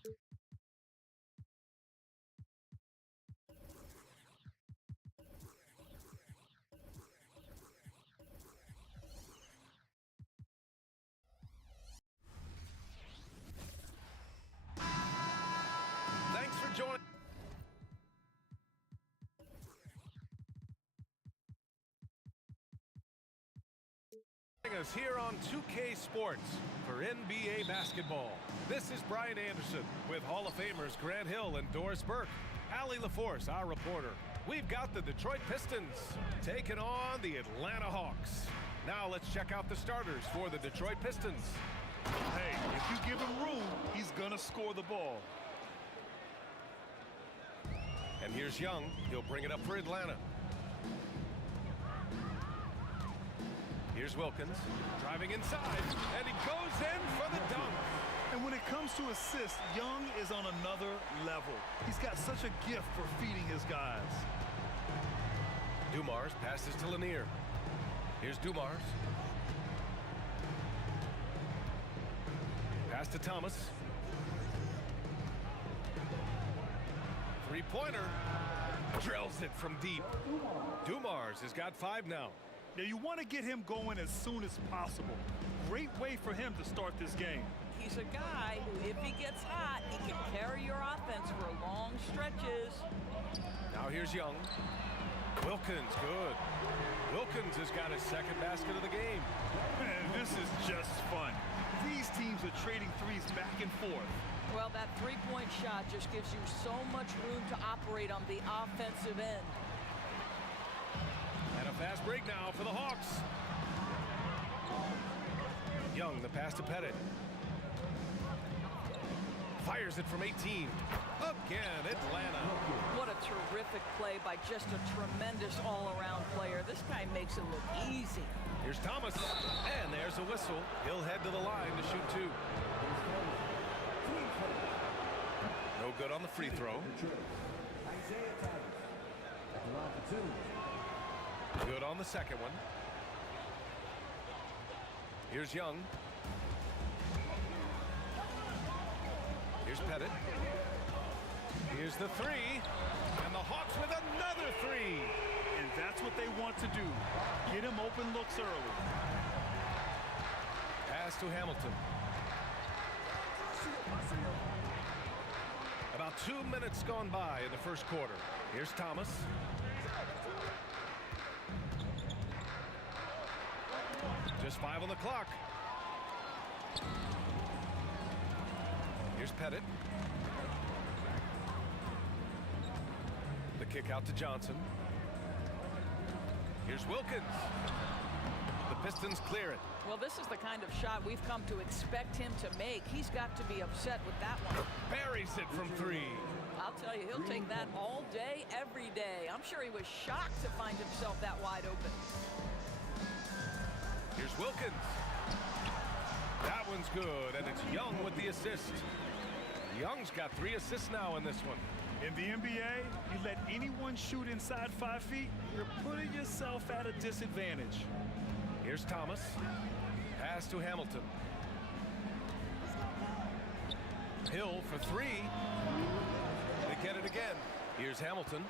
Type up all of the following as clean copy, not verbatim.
Thanks for joining us here on 2K Sports for NBA basketball. This is Brian Anderson with Hall of Famers Grant Hill and Doris Burke. Allie LaForce, our reporter. We've got the Detroit Pistons taking on the Atlanta Hawks. Now let's check out the starters for the Detroit Pistons. Hey, if you give him room, he's gonna score the ball. And here's Young. He'll bring it up for Atlanta. Here's Wilkins, driving inside, and he goes in for the dunk. And when it comes to assists, Young is on another level. He's got such a gift for feeding his guys. Dumars passes to Lanier. Here's Dumars. Pass to Thomas. Three-pointer. Drills it from deep. Dumars has got 5 now. Now you want to get him going as soon as possible. Great way for him to start this game. He's a guy who, if he gets hot, he can carry your offense for long stretches. Now here's Young. Wilkins, good. Wilkins has got his second basket of the game. Man, this is just fun. These teams are trading threes back and forth. Well, that three-point shot just gives you so much room to operate on the offensive end. And a fast break now for the Hawks. Young, the pass to Pettit. Fires it from 18. Again, Atlanta. What a terrific play by just a tremendous all-around player. This guy makes it look easy. Here's Thomas, and there's a whistle. He'll head to the line to shoot 2. No good on the free throw. Good on the second one. Here's Young. Here's Pettit. Here's the 3. And the Hawks with another 3. And that's what they want to do. Get him open looks early. Pass to Hamilton. About 2 minutes gone by in the first quarter. Here's Thomas. Just 5 on the clock. Here's Pettit. The kick out to Johnson. Here's Wilkins. The Pistons clear it. Well, this is the kind of shot we've come to expect him to make. He's got to be upset with that one. Buries it from 3. I'll tell you, he'll take that all day, every day. I'm sure he was shocked to find himself that wide open. Here's Wilkins. That one's good, and it's Young with the assist. Young's got 3 assists now in this one. In the NBA, you let anyone shoot inside 5 feet, you're putting yourself at a disadvantage. Here's Thomas. Pass to Hamilton. Hill for 3. They get it again. Here's Hamilton.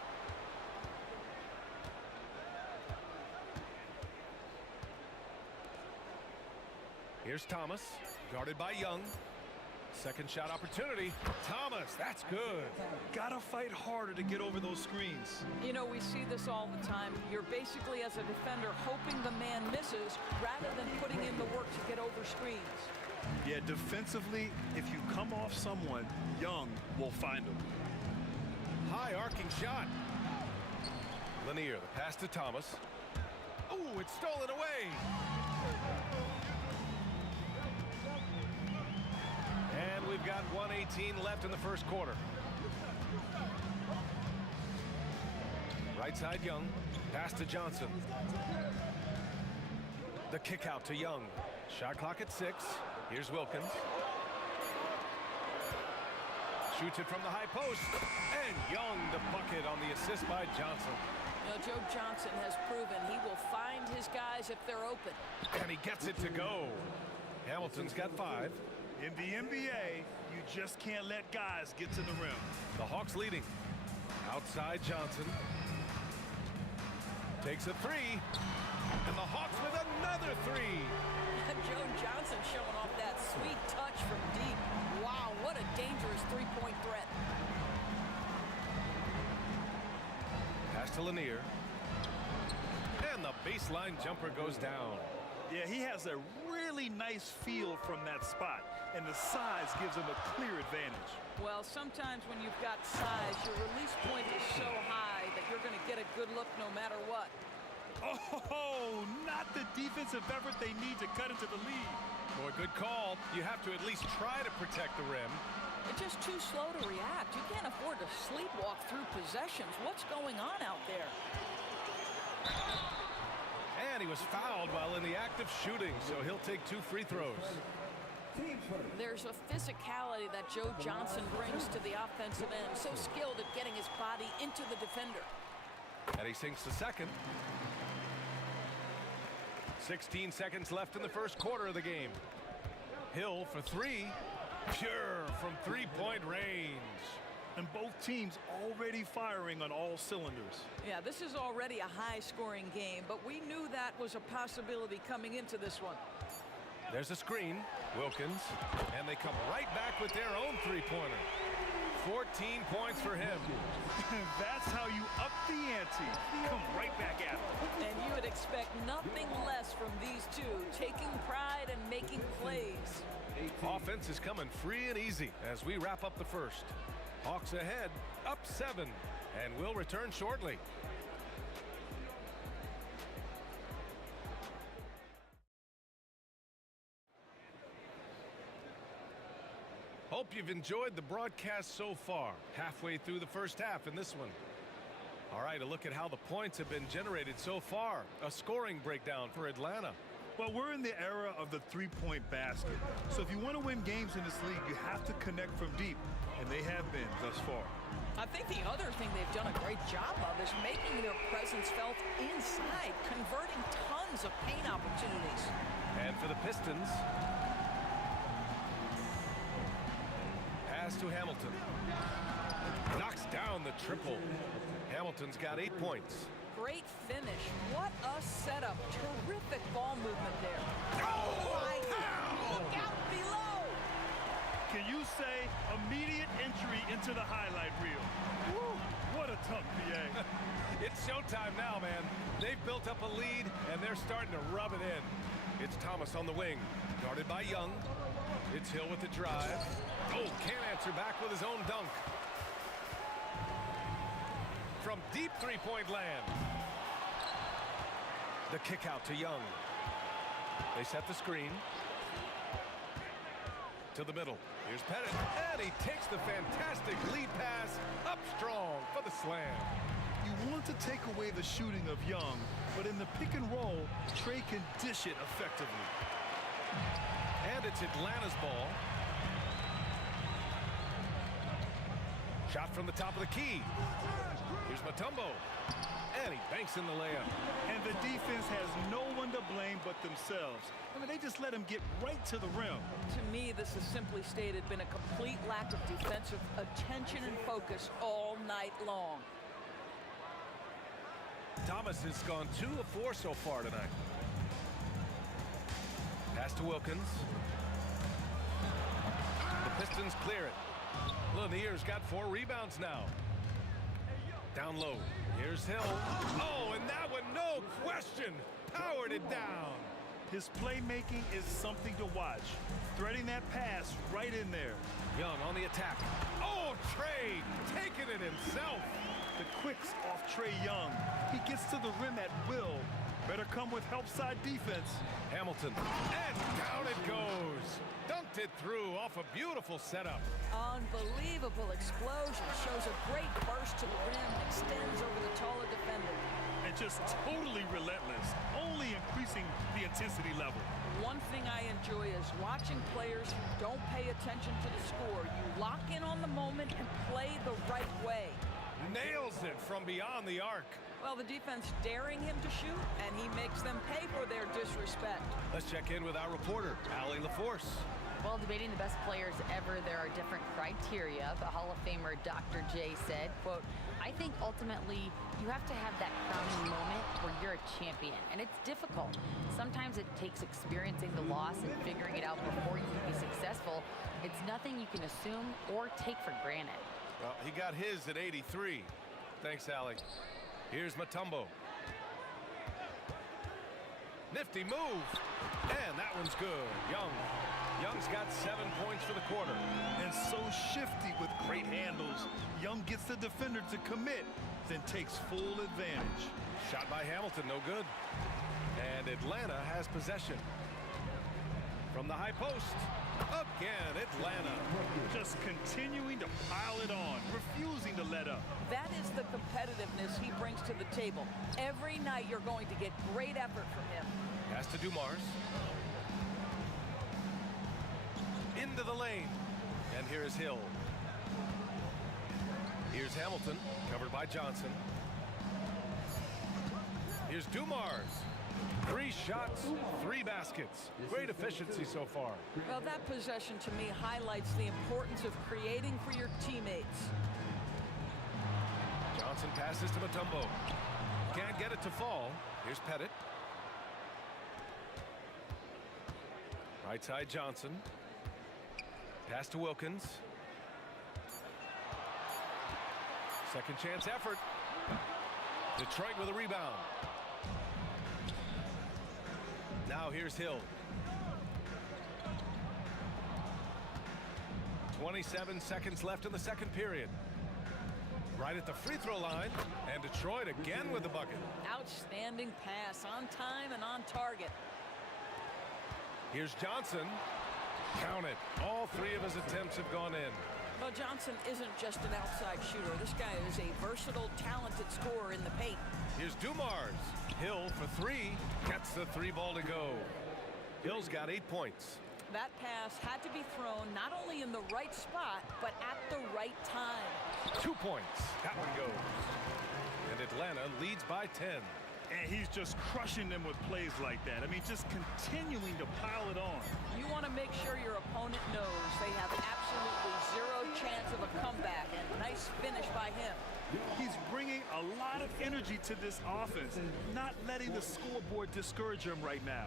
Here's Thomas, guarded by Young. Second shot opportunity. Thomas, that's good. Gotta fight harder to get over those screens. You know, we see this all the time. You're basically, as a defender, hoping the man misses rather than putting in the work to get over screens. Yeah, defensively, if you come off someone, Young will find him. High arcing shot. Lanier, the pass to Thomas. Ooh, it's stolen away. And we've got 1:18 left in the first quarter. Right side Young. Pass to Johnson. The kick out to Young. Shot clock at 6. Here's Wilkins. Shoots it from the high post. And Young the bucket on the assist by Johnson. You know, Joe Johnson has proven he will find his guys if they're open. And he gets it to go. Hamilton's got 5. In the NBA, you just can't let guys get to the rim. The Hawks leading. Outside Johnson. Takes a three. And the Hawks with another three. Joe Johnson showing off that sweet touch from deep. Wow, what a dangerous three-point threat. Pass to Lanier. And the baseline jumper goes down. Yeah, he has a really nice feel from that spot, and the size gives him a clear advantage. Well, sometimes when you've got size, your release point is so high that you're going to get a good look no matter what. Oh, not the defensive effort they need to cut into the lead. Boy, good call. You have to at least try to protect the rim. They're just too slow to react. You can't afford to sleepwalk through possessions. What's going on out there? And he was fouled while in the act of shooting, so he'll take 2 free throws. There's a physicality that Joe Johnson brings to the offensive end. So skilled at getting his body into the defender. And he sinks the second. 16 seconds left in the first quarter of the game. Hill for three. Pure from three-point range. And both teams already firing on all cylinders. Yeah, this is already a high-scoring game, but we knew that was a possibility coming into this one. There's a screen. Wilkins. And they come right back with their own three-pointer. 14 points for him. That's how you up the ante. Come right back at them. And you would expect nothing less from these two, taking pride and making plays. Offense is coming free and easy as we wrap up the first. Hawks ahead, up 7, and we'll return shortly. Hope you've enjoyed the broadcast so far. Halfway through the first half in this one. All right, a look at how the points have been generated so far. A scoring breakdown for Atlanta. Well, we're in the era of the three-point basket. So if you want to win games in this league, you have to connect from deep. And they have been thus far. I think the other thing they've done a great job of is making their presence felt inside, converting tons of paint opportunities. And for the Pistons, pass to Hamilton. Knocks down the triple. Hamilton's got 8 points. Great finish. What a setup. Terrific ball movement there. Oh, my God. Look out below. Can you say immediate entry into the highlight reel? Woo, what a tough PA. It's showtime now, man. They've built up a lead, and they're starting to rub it in. It's Thomas on the wing, guarded by Young. It's Hill with the drive. Oh, can't answer back with his own dunk. From deep three-point land. The kick out to Young. They set the screen. To the middle. Here's Pettit. And he takes the fantastic lead pass up strong for the slam. You want to take away the shooting of Young, but in the pick and roll, Trey can dish it effectively. And it's Atlanta's ball. Shot from the top of the key. Here's Mutombo. And he banks in the layup. And the defense has no one to blame but themselves. I mean, they just let him get right to the rim. To me, this has simply stated been a complete lack of defensive attention and focus all night long. Thomas has gone 2 of 4 so far tonight. Pass to Wilkins. The Pistons clear it. Lanier's got 4 rebounds now. Down low. Here's Hill. Oh, and that one, no question, powered it down. His playmaking is something to watch. Threading that pass right in there. Young on the attack. Oh, Trey taking it himself. The quicks off Trey Young. He gets to the rim at will. Better come with help side defense. Hamilton. And down it goes. Dunked it through off a beautiful setup. Unbelievable explosion. Shows a great burst to the rim and extends over the taller defender. And just totally relentless. Only increasing the intensity level. One thing I enjoy is watching players who don't pay attention to the score. You lock in on the moment and play the right way. Nails it from beyond the arc. Well, the defense daring him to shoot, and he makes them pay for their disrespect. Let's check in with our reporter, Allie LaForce. Well, debating the best players ever, there are different criteria, but Hall of Famer Dr. J said, quote, I think ultimately you have to have that crowning moment where you're a champion, and it's difficult. Sometimes it takes experiencing the loss and figuring it out before you can be successful. It's nothing you can assume or take for granted. Well, he got his at 83. Thanks, Allie. Here's Mutombo. Nifty move. And that one's good. Young's got 7 points for the quarter. And so shifty with great handles. Young gets the defender to commit, then takes full advantage. Shot by Hamilton, no good. And Atlanta has possession. From the high post. Again, Atlanta. Just continuing to pile it on, refusing to let up. That is the competitiveness he brings to the table. Every night you're going to get great effort from him. Pass to Dumars. Into the lane. And here is Hill. Here's Hamilton, covered by Johnson. Here's Dumars. 3 shots, 3 baskets. Great efficiency so far. Well, that possession to me highlights the importance of creating for your teammates. Johnson passes to Mutombo. Can't get it to fall. Here's Pettit. Right side Johnson. Pass to Wilkins. Second chance effort. Detroit with a rebound. Now here's Hill. 27 seconds left in the second period. Right at the free throw line, and Detroit again with the bucket. Outstanding pass, on time and on target. Here's Johnson. Count it. All 3 of his attempts have gone in. Well, Johnson isn't just an outside shooter. This guy is a versatile, talented scorer in the paint. Here's Dumars. Hill for 3. Gets the 3 ball to go. Hill's got 8 points. That pass had to be thrown not only in the right spot, but at the right time. 2 points. That one goes. And Atlanta leads by 10. And he's just crushing them with plays like that. I mean, just continuing to pile it on. You want to make sure your opponent knows they have absolutely 0 chance of a comeback, and nice finish by him. He's bringing a lot of energy to this offense, not letting the scoreboard discourage him right now.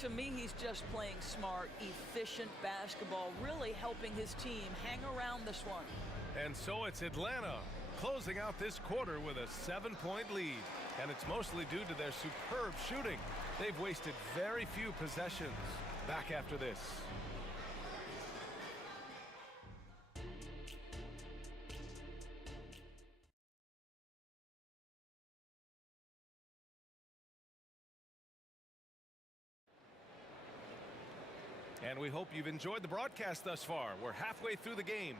To me, he's just playing smart, efficient basketball, really helping his team hang around this one. And so it's Atlanta closing out this quarter with a 7-point lead. And it's mostly due to their superb shooting. They've wasted very few possessions. Back after this. And we hope you've enjoyed the broadcast thus far. We're halfway through the game.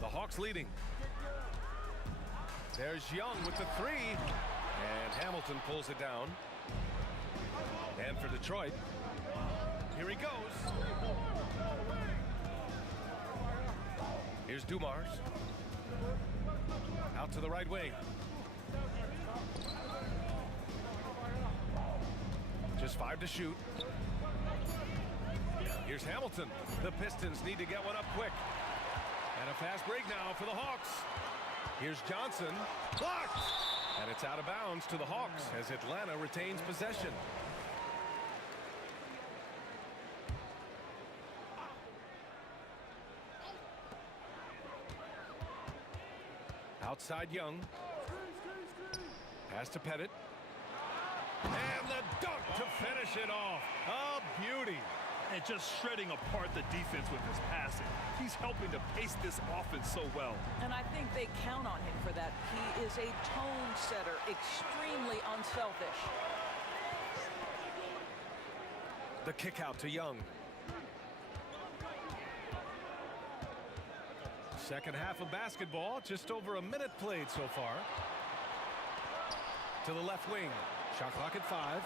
The Hawks leading. There's Young with the 3. And Hamilton pulls it down. And for Detroit, here he goes. Here's Dumars. Out to the right wing. Just 5 to shoot. Here's Hamilton. The Pistons need to get one up quick. And a fast break now for the Hawks. Here's Johnson. Blocked! And it's out of bounds to the Hawks as Atlanta retains possession. Outside Young. Pass to Pettit. And the dunk to finish it off. A beauty. And just shredding apart the defense with his passing. He's helping to pace this offense so well. And I think they count on him for that. He is a tone setter, extremely unselfish. The kick out to Young. Second half of basketball, just over a minute played so far. To the left wing. Shot clock at 5.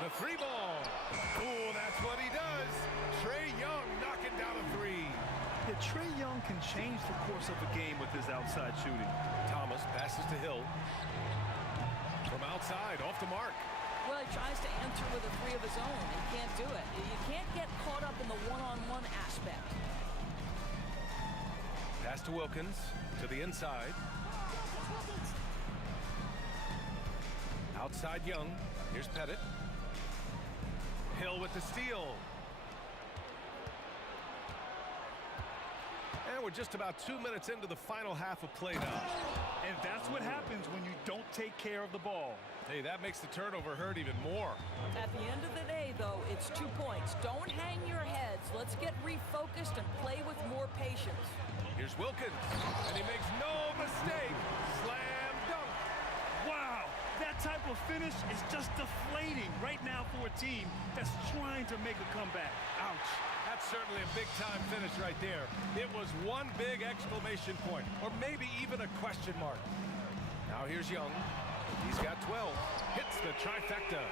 The three ball. Oh, that's what he does. Trae Young knocking down a three. Yeah, Trae Young can change the course of a game with his outside shooting. Thomas passes to Hill. From outside, off the mark. Well, he tries to answer with a three of his own. He can't do it. You can't get caught up in the one-on-one aspect. Pass to Wilkins, to the inside. Outside Young. Here's Pettit. Hill with the steal. And we're just about 2 minutes into the final half of play now. And that's what happens when you don't take care of the ball. Hey, that makes the turnover hurt even more. At the end of the day, though, it's 2 points. Don't hang your heads. Let's get refocused and play with more patience. Here's Wilkins, and he makes no mistake. Slam dunk. Wow, that type of finish is just deflating right now for a team that's trying to make a comeback. Ouch. That's certainly a big-time finish right there. It was one big exclamation point, or maybe even a question mark. Now here's Young. He's got 12. Hits the trifecta.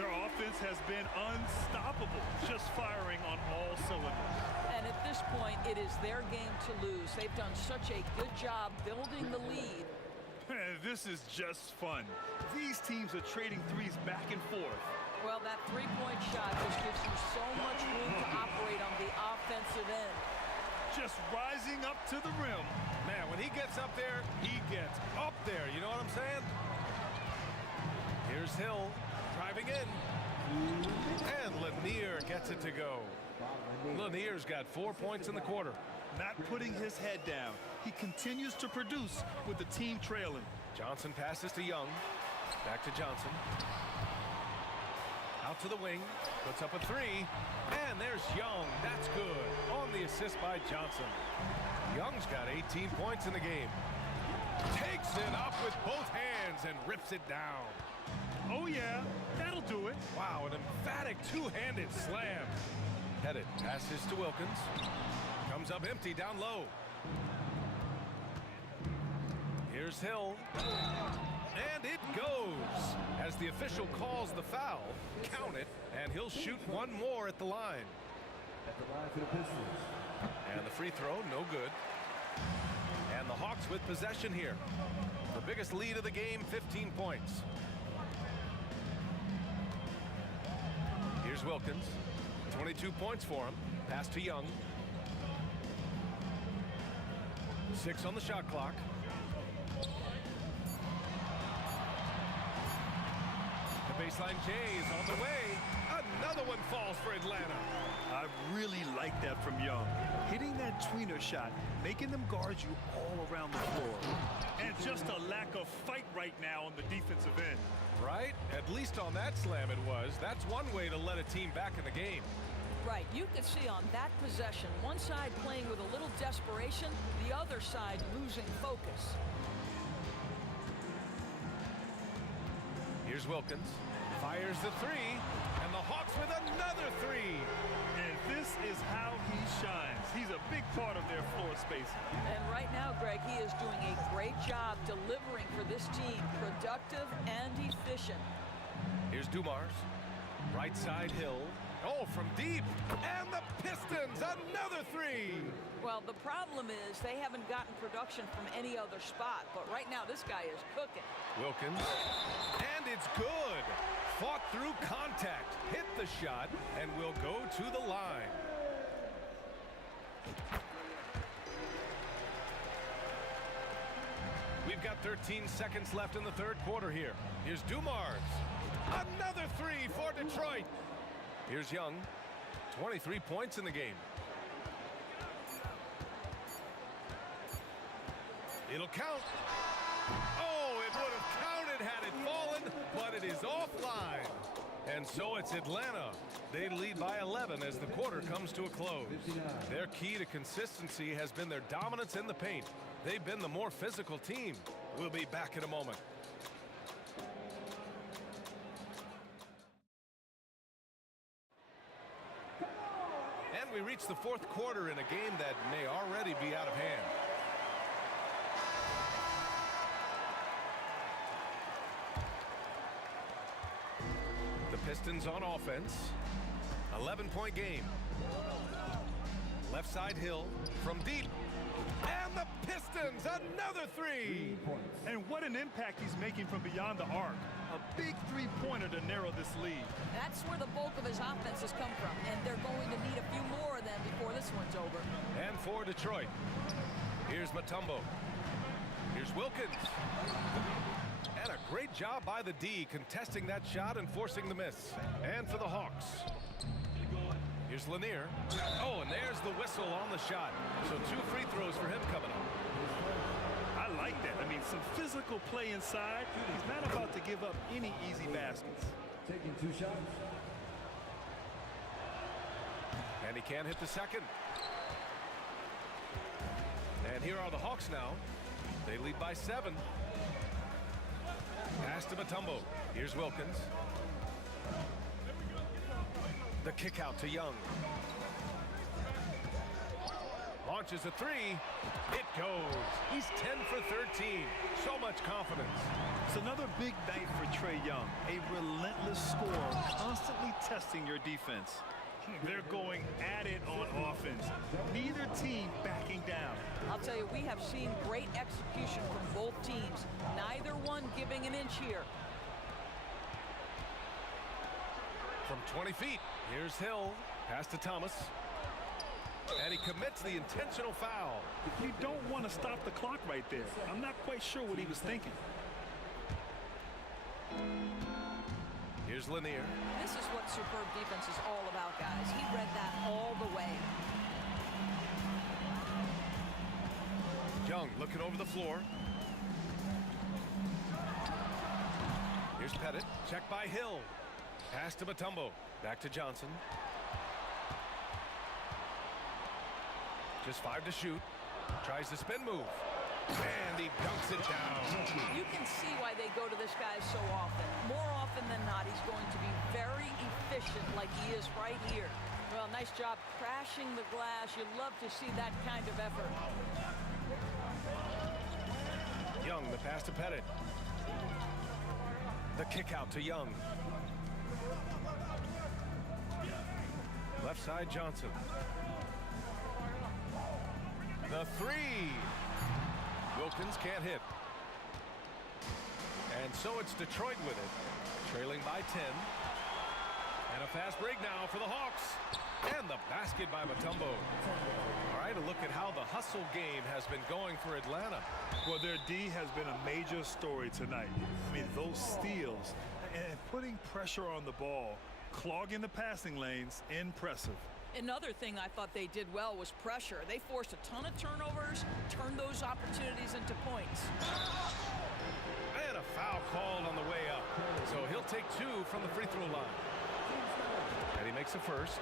Their offense has been unstoppable, just firing on all cylinders. And at this point, it is their game to lose. They've done such a good job building the lead. This is just fun. These teams are trading threes back and forth. Well, that three-point shot just gives you so much room to operate on the offensive end. Just rising up to the rim. Man, when he gets up there, he gets up there. You know what I'm saying? Here's Hill driving in. And Lanier gets it to go. Lanier's got 4 points in the quarter. Not putting his head down. He continues to produce with the team trailing. Johnson passes to Young. Back to Johnson. Out to the wing. Puts up a three. And there's Young. That's good. On the assist by Johnson. Young's got 18 points in the game. Takes it up with both hands and rips it down. Oh, yeah. That'll do it. Wow, an emphatic two-handed slam. Pettit passes to Wilkins. Comes up empty down low. Here's Hill. And it goes. As the official calls the foul, count it, and he'll shoot one more at the line. And the free throw, no good. And the Hawks with possession here. The biggest lead of the game, 15 points. Here's Wilkins. 22 points for him. Pass to Young. 6 on the shot clock. The baseline J is on the way. Another one falls for Atlanta. I really like that from Young. Hitting that tweener shot, making them guard you all around the floor. And just a lack of fight right now on the defensive end. Right? At least on that slam it was. That's one way to let a team back in the game. Right, you could see on that possession, one side playing with a little desperation, the other side losing focus. Here's Wilkins. Fires the three, and the Hawks with another three. And this is how he shines. He's a big part of their floor spacing. And right now, Greg, he is doing a great job delivering for this team, productive and efficient. Here's Dumars. Right side Hill. Oh, from deep. And the Pistons, another three. Well, the problem is they haven't gotten production from any other spot, but right now this guy is cooking. Wilkins. And it's good. Fought through contact. Hit the shot and will go to the line. We've got 13 seconds left in the third quarter here. Here's Dumars. Another three for Detroit. Here's Young. 23 points in the game. It'll count. Oh, it would have counted had it fallen, but it is offline. And so it's Atlanta. They lead by 11 as the quarter comes to a close. Their key to consistency has been their dominance in the paint. They've been the more physical team. We'll be back in a moment. And we reach the fourth quarter in a game that may already be out of hand. The Pistons on offense. 11-point game. Left side Hill from deep. And the Pistons, another three. And what an impact he's making from beyond the arc. A big three-pointer to narrow this lead. That's where the bulk of his offense has come from, and they're going to need a few more of them before this one's over. And for Detroit, here's Mutombo. Here's Wilkins. And a great job by the D contesting that shot and forcing the miss. And for the Hawks, here's Lanier. Oh, and there's the whistle on the shot. So 2 free throws for him coming up. I like that. I mean, some physical play inside. He's not about to give up any easy baskets. Taking 2 shots. And he can't hit the second. And here are the Hawks now. They lead by 7. Pass to Mutombo. Here's Wilkins. The kick out to Young. Launches a 3. It goes. He's 10 for 13. So much confidence. It's another big night for Trae Young. A relentless scorer, constantly testing your defense. They're going at it on offense. Neither team backing down. I'll tell you, we have seen great execution from both teams. Neither one giving an inch here. From 20 feet, here's Hill. Pass to Thomas. And he commits the intentional foul. You don't want to stop the clock right there. I'm not quite sure what he was thinking. Here's Lanier. This is what superb defense is all about, guys. He read that all the way. Young looking over the floor. Here's Pettit. Check by Hill. Pass to Mutombo. Back to Johnson. Just 5 to shoot. Tries the spin move. And he dunks it down. You can see why they go to this guy so often. More often than not, he's going to be very efficient like he is right here. Well, nice job crashing the glass. You love to see that kind of effort. Young, the pass to Pettit. The kick out to Young. Left side, Johnson. The 3. Wilkins can't hit. And so it's Detroit with it, trailing by 10. And a fast break now for the Hawks. And the basket by Mutombo. All right, a look at how the hustle game has been going for Atlanta. Well, their D has been a major story tonight. I mean, those steals and putting pressure on the ball, clogging the passing lanes, impressive. Another thing I thought they did well was pressure. They forced a ton of turnovers, turned those opportunities into points. And a foul called on the way up. So he'll take 2 from the free throw line. And he makes the first.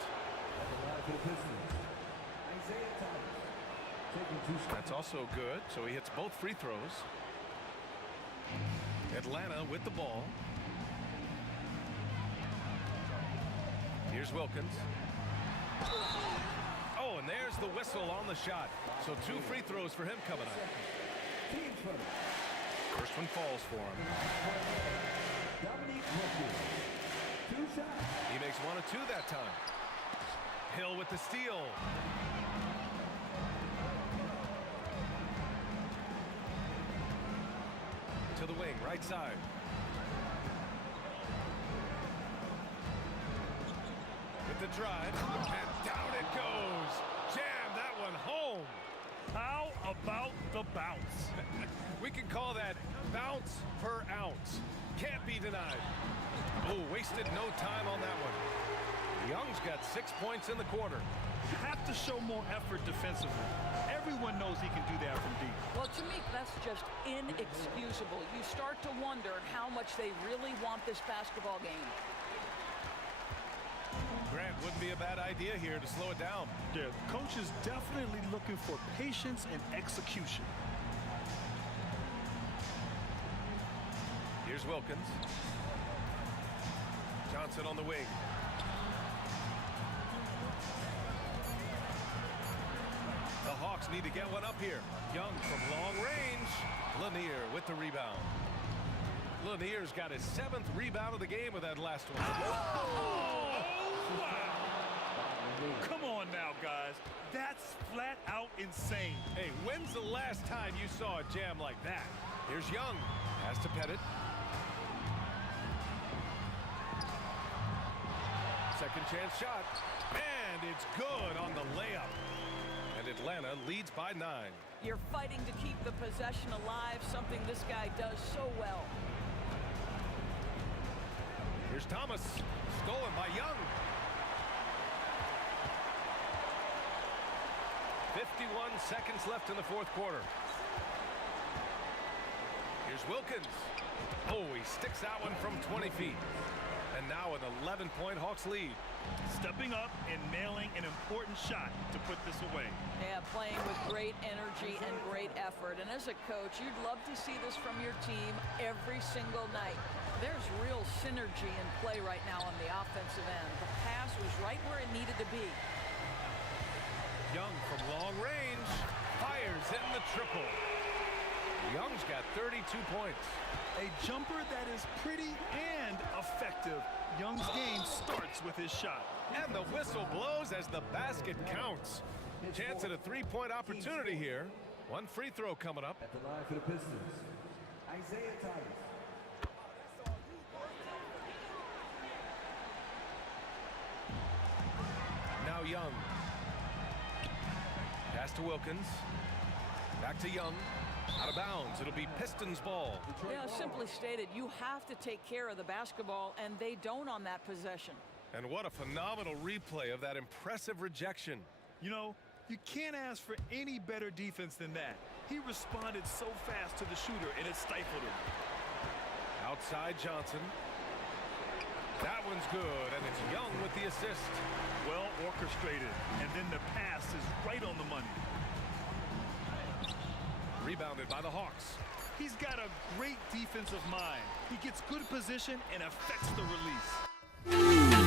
That's also good. So he hits both free throws. Atlanta with the ball. Here's Wilkins. Oh, and there's the whistle on the shot. So 2 free throws for him coming up. First one falls for him. He makes 1 of 2 that time. Hill with the steal. To the wing, right side. With the drive, and down it goes. Jam that one home. How about the bounce? We can call that bounce per ounce. Can't be denied. Oh, wasted no time on that one. Young's got 6 points in the quarter. Have to show more effort defensively. Everyone knows he can do that from deep. Well, to me, that's just inexcusable. You start to wonder how much they really want this basketball game. Grant, wouldn't be a bad idea here to slow it down. Yeah, the coach is definitely looking for patience and execution. Here's Wilkins. Johnson on the wing. The Hawks need to get one up here. Young from long range. Lanier with the rebound. Lanier's got his 7th rebound of the game with that last one. Oh, wow. Come on now, guys. That's flat out insane. Hey, when's the last time you saw a jam like that? Here's Young. Has to Pettit. Second chance shot. And it's good on the layup. And Atlanta leads by 9. You're fighting to keep the possession alive, something this guy does so well. Here's Thomas. Stolen by Young. 51 seconds left in the fourth quarter. Here's Wilkins. Oh, he sticks that one from 20 feet. And now an 11-point Hawks lead. Stepping up and nailing an important shot to put this away. Yeah, playing with great energy and great effort. And as a coach, you'd love to see this from your team every single night. There's real synergy in play right now on the offensive end. The pass was right where it needed to be. Young from long range fires in the triple. Young's got 32 points. A jumper that is pretty and effective. Young's game starts with his shot. And the whistle blows as the basket counts. Chance at a three-point opportunity here. One free throw coming up. At the line for the Pistons, Isaiah Thomas. Now Young. Pass to Wilkins. Back to Young. Out of bounds. It'll be Pistons ball. Yeah, simply stated, you have to take care of the basketball, and they don't on that possession. And what a phenomenal replay of that impressive rejection. You know, you can't ask for any better defense than that. He responded so fast to the shooter, and it stifled him. Outside Johnson. That one's good, and it's Young with the assist. Well orchestrated, and then the pass is right on the money. Rebounded by the Hawks. He's got a great defensive mind. He gets good position and affects the release.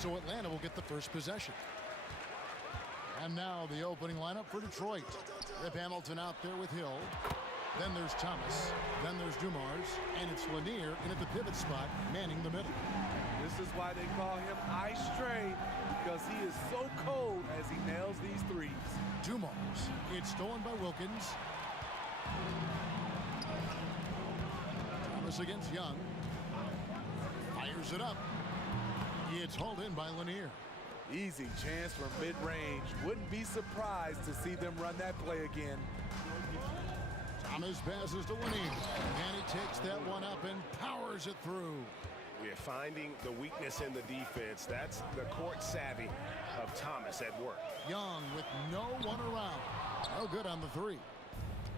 So Atlanta will get the first possession. And now the opening lineup for Detroit. Rip Hamilton out there with Hill. Then there's Thomas. Then there's Dumars. And it's Lanier in at the pivot spot, manning the middle. This is why they call him Ice Tray, because he is so cold as he nails these threes. Dumars. It's stolen by Wilkins. Thomas against Young. Fires it up. It's hauled in by Lanier. Easy chance from mid-range. Wouldn't be surprised to see them run that play again. Thomas passes to Lanier. And he takes that one up and powers it through. We're finding the weakness in the defense. That's the court savvy of Thomas at work. Young with no one around. No good on the three.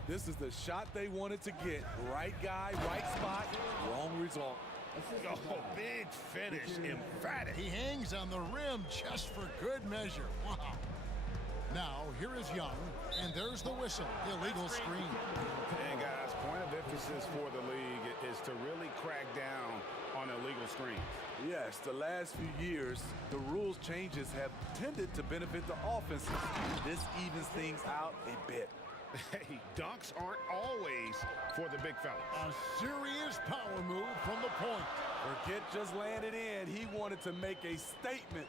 This is the shot they wanted to get. Right guy, right spot, wrong result. Oh, big finish, emphatic. He hangs on the rim just for good measure. Wow. Now, here is Young, and there's the whistle. Illegal screen. And guys, point of emphasis for the league is to really crack down on illegal screens. Yes, the last few years, the rules changes have tended to benefit the offenses. This evens things out a bit. Hey, dunks aren't always for the big fellas. A serious power move from the point. Forget just landed in. He wanted to make a statement.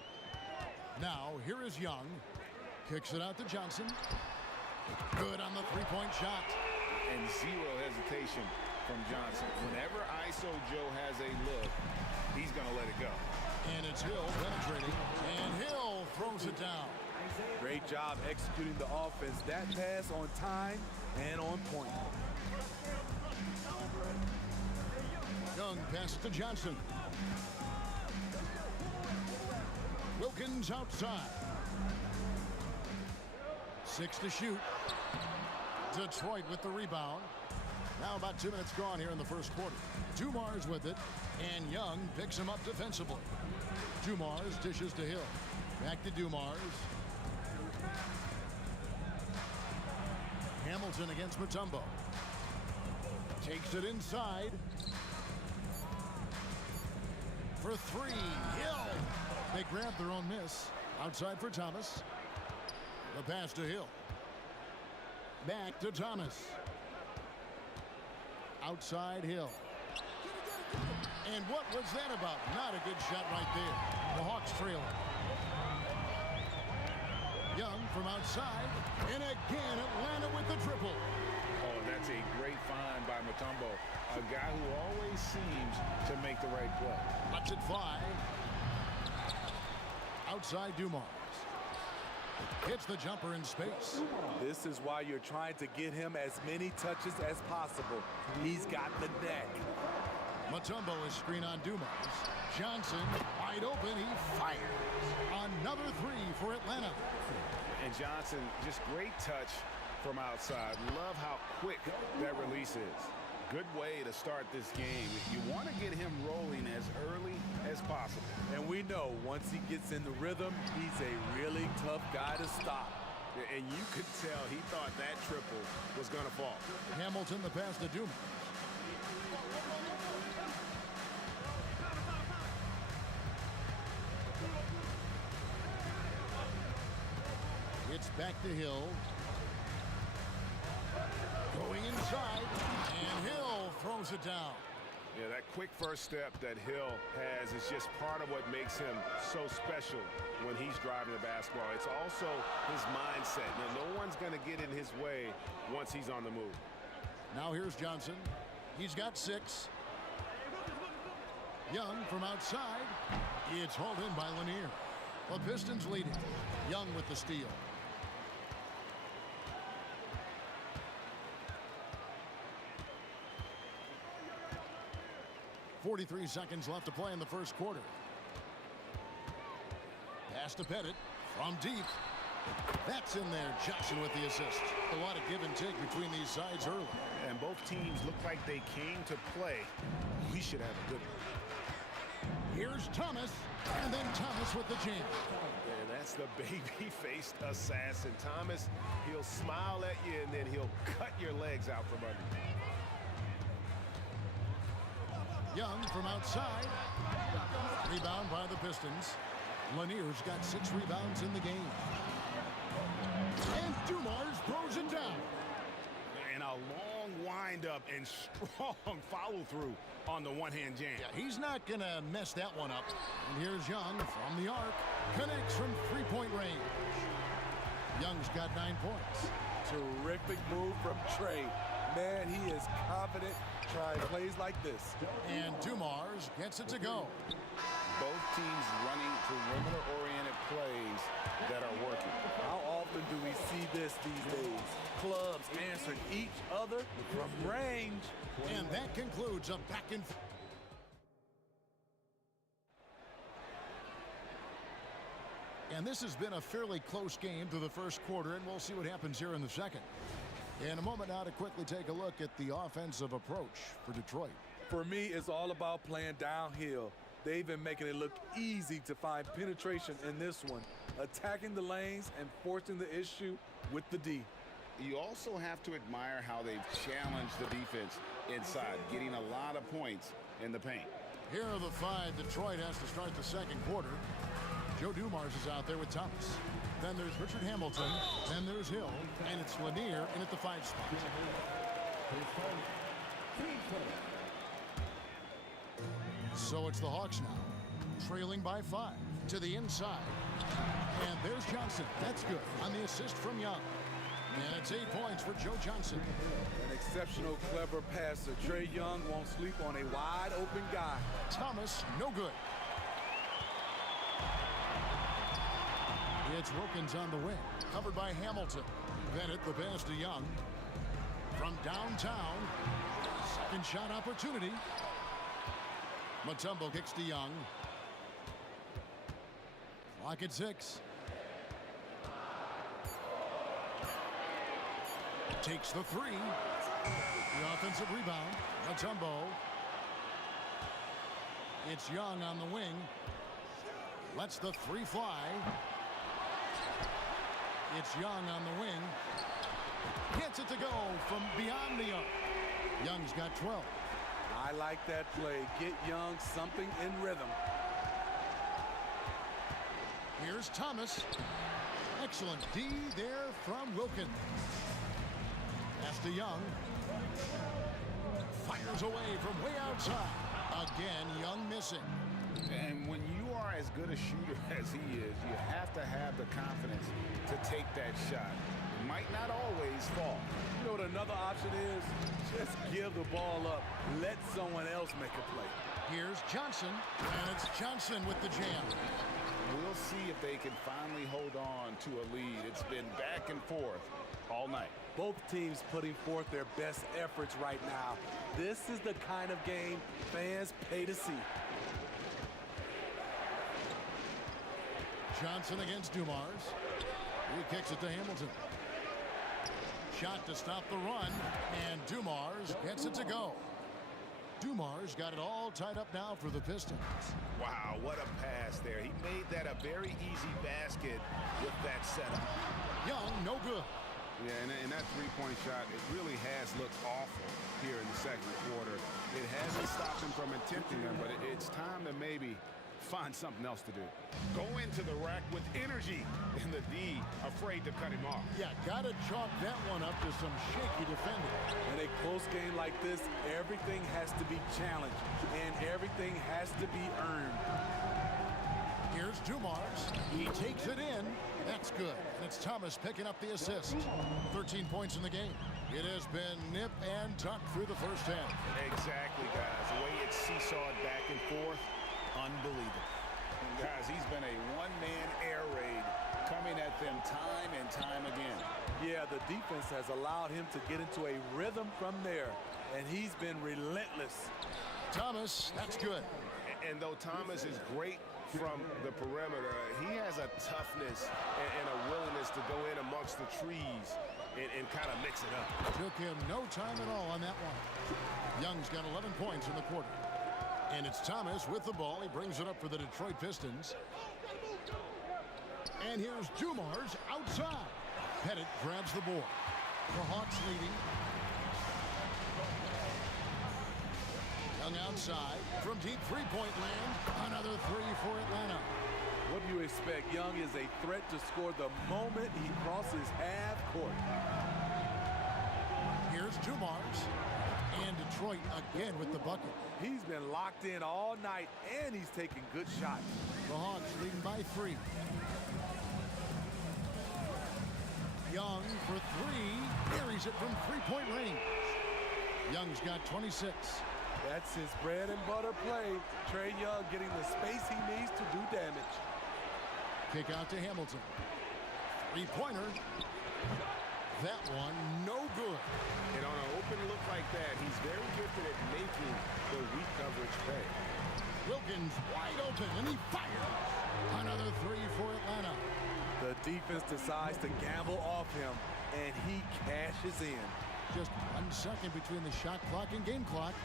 Now, here is Young. Kicks it out to Johnson. Good on the three-point shot. And zero hesitation from Johnson. Whenever ISO Joe has a look, he's going to let it go. And it's Hill penetrating. And Hill throws it down. Great job executing the offense. That pass on time and on point. Young pass to Johnson. Wilkins outside. 6 to shoot. Detroit with the rebound. Now about 2 minutes gone here in the first quarter. Dumars with it, and Young picks him up defensively. Dumars dishes to Hill. Back to Dumars. Hamilton against Mutombo. Takes it inside. For three, Hill. They grab their own miss. Outside for Thomas. The pass to Hill. Back to Thomas. Outside Hill. And what was that about? Not a good shot right there. The Hawks trailing. Young from outside. And again, Atlanta with the triple. Oh, that's a great find by Mutombo. A guy who always seems to make the right play. Lets it fly. Outside Dumars. Hits the jumper in space. This is why you're trying to get him as many touches as possible. He's got the neck. Mutombo is screen on Dumars. Johnson wide open. He fires. Another three for Atlanta. And Johnson, just great touch from outside. Love how quick that release is. Good way to start this game. You want to get him rolling as early as possible. And we know once he gets in the rhythm, he's a really tough guy to stop. And you could tell he thought that triple was going to fall. Hamilton the pass to Dumas. It's back to Hill. Going inside, and Hill throws it down. Yeah, that quick first step that Hill has is just part of what makes him so special when he's driving the basketball. It's also his mindset. Now, no one's going to get in his way once he's on the move. Now here's Johnson. He's got 6. Young from outside. It's hauled in by Lanier. The Pistons leading. Young with the steal. 43 seconds left to play in the first quarter. Pass to Pettit from deep. That's in there. Johnson with the assist. A lot of give and take between these sides early. And both teams look like they came to play. We should have a good one. Here's Thomas, and then Thomas with the jam. Yeah, that's the baby-faced assassin. Thomas, he'll smile at you, and then he'll cut your legs out from under you. Young from outside. Rebound by the Pistons. Lanier's got 6 rebounds in the game. And Dumars throws it down. And a long windup and strong follow-through on the one-hand jam. Yeah, he's not going to mess that one up. And here's Young from the arc. Connects from three-point range. Young's got 9 points. Terrific move from Trey. Man, he is confident trying plays like this. And Dumars gets it to go. Both teams running perimeter-oriented plays that are working. How often do we see this these days? Clubs answering each other from range. And that concludes a back and forth. And this has been a fairly close game through the first quarter, and we'll see what happens here in the second. In a moment now to quickly take a look at the offensive approach for Detroit. For me, it's all about playing downhill. They've been making it look easy to find penetration in this one, attacking the lanes and forcing the issue with the D. You also have to admire how they've challenged the defense inside, getting a lot of points in the paint. Here are the 5 Detroit has to start the second quarter. Joe Dumars is out there with Thomas. Then there's Richard Hamilton. Then there's Hill. And it's Lanier in at the 5 spot. So it's the Hawks now, trailing by 5 to the inside. And there's Johnson. That's good on the assist from Young. And it's 8 points for Joe Johnson. An exceptional, clever passer. Trey Young won't sleep on a wide open guy. Thomas, no good. It's Wilkins on the wing, covered by Hamilton. Bennett the pass to Young. From downtown, second shot opportunity. Mutombo kicks to Young. Clock at 6. Takes the 3. The offensive rebound. Mutombo. It's Young on the wing. Lets the 3 fly. It's Young on the wing. Gets it to go from beyond the arc. Young's got 12. I like that play. Get Young something in rhythm. Here's Thomas. Excellent D there from Wilkins. Pass to Young. Fires away from way outside. Again, Young missing. And when you are as good a shooter as he is, you have to have the confidence to take that shot. It might not always fall. You know what another option is? Just give the ball up. Let someone else make a play. Here's Johnson, and it's Johnson with the jam. We'll see if they can finally hold on to a lead. It's been back and forth all night. Both teams putting forth their best efforts right now. This is the kind of game fans pay to see. Johnson against Dumars. He kicks it to Hamilton. Shot to stop the run, and Dumars gets it to go. Dumars got it all tied up now for the Pistons. Wow, what a pass there. He made that a very easy basket with that setup. Young, no good. Yeah, and that three-point shot, it really has looked awful here in the second quarter. It hasn't stopped him from attempting them, but it's time to maybe find something else to do. Go into the rack with energy, and the D afraid to cut him off. Yeah, gotta chalk that one up to some shaky defending. In a close game like this, everything has to be challenged, and everything has to be earned. Here's Dumars. He takes it in. That's good. And it's Thomas picking up the assist. 13 points in the game. It has been nip and tuck through the first half. Exactly, guys. The way it's seesawed back and forth, unbelievable. And guys, he's been a one-man air raid coming at them time and time again. Yeah, the defense has allowed him to get into a rhythm from there, and he's been relentless. Thomas, that's good. And though Thomas is great from the perimeter, he has a toughness and a willingness to go in amongst the trees and kind of mix it up. Took him no time at all on that one. Young's got 11 points in the quarter. And it's Thomas with the ball. He brings it up for the Detroit Pistons. And here's Dumars outside. Pettit grabs the board. The Hawks leading. Young outside from deep three-point land. Another three for Atlanta. What do you expect? Young is a threat to score the moment he crosses half court. Here's Dumars. And Detroit again with the bucket. He's been locked in all night, and he's taking good shots. The Hawks leading by 3. Young for 3. Carries it from three-point range. Young's got 26. That's his bread and butter play. Trae Young getting the space he needs to do damage. Kick out to Hamilton. Three-pointer. That one no good. And on an open look like that, he's very gifted at making the weak coverage pay. Wilkins wide open, and he fires. Another three for Atlanta. The defense decides to gamble off him, and he cashes in. Just 1 second between the shot clock and game clock.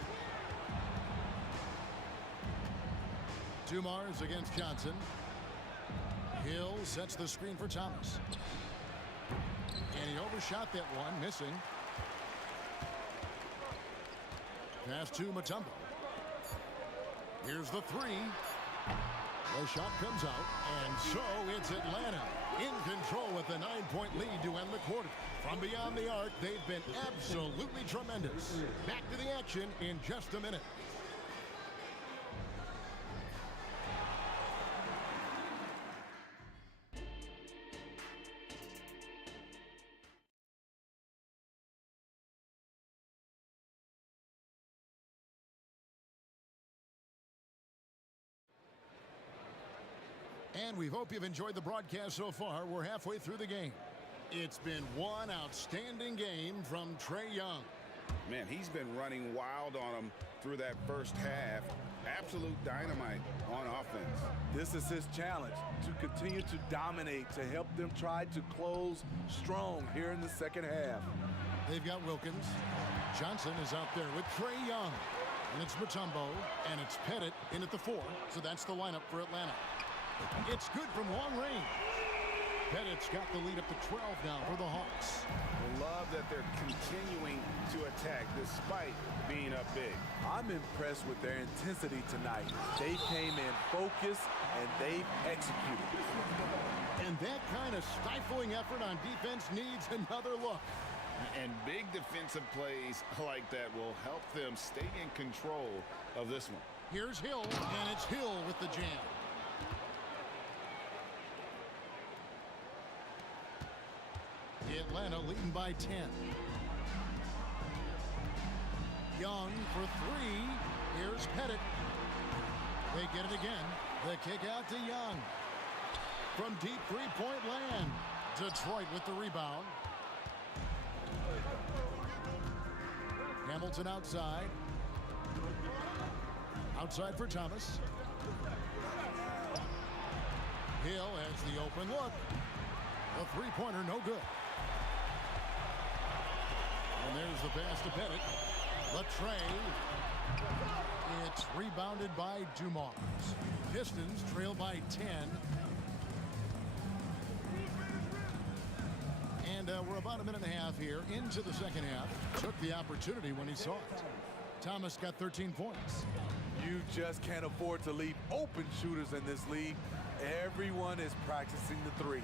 Dumars against Johnson. Hill sets the screen for Thomas. And he overshot that one, missing. Pass to Mutombo. Here's the three. The shot comes out, and so it's Atlanta in control with a 9-point lead to end the quarter. From beyond the arc, they've been absolutely tremendous. Back to the action in just a minute. And we hope you've enjoyed the broadcast so far. We're halfway through the game. It's been one outstanding game from Trae Young. Man, he's been running wild on him through that first half. Absolute dynamite on offense. This is his challenge, to continue to dominate, to help them try to close strong here in the second half. They've got Wilkins. Johnson is out there with Trae Young. And it's Mutombo, and it's Pettit in at the 4. So that's the lineup for Atlanta. It's good from long range. Pettit's got the lead up to 12 now for the Hawks. I love that they're continuing to attack despite being up big. I'm impressed with their intensity tonight. They came in focused, and they've executed. And that kind of stifling effort on defense needs another look. And big defensive plays like that will help them stay in control of this one. Here's Hill, and it's Hill with the jam. Atlanta leading by 10. Young for 3. Here's Pettit. They get it again. The kick out to Young. From deep three-point land. Detroit with the rebound. Hamilton outside. Outside for Thomas. Hill has the open look. The three-pointer no good. And there's the pass to Pettit. The tray. It's rebounded by Dumars. Pistons trail by 10. And we're about a minute and a half here into the second half. Took the opportunity when he saw it. Thomas got 13 points. You just can't afford to leave open shooters in this league. Everyone is practicing the three.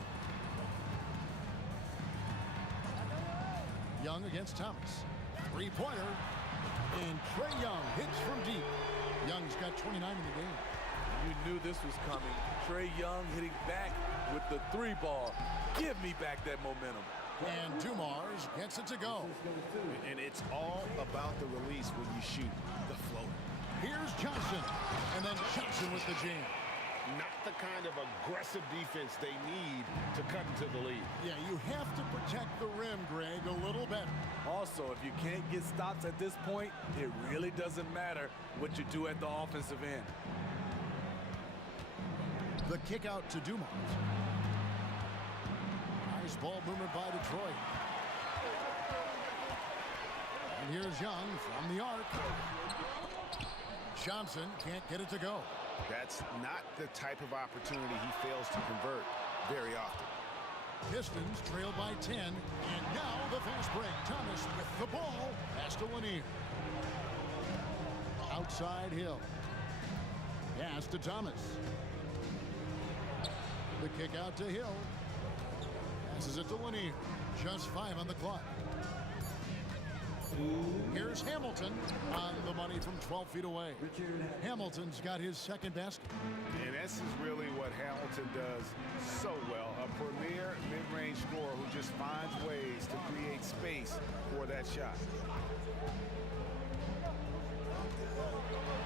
Young against Thomas. Three-pointer. And Trae Young hits from deep. Young's got 29 in the game. You knew this was coming. Trae Young hitting back with the three ball. Give me back that momentum. And Dumars gets it to go. And it's all about the release when you shoot the floater. Here's Johnson. And then Johnson with the jam. Not the kind of aggressive defense they need to cut into the lead. Yeah, you have to protect the rim, Greg, a little better. Also, if you can't get stops at this point, it really doesn't matter what you do at the offensive end. The kick out to Dumars. Nice ball movement by Detroit. And here's Young from the arc. Johnson can't get it to go. That's not the type of opportunity he fails to convert very often. Pistons trail by 10. And now the fast break. Thomas with the ball. Pass to Lanier. Outside Hill. Pass to Thomas. The kick out to Hill. Passes it to Lanier. Just 5 on the clock. Here's Hamilton on the money from 12 feet away. Hamilton's got his second basket. And this is really what Hamilton does so well. A premier mid-range scorer who just finds ways to create space for that shot.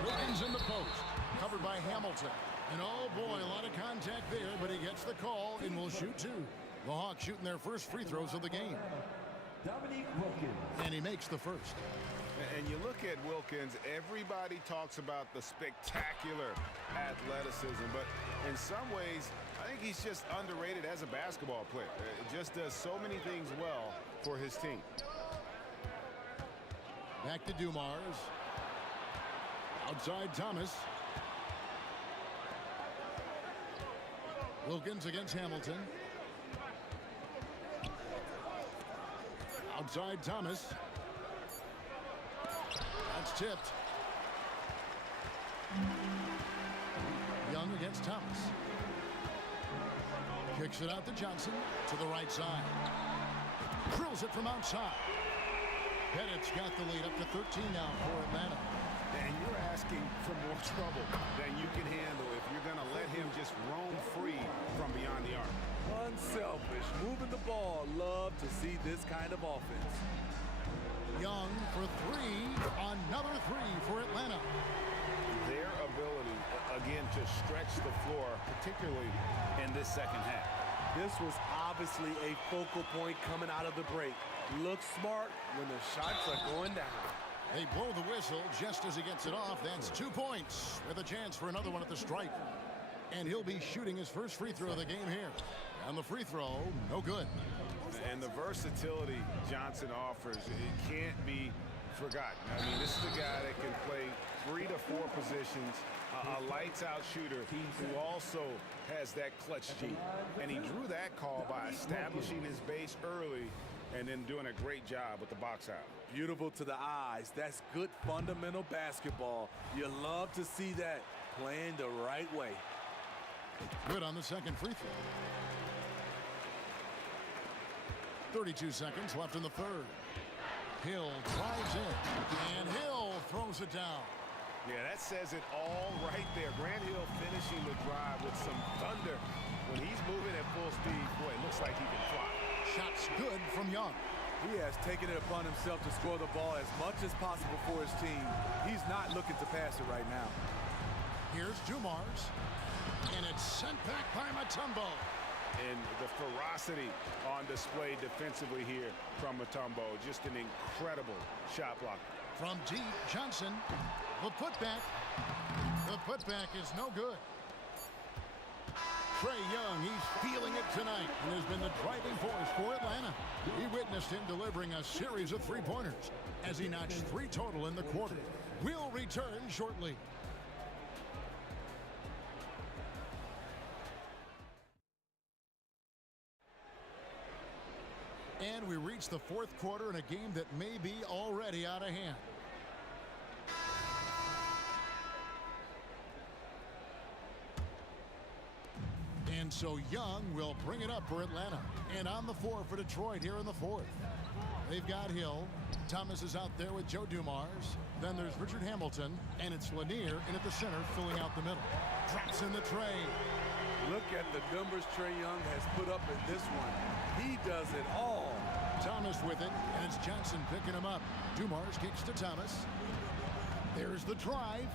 Wilkins in the post. Covered by Hamilton. And oh boy, a lot of contact there, but he gets the call and will shoot two. The Hawks shooting their first free throws of the game. And he makes the first. And you look at Wilkins, everybody talks about the spectacular athleticism, but in some ways, I think he's just underrated as a basketball player. It just does so many things well for his team. Back to Dumars. Outside Thomas. Wilkins against Hamilton. Outside Thomas. That's tipped. Young against Thomas. Kicks it out to Johnson to the right side. Drills it from outside. Bennett's got the lead up to 13 now for Atlanta. And you're asking for more trouble than you can handle if you're going to let him just roam free from beyond the arc. Unselfish, moving the ball. Love to see this kind of offense. Young for three. Another three for Atlanta. Their ability, again, to stretch the floor, particularly in this second half. This was obviously a focal point coming out of the break. Look smart when the shots are going down. They blow the whistle just as he gets it off. That's 2 points with a chance for another one at the stripe. And he'll be shooting his first free throw of the game here. And the free throw, no good. And the versatility Johnson offers, it can't be forgotten. I mean, this is a guy that can play 3 to 4 positions, a lights-out shooter who also has that clutch gene. And he drew that call by establishing his base early and then doing a great job with the box out. Beautiful to the eyes. That's good fundamental basketball. You love to see that playing the right way. Good on the second free throw. 32 seconds left in the third. Hill drives in, and Hill throws it down. Yeah, that says it all right there. Grant Hill finishing the drive with some thunder. When he's moving at full speed, boy, it looks like he can fly. Shots good from Young. He has taken it upon himself to score the ball as much as possible for his team. He's not looking to pass it right now. Here's Dumars, and it's sent back by Mutombo. And the ferocity on display defensively here from Mutombo. Just an incredible shot blocker. From deep, Johnson, the putback. The putback is no good. Trae Young, he's feeling it tonight and has been the driving force for Atlanta. We witnessed him delivering a series of three-pointers as he notched 3 total in the quarter. We'll return shortly. And we reach the 4th quarter in a game that may be already out of hand. And so Young will bring it up for Atlanta. And on the floor for Detroit here in the 4th. They've got Hill. Thomas is out there with Joe Dumars. Then there's Richard Hamilton. And it's Lanier in at the center filling out the middle. Drops in the tray. Look at the numbers Trae Young has put up in this one. He does it all. Thomas with it, and it's Johnson picking him up. Dumars kicks to Thomas. There's the drive.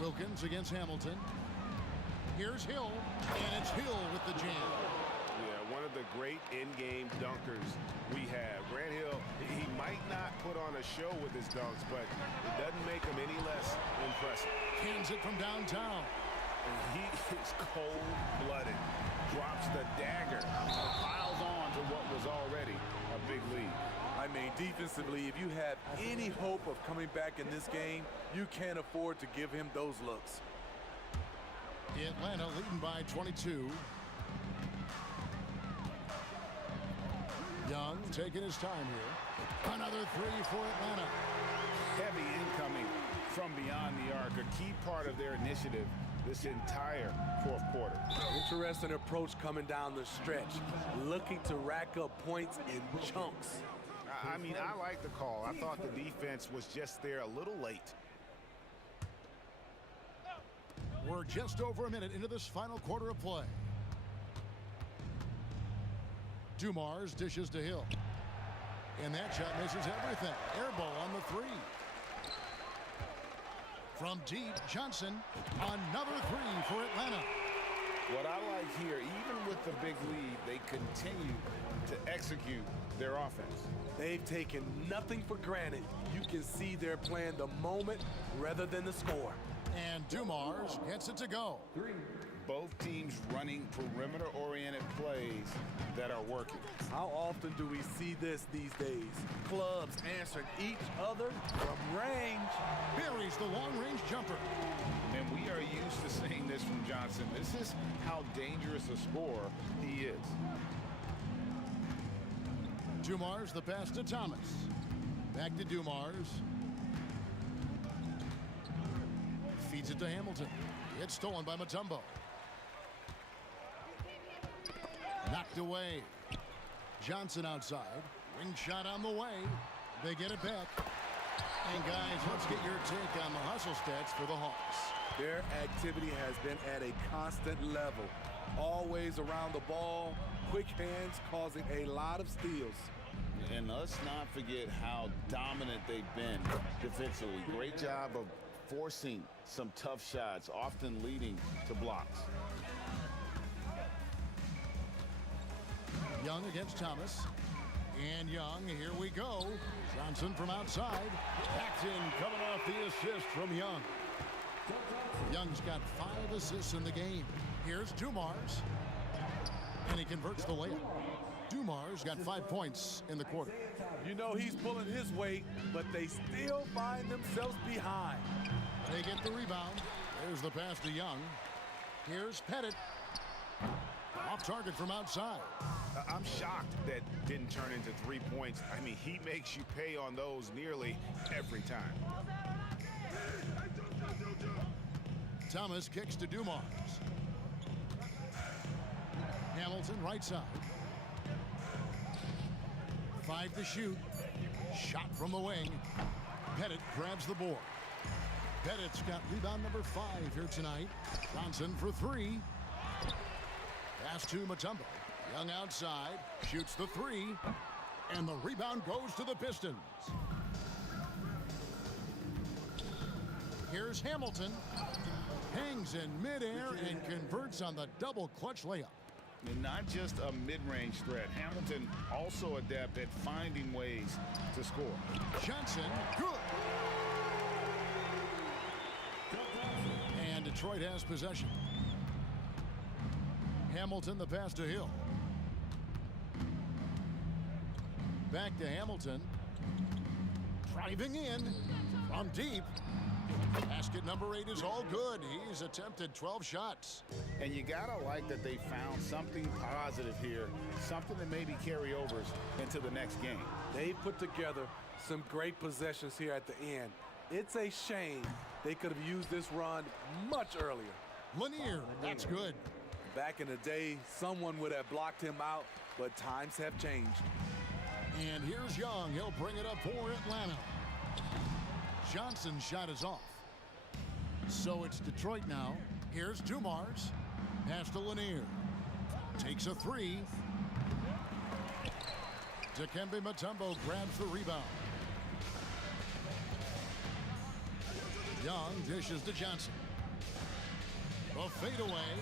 Wilkins against Hamilton. Here's Hill, and it's Hill with the jam. Yeah, one of the great in-game dunkers we have. Grant Hill, he might not put on a show with his dunks, but it doesn't make him any less impressive. Cans it from downtown. And he is cold-blooded. Drops the dagger. Piles on to what was already a big lead. I mean, defensively, if you have any hope of coming back in this game, you can't afford to give him those looks. Atlanta leading by 22. Young taking his time here. Another 3 for Atlanta. Heavy incoming from beyond the arc, a key part of their initiative this entire 4th quarter. Interesting approach coming down the stretch, looking to rack up points in chunks. I mean, I like the call. I thought the defense was just there a little late. We're just over a minute into this final quarter of play. Dumars dishes to Hill. And that shot misses everything. Air ball on the 3. From deep, Johnson, another 3 for Atlanta. What I like here, even with the big lead, they continue to execute their offense. They've taken nothing for granted. You can see they're playing the moment rather than the score. And Dumars gets it to go. Both teams running perimeter-oriented plays that are working. How often do we see this these days? Clubs answering each other from range. Buries the long-range jumper. And we are used to seeing this from Johnson. This is how dangerous a scorer he is. Dumars the pass to Thomas. Back to Dumars. Feeds it to Hamilton. It's stolen by Mutombo. Knocked away. Johnson outside. Wing shot on the way. They get it back. And guys, let's get your take on the hustle stats for the Hawks. Their activity has been at a constant level. Always around the ball. Quick hands causing a lot of steals. And let's not forget how dominant they've been defensively. Great job of forcing some tough shots, often leading to blocks. Young against Thomas. And Young, here we go. Johnson from outside. Paxton coming off the assist from Young. Young's got 5 assists in the game. Here's Dumars. And he converts the layup. Dumars got 5 points in the quarter. You know he's pulling his weight, but they still find themselves behind. They get the rebound. There's the pass to Young. Here's Pettit. Off target from outside. I'm shocked that didn't turn into 3 points. I mean, he makes you pay on those nearly every time. Thomas kicks to Dumars. Hamilton right side. 5 to shoot. Shot from the wing. Pettit grabs the board. Pettit's got rebound number 5 here tonight. Johnson for 3. Pass to Mutombo. Young outside. Shoots the 3. And the rebound goes to the Pistons. Here's Hamilton. Hangs in midair and converts on the double clutch layup. And not just a mid-range threat. Hamilton also adept at finding ways to score. Johnson, good. And Detroit has possession. Hamilton, the pass to Hill. Back to Hamilton. Driving in from deep. Basket number 8 is all good. He's attempted 12 shots. And you gotta like that they found something positive here, something that maybe carry overs into the next game. They put together some great possessions here at the end. It's a shame they could have used this run much earlier. Lanier, that's good. Back in the day, someone would have blocked him out, but times have changed. And here's Young. He'll bring it up for Atlanta. Johnson's shot is off. So it's Detroit now. Here's Dumars. Pass to Lanier. Takes a 3. Dikembe Mutombo grabs the rebound. Young dishes to Johnson. A fadeaway.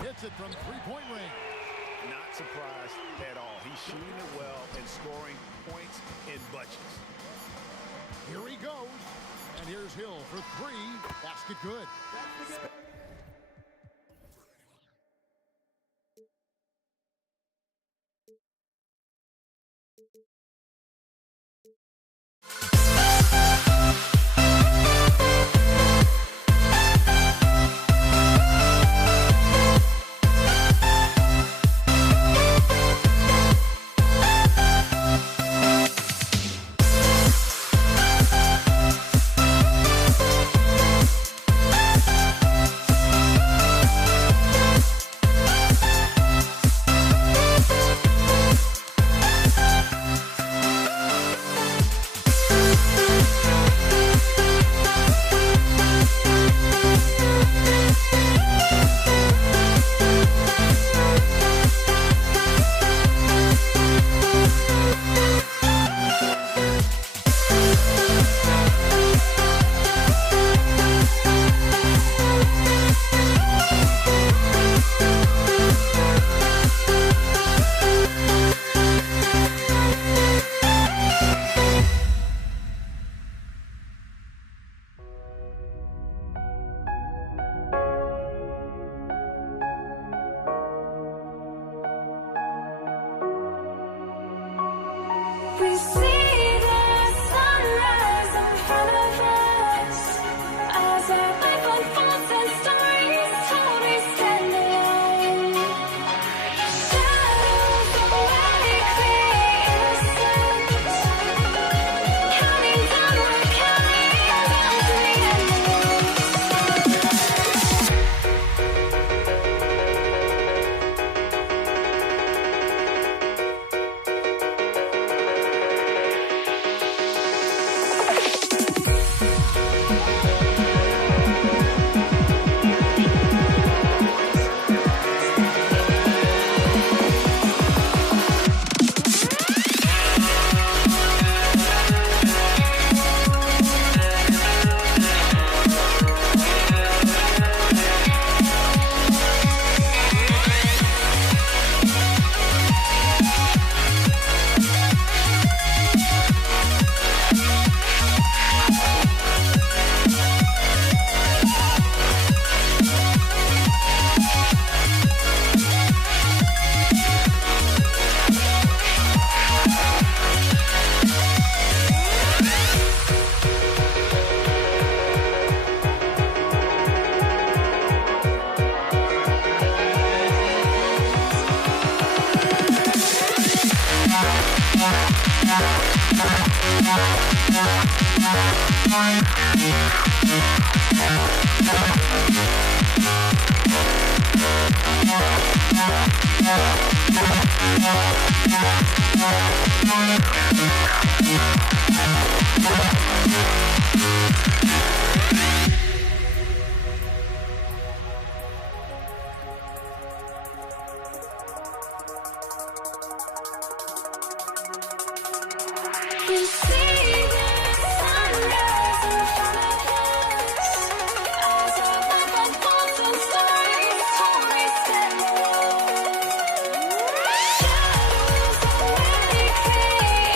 Hits it from three-point range. Not surprised at all. He's shooting it well and scoring points in bunches. Here he goes. And here's Hill for 3. Basket good. We see the sunrise in front of us as our life unfolds and stories told we stand alone. Shadows awake the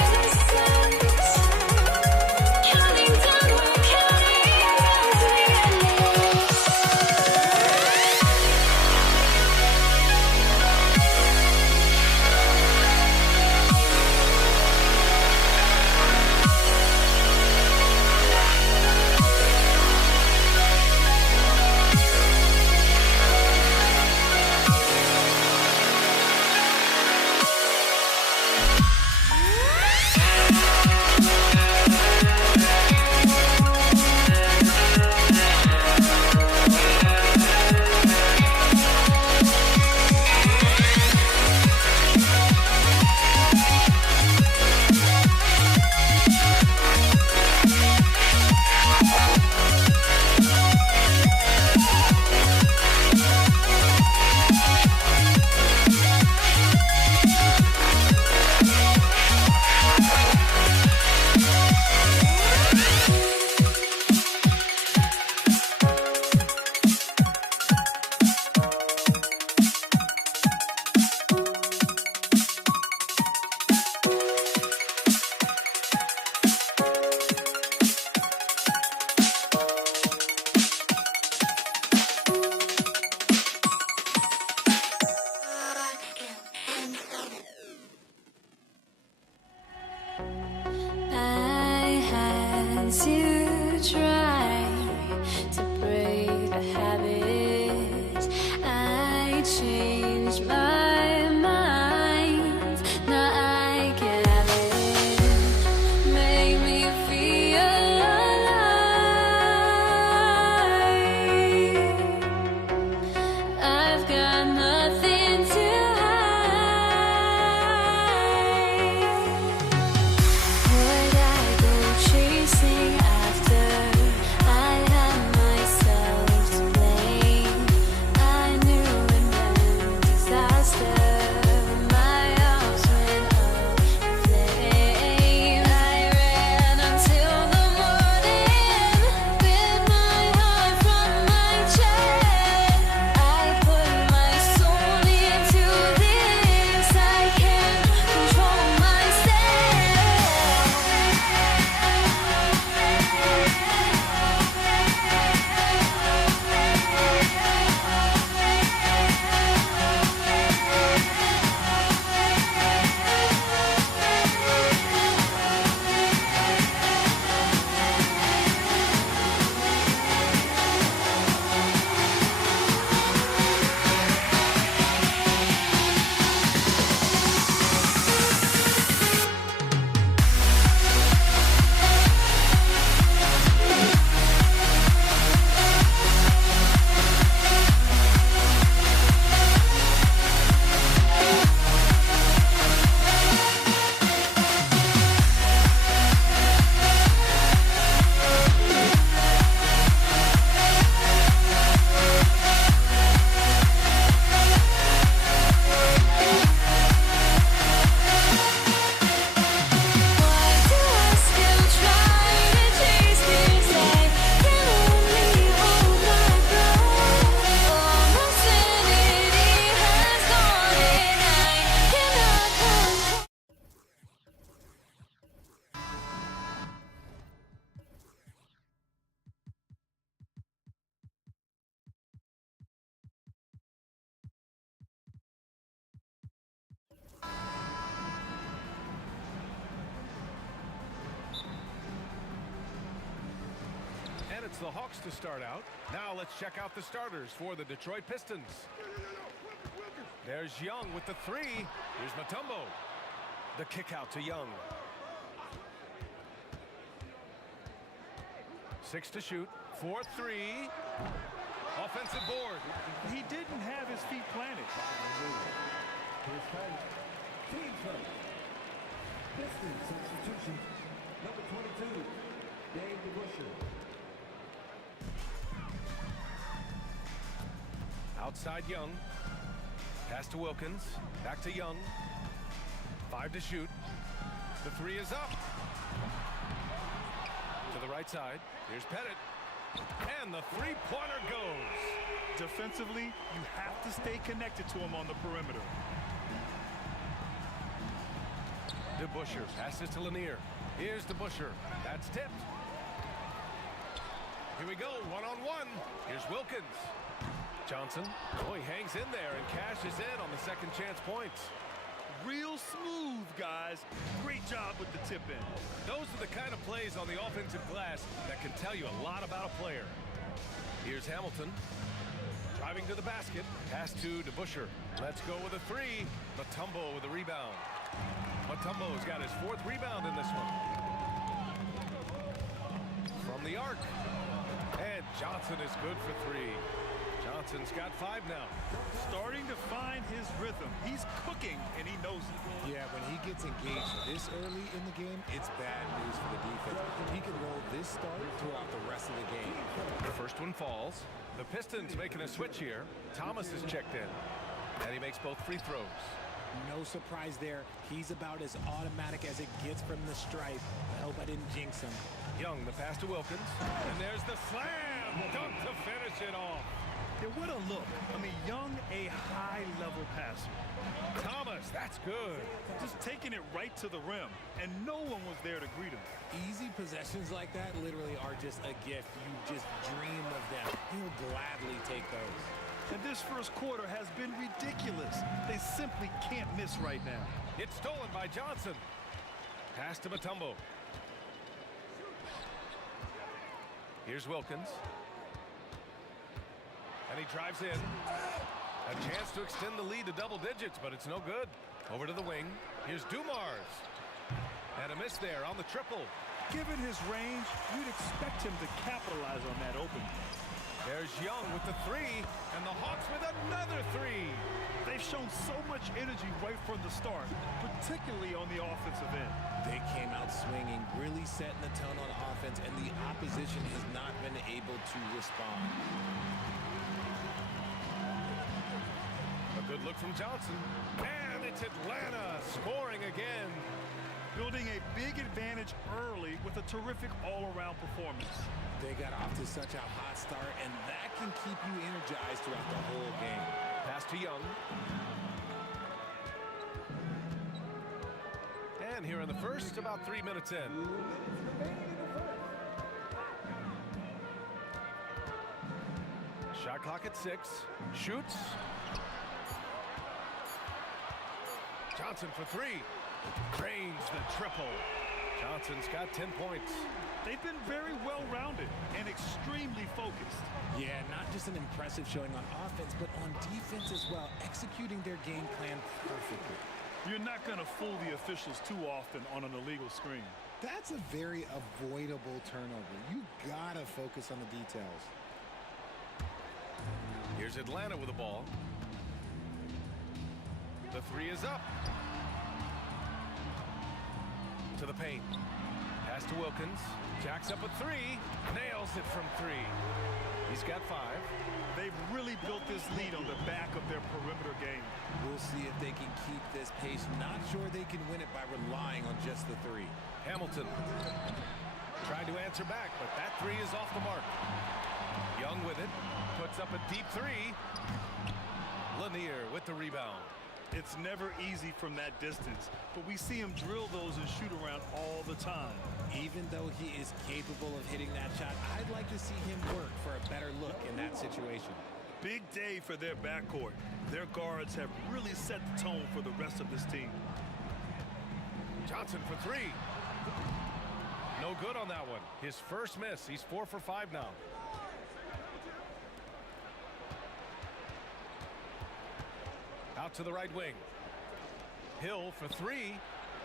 innocent, counting down, we're counting down to the to try to break the habit. I changed my mind. Now I can have it. Make me feel alive. I've got nothing to would I go chasing after? I had myself to blame. I knew it meant disaster. My house went up in flames. I ran until the morning, bit my heart from my chest. I put my soul into this. I can't control myself. Why do I still try to chase this? I can only hold my breath. All my sanity has gone and I cannot control. And it's the Hawks to start out. Now let's check out the starters for the Detroit Pistons. There's Young with the three. Here's Mutombo. The kick out to Young. 6 to shoot. 4-3. Offensive board. He didn't have his feet planted. Here's first. Team first. Pistons substitution. Number 22, Dave DeBusschere. Outside Young. Pass to Wilkins. Back to Young. 5 to shoot. The three is up. To the right side. Here's Pettit. And the three-pointer goes. Defensively, you have to stay connected to him on the perimeter. DeBusschere passes to Lanier. Here's DeBusschere. That's tipped. Here we go, one-on-one. Here's Wilkins. Johnson. Oh, he hangs in there and cashes in on the second chance points. Real smooth, guys. Great job with the tip in. Those are the kind of plays on the offensive glass that can tell you a lot about a player. Here's Hamilton. Driving to the basket. Pass to DeBusschere. Let's go with a three. Mutombo with a rebound. Mutombo's got his 4th rebound in this one. From the arc. And Johnson is good for 3. Johnson's got 5 now. Starting to find his rhythm. He's cooking, and he knows it. Yeah, when he gets engaged this early in the game, it's bad news for the defense. He can roll this start throughout the rest of the game. The first one falls. The Pistons making a switch here. Thomas is checked in. And he makes both free throws. No surprise there. He's about as automatic as it gets from the stripe. I hope I didn't jinx him. Young, the pass to Wilkins. And there's the slam. Dunk to finish it off. Yeah, what a look. I mean, Young, a high-level passer. Thomas, that's good. Just taking it right to the rim, and no one was there to greet him. Easy possessions like that literally are just a gift. You just dream of them. He'll gladly take those. And this first quarter has been ridiculous. They simply can't miss right now. It's stolen by Johnson. Pass to Mutombo. Here's Wilkins. And he drives in. A chance to extend the lead to double digits, but it's no good. Over to the wing. Here's Dumars. And a miss there on the triple. Given his range, you'd expect him to capitalize on that opening. There's Young with the three, and the Hawks with another three. They've shown so much energy right from the start, particularly on the offensive end. They came out swinging, really setting the tone on offense, and the opposition has not been able to respond. A good look from Johnson. And it's Atlanta scoring again. Building a big advantage early with a terrific all-around performance. They got off to such a hot start, and that can keep you energized throughout the whole game. Pass to Young. And here in the first, about 3 minutes in. Shot clock at 6. Shoots. Johnson for 3. Drains the triple. Johnson's got 10 points. They've been very well-rounded and extremely focused. Yeah, not just an impressive showing on offense, but on defense as well, executing their game plan perfectly. You're not going to fool the officials too often on an illegal screen. That's a very avoidable turnover. You gotta focus on the details. Here's Atlanta with the ball. The three is up. To the paint. Pass to Wilkins. Jacks up a 3. Nails it from 3. He's got 5. They've really built this lead on the back of their perimeter game. We'll see if they can keep this pace. Not sure they can win it by relying on just the 3. Hamilton tried to answer back, but that 3 is off the mark. Young with it. Puts up a deep 3. Lanier with the rebound. It's never easy from that distance, but we see him drill those and shoot around all the time. Even though he is capable of hitting that shot, I'd like to see him work for a better look in that situation. Big day for their backcourt. Their guards have really set the tone for the rest of this team. Johnson for 3. No good on that one. His first miss. He's 4 for 5 now. Out to the right wing. Hill for 3.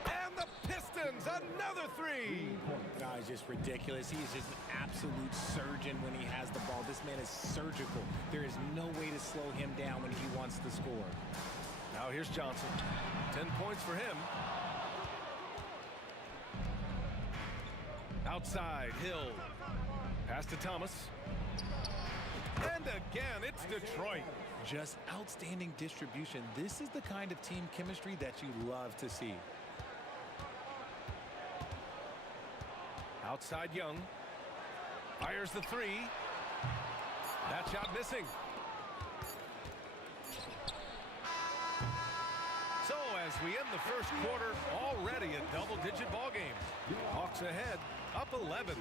And the Pistons, another 3. Guys, just ridiculous. He is just an absolute surgeon when he has the ball. This man is surgical. There is no way to slow him down when he wants to score. Now here's Johnson. 10 points for him. Outside, Hill. Pass to Thomas. And again, it's Detroit. Just outstanding distribution. This is the kind of team chemistry that you love to see. Outside Young. Fires the 3. That shot missing. So as we end the first quarter, already a double-digit ball game. Hawks ahead, up 11.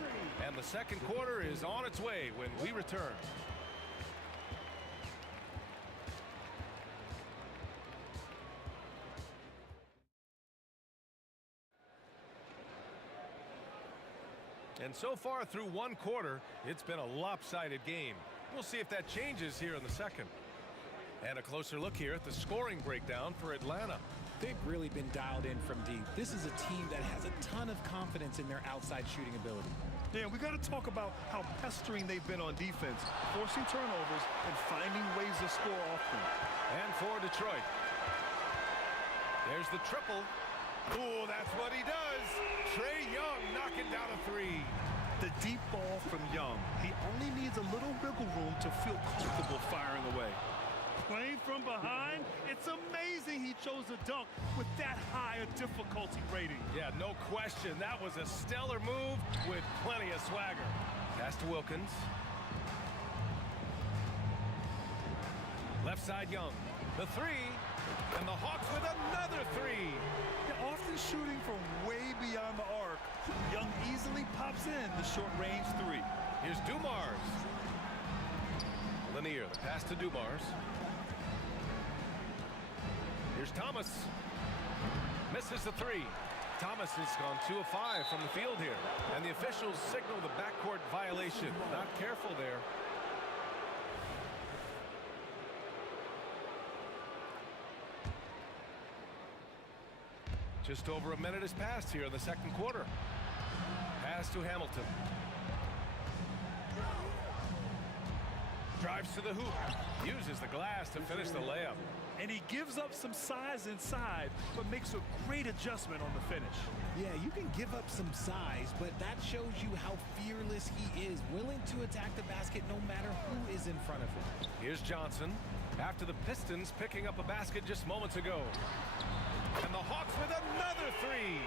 And the second quarter is on its way when we return. And so far through one quarter, it's been a lopsided game. We'll see if that changes here in the second. And a closer look here at the scoring breakdown for Atlanta. They've really been dialed in from deep. This is a team that has a ton of confidence in their outside shooting ability. Yeah, we got to talk about how pestering they've been on defense, forcing turnovers and finding ways to score often. And for Detroit. There's the triple. Ooh, that's what he does. Trae Young knocking down a 3. The deep ball from Young. He only needs a little wiggle room to feel comfortable firing away. Playing from behind, it's amazing he chose a dunk with that high a difficulty rating. Yeah, no question. That was a stellar move with plenty of swagger. Pass to Wilkins. Left side Young. The 3. And the Hawks with another 3. They're often shooting from way beyond the arc. Young easily pops in the short-range 3. Here's Dumars. Lanier, the pass to Dumars. Here's Thomas. Misses the 3. Thomas has gone 2 of 5 from the field here. And the officials signal the backcourt violation. Not careful there. Just over a minute has passed here in the second quarter. Pass to Hamilton. Drives to the hoop. Uses the glass to finish the layup. And he gives up some size inside, but makes a great adjustment on the finish. Yeah, you can give up some size, but that shows you how fearless he is, willing to attack the basket no matter who is in front of him. Here's Johnson after the Pistons picking up a basket just moments ago. And the Hawks with another three.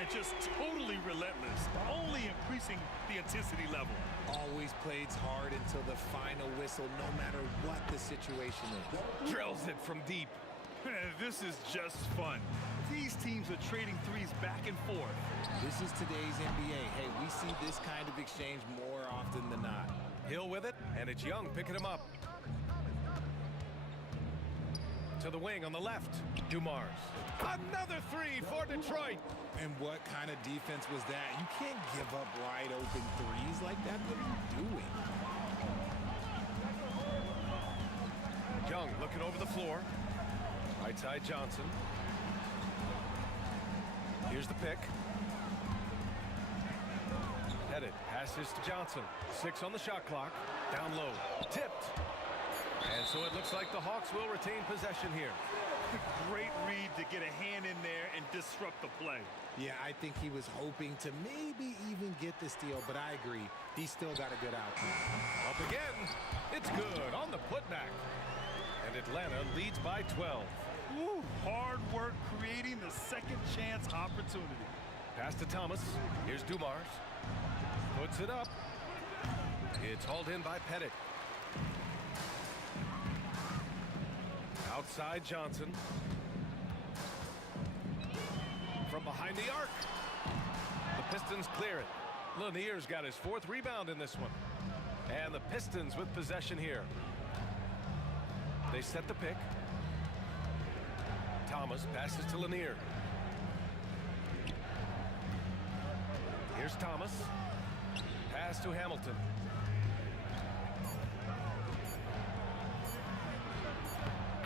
And just totally relentless, only increasing the intensity level. Always plays hard until the final whistle, no matter what the situation is. Drills it from deep. This is just fun. These teams are trading threes back and forth. This is today's NBA. Hey, we see this kind of exchange more often than not. Hill with it, and it's Young picking him up. To the wing on the left, Dumars. Another three for Detroit. And what kind of defense was that? You can't give up wide open threes like that. What are you doing? Young looking over the floor. Right side Johnson. Here's the pick. Headed. Passes to Johnson. 6 on the shot clock. Down low. Tipped. And so it looks like the Hawks will retain possession here. Great read to get a hand in there and disrupt the play. Yeah, I think he was hoping to maybe even get the steal, but I agree. He's still got a good outcome. Up again. It's good on the putback. And Atlanta leads by 12. Woo, hard work creating the second chance opportunity. Pass to Thomas. Here's Dumars. Puts it up. It's hauled in by Pettit. Outside Johnson. From behind the arc. The Pistons clear it. Lanier's got his 4th rebound in this one. And the Pistons with possession here. They set the pick. Thomas passes to Lanier. Here's Thomas. Pass to Hamilton.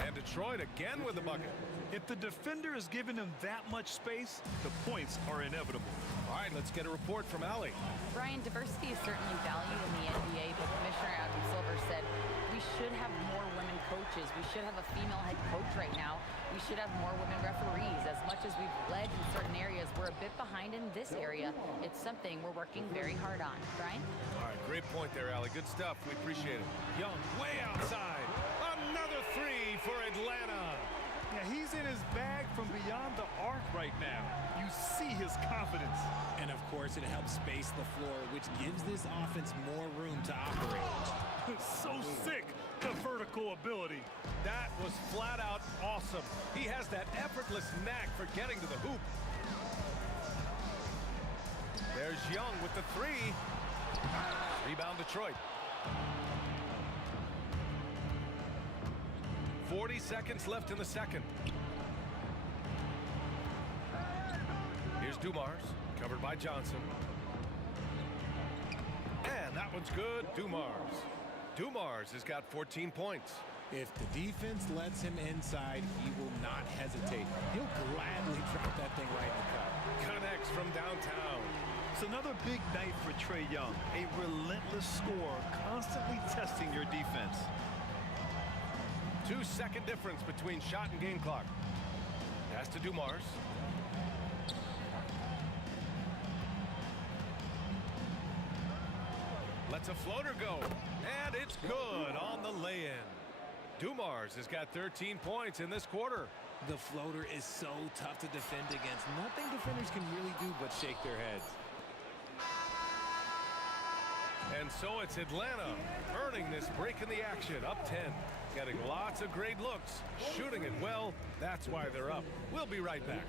And Detroit again with the bucket. If the defender is giving him that much space, the points are inevitable. All right, let's get a report from Allie. Brian, diversity is certainly valued in the NBA, but Commissioner Adam Silver said we should have more women coaches. We should have a female head coach right now. We should have more women referees. As much as we've led in certain areas, we're a bit behind in this area. It's something we're working very hard on. Brian? All right, great point there, Allie. Good stuff. We appreciate it. Young way outside. Another three for Atlanta. Yeah, he's in his bag from beyond the arc right now. You see his confidence. And of course, it helps space the floor, which gives this offense more room to operate. So sick, the vertical ability. That was flat out awesome. He has that effortless knack for getting to the hoop. There's Young with the three. Rebound Detroit. 40 seconds left in the second. Here's Dumars, covered by Johnson. And that one's good, Dumars. Dumars has got 14 points. If the defense lets him inside, he will not hesitate. He'll gladly drop that thing right in the cup. Connects from downtown. It's another big night for Trae Young. A relentless scorer, constantly testing your defense. 2-second difference between shot and game clock. Pass to Dumars. Lets a floater go. And it's good on the lay-in. Dumars has got 13 points in this quarter. The floater is so tough to defend against. Nothing defenders can really do but shake their heads. And so it's Atlanta earning this break in the action, up 10. Getting lots of great looks, shooting it well. That's why they're up. We'll be right back.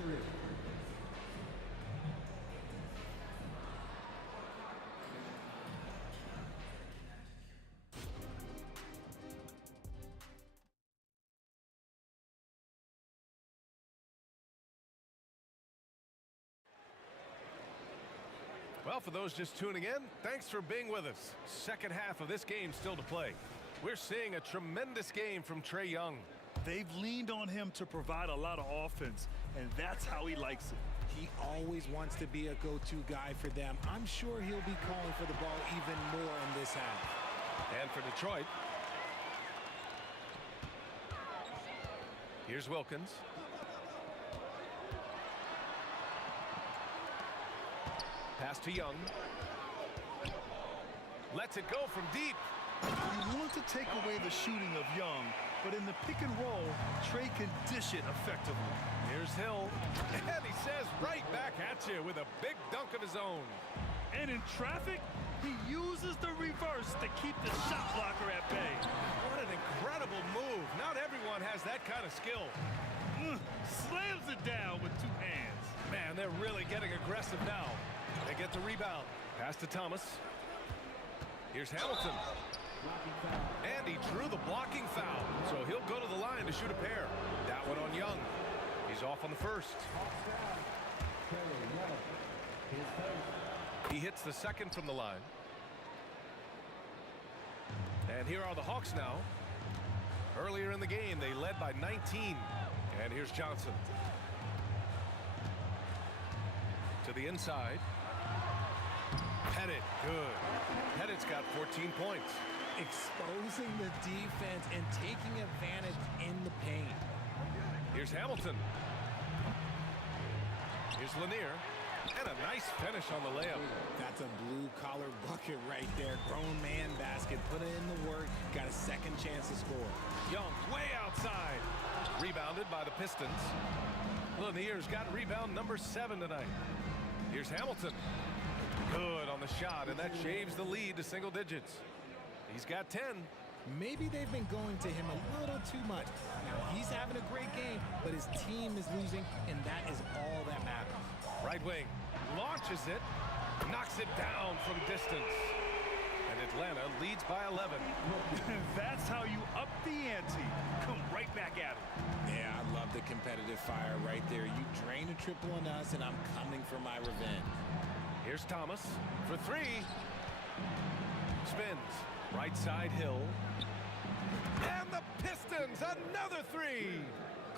Well, for those just tuning in, thanks for being with us. Second half of this game still to play. We're seeing a tremendous game from Trae Young. They've leaned on him to provide a lot of offense, and that's how he likes it. He always wants to be a go-to guy for them. I'm sure he'll be calling for the ball even more in this half. And for Detroit, here's Wilkins. Pass to Young. Lets it go from deep. You want to take away the shooting of Young, but in the pick and roll, Trae can dish it effectively. Here's Hill, and he says right back at you with a big dunk of his own. And in traffic, he uses the reverse to keep the shot blocker at bay. What an incredible move. Not everyone has that kind of skill. Slams it down with two hands. Man, they're really getting aggressive now. They get the rebound. Pass to Thomas. Here's Hamilton. And he drew the blocking foul, so he'll go to the line to shoot a pair. That one on Young. He's off on the first. He hits the second from the line. And here are the Hawks now. Earlier in the game, they led by 19. And here's Johnson. To the inside. Pettit, good. Pettit's got 14 points. Exposing the defense and taking advantage in the paint. Here's Hamilton. Here's Lanier. And a nice finish on the layup. That's a blue-collar bucket right there. Grown man basket. Put it in the work. Got a second chance to score. Young way outside. Rebounded by the Pistons. Lanier's got rebound number 7 tonight. Here's Hamilton. Good on the shot, and that shaves the lead to single digits. He's got 10. Maybe they've been going to him a little too much. Now, he's having a great game, but his team is losing, and that is all that matters. Right wing launches it, knocks it down from distance. And Atlanta leads by 11. That's how you up the ante. Come right back at him. Yeah, I love the competitive fire right there. You drain a triple on us, and I'm coming for my revenge. Here's Thomas for 3. Spins. Right side Hill. And the Pistons, another 3.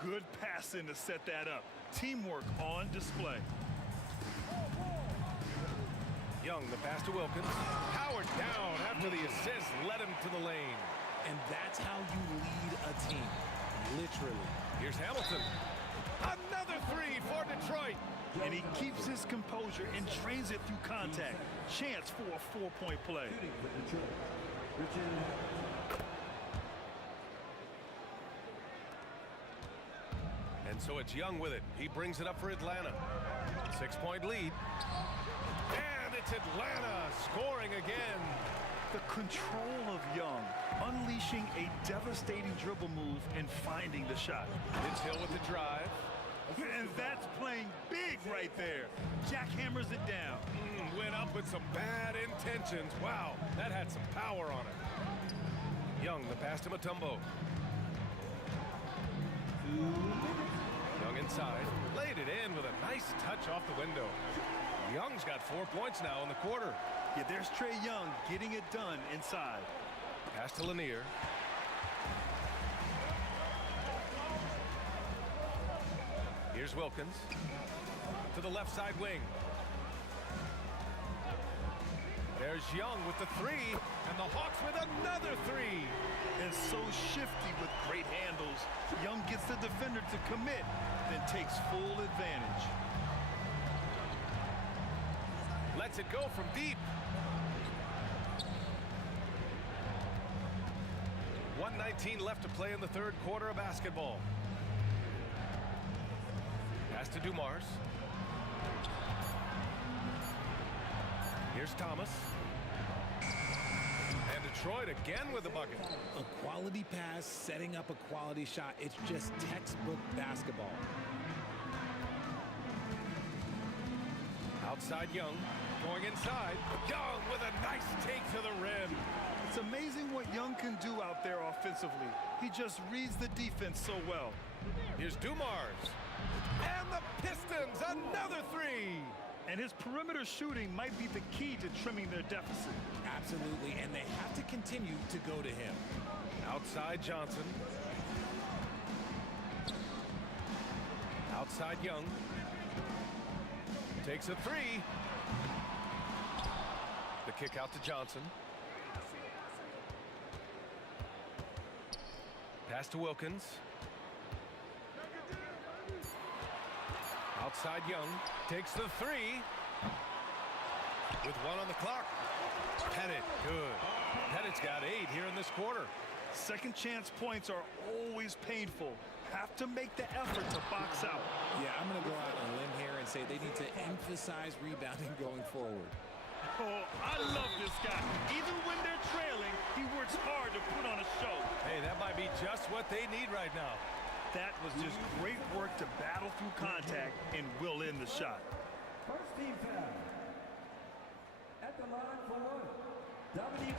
Good passing to set that up. Teamwork on display. Young, the pass to Wilkins. Howard down after the assist led him to the lane. And that's how you lead a team. Literally. Here's Hamilton. Another 3 for Detroit. And he keeps his composure and trains it through contact. Chance for a 4-point play. And so it's Young with it. He brings it up for Atlanta. 6-point lead. And it's Atlanta scoring again. The control of Young, unleashing a devastating dribble move and finding the shot. It's Hill with the drive. And that's playing big right there. Jackhammers it down. Went up with some bad intentions. Wow, that had some power on it. Young, the pass to Mutombo. Young inside. Laid it in with a nice touch off the window. Young's got 4 points now in the quarter. Yeah, there's Trae Young getting it done inside. Pass to Lanier. Here's Wilkins. To the left side wing. There's Young with the 3, and the Hawks with another 3. And so shifty with great handles. Young gets the defender to commit, then takes full advantage. Lets it go from deep. 1:19 left to play in the third quarter of basketball. Pass to Dumars. Here's Thomas. And Detroit again with the bucket. A quality pass, setting up a quality shot. It's just textbook basketball. Outside Young. Going inside. Young with a nice take to the rim. It's amazing what Young can do out there offensively. He just reads the defense so well. Here's Dumars. And the Pistons, another 3. And his perimeter shooting might be the key to trimming their deficit. Absolutely, and they have to continue to go to him. Outside Johnson. Outside Young. Takes a three. The kick out to Johnson. Pass to Wilkins. Outside Young. Takes the three. With one on the clock. Pettit, good. Pettit's got 8 here in this quarter. Second chance points are always painful. Have to make the effort to box out. Yeah, I'm going to go out on a limb here and say they need to emphasize rebounding going forward. Oh, I love this guy. Even when they're trailing, he works hard to put on a show. Hey, that might be just what they need right now. That was just great work to battle through contact and will in the shot. First team foul. At the line for Dominique.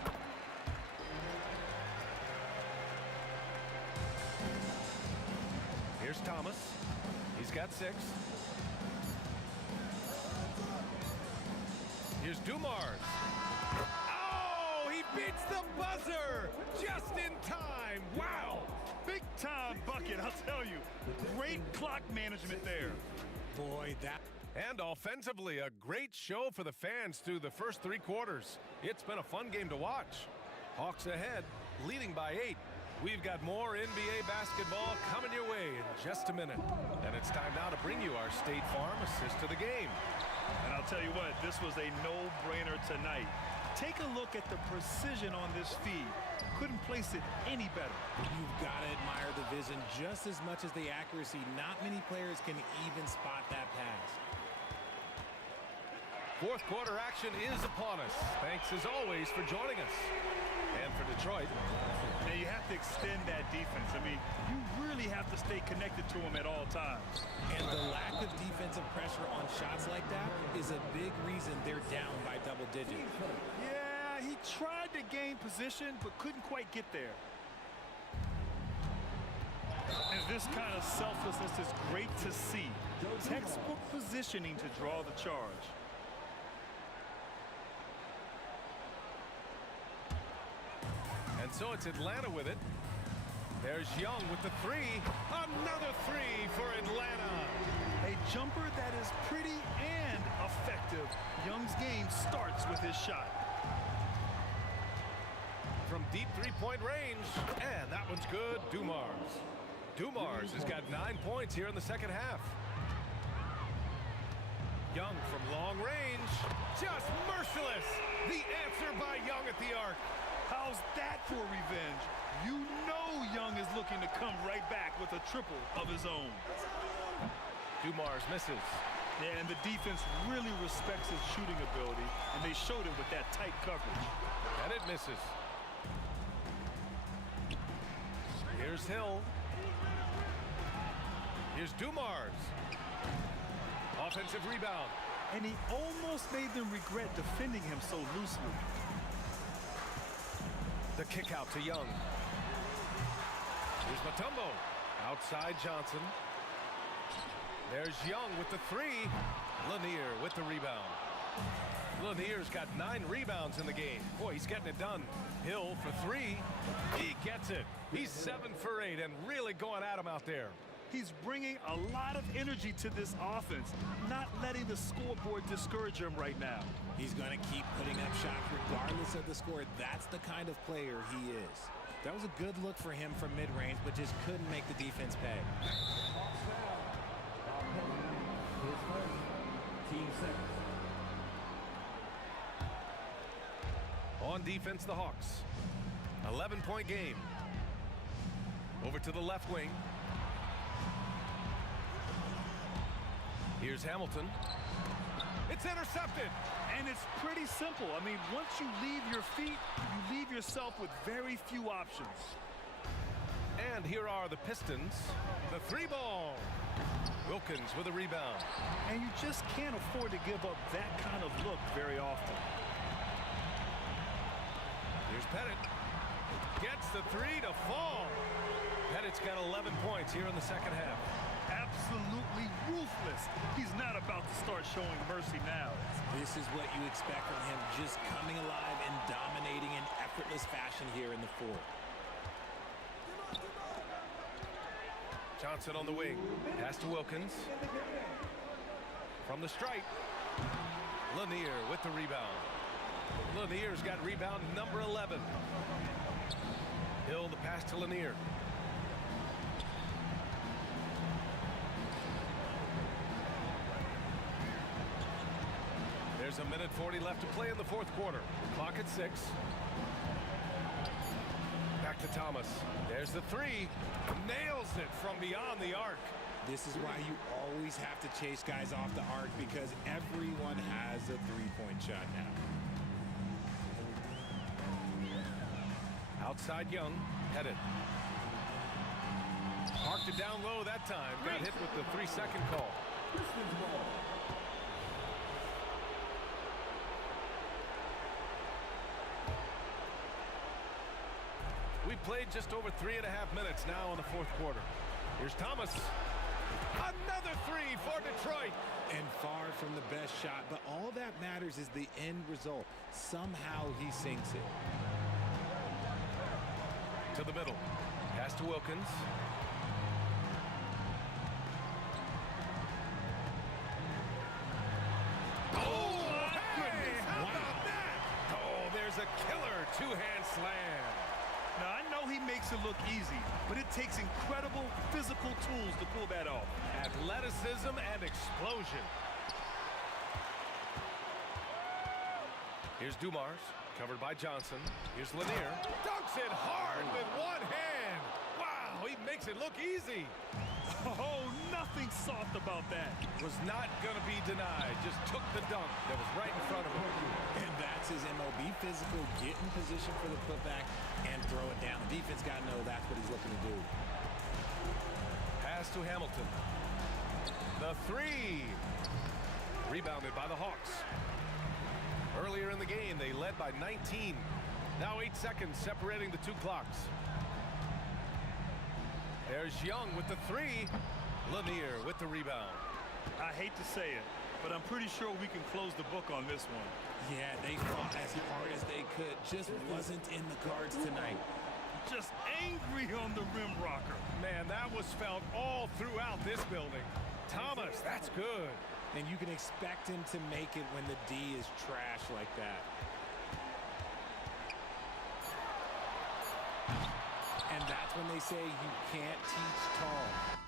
Here's Thomas. He's got 6. Here's Dumars. Oh, he beats the buzzer just in time. Wow. Big time bucket, I'll tell you. Great clock management there. Boy, that... And offensively, a great show for the fans through the first 3 quarters. It's been a fun game to watch. Hawks ahead, leading by 8. We've got more NBA basketball coming your way in just a minute. And it's time now to bring you our State Farm assist to the game. And I'll tell you what, this was a no-brainer tonight. Take a look at the precision on this feed. Couldn't place it any better. You've got to admire the vision just as much as the accuracy. Not many players can even spot that pass. Fourth quarter action is upon us. Thanks as always for joining us. And for Detroit. Now you have to extend that defense. I mean, you really have to stay connected to them at all times. And the lack of defensive pressure on shots like that is a big reason they're down by double digits. Yeah, he tried to gain position, but couldn't quite get there. And this kind of selflessness is great to see. Textbook positioning to draw the charge. And so it's Atlanta with it. There's Young with the 3. Another 3 for Atlanta. A jumper that is pretty and effective. Young's game starts with his shot. From deep 3-point range. And that one's good. Dumars. Dumars has got 9 points here in the second half. Young from long range. Just merciless. The answer by Young at the arc. How's that for revenge? You know Young is looking to come right back with a triple of his own. Dumars misses. Yeah, and the defense really respects his shooting ability, and they showed it with that tight coverage. And it misses. Here's Hill. Here's Dumars. Offensive rebound. And he almost made them regret defending him so loosely. The kick out to Young. Here's Mutombo. Outside Johnson. There's Young with the 3. Lanier with the rebound. Lanier's got 9 rebounds in the game. Boy, he's getting it done. Hill for 3. He gets it. He's 7 for 8 and really going at him out there. He's bringing a lot of energy to this offense, not letting the scoreboard discourage him right now. He's going to keep putting up shots regardless of the score. That's the kind of player he is. That was a good look for him from mid-range, but just couldn't make the defense pay. On defense, the Hawks. 11-point game. Over to the left wing. Here's Hamilton. It's intercepted. And it's pretty simple. I mean, once you leave your feet, you leave yourself with very few options. And here are the Pistons. The 3-ball. Wilkins with a rebound. And you just can't afford to give up that kind of look very often. Here's Pettit. Gets the 3 to fall. Pettit's got 11 points here in the second half. Absolutely absolutely ruthless. He's not about to start showing mercy now. This is what you expect from him, just coming alive and dominating in effortless fashion here in the fourth. Johnson on the wing. Pass to Wilkins. From the stripe. Lanier with the rebound. Lanier's got rebound number 11. Hill the pass to Lanier. There's a minute 40 left to play in the fourth quarter. Clock at 6. Back to Thomas. There's the three. Nails it from beyond the arc. This is why you always have to chase guys off the arc, because everyone has a three-point shot now. Outside Young. Headed. Parked it down low that time. Got hit with the 3-second call. We played just over 3.5 minutes now in the fourth quarter. Here's Thomas. Another three for Detroit. And far from the best shot, but all that matters is the end result. Somehow he sinks it. To the middle. Pass to Wilkins. Oh, my goodness. How about that? Oh, there's a killer two-hand slam. Now, I know he makes it look easy, but it takes incredible physical tools to pull that off. Athleticism and explosion. Here's Dumars, covered by Johnson. Here's Lanier. Dunks it hard with one hand. Wow, he makes it look easy. Oh, nothing soft about that. Was not going to be denied. Just took the dunk that was right in front of him. And that's his MO. Be physical, get in position for the putback, and throw it down. The defense got to know that's what he's looking to do. Pass to Hamilton. The three. Rebounded by the Hawks. Earlier in the game, they led by 19. Now 8 seconds separating the two clocks. There's Young with the three. Lanier with the rebound. I hate to say it, but I'm pretty sure we can close the book on this one. Yeah, they fought as hard as they could. Just wasn't in the cards tonight. Just angry on the rim rocker. Man, that was felt all throughout this building. Thomas, that's good. And you can expect him to make it when the D is trash like that. And that's when they say you can't teach tall.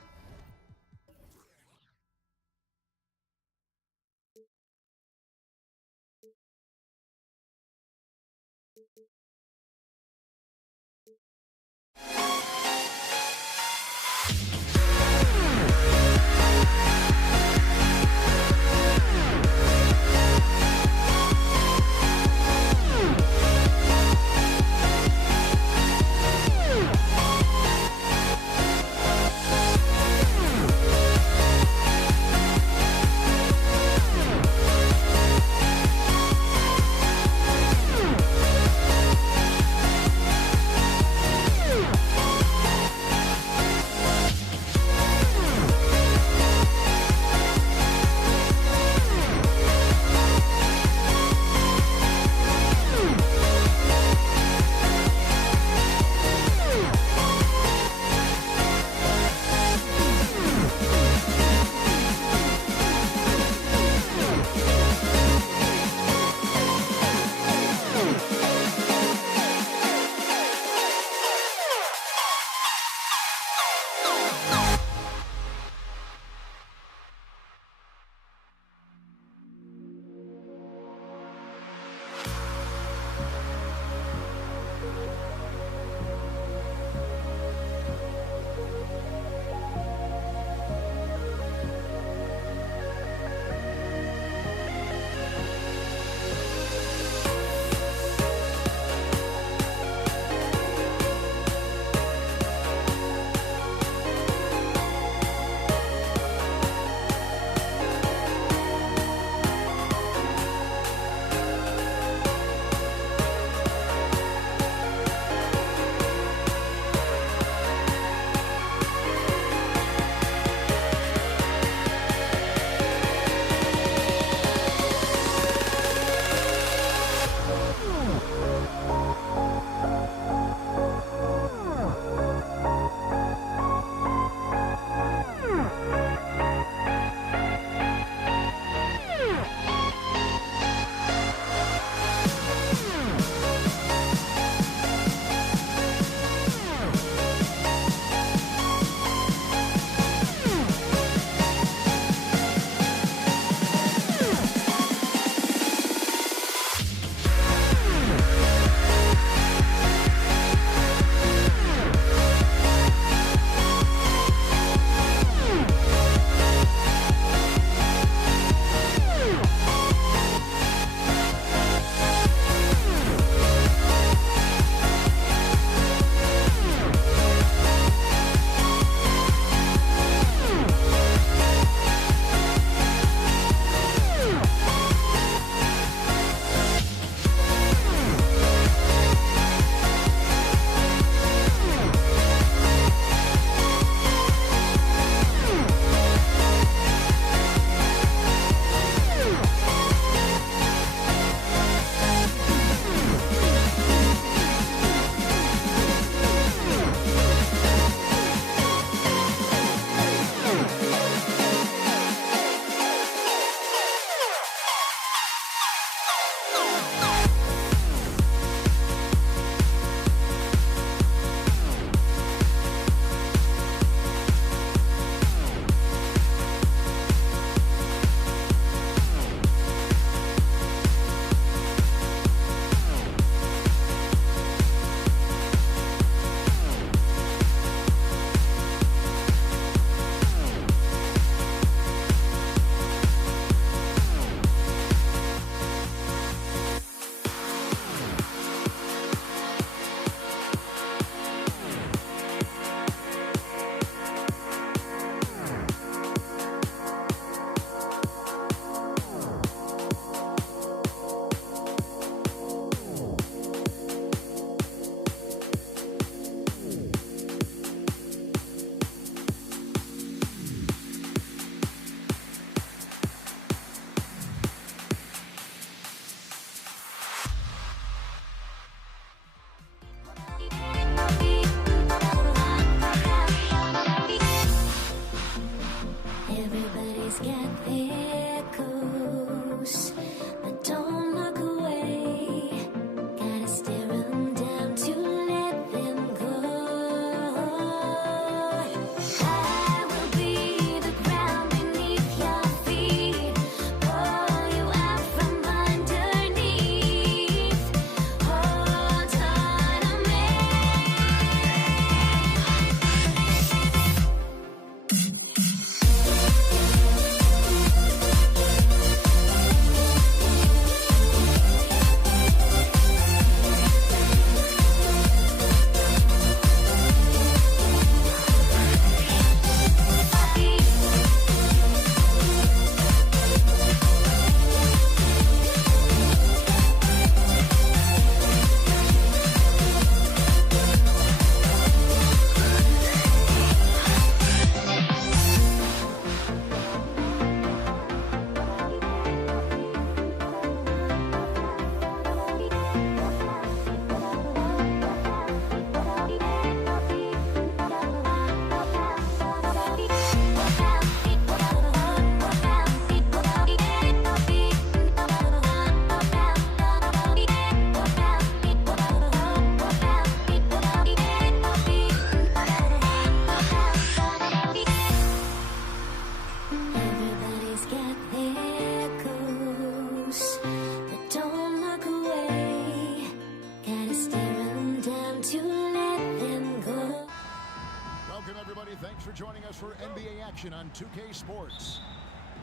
for NBA action on 2K Sports.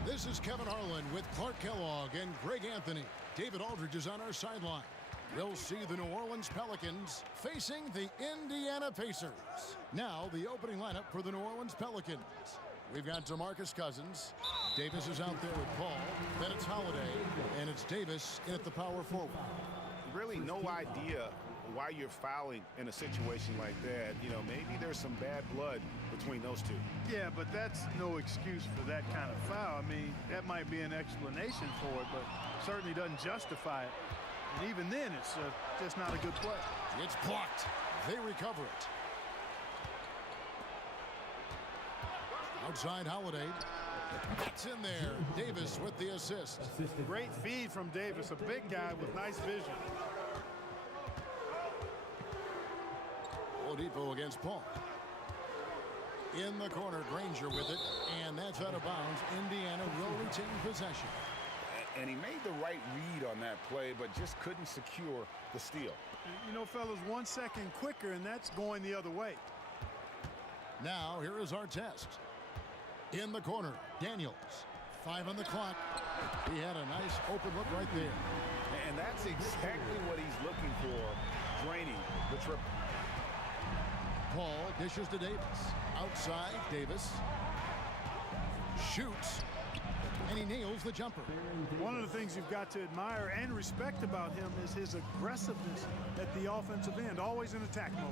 This is Kevin Harlan with Clark Kellogg and Greg Anthony. David Aldridge is on our sideline. We'll see the New Orleans Pelicans facing the Indiana Pacers. Now, the opening lineup for the New Orleans Pelicans. We've got DeMarcus Cousins. Davis is out there with Paul. Then it's Holiday, and it's Davis in at the power forward. Really no idea why you're fouling in a situation like that. You know, maybe there's some bad blood between those two. Yeah, but that's no excuse for that kind of foul. I mean, that might be an explanation for it, but certainly doesn't justify it. And even then, it's just not a good play. It's blocked. They recover it. Outside Holiday. That's in there. Davis with the assist. Great feed from Davis, a big guy with nice vision. Oladipo against Paul. In the corner, Granger with it, and that's out of bounds. Indiana will retain possession. And he made the right read on that play, but just couldn't secure the steal. You know, fellas, 1 second quicker, and that's going the other way. Now, here is our test. In the corner, Daniels. 5 on the clock. He had a nice open look right there. And that's exactly what he's looking for, draining the triple. Paul dishes to Davis. Outside, Davis shoots, and he nails the jumper. One of the things you've got to admire and respect about him is his aggressiveness at the offensive end, always in attack mode.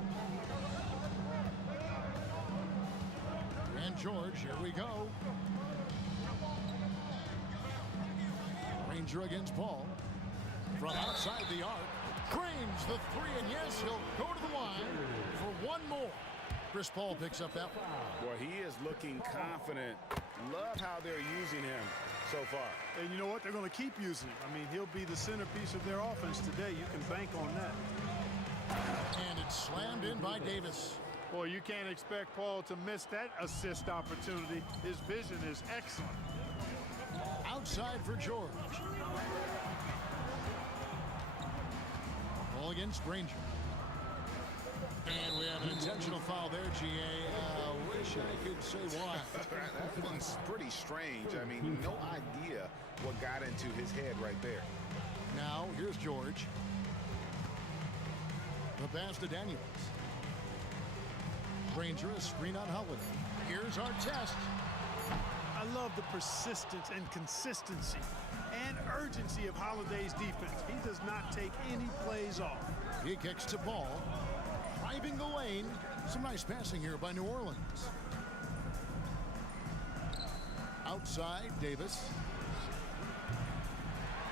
And George, here we go. Granger against Paul. From outside the arc, frames the three, and yes, he'll go to the line for one more. Chris Paul picks up that one. Boy, he is looking confident. Love how they're using him so far. And you know what? They're going to keep using him. I mean, he'll be the centerpiece of their offense today. You can bank on that. And it's slammed in by Davis. Boy, you can't expect Paul to miss that assist opportunity. His vision is excellent. Outside for George. Ball against Granger. And we have an intentional foul there, G.A. Wish I could say why. That one's pretty strange. I mean, no idea what got into his head right there. Now, here's George. The pass to Daniels. Granger, a screen on Holiday. Here's our test. I love the persistence and consistency and urgency of Holiday's defense. He does not take any plays off. He kicks to Paul. Driving the lane. Some nice passing here by New Orleans. Outside, Davis.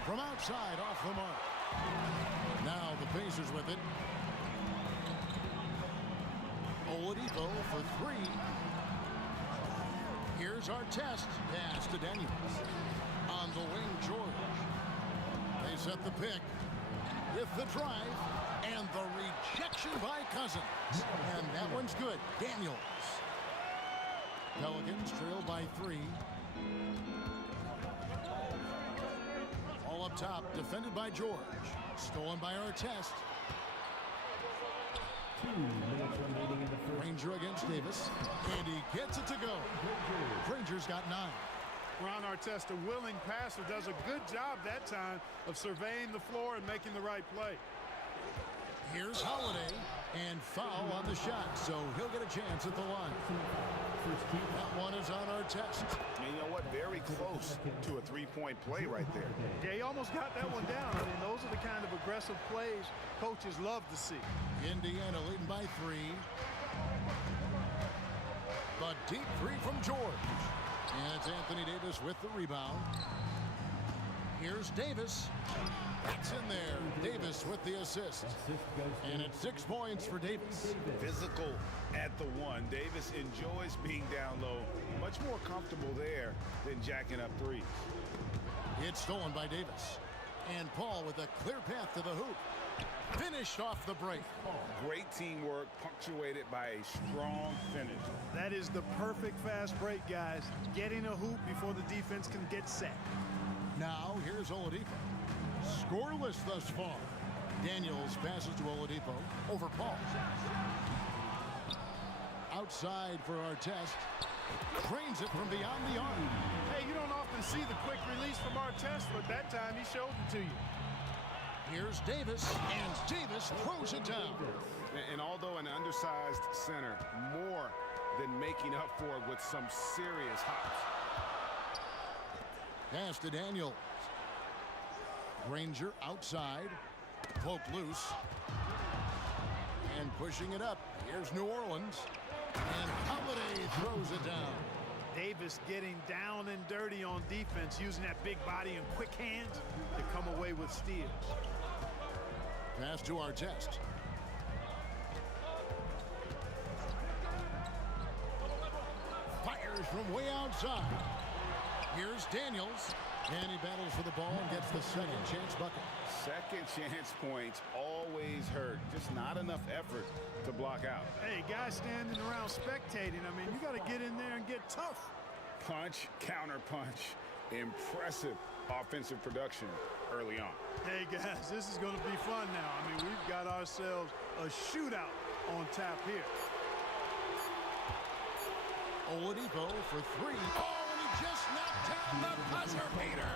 From outside, off the mark. Now the Pacers with it. Oladipo for three. Here's our test. Pass to Daniels. On the wing, George. They set the pick with the drive and the rejection by Cousins. And that one's good. Daniels. Pelicans trail by 3. All up top, defended by George. Stolen by Artest. 2 minutes remaining in the first. Granger against Davis. And he gets it to go. Granger's got 9. Ron Artest, a willing passer, does a good job that time of surveying the floor and making the right play. Here's Holiday, and foul on the shot, so he'll get a chance at the line. That one is on our test. And you know what? Very close to a three-point play right there. Yeah, he almost got that one down. I mean, those are the kind of aggressive plays coaches love to see. Indiana leading by 3. But deep 3 from George. And it's Anthony Davis with the rebound. Here's Davis. That's in there. Davis with the assist. And it's 6 points for Davis. Physical at the 1. Davis enjoys being down low. Much more comfortable there than jacking up threes. It's stolen by Davis. And Paul with a clear path to the hoop. Finished off the break. Great teamwork, punctuated by a strong finish. That is the perfect fast break, guys. Getting a hoop before the defense can get set. Now, here's Oladipo. Scoreless thus far. Daniels passes to Oladipo over Paul. outside for Artest. Drains it from beyond the arc. Hey, you don't often see the quick release from Artest, but that time he showed it to you. Here's Davis, and Davis throws it down. And although an undersized center, more than making up for it with some serious hops. Pass to Daniels. Granger outside. Poke loose. And pushing it up. Here's New Orleans. And Holiday throws it down. Davis getting down and dirty on defense, using that big body and quick hands to come away with steals. Pass to Artest. Fires from way outside. Here's Daniels. And he battles for the ball and gets the second chance bucket. Second chance points always hurt. Just not enough effort to block out. Hey, guys standing around spectating. I mean, you got to get in there and get tough. Punch, counter punch. Impressive offensive production early on. Hey, guys, this is going to be fun now. I mean, we've got ourselves a shootout on tap here. Oladipo for three. Oh, and he just knocked down the buzzer beater.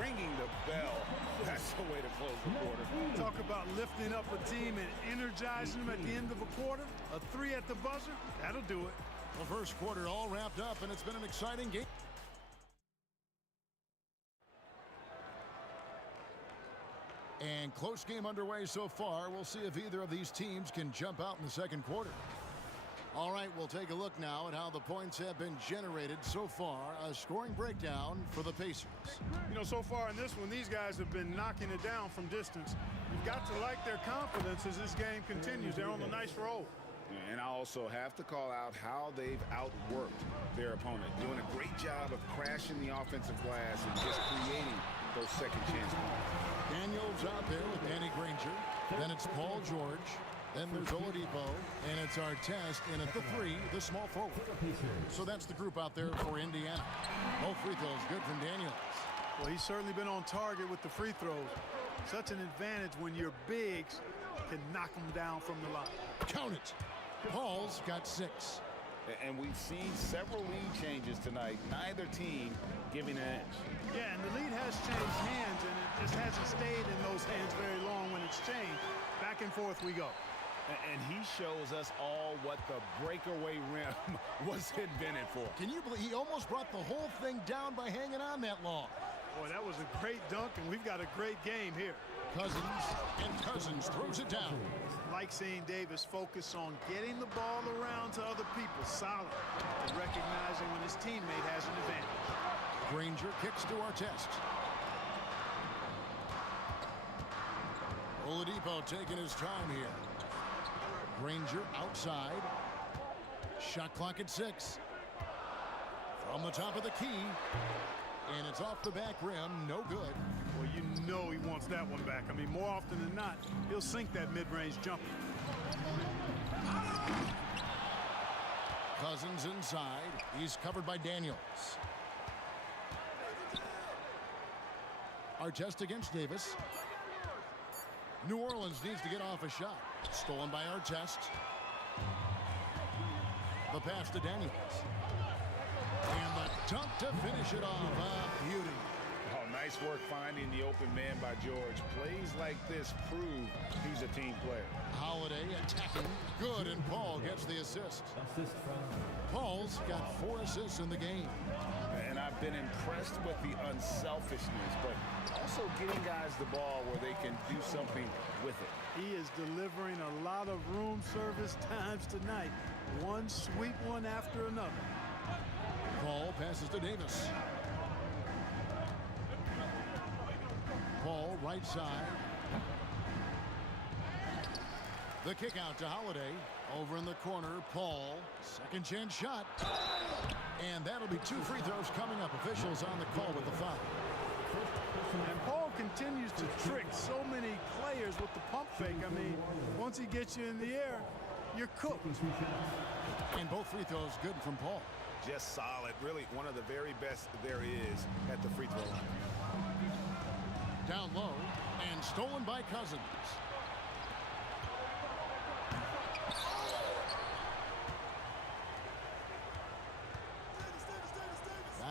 Ringing the bell. That's the way to close the quarter. Talk about lifting up a team and energizing them at the end of a quarter. A three at the buzzer, that'll do it. The first quarter all wrapped up, and it's been an exciting game. And close game underway so far. We'll see if either of these teams can jump out in the second quarter. All right, we'll take a look now at how the points have been generated so far. A scoring breakdown for the Pacers. You know, so far in this one, these guys have been knocking it down from distance. You've got to like their confidence as this game continues. They're on a nice roll. And I also have to call out how they've outworked their opponent, doing a great job of crashing the offensive glass and just creating those second chance points. Daniels out there with Danny Granger. Then it's Paul George. Then there's Oladipo, and it's Artest in at the three, the small forward. So that's the group out there for Indiana. Both free throws good from Daniels. Well, he's certainly been on target with the free throws. Such an advantage when your bigs can knock them down from the line. Count it. Paul's got 6. And we've seen several lead changes tonight. Neither team giving an edge. Yeah, and the lead has changed hands, and it just hasn't stayed in those hands very long when it's changed. Back and forth we go. And he shows us all what the breakaway rim was invented for. Can you believe he almost brought the whole thing down by hanging on that long? Boy, that was a great dunk, and we've got a great game here. Cousins throws it down. Like seeing Davis focus on getting the ball around to other people, solid, and recognizing when his teammate has an advantage. Granger kicks to Artest. Oladipo taking his time here. Granger outside. Shot clock at 6. From the top of the key. And it's off the back rim. No good. Well, you know he wants that one back. I mean, more often than not, he'll sink that mid-range jumper. Cousins inside. He's covered by Daniels. Artest against Davis. New Orleans needs to get off a shot. Stolen by Artest. The pass to Daniels. And the dunk to finish it off. A beauty. Oh, nice work finding the open man by George. Plays like this prove he's a team player. Holiday attacking. Good, and Paul gets the assist. Paul's got 4 assists in the game. And I've been impressed with the unselfishness, but also getting guys the ball where they can do something with it. He is delivering a lot of room service times tonight. One sweet one after another. Paul passes to Davis. Paul right side. The kick out to Holiday. Over in the corner, Paul. Second chance shot. And that'll be 2 free throws coming up. Officials on the call with the foul. And Paul continues to trick so many players with the pump fake. I mean, once he gets you in the air, you're cooked. And both free throws good from Paul. Just solid. Really one of the very best there is at the free throw line. Down low and stolen by Cousins.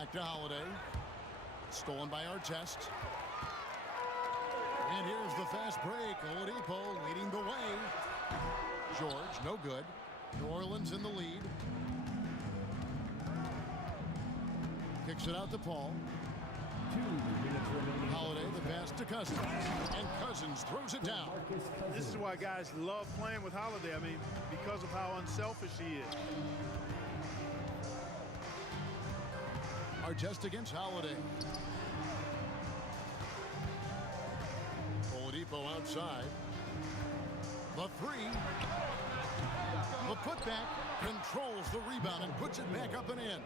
Back to Holiday. Stolen by Artest. And here's the fast break. Oladipo leading the way. George, no good. New Orleans in the lead. Kicks it out to Paul. 2 minutes remaining. Holiday, the pass to Cousins. And Cousins throws it down. This is why guys love playing with Holiday. I mean, because of how unselfish he is. Artest against Holiday. Oladipo outside. The three. The putback controls the rebound and puts it back up and in.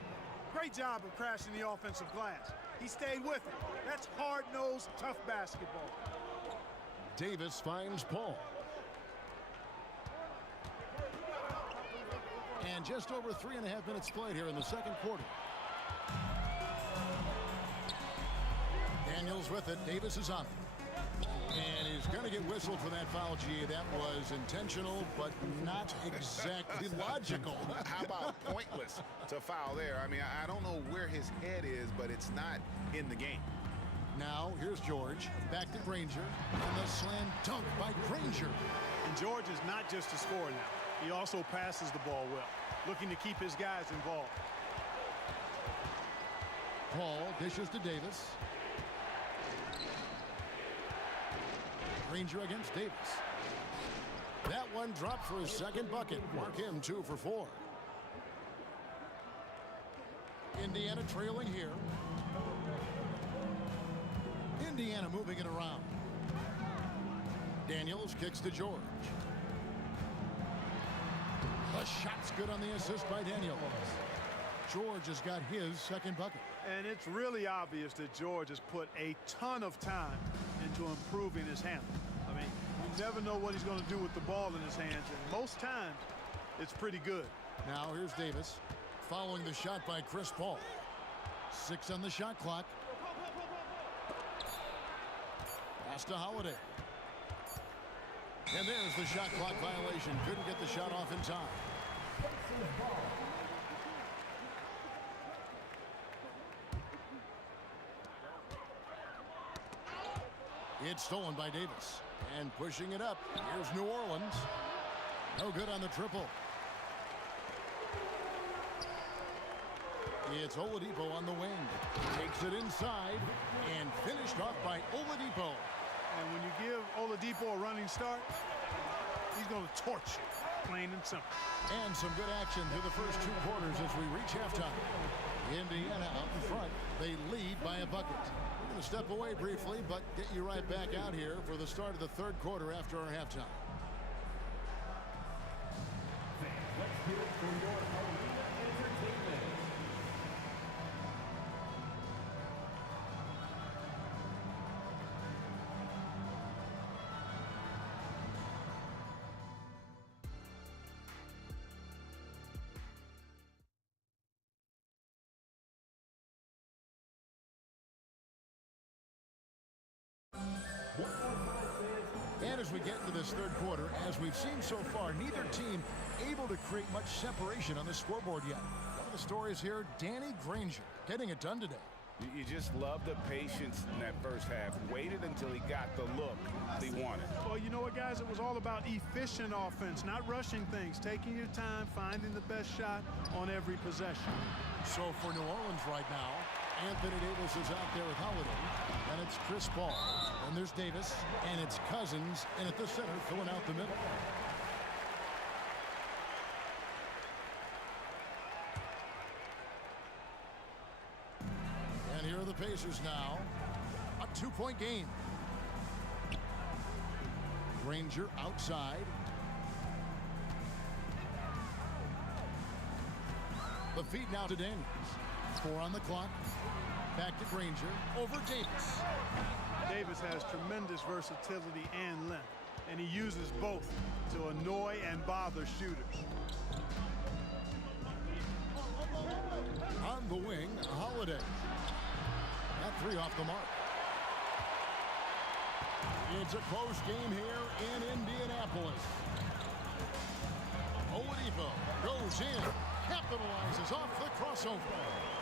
Great job of crashing the offensive glass. He stayed with it. That's hard-nosed, tough basketball. Davis finds Paul. And just over 3.5 minutes played here in the second quarter. Daniels with it. Davis is on it. And he's going to get whistled for that foul, G. That was intentional, but not exactly logical. How about pointless to foul there? I mean, I don't know where his head is, but it's not in the game. Now, here's George. Back to Granger. And the slam dunk by Granger. And George is not just a scorer now. He also passes the ball well, looking to keep his guys involved. Paul dishes to Davis. Granger against Davis. That one dropped for his second bucket. Mark him 2 for 4. Indiana trailing here. Indiana moving it around. Daniels kicks to George. The shot's good on the assist by Daniels. George has got his second bucket. And it's really obvious that George has put a ton of time into improving his handle. I mean, you never know what he's going to do with the ball in his hands, and most times it's pretty good. Now here's Davis following the shot by Chris Paul. 6 on the shot clock. Pass to Holiday. And there's the shot clock violation. Couldn't get the shot off in time. It's stolen by Davis. And pushing it up. Here's New Orleans. No good on the triple. It's Oladipo on the wing. Takes it inside and finished off by Oladipo. And when you give Oladipo a running start, he's going to torch you, plain and simple. And some good action through the first 2 quarters as we reach halftime. Indiana out in front. They lead by a bucket. We're going to step away briefly, but get you right back out here for the start of the third quarter after our halftime. Let's hear it for your arena entertainment. And as we get into this third quarter, as we've seen so far, neither team able to create much separation on the scoreboard yet. One of the stories here, Danny Granger getting it done today. You just love the patience in that first half. Waited until he got the look he wanted. Well, you know what, guys? It was all about efficient offense, not rushing things, taking your time, finding the best shot on every possession. So for New Orleans right now, Anthony Davis is out there with Holiday, and it's Chris Paul. And there's Davis, and it's Cousins, and at the center, filling out the middle. And here are the Pacers now. A 2-point game. Granger outside. The feed now to Daniels. 4 on the clock. Back to Granger. Over Davis. Davis has tremendous versatility and length, and he uses both to annoy and bother shooters. On the wing, Holiday. That 3 off the mark. It's a close game here in Indianapolis. Oladipo goes in. capitalizes off the crossover.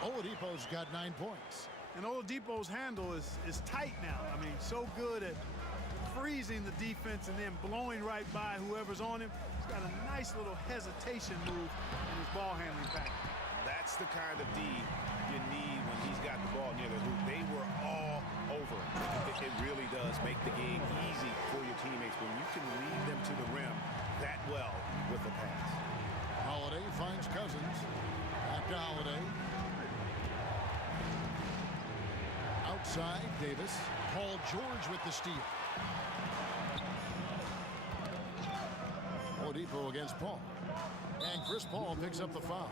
Oladipo's got 9 points. And Oladipo's handle is tight now. I mean, so good at freezing the defense and then blowing right by whoever's on him. He's got a nice little hesitation move in his ball handling package. That's the kind of D you need when he's got the ball near the hoop. They were all over it. It really does make the game easy for your teammates when you can lead them to the rim that well with the pass. Holiday finds Cousins. Back to Holiday. Outside, Davis. Paul George with the steal. Oladipo against Paul. And Chris Paul picks up the foul.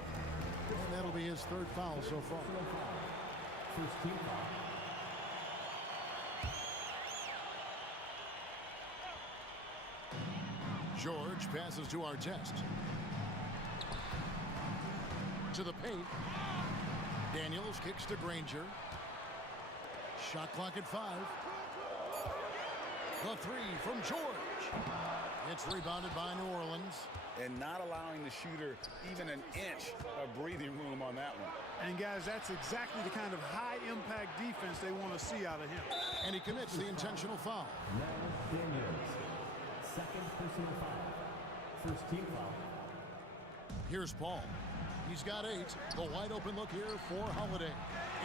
And that'll be his 3rd foul so far. First team foul. George passes to Artest. To the paint. Daniels kicks to Granger. Shot clock at 5. The 3 from George. It's rebounded by New Orleans. And not allowing the shooter even an inch of breathing room on that one. And guys, that's exactly the kind of high-impact defense they want to see out of him. And he commits the intentional foul. Now Daniels. Second personal foul. First team foul. Here's Paul. He's got 8. The wide open look here for Holiday.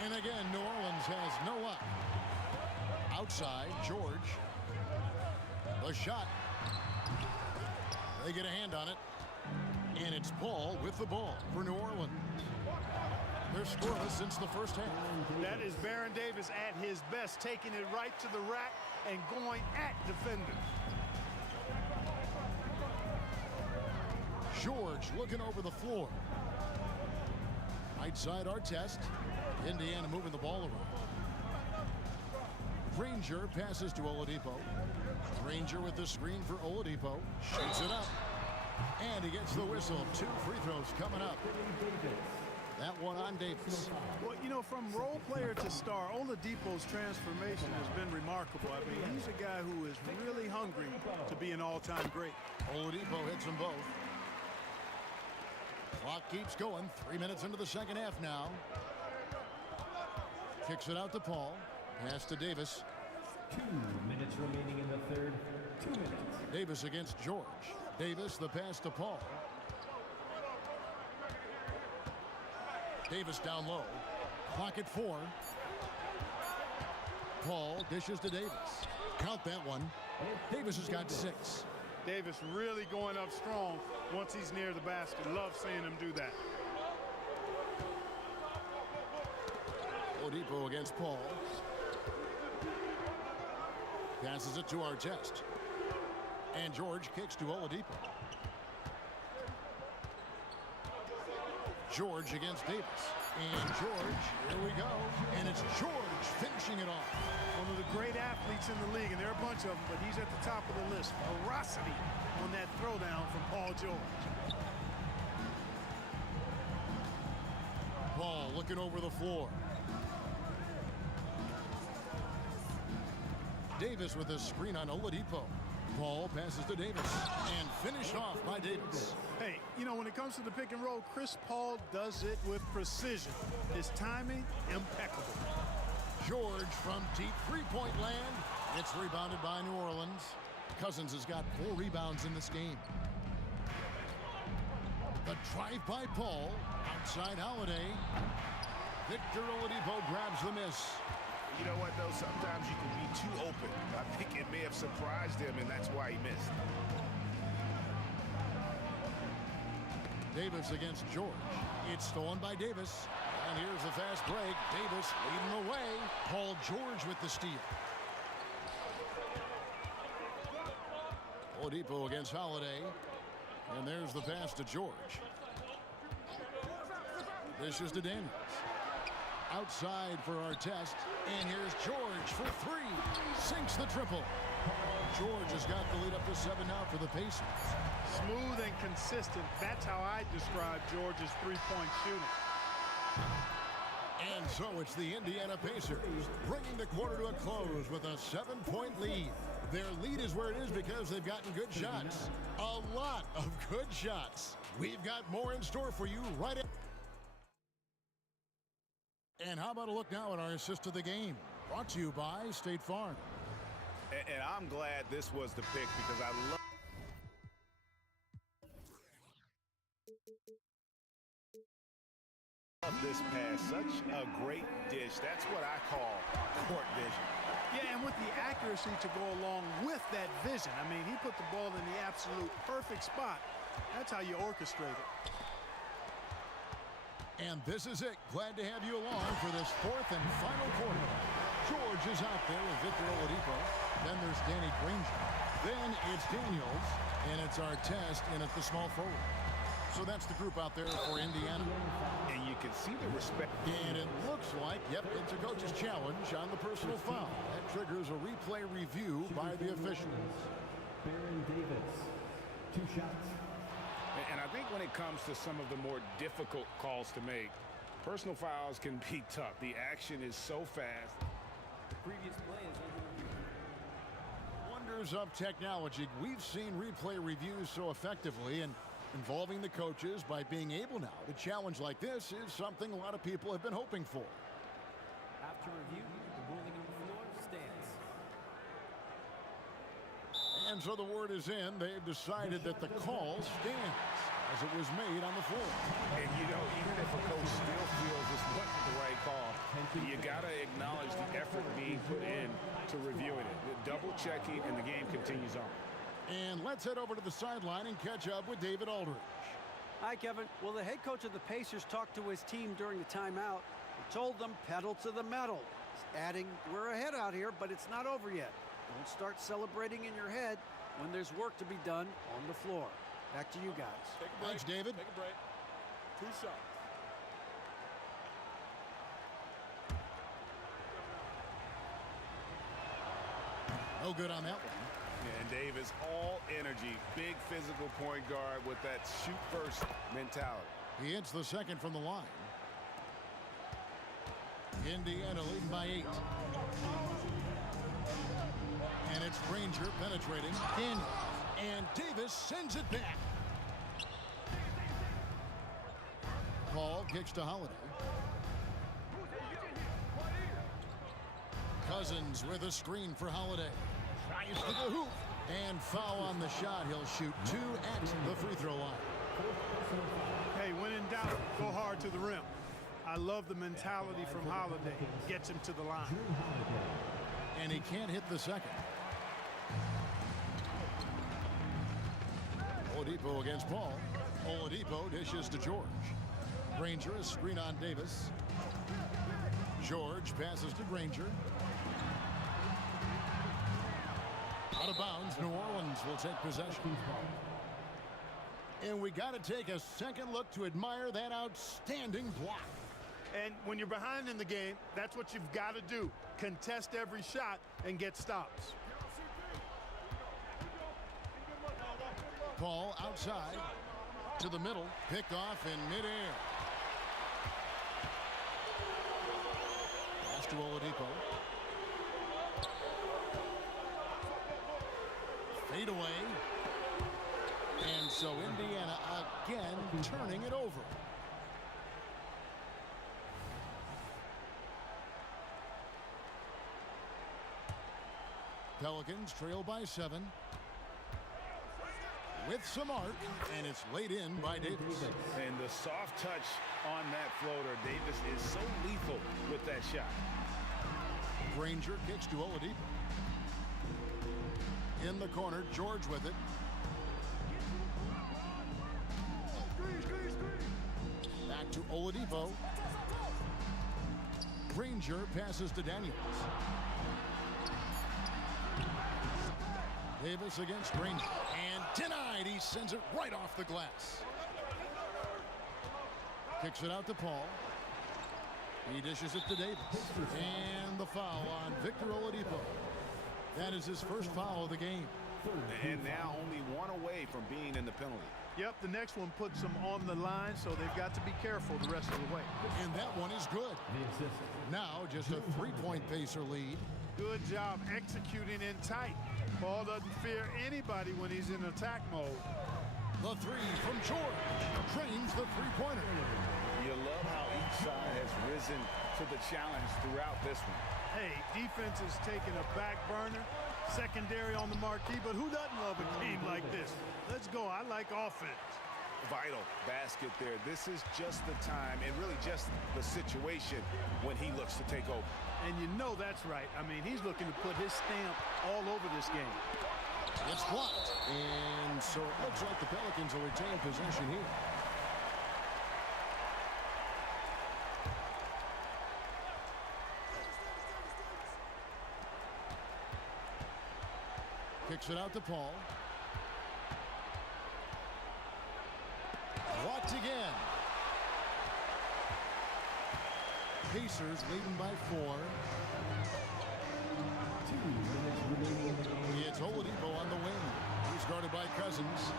And again, New Orleans has no luck. Outside, George. The shot. They get a hand on it. And it's Paul with the ball for New Orleans. They're scoreless since the first half. That is Baron Davis at his best, taking it right to the rack and going at defenders. George looking over the floor. Right side, Artest. Indiana moving the ball around. Granger passes to Oladipo. Granger with the screen for Oladipo. Shoots it up. And he gets the whistle. 2 free throws coming up. That one on Davis. Well, you know, from role player to star, Oladipo's transformation has been remarkable. I mean, he's a guy who is really hungry to be an all-time great. Oladipo hits them both. Clock keeps going. 3 minutes into the second half now. Kicks it out to Paul. Pass to Davis. 2 minutes remaining in the third. 2 minutes. Davis against George. Davis, the pass to Paul. Davis down low. Clock at 4. Paul dishes to Davis. Count that one. Davis has got 6. Davis really going up strong once he's near the basket. Love seeing him do that. Oladipo against Paul. Passes it to Artest. And George kicks to Oladipo. George against Davis. And George, here we go. And it's George finishing it off. One of the great athletes in the league, and there are a bunch of them, but he's at the top of the list. Ferocity on that throwdown from Paul George. Paul looking over the floor. Davis with a screen on Oladipo. Paul passes to Davis and finished off by Davis. Hey, you know, when it comes to the pick and roll, Chris Paul does it with precision. His timing, impeccable. George from deep three-point land. It's rebounded by New Orleans. Cousins has got 4 rebounds in this game. The drive by Paul. Outside Holiday. Victor Oladipo grabs the miss. You know what, though? Sometimes you can be too open. I think it may have surprised him, and that's why he missed. Davis against George. It's stolen by Davis. And here's the fast break. Davis leading the way. Paul George with the steal. Oladipo against Holiday. And there's the pass to George. This is to Daniels. Outside for Artest. And here's George for 3. Sinks the triple. George has got the lead up to 7 now for the Pacers. Smooth and consistent. That's how I describe George's three-point shooting. And so it's the Indiana Pacers bringing the quarter to a close with a 7-point lead. Their lead is where it is because they've gotten good shots. A lot of good shots. We've got more in store for you right at. And how about a look now at our assist of the game? Brought to you by State Farm. And I'm glad this was the pick because I love this pass. Such a great dish. That's what I call court vision. Yeah, and with the accuracy to go along with that vision. I mean, he put the ball in the absolute perfect spot. That's how you orchestrate it. And this is it. Glad to have you along for this fourth and final quarter. George is out there with Victor Oladipo. Then there's Danny Granger. Then it's Daniels. And it's Artest in at the small forward. So that's the group out there for Indiana. And you can see the respect. And it looks like, yep, it's a coach's challenge on the personal foul. That triggers a replay review by the officials. Baron Davis, 2 shots. And I think when it comes to some of the more difficult calls to make, personal fouls can be tough. The action is so fast. The previous play is over. Wonders of technology. We've seen replay reviews so effectively, and involving the coaches by being able now to challenge like this is something a lot of people have been hoping for. After review, the ruling on the floor stands. And so the word is in. They've decided that the call stands as it was made on the floor. And, you know, even if a coach still feels this wasn't the right call, you got to acknowledge the effort being put in to reviewing it. The double checking, and the game continues on. And let's head over to the sideline and catch up with David Aldridge. Hi, Kevin. Well, the head coach of the Pacers talked to his team during the timeout and told them pedal to the metal, adding, we're ahead out here, but it's not over yet. Don't start celebrating in your head when there's work to be done on the floor. Back to you guys. Thanks, David. Take a break. 2 shots. No good on that one. And Davis, all energy, big physical point guard with that shoot-first mentality. He hits the second from the line. Indiana leading by 8. And it's Granger penetrating. In. And Davis sends it back. Paul kicks to Holiday. Cousins with a screen for Holiday. Tries to the hoop. And foul on the shot. He'll shoot 2 at the free throw line. Hey, when in doubt, go hard to the rim. I love the mentality from Holiday. Gets him to the line. And he can't hit the second. Oladipo against Paul. Oladipo dishes to George. Granger, a screen on Davis. George passes to Granger. Out of bounds, New Orleans will take possession. And we got to take a second look to admire that outstanding block. And when you're behind in the game, that's what you've got to do. Contest every shot and get stops. Paul outside to the middle, picked off in midair. Pass to Oladipo. Fade away. And so Indiana again turning it over. Pelicans trail by 7. With some arc, and it's laid in by Davis. And the soft touch on that floater, Davis is so lethal with that shot. Granger kicks to Oladipo. In the corner, George with it. Back to Oladipo. Granger passes to Daniels. Davis against Granger. And denied. He sends it right off the glass. Kicks it out to Paul. He dishes it to Davis. And the foul on Victor Oladipo. That is his first foul of the game. And now only one away from being in the penalty. Yep, the next one puts them on the line, so they've got to be careful the rest of the way. And that one is good. Now just a 3-point Pacer lead. Good job executing in tight. Paul doesn't fear anybody when he's in attack mode. The three from George. Drains the three-pointer. You love how each side has risen to the challenge throughout this one. Hey, defense is taking a back burner, secondary on the marquee, but who doesn't love a game like this? Let's go. I like offense. Vital basket there. This is just the time and really just the situation when he looks to take over. And you know that's right. I mean, he's looking to put his stamp all over this game. It's blocked. And so it looks like the Pelicans will retain possession here. Kicks it out to Paul. Blocked again. Pacers leading by 4. 2 minutes remaining in the game. It's Oladipo on the wing. He's guarded by Cousins.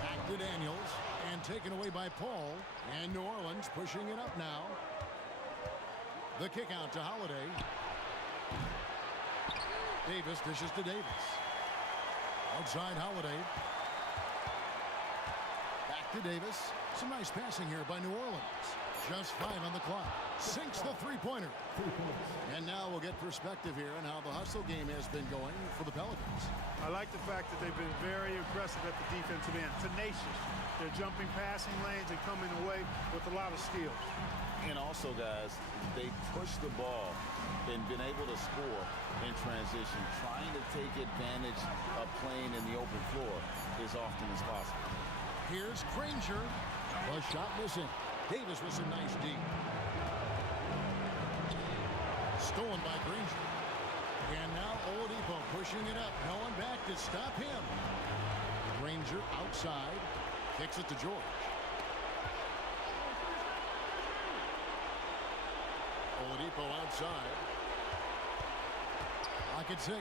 Back to Daniels. And taken away by Paul. And New Orleans pushing it up now. The kick out to Holiday. Davis dishes to Davis. Outside Holiday. Back to Davis. Some nice passing here by New Orleans. Just 5 on the clock. Sinks the three-pointer. 3 points. And now we'll get perspective here on how the hustle game has been going for the Pelicans. I like the fact that they've been very aggressive at the defensive end. Tenacious. They're jumping passing lanes and coming away with a lot of skills. And also, guys, they push the ball and been able to score in transition, trying to take advantage of playing in the open floor as often as possible. Here's Granger. A shot missing. Davis with some nice D. Stolen by Granger. And now Oladipo pushing it up. No one back to stop him. Granger outside. Kicks it to George. Oladipo outside. Lock at 6.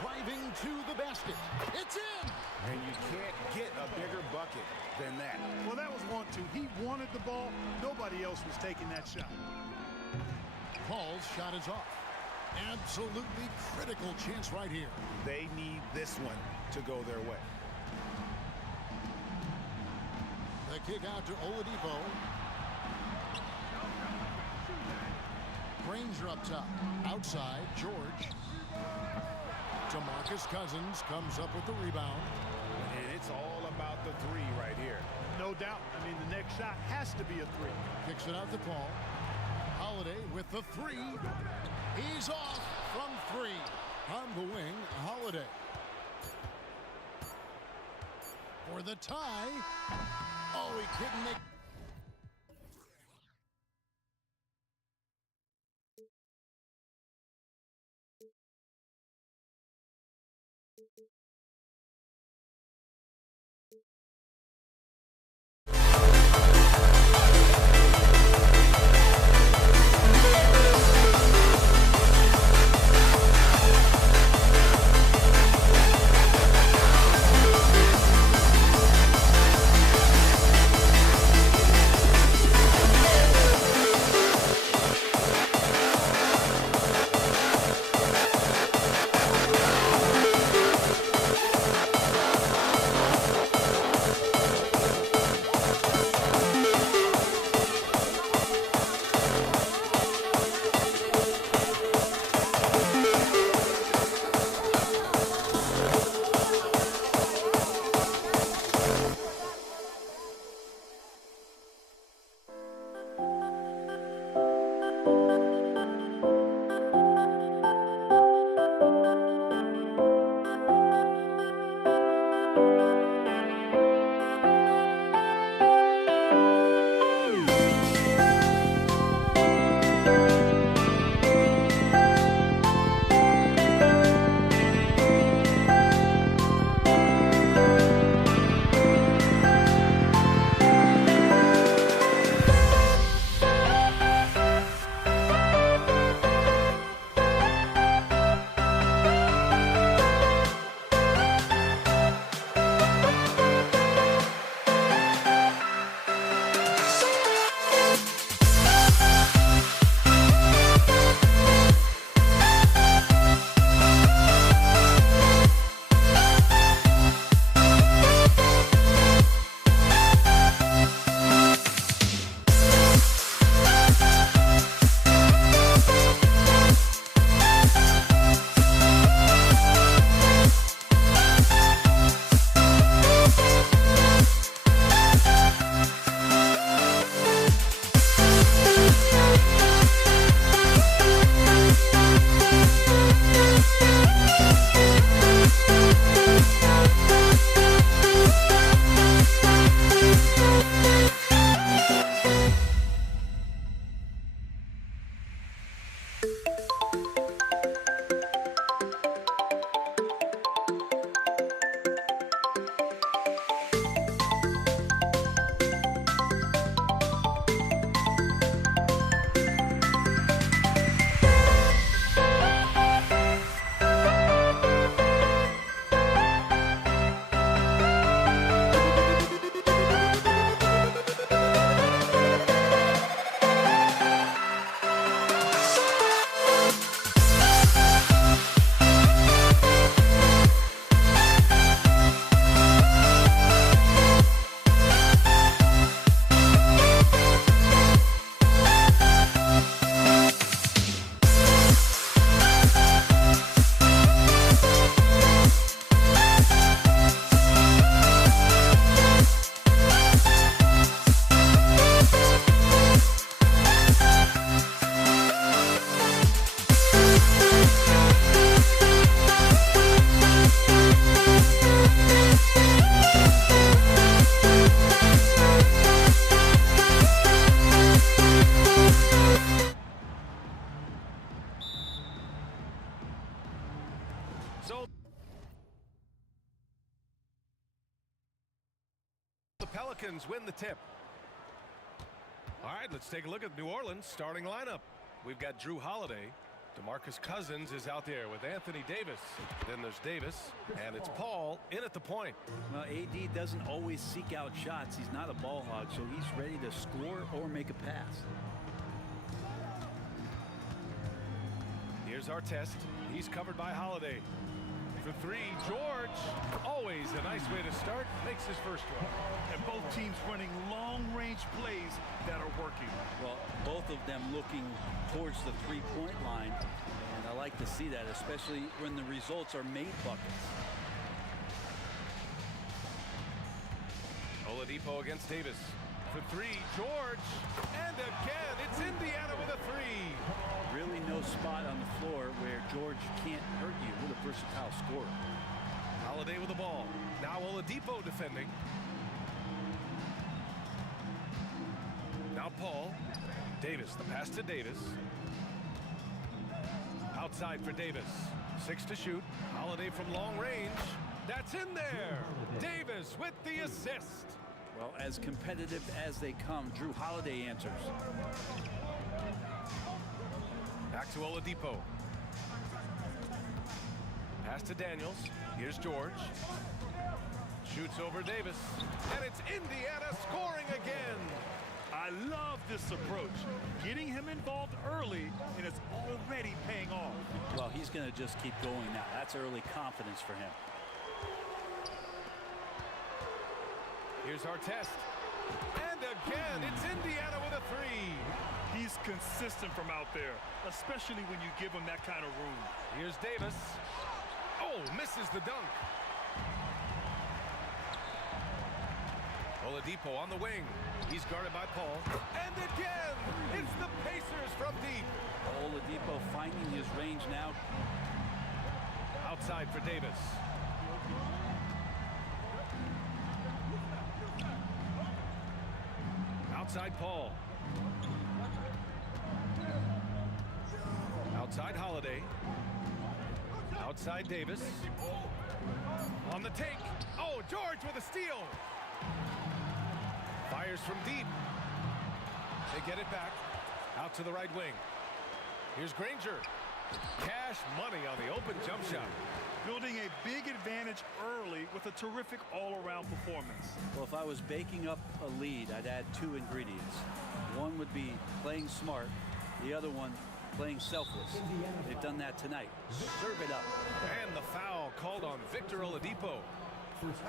Driving to the basket. It's in! And you can't get a bigger bucket than that. Well, that was 1-2. He wanted the ball. Nobody else was taking that shot. Paul's shot is off. Absolutely critical chance right here. They need this one to go their way. The kick out to Oladipo. Granger up top. Outside, George. DeMarcus Cousins comes up with the rebound. And it's all about the three right here. No doubt. I mean, the next shot has to be a 3. Kicks it out to Paul. Holiday with the 3. He's off from 3. On the wing, Holiday. For the tie. Oh, he couldn't make... Pelicans win the tip. All right, let's take a look at New Orleans starting lineup. We've got Drew Holiday. DeMarcus Cousins is out there with Anthony Davis. Then there's Davis, and it's Paul in at the point. Well, AD doesn't always seek out shots. He's not a ball hog, so he's ready to score or make a pass. Here's our test. He's covered by Holiday. For three, George. Always a nice way to start. Makes his first one. And both teams running long-range plays that are working. Well, both of them looking towards the three-point line. And I like to see that, especially when the results are made buckets. Oladipo against Davis. For three, George. And again, it's Indiana with a three. Really no spot on the floor where George can't hurt you. What a versatile scorer. Holiday with the ball. Now Oladipo defending. Now Paul. Davis, the pass to Davis. Outside for Davis. 6 to shoot. Holiday from long range. That's in there. Davis with the assist. Well, as competitive as they come, Drew Holiday answers. Back to Oladipo. Pass to Daniels. Here's George. Shoots over Davis. And it's Indiana scoring again. I love this approach. Getting him involved early, and it's already paying off. Well, he's going to just keep going now. That's early confidence for him. Here's our test. And again, it's Indiana with a three. He's consistent from out there, especially when you give him that kind of room. Here's Davis. Oh, misses the dunk. Oladipo on the wing. He's guarded by Paul. And again, it's the Pacers from deep. Oladipo finding his range now. Outside for Davis. Outside Paul. Outside Holiday. Outside Davis. On the take. Oh, George with a steal. Fires from deep. They get it back. Out to the right wing. Here's Granger. Cash money on the open jump shot. Building a big advantage early with a terrific all-around performance. Well, if I was baking up a lead, I'd add two ingredients. One would be playing smart. The other one, playing selfless. They've done that tonight. Serve it up. And the foul called on Victor Oladipo.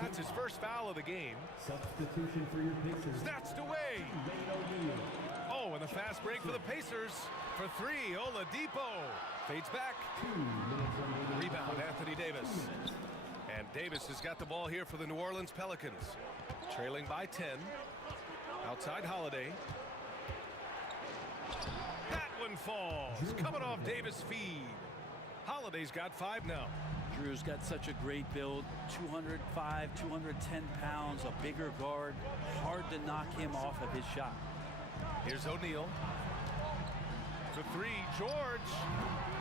That's his first foul of the game. Substitution for your Pacers. Snatched away. Oh, and the fast break for the Pacers. For three, Oladipo. Fades back. Rebound, Anthony Davis. And Davis has got the ball here for the New Orleans Pelicans. Trailing by 10. Outside Holiday. That one falls. Coming off Davis' feed. Holiday's got 5 now. Drew's got such a great build. 205, 210 pounds, a bigger guard. Hard to knock him off of his shot. Here's O'Neal. For three, George.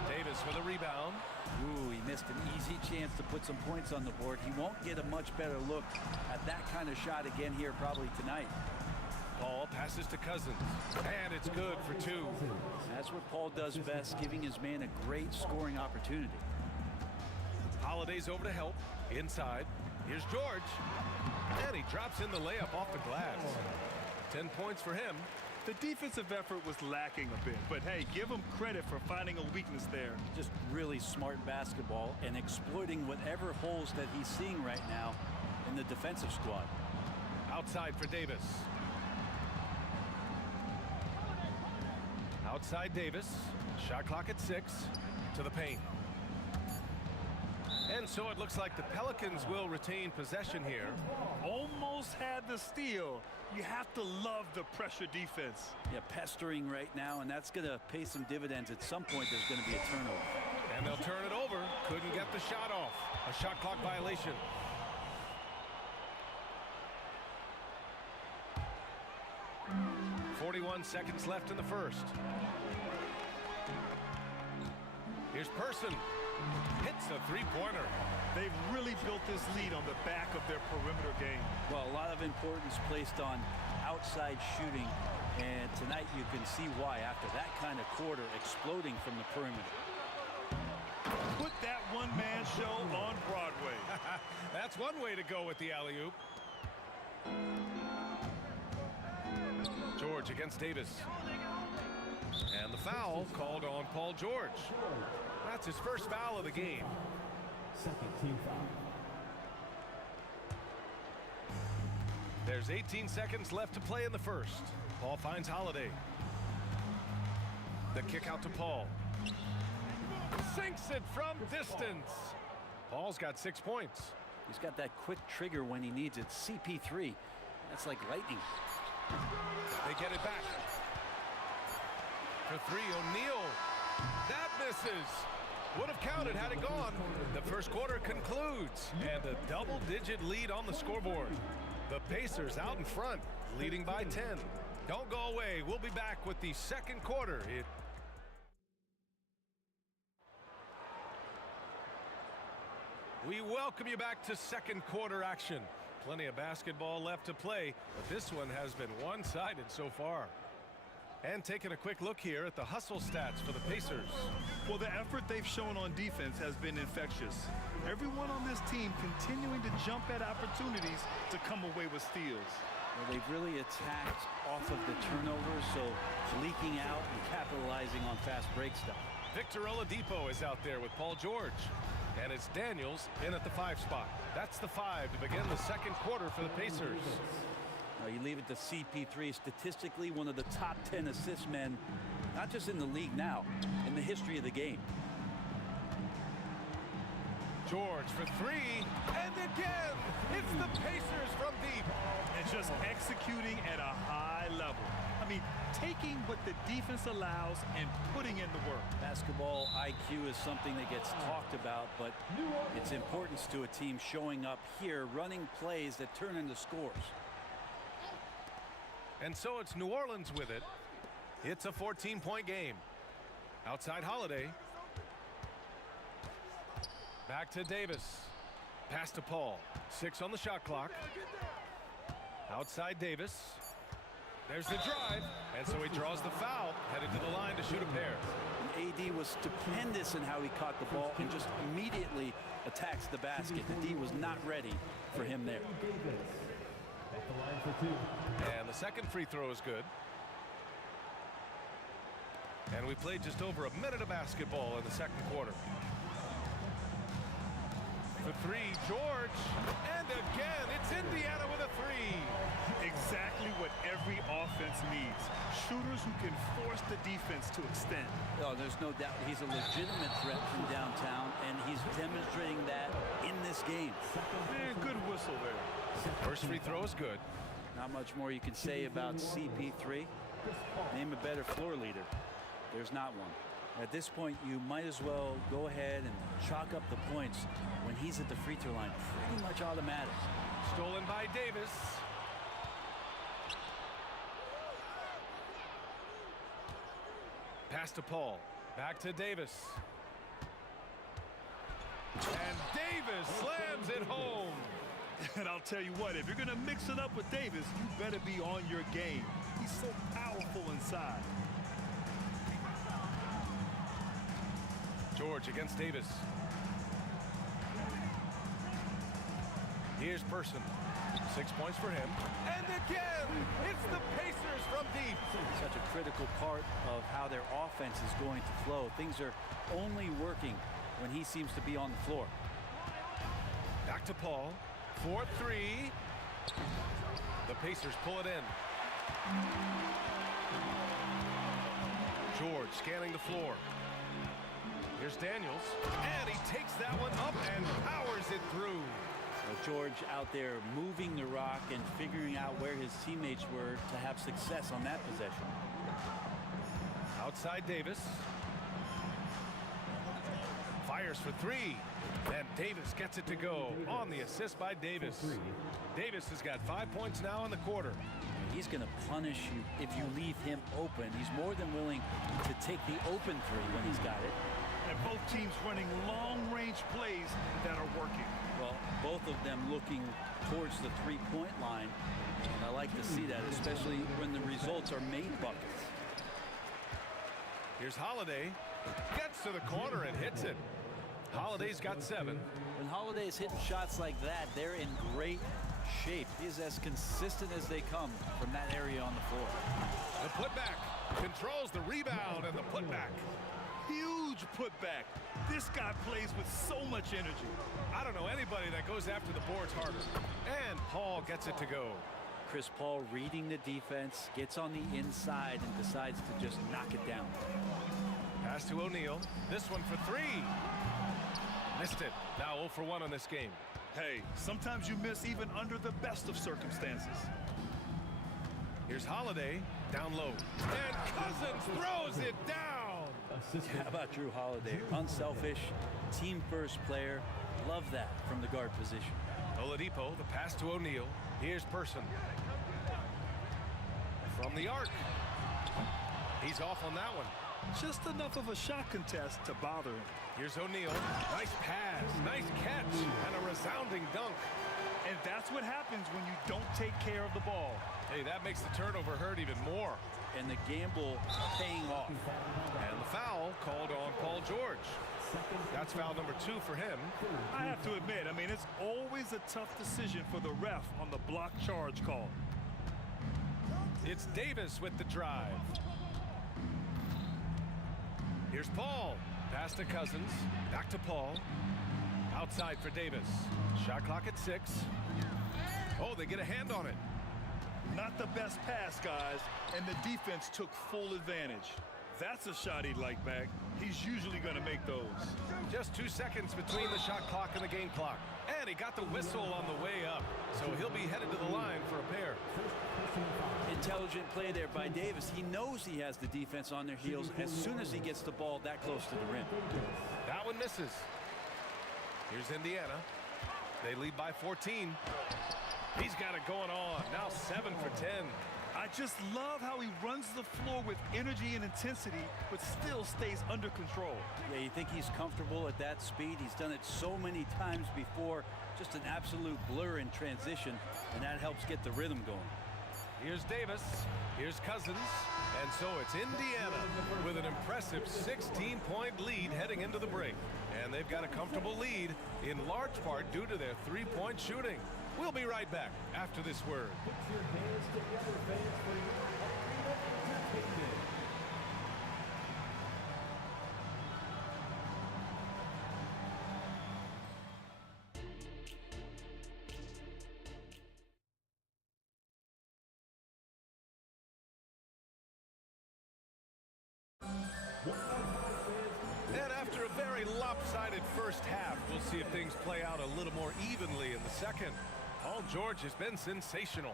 Davis with a rebound. Ooh, he missed an easy chance to put some points on the board. He won't get a much better look at that kind of shot again here probably tonight. Paul passes to Cousins. And it's good for 2. That's what Paul does best, giving his man a great scoring opportunity. Holiday's over to help. Inside. Here's George. And he drops in the layup off the glass. 10 points for him. The defensive effort was lacking a bit, but hey, give him credit for finding a weakness there. Just really smart basketball and exploiting whatever holes that he's seeing right now in the defensive squad. Outside for Davis. Outside Davis. Shot clock at 6. To the paint. And so it looks like the Pelicans will retain possession here. Almost had the steal. You have to love the pressure defense. Yeah, pestering right now, and that's going to pay some dividends. At some point, there's going to be a turnover. And they'll turn it over. Couldn't get the shot off. A shot clock violation. .41 seconds left in the first. Here's Person. Hits a three-pointer. They've really built this lead on the back of their perimeter game. Well, a lot of importance placed on outside shooting, and tonight you can see why after that kind of quarter exploding from the perimeter. Put that one-man show on Broadway. That's one way to go with the alley-oop. George against Davis. And the foul called on Paul George. That's his first foul of the game. Second team foul. There's 18 seconds left to play in the first. Paul finds Holiday. The kick out to Paul. Sinks it from distance. Paul's got 6 points. He's got that quick trigger when he needs it. CP3. That's like lightning. They get it back. For three, O'Neal. That misses. Would have counted had it gone. The first quarter concludes, and a double-digit lead on the scoreboard. The Pacers out in front, leading by 10. Don't go away. We'll be back with the second quarter. We welcome you back to second quarter action. Plenty of basketball left to play, but this one has been one-sided so far. And taking a quick look here at the hustle stats for the Pacers. Well, the effort they've shown on defense has been infectious. Everyone on this team continuing to jump at opportunities to come away with steals. Well, they've really attacked off of the turnovers, so leaking out and capitalizing on fast break stuff. Victor Oladipo is out there with Paul George. And it's Daniels in at the 5 spot. That's the 5 to begin the second quarter for the Pacers. You leave it to CP3, statistically one of the top 10 assist men, not just in the league now, in the history of the game. George for 3, and again, it's the Pacers from deep. And just executing at a high level. I mean, taking what the defense allows and putting in the work. Basketball IQ is something that gets talked about, but its importance to a team showing up here, running plays that turn into scores. And so it's New Orleans with it. It's a 14-point game. Outside Holiday. Back to Davis. Pass to Paul. 6 on the shot clock. Outside Davis. There's the drive. And so he draws the foul. Headed to the line to shoot a pair. AD was stupendous in how he caught the ball and just immediately attacks the basket. The D was not ready for him there. And the second free throw is good. And we played just over a minute of basketball in the second quarter. For 3, George. And again, it's Indiana with a 3. Exactly what every offense needs. Shooters who can force the defense to extend. Oh, there's no doubt he's a legitimate threat from downtown, and he's demonstrating that in this game. Man, good whistle there. First free throw is good. Not much more you can say about CP3. Name a better floor leader. There's not one. At this point, you might as well go ahead and chalk up the points when he's at the free throw line. Pretty much automatic. Stolen by Davis. Pass to Paul. Back to Davis. And Davis slams it home. And I'll tell you what, if you're going to mix it up with Davis, you better be on your game. He's so powerful inside. George against Davis. Here's Person. 6 points for him. And again, it's the Pacers from deep. Such a critical part of how their offense is going to flow. Things are only working when he seems to be on the floor. Back to Paul. 4-3. The Pacers pull it in. George scanning the floor. Here's Daniels. And he takes that one up and powers it through. George out there moving the rock and figuring out where his teammates were to have success on that possession. Outside Davis. Fires for 3. And Davis gets it to go on the assist by Davis. Davis has got 5 points now in the quarter. He's going to punish you if you leave him open. He's more than willing to take the open 3 when he's got it. And Both teams running long-range plays that are working. Well, both of them looking towards the three-point line. And I like to see that, especially when the results are made buckets. Here's Holiday. Gets to the corner and hits it. Holiday's got 7. When Holiday's hitting shots like that, they're in great shape. He's as consistent as they come from that area on the floor. The putback controls the rebound and the putback. Huge putback. This guy plays with so much energy. I don't know anybody that goes after the boards harder. And Paul gets it to go. Chris Paul reading the defense, gets on the inside and decides to just knock it down. Pass to O'Neal. This one for 3. Missed it. Now 0 for 1 on this game. Hey, sometimes you miss even under the best of circumstances. Here's Holiday down low. And Cousins throws it down. How about Drew Holiday? Unselfish, team-first player. Love that from the guard position. Oladipo, the pass to O'Neal. Here's Person. From the arc. He's off on that one. Just enough of a shot contest to bother him. Here's O'Neal. Nice pass, nice catch, and a resounding dunk. And that's what happens when you don't take care of the ball. Hey, that makes the turnover hurt even more. And the gamble paying off. And the foul called on Paul George. That's foul number 2 for him. I have to admit, I mean, it's always a tough decision for the ref on the block charge call. It's Davis with the drive. Here's Paul. Pass to Cousins. Back to Paul. Outside for Davis. Shot clock at 6. Oh, they get a hand on it. Not the best pass, guys, and the defense took full advantage. That's a shot he'd like back. He's usually going to make those. Just 2 seconds between the shot clock and the game clock. And he got the whistle on the way up. So he'll be headed to the line for a pair. Intelligent play there by Davis. He knows he has the defense on their heels as soon as he gets the ball that close to the rim. That one misses. Here's Indiana. They lead by 14. He's got it going on. Now 7 for 10. I just love how he runs the floor with energy and intensity, but still stays under control. Yeah, you think he's comfortable at that speed? He's done it so many times before. Just an absolute blur in transition, and that helps get the rhythm going. Here's Davis. Here's Cousins. And so it's Indiana with an impressive 16-point lead heading into the break. And they've got a comfortable lead in large part due to their three-point shooting. We'll be right back after this word. Put your hands together, fans, for your arena entertainment. And after a very lopsided first half, we'll see if things play out a little more evenly in the second. Paul George has been sensational.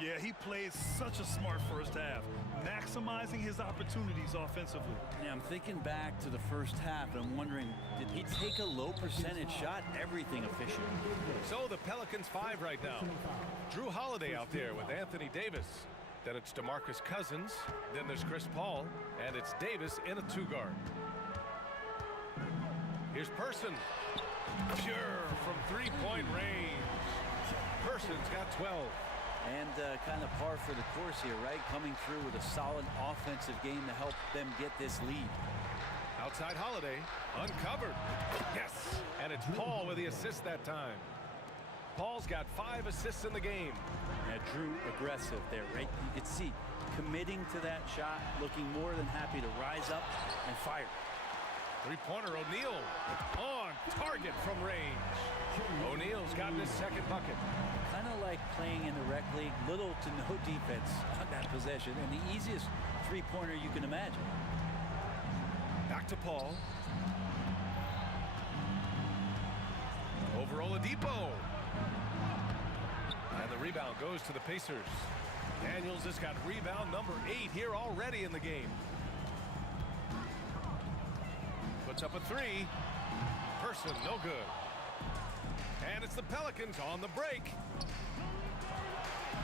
Yeah, he plays such a smart first half, maximizing his opportunities offensively. Yeah, I'm thinking back to the first half, and I'm wondering, did he take a low percentage shot? Everything efficient. So the Pelicans 5 right now. Drew Holiday out there with Anthony Davis. Then it's DeMarcus Cousins. Then there's Chris Paul. And it's Davis in a 2-guard. Here's Person. Pure from three-point range. Person's got 12. And kind of par for the course here, right? Coming through with a solid offensive game to help them get this lead. Outside Holiday. Uncovered. Yes. And it's Paul with the assist that time. Paul's got 5 assists in the game. Yeah, Drew aggressive there, right? You could see committing to that shot, looking more than happy to rise up and fire. Three-pointer O'Neal on target from range. O'Neal's gotten his second bucket. Kind of like playing in the rec league, little to no defense on that possession, and the easiest three-pointer you can imagine. Back to Paul. Over Oladipo. And the rebound goes to the Pacers. Daniels has got rebound number 8 here already in the game. Puts up a 3. Person, no good. And it's the Pelicans on the break.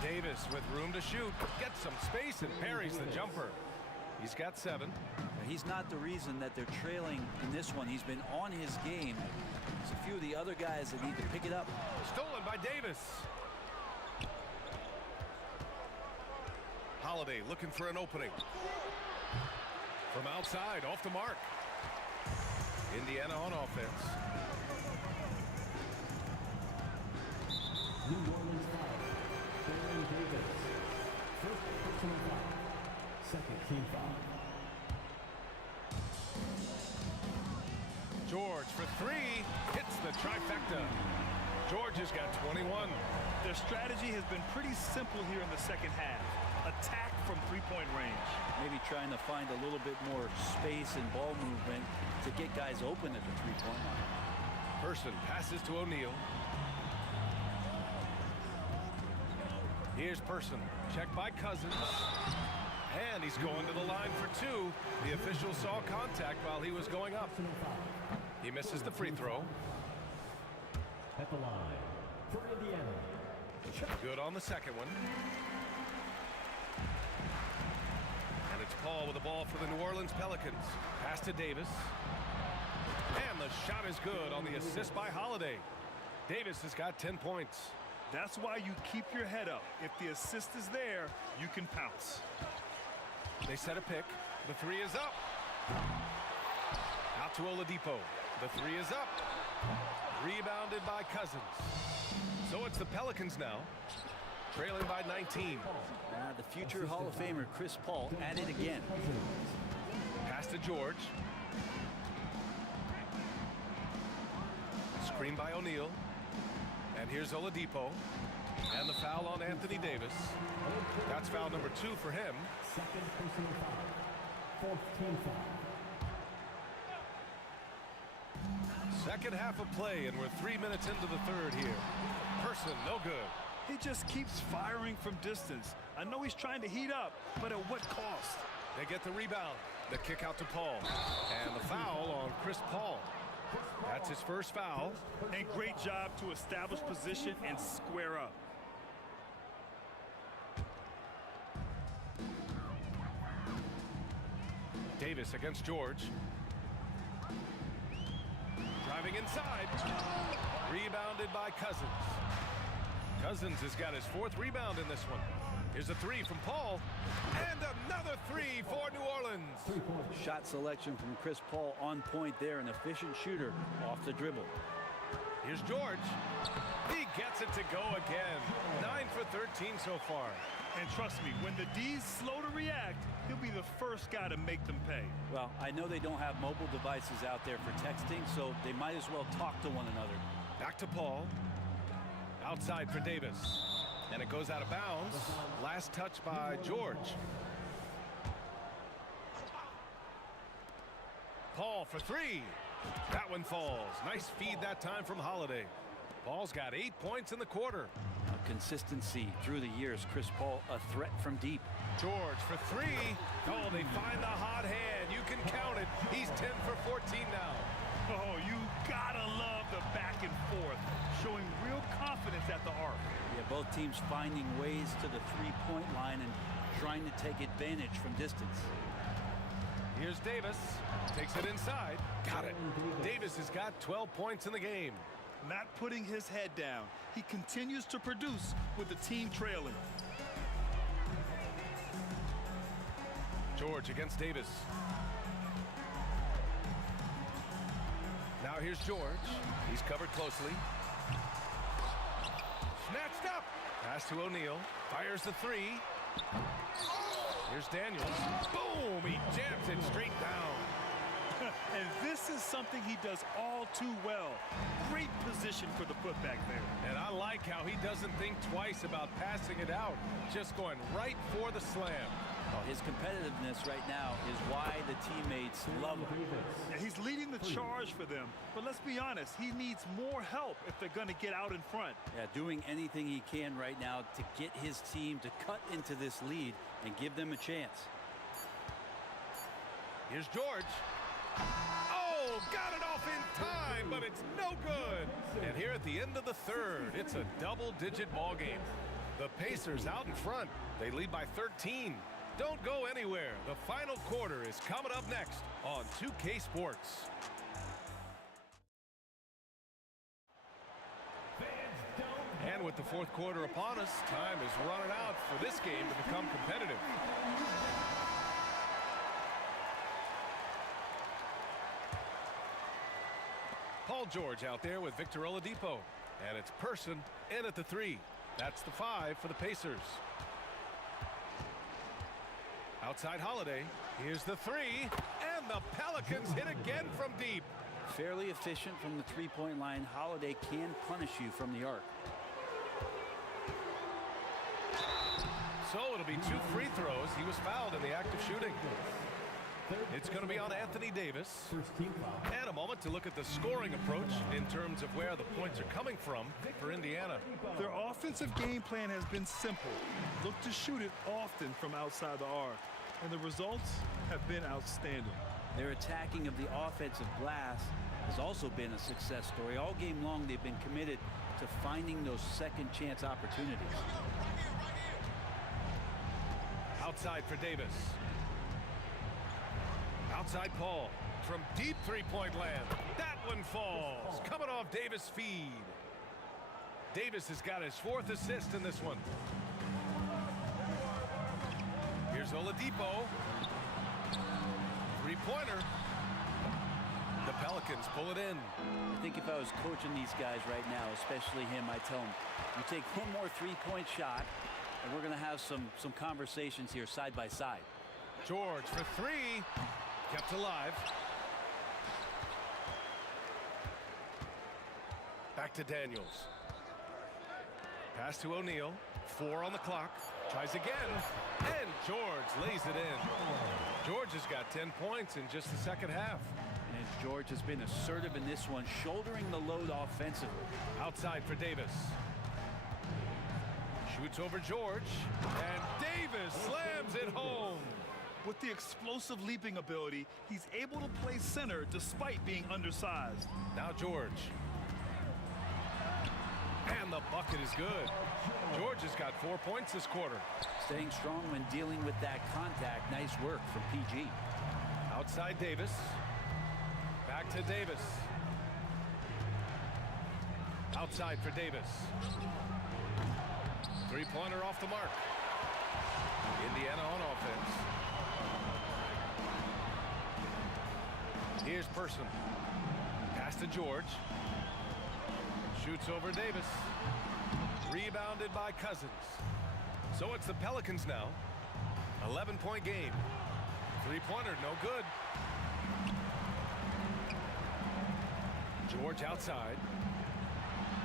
Davis with room to shoot. Gets some space and parries the jumper. He's got 7. He's not the reason that they're trailing in this one. He's been on his game. There's a few of the other guys that need to pick it up. Stolen by Davis. Holiday looking for an opening. From outside, off the mark. Indiana on offense. New Orleans foul. Baron Davis. First personal foul. Second team foul. George for 3. Hits the trifecta. George has got 21. Their strategy has been pretty simple here in the second half. Attack from three-point range. Maybe trying to find a little bit more space and ball movement to get guys open at the three-point line. Person passes to O'Neal. Here's Person. Checked by Cousins. And he's going to the line for 2. The official saw contact while he was going up. He misses the free throw. At the line for Indiana. Good on the second one. And it's Paul with the ball for the New Orleans Pelicans. Pass to Davis. And the shot is good on the assist by Holiday. Davis has got 10 points. That's why you keep your head up. If the assist is there, you can pounce. They set a pick. The 3 is up. Out to Oladipo. The 3 is up. Rebounded by Cousins. So it's the Pelicans now, trailing by 19. The future Hall of Famer Chris Paul at it again. Pass to George. Screen by O'Neal. And here's Oladipo. And the foul on Anthony Davis. That's foul number 2 for him. Second personal foul. Fourth team foul. Second half of play, and we're 3 minutes into the third here. Person, no good. He just keeps firing from distance. I know he's trying to heat up, but at what cost? They get the rebound. The kick out to Paul. And the foul on Chris Paul. That's his first foul. And great job to establish position and square up. Davis against George. Driving inside. Rebounded by Cousins. Cousins has got his 4th rebound in this one. Here's a 3 from Paul. And another 3 for New Orleans. Shot selection from Chris Paul on point there. An efficient shooter off the dribble. Here's George. He gets it to go again. 9 for 13 so far. And trust me, when the D's slow to react, he'll be the first guy to make them pay. Well, I know they don't have mobile devices out there for texting, so they might as well talk to one another. Back to Paul. Outside for Davis. And it goes out of bounds. Last touch by George. Paul for 3. That one falls. Nice feed that time from Holiday. Paul's got 8 points in the quarter. Consistency through the years. Chris Paul, a threat from deep. George for 3. Oh, they find the hot hand. You can count it. He's 10 for 14 now. Oh, you gotta love the back and forth, showing real confidence at the arc. Yeah, both teams finding ways to the three-point line and trying to take advantage from distance. Here's Davis. Takes it inside. Got it. Davis has got 12 points in the game. Not putting his head down. He continues to produce with the team trailing. George against Davis. Now here's George. He's covered closely. Snatched up. Pass to O'Neal. Fires the 3. Here's Daniels. Boom! He jams it straight down. And this is something he does all too well. Great position for the putback there. And I like how he doesn't think twice about passing it out. Just going right for the slam. Well, his competitiveness right now is why the teammates love him. Yeah, he's leading the charge for them. But let's be honest, he needs more help if they're going to get out in front. Yeah, doing anything he can right now to get his team to cut into this lead and give them a chance. Here's George. Oh, got it off in time, but it's no good. And here at the end of the third, it's a double-digit ball game. The Pacers out in front. They lead by 13. Don't go anywhere. The final quarter is coming up next on 2K Sports. And with the fourth quarter upon us, time is running out for this game to become competitive. Paul George out there with Victor Oladipo. And it's Person in at the 3. That's the 5 for the Pacers. Outside Holiday. Here's the 3. And the Pelicans hit again from deep. Fairly efficient from the three-point line. Holiday can punish you from the arc. So it'll be 2 free throws. He was fouled in the act of shooting. It's going to be on Anthony Davis. And a moment to look at the scoring approach in terms of where the points are coming from for Indiana. Their offensive game plan has been simple. Look to shoot it often from outside the arc. And the results have been outstanding. Their attacking of the offensive glass has also been a success story. All game long, they've been committed to finding those second chance opportunities. Outside for Davis. Outside Paul from deep three-point land. That one falls. Coming off Davis' feed. Davis has got his 4th assist in this one. Here's Oladipo. Three-pointer. The Pelicans pull it in. I think if I was coaching these guys right now, especially him, I tell him, you take one more three-point shot, and we're going to have some conversations here side by side. George for 3. Kept alive. Back to Daniels. Pass to O'Neal. 4 on the clock. Tries again. And George lays it in. George has got 10 points in just the second half. And George has been assertive in this one, shouldering the load offensively. Outside for Davis. Shoots over George. And Davis slams it home. With the explosive leaping ability, he's able to play center despite being undersized. Now George. And the bucket is good. George has got 4 points this quarter. Staying strong when dealing with that contact. Nice work from PG. Outside Davis. Back to Davis. Outside for Davis. Three-pointer off the mark. Indiana on offense. Here's Person. Pass to George. Shoots over Davis. Rebounded by Cousins. So it's the Pelicans now. 11-point game. Three-pointer, no good. George outside.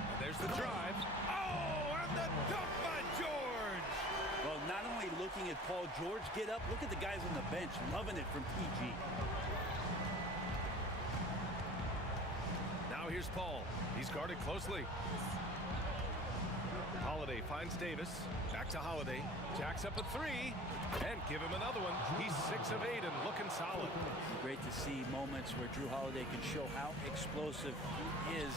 And there's the drive. Oh, and the dunk by George! Well, not only looking at Paul George get up, look at the guys on the bench loving it from PG. Now here's Paul. He's guarded closely. Holiday finds Davis. Back to Holiday. Jacks up a 3. And give him another one. He's 6 of 8 and looking solid. Great to see moments where Drew Holiday can show how explosive he is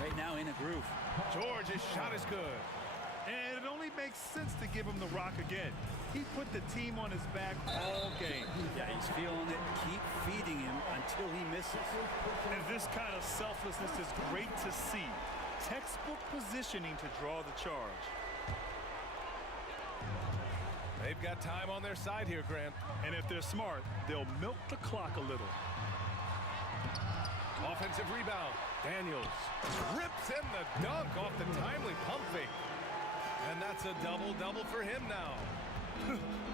right now in a groove. George's shot is good. And it only makes sense to give him the rock again. He put the team on his back all game. Yeah, he's feeling it. Keep feeding him until he misses. And this kind of selflessness is great to see. Textbook positioning to draw the charge. They've got time on their side here, Grant. And if they're smart, they'll milk the clock a little. Offensive rebound. Daniels rips in the dunk off the timely pump fake. And that's a double-double for him now.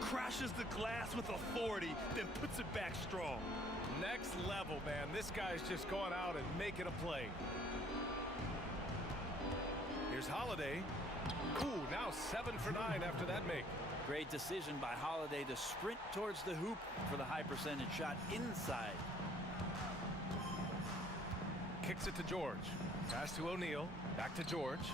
Crashes the glass with authority, then puts it back strong. Next level, man. This guy's just going out and making a play. Here's Holiday. Ooh, now 7 for 9 after that make. Great decision by Holiday to sprint towards the hoop for the high percentage shot inside. Kicks it to George. Pass to O'Neal. Back to George.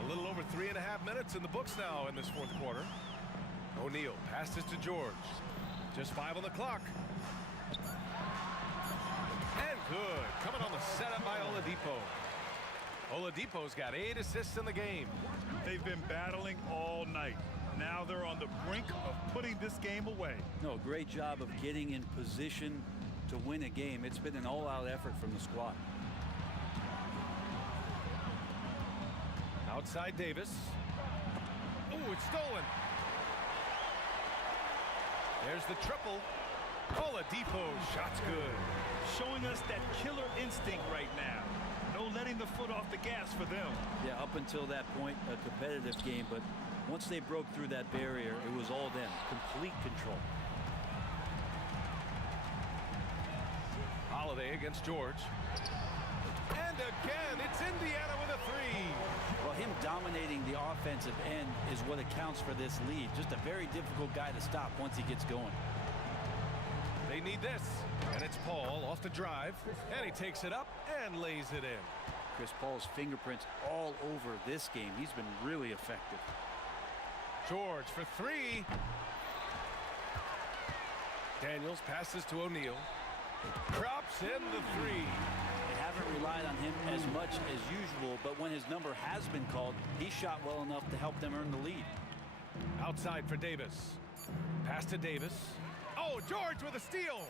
A little over 3.5 minutes in the books now in this fourth quarter. O'Neal passes to George. Just 5 on the clock. And good. Coming on the setup by Oladipo. Oladipo's got 8 assists in the game. They've been battling all night. Now they're on the brink of putting this game away. No, great job of getting in position to win a game. It's been an all-out effort from the squad. Outside Davis. Oh, it's stolen. There's the triple. Oladipo's shot's good. Showing us that killer instinct right now. No letting the foot off the gas for them. Yeah, up until that point, a competitive game, but once they broke through that barrier, it was all them. Complete control. Holiday against George. And again, it's Indiana with a 3. Well, him dominating the offensive end is what accounts for this lead. Just a very difficult guy to stop once he gets going. They need this. And it's Paul off the drive. And he takes it up and lays it in. Chris Paul's fingerprints all over this game. He's been really effective. George for 3. Daniels passes to O'Neal. Drops in the 3. They haven't relied on him as much as usual, but when his number has been called, he shot well enough to help them earn the lead. Outside for Davis. Pass to Davis. Oh, George with a steal.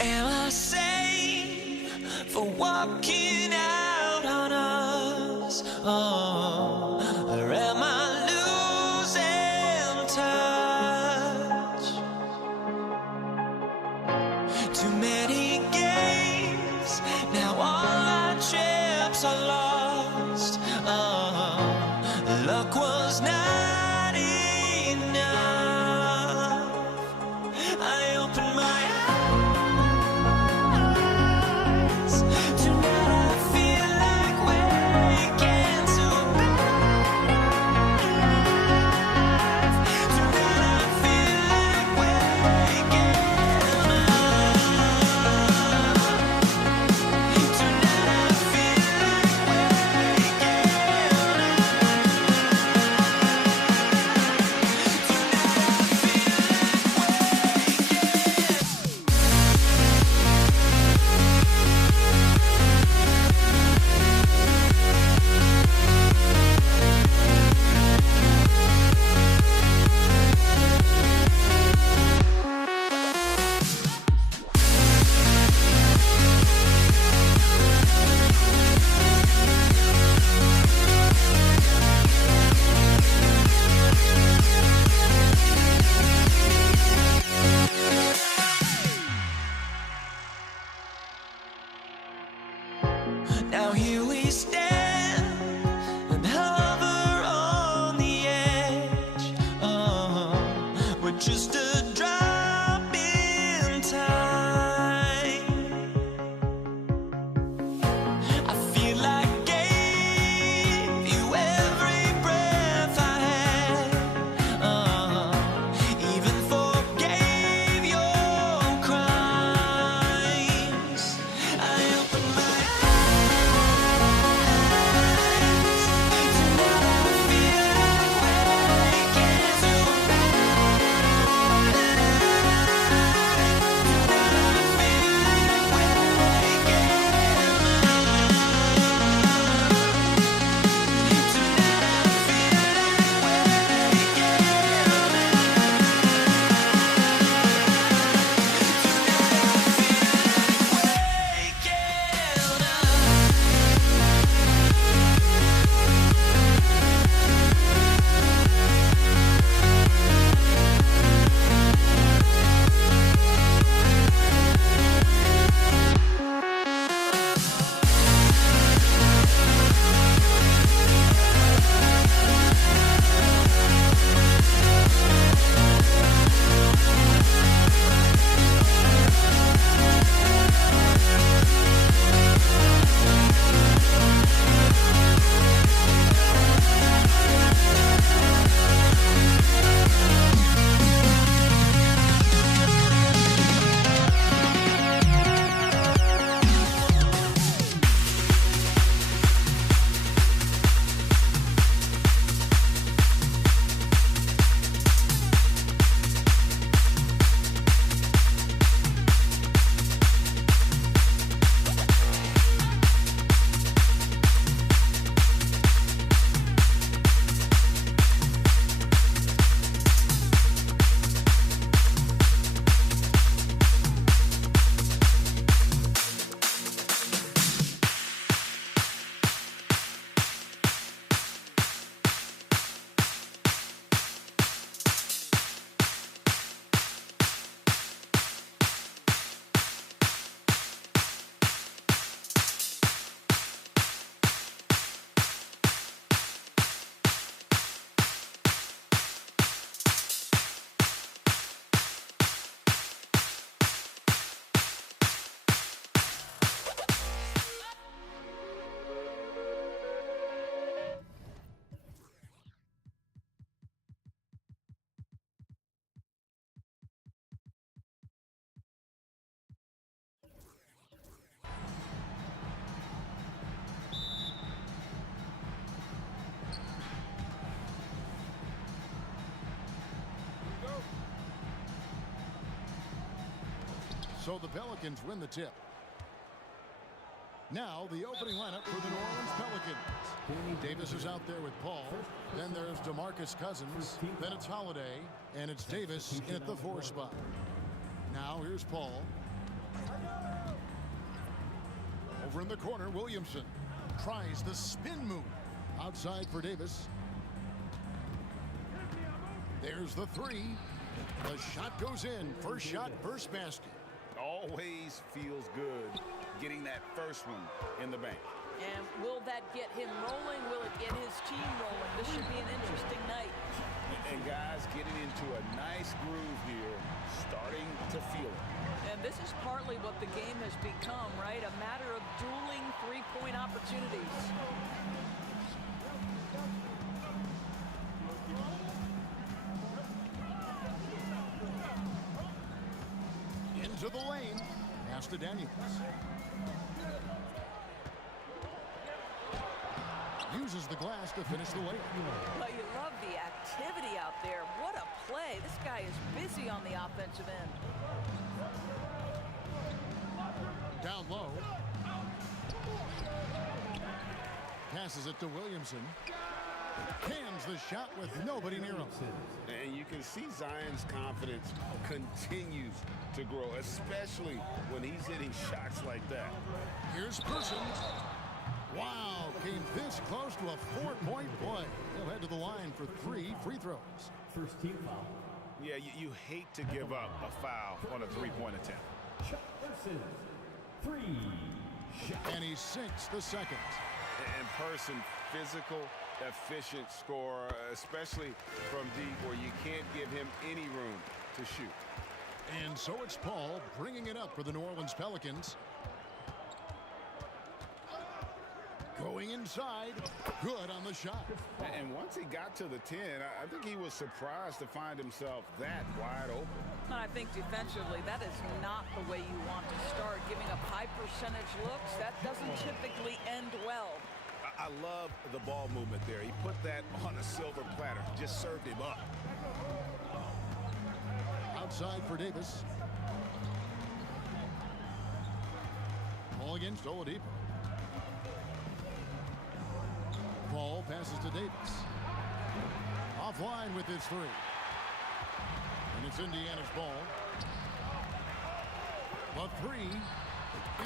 Am I sane for walking out on us? Oh, or am I losing touch? Too many games, now all our chips are lost. Oh, luck was not enough. I opened my Now here we stand and hover on the edge. Oh, we're just a drop in time. I feel like I gave you every breath I had. Even forgave your crimes. I opened my eyes. Tonight I feel So the Pelicans win the tip. Now the opening lineup for the New Orleans Pelicans. Davis is out there with Paul. Then there's DeMarcus Cousins. Then it's Holiday. And it's Davis in at the 4 spot. Now here's Paul. Over in the corner, Williamson tries the spin move. Outside for Davis. There's the 3. The shot goes in. First shot, first basket. Always feels good getting that first one in the bank. And will that get him rolling? Will it get his team rolling? This should be an interesting night. And guys getting into a nice groove here, starting to feel it. And this is partly what the game has become, right? A matter of dueling three-point opportunities. Into the lane. Pass to Daniels. Uses the glass to finish the layup. Well, you love the activity out there. What a play. This guy is busy on the offensive end. Down low. Passes it to Williamson. Cans the shot with nobody near him. And you can see Zion's confidence continues to grow, especially when he's hitting shots like that. Here's Person. Wow, came this close to a 4-point play. He'll head to the line for 3 free throws. First team foul. Yeah, you hate to give up a foul on a three-point attempt. Chuck Person. 3 shot. And he sinks the second. And Person, physical, efficient scorer, especially from deep where you can't give him any room to shoot. And so it's Paul bringing it up for the New Orleans Pelicans. Going inside, good on the shot. And once he got to the 10, I think he was surprised to find himself that wide open. I think defensively, that is not the way you want to start. Giving up high percentage looks, that doesn't typically end well. I love the ball movement there. He put that on a silver platter, just served him up. Outside for Davis. Ball against Oladipo. Paul passes to Davis. Offline with his 3. And it's Indiana's ball. The 3.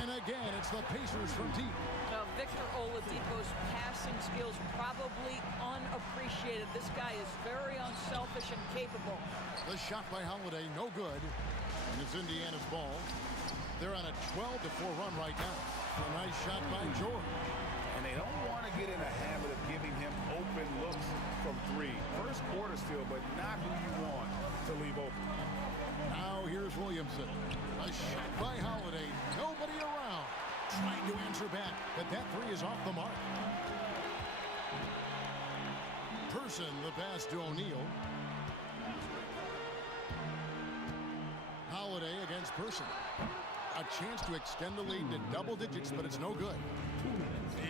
And again, it's the Pacers from deep. Now, Victor Oladipo's passing skills probably unappreciated. This guy is very unselfish and capable. The shot by Holiday, no good. And it's Indiana's ball. They're on a 12-4 run right now. A nice shot by George. And they don't want to get in a habit of giving him open looks from 3. First quarter still, but not who you want to leave open. Now here's Williamson. A shot by Holiday. Nobody around. Trying to answer back, but that 3 is off the mark. Person, the pass to O'Neal. Holiday against Person. A chance to extend the lead to double digits, but it's no good.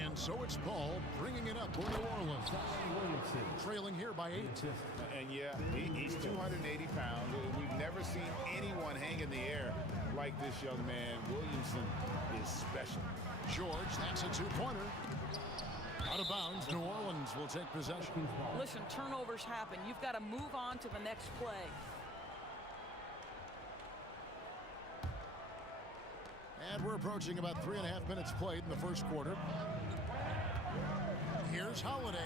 And so it's Paul bringing it up for New Orleans. Trailing here by 8. And yeah, he's 280 pounds. We've never seen anyone hang in the air like this young man. Williamson is special. George, that's a 2-pointer. Out of bounds, New Orleans will take possession. Listen, turnovers happen. You've got to move on to the next play. And we're approaching about 3.5 minutes played in the first quarter. Here's Holiday.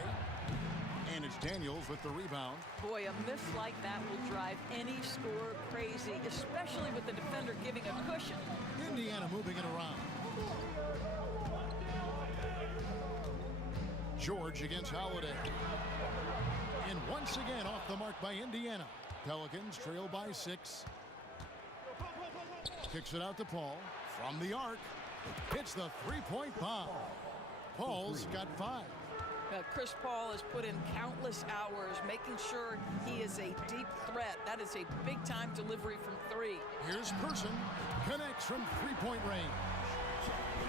And it's Daniels with the rebound. Boy, a miss like that will drive any scorer crazy, especially with the defender giving a cushion. Indiana moving it around. George against Holiday. And once again off the mark by Indiana. Pelicans trail by 6. Kicks it out to Paul. From the arc. Hits the 3-point bomb. Paul's got 5. Chris Paul has put in countless hours making sure he is a deep threat. That is a big-time delivery from 3. Here's Person. Connects from 3-point range.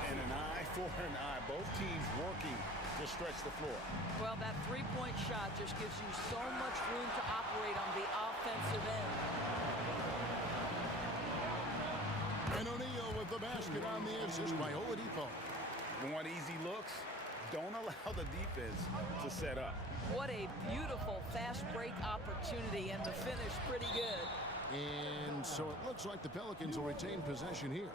And an eye for an eye. Both teams working to stretch the floor. Well, that 3-point shot just gives you so much room to operate on the offensive end. And O'Neal with the basket on the assist by Oladipo. Want easy looks? Don't allow the defense to set up. What a beautiful fast break opportunity, and the finish pretty good. And so it looks like the Pelicans will retain possession here.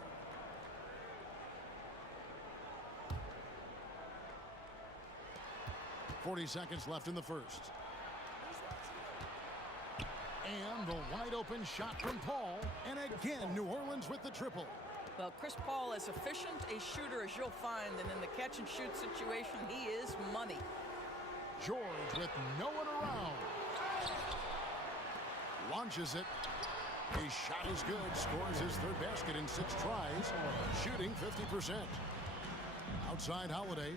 .40 seconds left in the first. And the wide open shot from Paul. And again, New Orleans with the triple. Well, Chris Paul, as efficient a shooter as you'll find, and in the catch and shoot situation, he is money. George with no one around. Launches it. His shot is good. Scores his third basket in 6 tries. Shooting 50%. Outside Holiday.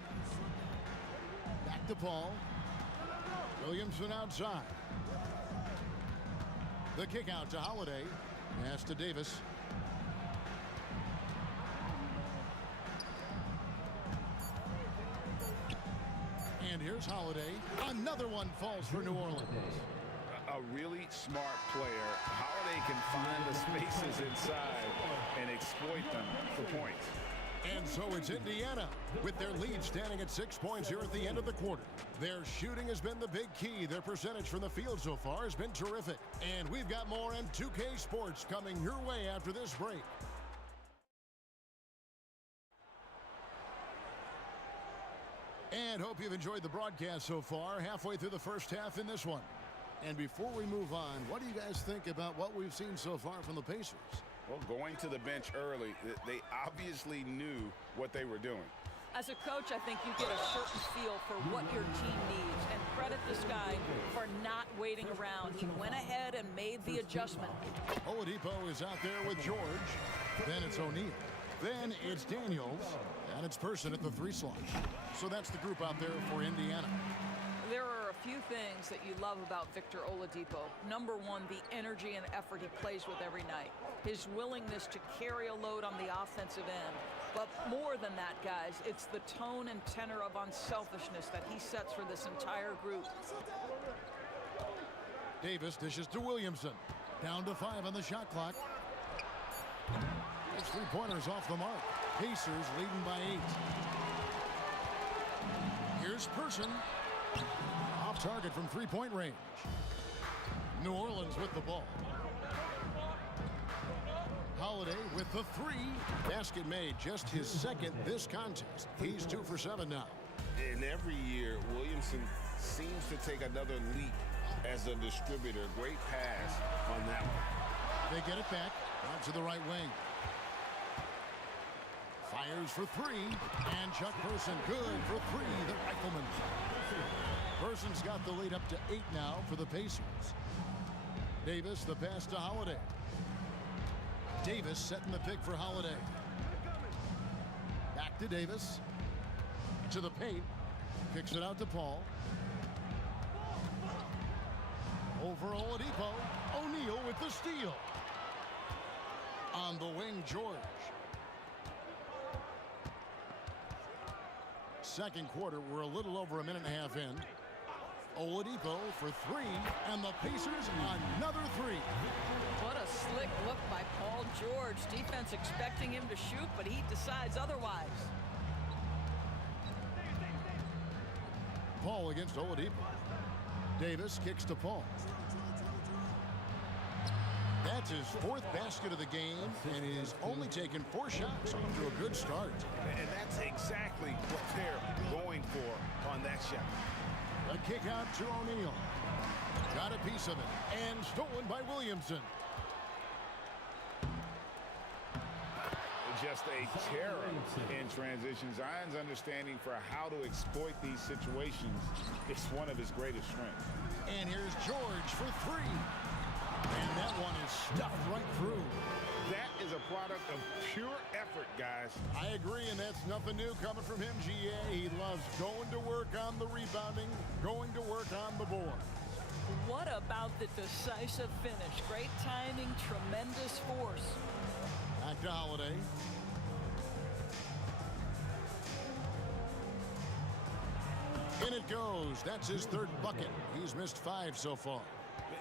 Back to Paul. Williamson outside. The kick out to Holiday. Pass to Davis. And here's Holiday. Another one falls for New Orleans. A really smart player. Holiday can find the spaces inside and exploit them for points. And so it's Indiana with their lead standing at 6 points here at the end of the quarter. Their shooting has been the big key. Their percentage from the field so far has been terrific. And we've got more M2K Sports coming your way after this break. And hope you've enjoyed the broadcast so far. Halfway through the first half in this one. And before we move on, what do you guys think about what we've seen so far from the Pacers? Well, going to the bench early, they obviously knew what they were doing. As a coach, I think you get a certain feel for what your team needs, and credit this guy for not waiting around. He went ahead and made the adjustment. Oladipo is out there with George. Then it's O'Neal. Then it's Daniels. And it's Person at the 3 slot. So that's the group out there for Indiana. There are a few things that you love about Victor Oladipo. Number one, the energy and effort he plays with every night. His willingness to carry a load on the offensive end. But more than that, guys, it's the tone and tenor of unselfishness that he sets for this entire group. Davis dishes to Williamson. Down to 5 on the shot clock. His 3-pointers off the mark. Pacers leading by 8. Here's Person. Off target from 3-point range. New Orleans with the ball. Holiday with the 3. Basket made, just his second this contest. He's 2 for 7 now. And every year, Williamson seems to take another leap as a distributor. Great pass on that one. They get it back out to the right wing. Fires for 3, and Chuck Person good for 3, the Rifleman. Person's got the lead up to 8 now for the Pacers. Davis, the pass to Holiday. Davis setting the pick for Holiday. Back to Davis. To the paint. Kicks it out to Paul. Over Oladipo. O'Neal with the steal. On the wing, George. Second quarter, we're a little over a minute and a half in. Oladipo for 3, and the Pacers another 3. What a slick look by Paul George. Defense expecting him to shoot, but he decides otherwise. Paul against Oladipo. Davis kicks to Paul. That's his 4th basket of the game, and he's only taken 4 shots off to a good start. And that's exactly what they're going for on that shot. A kick out to O'Neal. Got a piece of it, and stolen by Williamson. Just a terror in transition. Zion's understanding for how to exploit these situations is one of his greatest strengths. And here's George for 3. And that one is stuffed right through. That is a product of pure effort, guys. I agree, and that's nothing new coming from him, GA. He loves going to work on the rebounding, going to work on the board. What about the decisive finish? Great timing, tremendous force. Back to Holiday. In it goes. That's his 3rd bucket. He's missed 5 so far.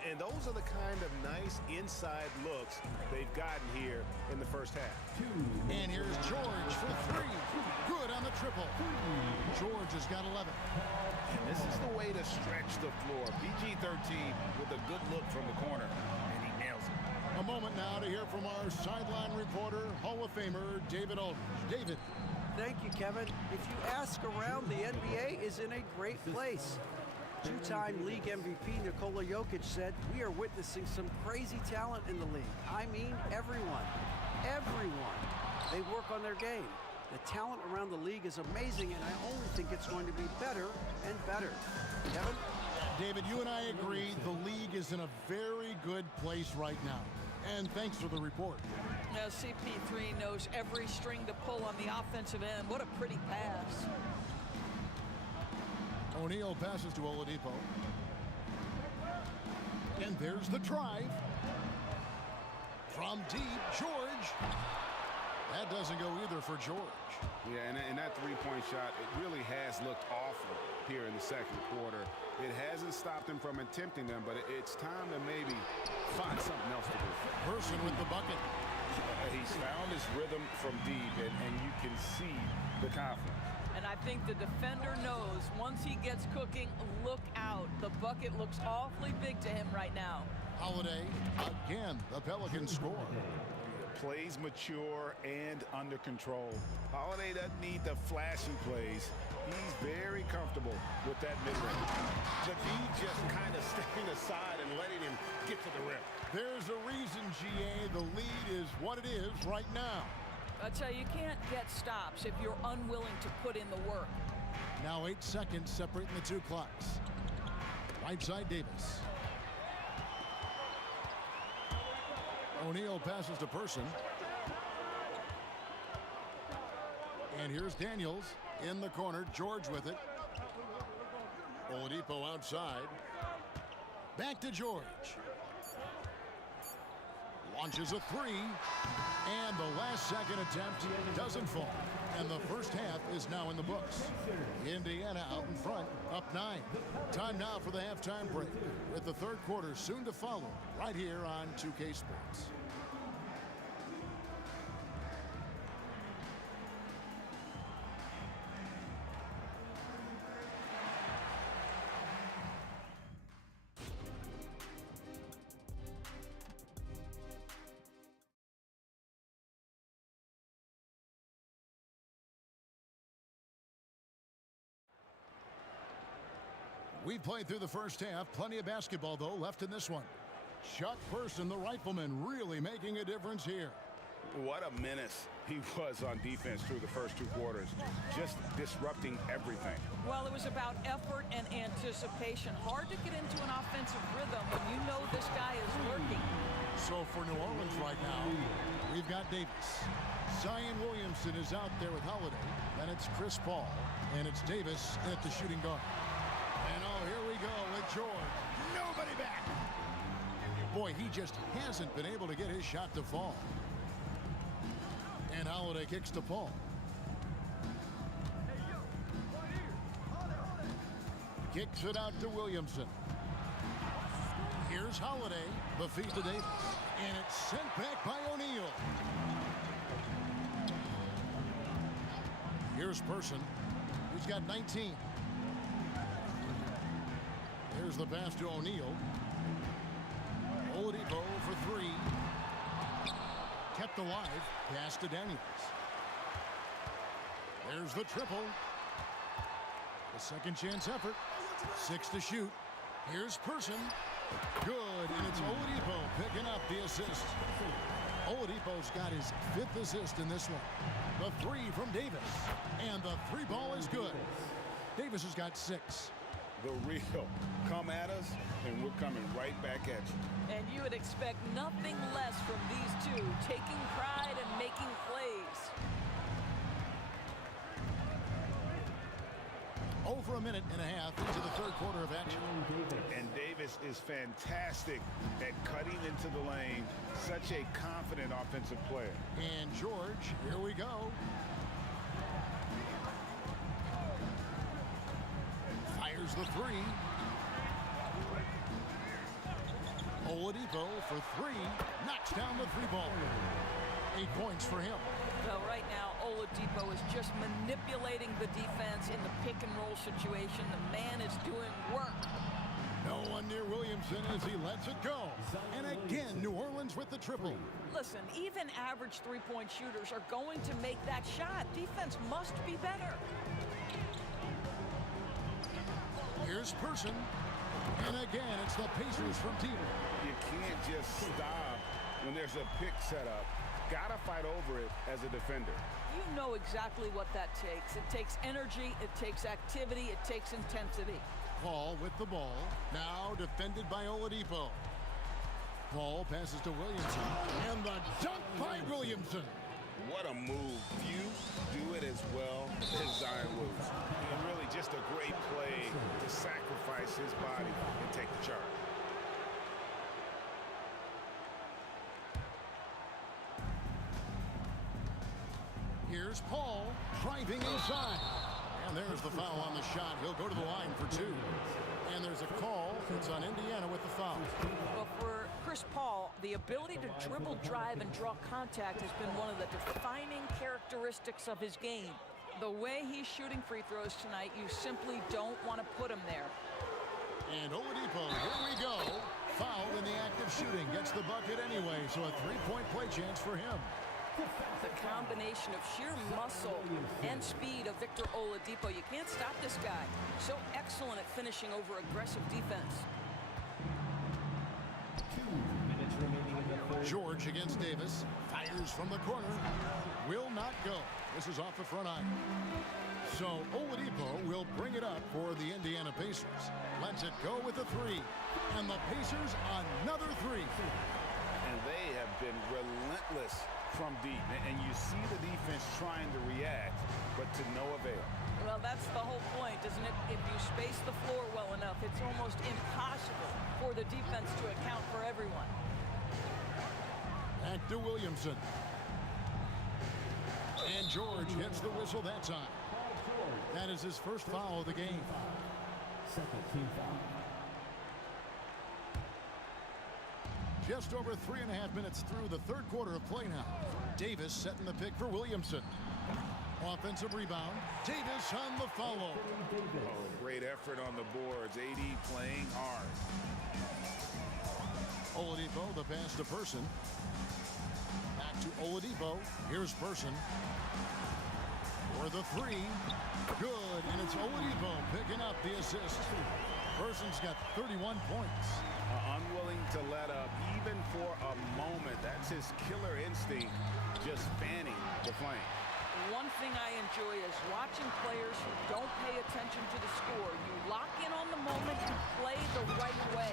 And those are the kind of nice inside looks they've gotten here in the first half. And here's George for three. Good on the triple. George has got 11. And this is the way to stretch the floor. PG-13 with a good look from the corner, and he nails it. A moment now to hear from our sideline reporter, Hall of Famer David Aldridge. David. Thank you, Kevin. If you ask around, the NBA is in a great place. Two-time league MVP Nikola Jokic said, "We are witnessing some crazy talent in the league. I mean, everyone. Everyone. They work on their game. The talent around the league is amazing, and I only think it's going to be better and better." Kevin? David, you and I agree the league is in a very good place right now. And thanks for the report. Now, CP3 knows every string to pull on the offensive end. What a pretty pass. O'Neal passes to Oladipo. And there's the drive. From deep, George. That doesn't go either for George. Yeah, and that three-point shot, it really has looked awful here in the second quarter. It hasn't stopped him from attempting them, but it's time to maybe find something else to do. Person with the bucket. He's found his rhythm from deep, and you can see the confidence. And I think the defender knows once he gets cooking, look out. The bucket looks awfully big to him right now. Holiday, again, the Pelicans score. Plays mature and under control. Holiday doesn't need the flashy plays. He's very comfortable with that mid-range. The D just kind of stepping aside and letting him get to the rim. There's a reason, GA, the lead is what it is right now. I tell you, you can't get stops if you're unwilling to put in the work. Now 8 seconds separating the two clocks. Right side, Davis. O'Neal passes to Person. And here's Daniels in the corner. George with it. Oladipo outside. Back to George. Launches a three. And the last second attempt doesn't fall. And the first half is now in the books. Indiana out in front, up 9. Time now for the halftime break, with the third quarter soon to follow, right here on 2K Sports. We've played through the first half. Plenty of basketball, though, left in this one. Chuck Person, the rifleman, really making a difference here. What a menace he was on defense through the first two quarters, just disrupting everything. Well, it was about effort and anticipation. Hard to get into an offensive rhythm when you know this guy is lurking. So for New Orleans right now, we've got Davis. Zion Williamson is out there with Holiday. Then it's Chris Paul, and it's Davis at the shooting guard. And oh, here we go with George. Nobody back. Boy, he just hasn't been able to get his shot to fall. And Holiday kicks to Paul. Kicks it out to Williamson. Here's Holiday. The feed to Davis. And it's sent back by O'Neal. Here's Person, who's got 19. Here's the pass to O'Neal. Oladipo for three. Kept alive. Pass to Daniels. There's the triple. The second chance effort. 6 to shoot. Here's Person. Good, and it's Oladipo picking up the assist. Oladipo's got his 5th assist in this one. The three from Davis. And the three ball is good. Davis has got 6. The real. Come at us, and we're coming right back at you. And you would expect nothing less from these two, taking pride and making plays. Over a minute and a half into the third quarter of action. And Davis is fantastic at cutting into the lane. Such a confident offensive player. And George, here we go. Fires the three. Oladipo for three. Knocks down the three ball. 8 points for him. Well, right now, Oladipo is just manipulating the defense in the pick and roll situation. The man is doing work. No one near Williamson as he lets it go. And again, New Orleans with the triple. Listen, even average three-point shooters are going to make that shot. Defense must be better. Here's Person. And again, it's the Pacers from deep. You can't just stop when there's a pick set up. Gotta fight over it as a defender. You know exactly what that takes. It takes energy, it takes activity, it takes intensity. Paul with the ball. Now defended by Oladipo. Paul passes to Williamson. And the dunk by Williamson. What a move. Few do it as well as Zion Williams. And really just a great play to sacrifice his body and take the charge. Here's Paul driving inside. And there's the foul on the shot. He'll go to the line for two. And there's a call. It's on Indiana with the foul. Well, for Chris Paul, the ability to dribble, drive, and draw contact has been one of the defining characteristics of his game. The way he's shooting free throws tonight, you simply don't want to put him there. And Oladipo, here we go. Fouled in the act of shooting. Gets the bucket anyway, so a three-point play chance for him. The combination of sheer muscle and speed of Victor Oladipo. You can't stop this guy. So excellent at finishing over aggressive defense. George against Davis. Fires from the corner. Will not go. This is off the front iron. So Oladipo will bring it up for the Indiana Pacers. Lets it go with a three. And the Pacers another three. And they have been relentless from deep. And you see the defense trying to react, but to no avail. Well, that's the whole point, isn't it? If you space the floor well enough, it's almost impossible for the defense to account for everyone. Back to Williamson. And George gets the whistle that time. That is his first foul of the game. Second team foul. Just over 3.5 minutes through the third quarter of play now. Davis setting the pick for Williamson. Offensive rebound. Davis on the follow. Oh, great effort on the boards. AD playing hard. Oladipo, the pass to Person. Back to Oladipo. Here's Person. For the three. Good, and it's Oladipo picking up the assist. Person's got 31 points. Unwilling to let up even for a moment. That's his killer instinct, just fanning the flame. One thing I enjoy is watching players who don't pay attention to the score. You lock in on the moment, you play the right way.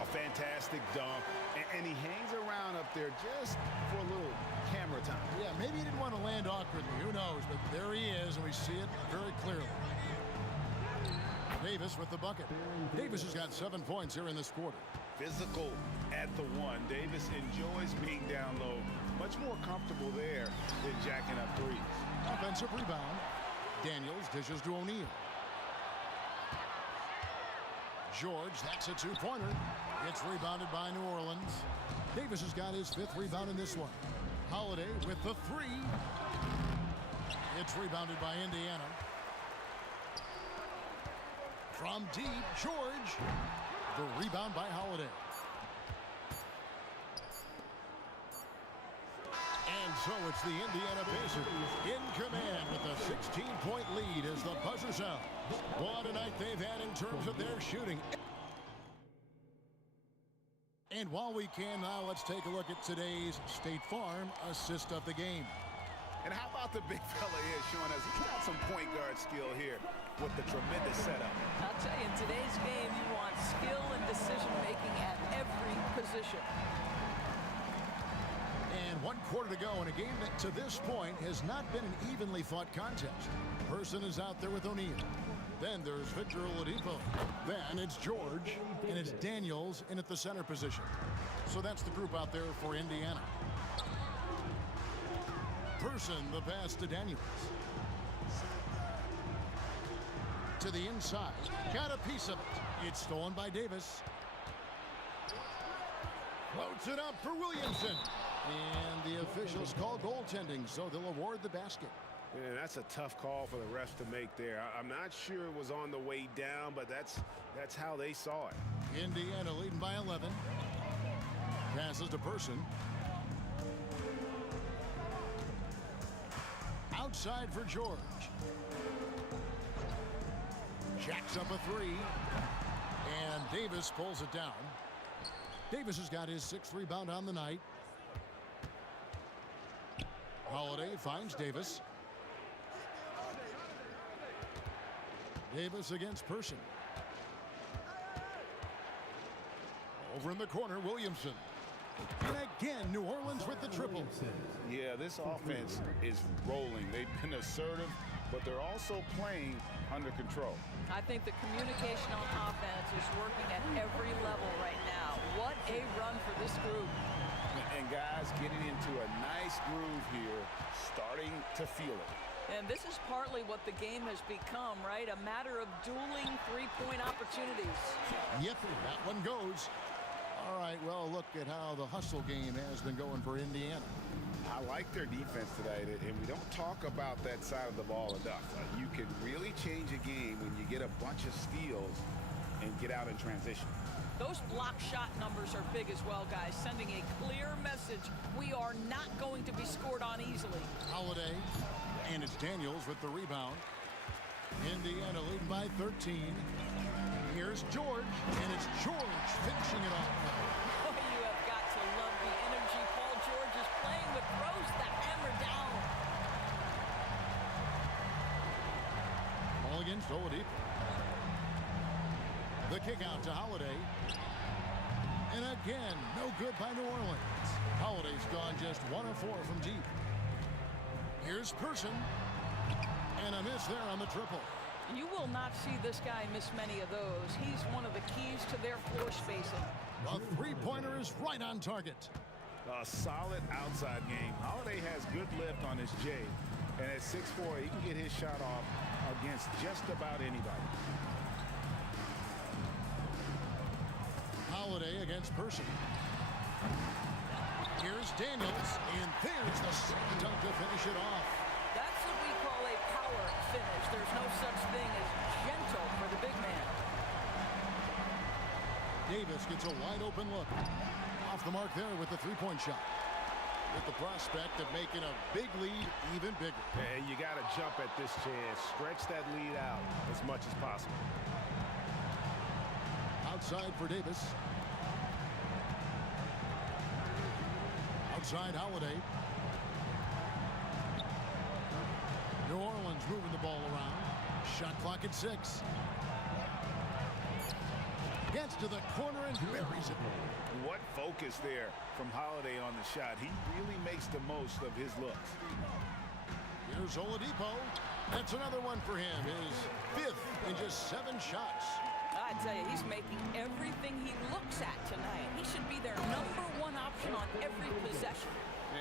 A fantastic dunk, and he hangs around up there just for a little camera time. Yeah, maybe he didn't want to land awkwardly, who knows, but there he is, and we see it very clearly. Davis with the bucket. Davis has got 7 points here in this quarter. Physical at the one. Davis enjoys being down low. Much more comfortable there than jacking up threes. Offensive rebound. Daniels dishes to O'Neal. George, that's a two-pointer. It's rebounded by New Orleans. Davis has got his 5th rebound in this one. Holiday with the three. It's rebounded by Indiana. From deep, George. The rebound by Holiday. And so it's the Indiana Pacers in command with a 16-point lead as the buzzer sounds. What a night they've had in terms of their shooting. And while we can now, let's take a look at today's State Farm assist of the game. And how about the big fella here showing us he's got some point guard skill here with the tremendous setup. I'll tell you, in today's game, you want skill and decision-making at every position. And 1 quarter to go in a game that to this point has not been an evenly fought contest. Person is out there with O'Neal. Then there's Victor Oladipo. Then it's George, and it's Daniels in at the center position. So that's the group out there for Indiana. Person, the pass to Daniels. To the inside. Got a piece of it. It's stolen by Davis. Floats it up for Williamson. And the officials call goaltending, so they'll award the basket. Man, that's a tough call for the refs to make there. I'm not sure it was on the way down, but that's how they saw it. Indiana leading by 11. Passes to Person. Outside for George. Jacks up a three. And Davis pulls it down. Davis has got his 6th rebound on the night. Holiday finds Davis. Davis against Person. Over in the corner, Williamson. And again, New Orleans with the triple. Yeah, this offense is rolling. They've been assertive, but they're also playing under control. I think the communication on offense is working at every level right now. What a run for this group. And guys getting into a nice groove here, starting to feel it. And this is partly what the game has become, right? A matter of dueling three-point opportunities. Yep, that one goes. All right, well, look at how the hustle game has been going for Indiana. I like their defense tonight, and we don't talk about that side of the ball enough. You can really change a game when you get a bunch of steals and get out in transition. Those block shot numbers are big as well, guys, sending a clear message. We are not going to be scored on easily. Holiday, and it's Daniels with the rebound. Indiana leading by 13. Here's George, and it's George finishing it off. Oh, you have got to love the energy Paul George is playing with. Throws the hammer down. Ball against Oladipo. The kick out to Holiday. And again, no good by New Orleans. Holiday's gone just 1 of 4 from deep. Here's Person. And a miss there on the triple. You will not see this guy miss many of those. He's one of the keys to their floor spacing. The three-pointer is right on target. A solid outside game. Holiday has good lift on his J. And at 6'4", he can get his shot off against just about anybody. Holiday against Person. Here's Daniels, and there's the dunk to finish it off. That's what we call a power finish. There's no such thing as gentle for the big man. Davis gets a wide open look. Off the mark there with the three-point shot. With the prospect of making a big lead even bigger. And you got to jump at this chance. Stretch that lead out as much as possible. Outside for Davis. Outside Holiday. New Orleans moving the ball around. Shot clock at 6. Gets to the corner and buries it. What focus there from Holiday on the shot. He really makes the most of his looks. Here's Oladipo. That's another one for him. His 5th in just 7 shots. I tell you, he's making everything he looks at tonight. He should be their #1 option on every possession.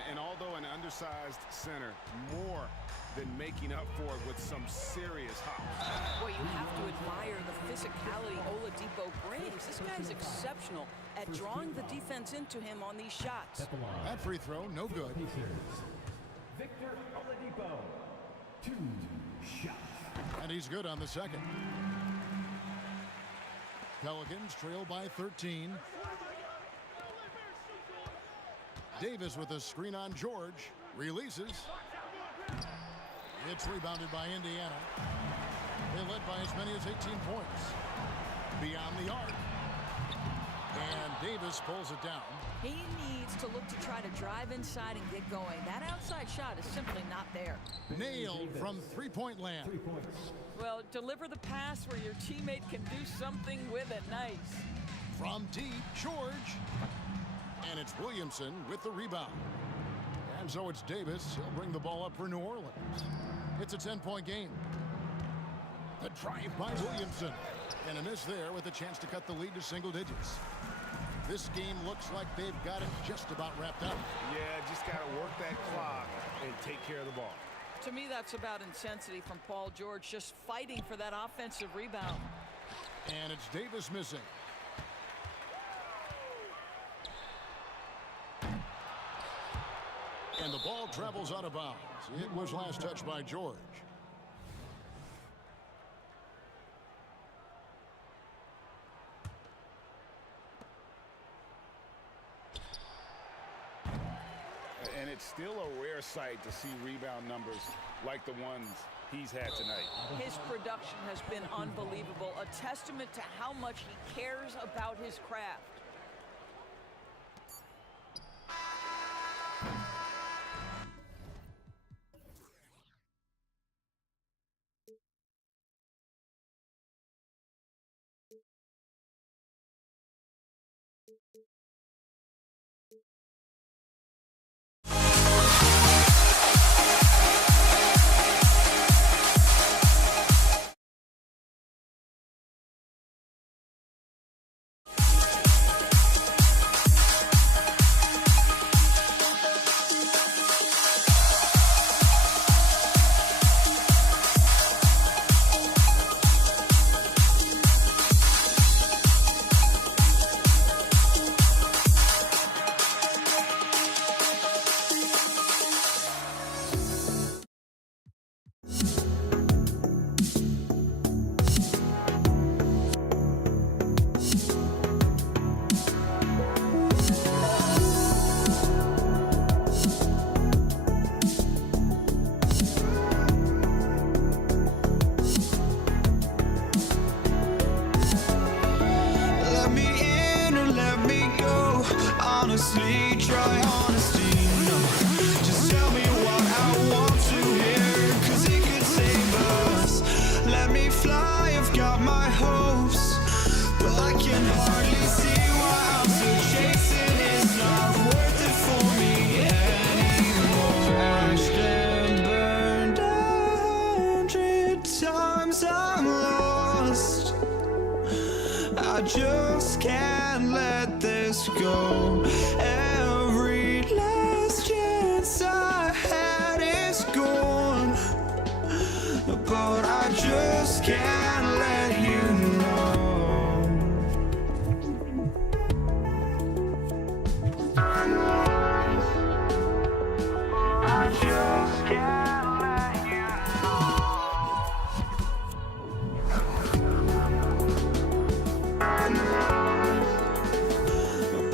And although an undersized center, more than making up for it with some serious hops. Boy, you have to admire the physicality Oladipo brings. This guy's exceptional at drawing the defense into him on these shots. That free throw, no good. Victor Oladipo, 2 shots. And he's good on the second. Pelicans trail by 13. Davis with a screen on George. Releases. It's rebounded by Indiana. They led by as many as 18 points. Beyond the arc. And Davis pulls it down. He needs to look to try to drive inside and get going. That outside shot is simply not there. Nailed from three-point land. 3 points. Well, deliver the pass where your teammate can do something with it. Nice. From deep, George. And it's Williamson with the rebound. And so it's Davis. He'll bring the ball up for New Orleans. It's a 10-point game. The drive by Williamson. And a miss there with a chance to cut the lead to single digits. This game looks like they've got it just about wrapped up. Yeah, just got to work that clock and take care of the ball. To me, that's about intensity from Paul George, just fighting for that offensive rebound. And it's Davis missing. And the ball travels out of bounds. It was last touched by George. And it's still a rare sight to see rebound numbers like the ones he's had tonight. His production has been unbelievable, a testament to how much he cares about his craft. honestly, try honesty, no. Just tell me what I want to hear, 'cause it could save us. Let me fly, I've got my hopes, but I can hardly see why I'm still chasing. It's not worth it for me anymore. Crashed and burned 100 times, I'm lost. I just can't let this go. Every last chance I had is gone, but I just can't let you know. I just can't let you know.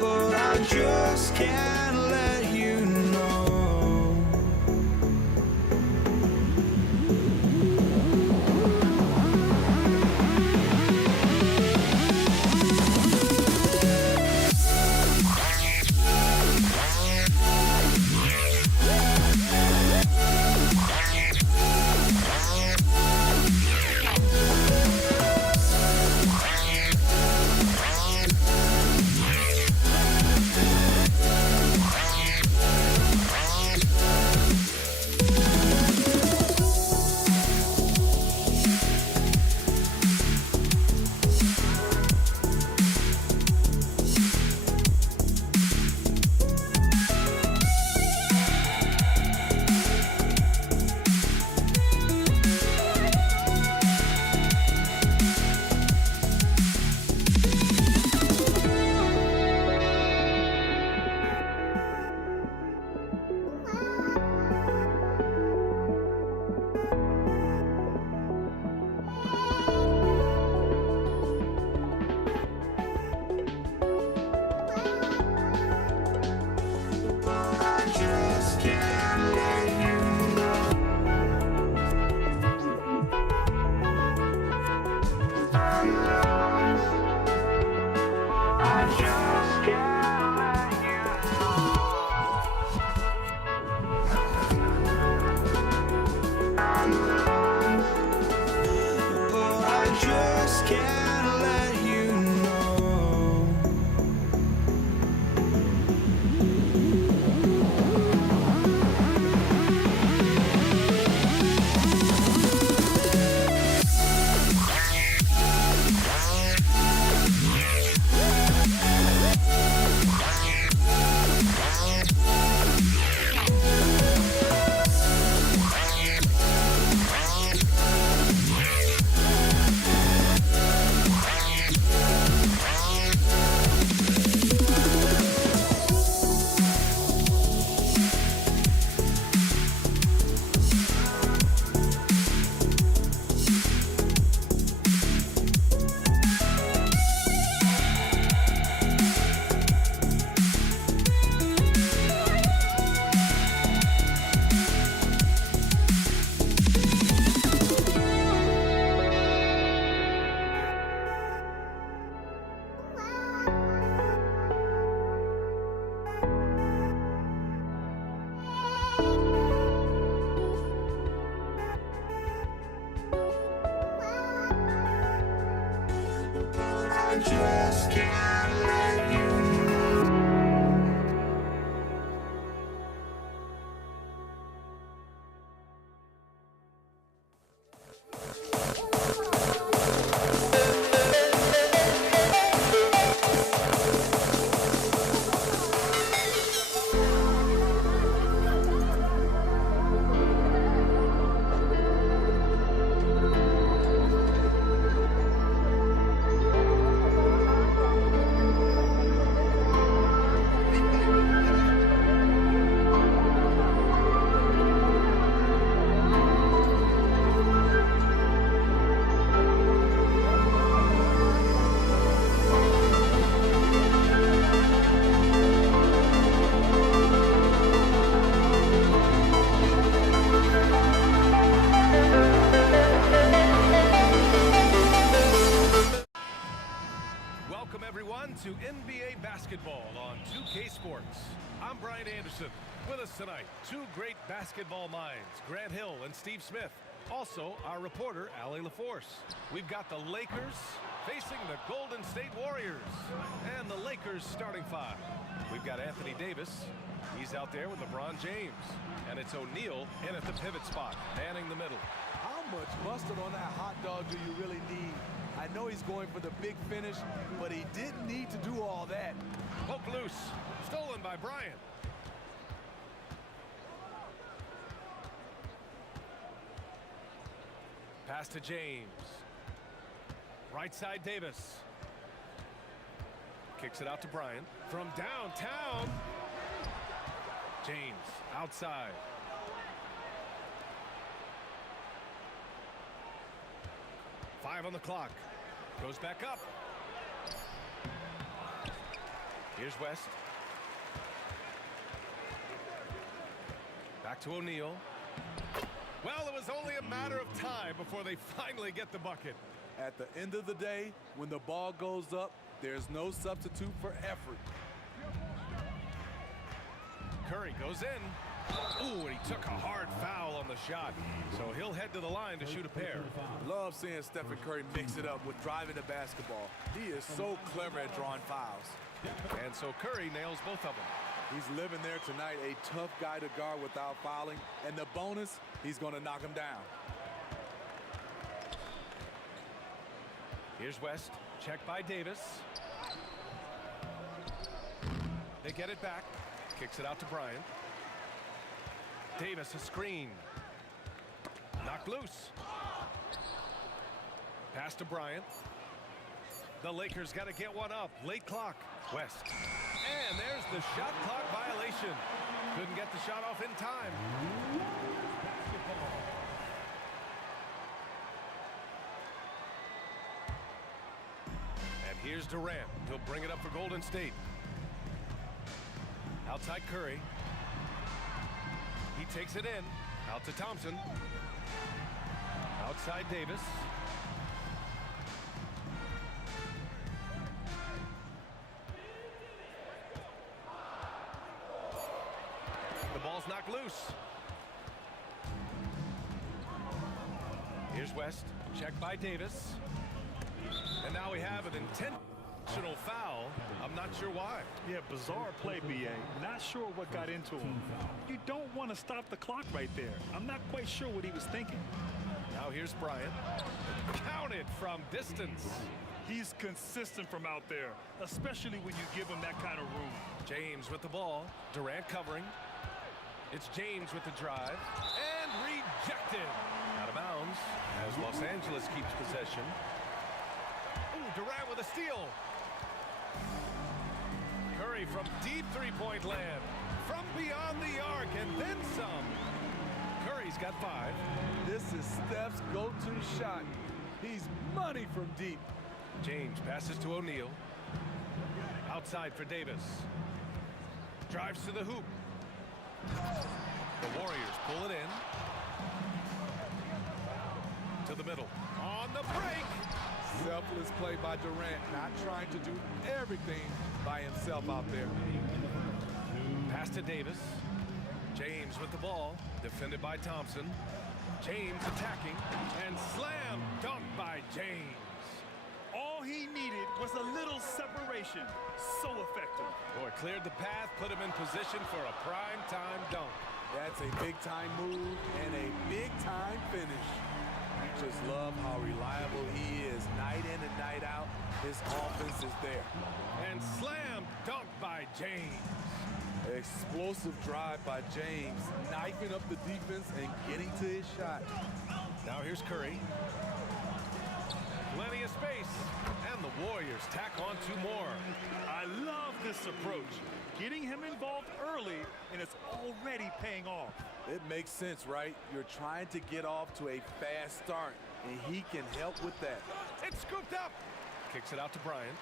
But I just can't let you know. just can't let you go. Welcome everyone to NBA basketball on 2K Sports. I'm Brian Anderson. With us tonight, two great basketball minds, Grant Hill and Steve Smith. Also, our reporter, Allie LaForce. We've got the Lakers facing the Golden State Warriors. And the Lakers starting five. We've got Anthony Davis. He's out there with LeBron James. And it's O'Neal in at the pivot spot, manning the middle. How much mustard on that hot dog do you really need? I know he's going for the big finish, but he didn't need to do all that. Poke loose. Stolen by Bryant. Pass to James. Right side Davis. Kicks it out to Bryant. From downtown. James outside. Five on the clock. Goes back up. Here's West. Back to O'Neal. Well, it was only a matter of time before they finally get the bucket. At the end of the day, when the ball goes up, there's no substitute for effort. Curry goes in. Ooh, and he took a hard foul on the shot. So he'll head to the line to shoot a pair. Love seeing Stephen Curry mix it up with driving the basketball. He is so clever at drawing fouls. And so Curry nails both of them. He's living there tonight, a tough guy to guard without fouling. And the bonus, he's going to knock him down. Here's West. Check by Davis. They get it back. Kicks it out to Bryant. Davis a screen. Knocked loose. Pass to Bryant. The Lakers got to get one up. Late clock. West. And there's the shot clock violation. Couldn't get the shot off in time. And here's Durant. He'll bring it up for Golden State. Outside Curry. He takes it in. Out to Thompson. Outside Davis. The ball's knocked loose. Here's West. Checked by Davis. And now we have an intentional foul. I'm not sure why. Yeah, bizarre play, B.A. Not sure what got into him. You don't want to stop the clock right there. I'm not quite sure what he was thinking. Now here's Bryant. Counted from distance. He's consistent from out there, especially when you give him that kind of room. James with the ball. Durant covering. It's James with the drive. And rejected. Out of bounds as Los Angeles keeps possession. Ooh, Durant with a steal. Curry from deep three-point land. From beyond the arc and then some. Curry's got 5. This is Steph's go-to shot. He's money from deep. James passes to O'Neal. Outside for Davis. Drives to the hoop. The Warriors pull it in. To the middle. On the break. Selfless play by Durant, not trying to do everything by himself out there. Pass to Davis. James with the ball. Defended by Thompson. James attacking. And slam dunk by James. All he needed was a little separation. So effective. Boy, cleared the path, put him in position for a prime-time dunk. That's a big-time move and a big-time finish. You just love how reliable he is. Night in and night out, his offense is there. And slam dunk by James. Explosive drive by James, knifing up the defense and getting to his shot. Now here's Curry. Plenty of space. And the Warriors tack on 2 more. I love this approach. Getting him involved early, and it's already paying off. It makes sense, right? You're trying to get off to a fast start, and he can help with that. It's scooped up. Kicks it out to Bryant.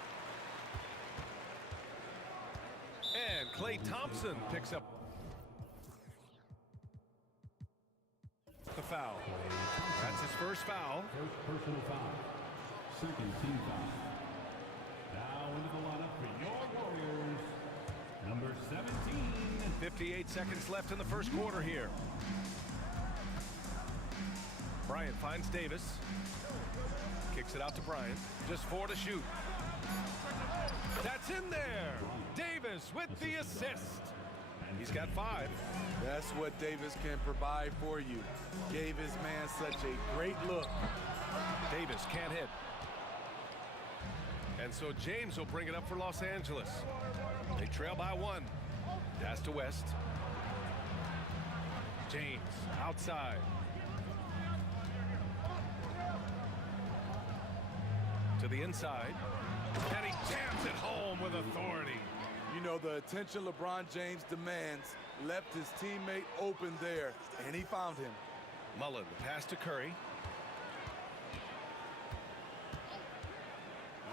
And Klay Thompson picks up the foul. That's his first foul. First personal foul. Second team foul. Now into the lineup for your Warriors, number 17. 58 seconds left in the first quarter here. Bryant finds Davis. Kicks it out to Bryant. Just 4 to shoot. That's in there. Davis with the assist. He's got 5. That's what Davis can provide for you. Gave his man such a great look. Davis can't hit. And so James will bring it up for Los Angeles. They trail by 1. Pass to West. James outside. To the inside. And he jams it home with authority. You know, the attention LeBron James demands left his teammate open there, and he found him. Mullen, the pass to Curry.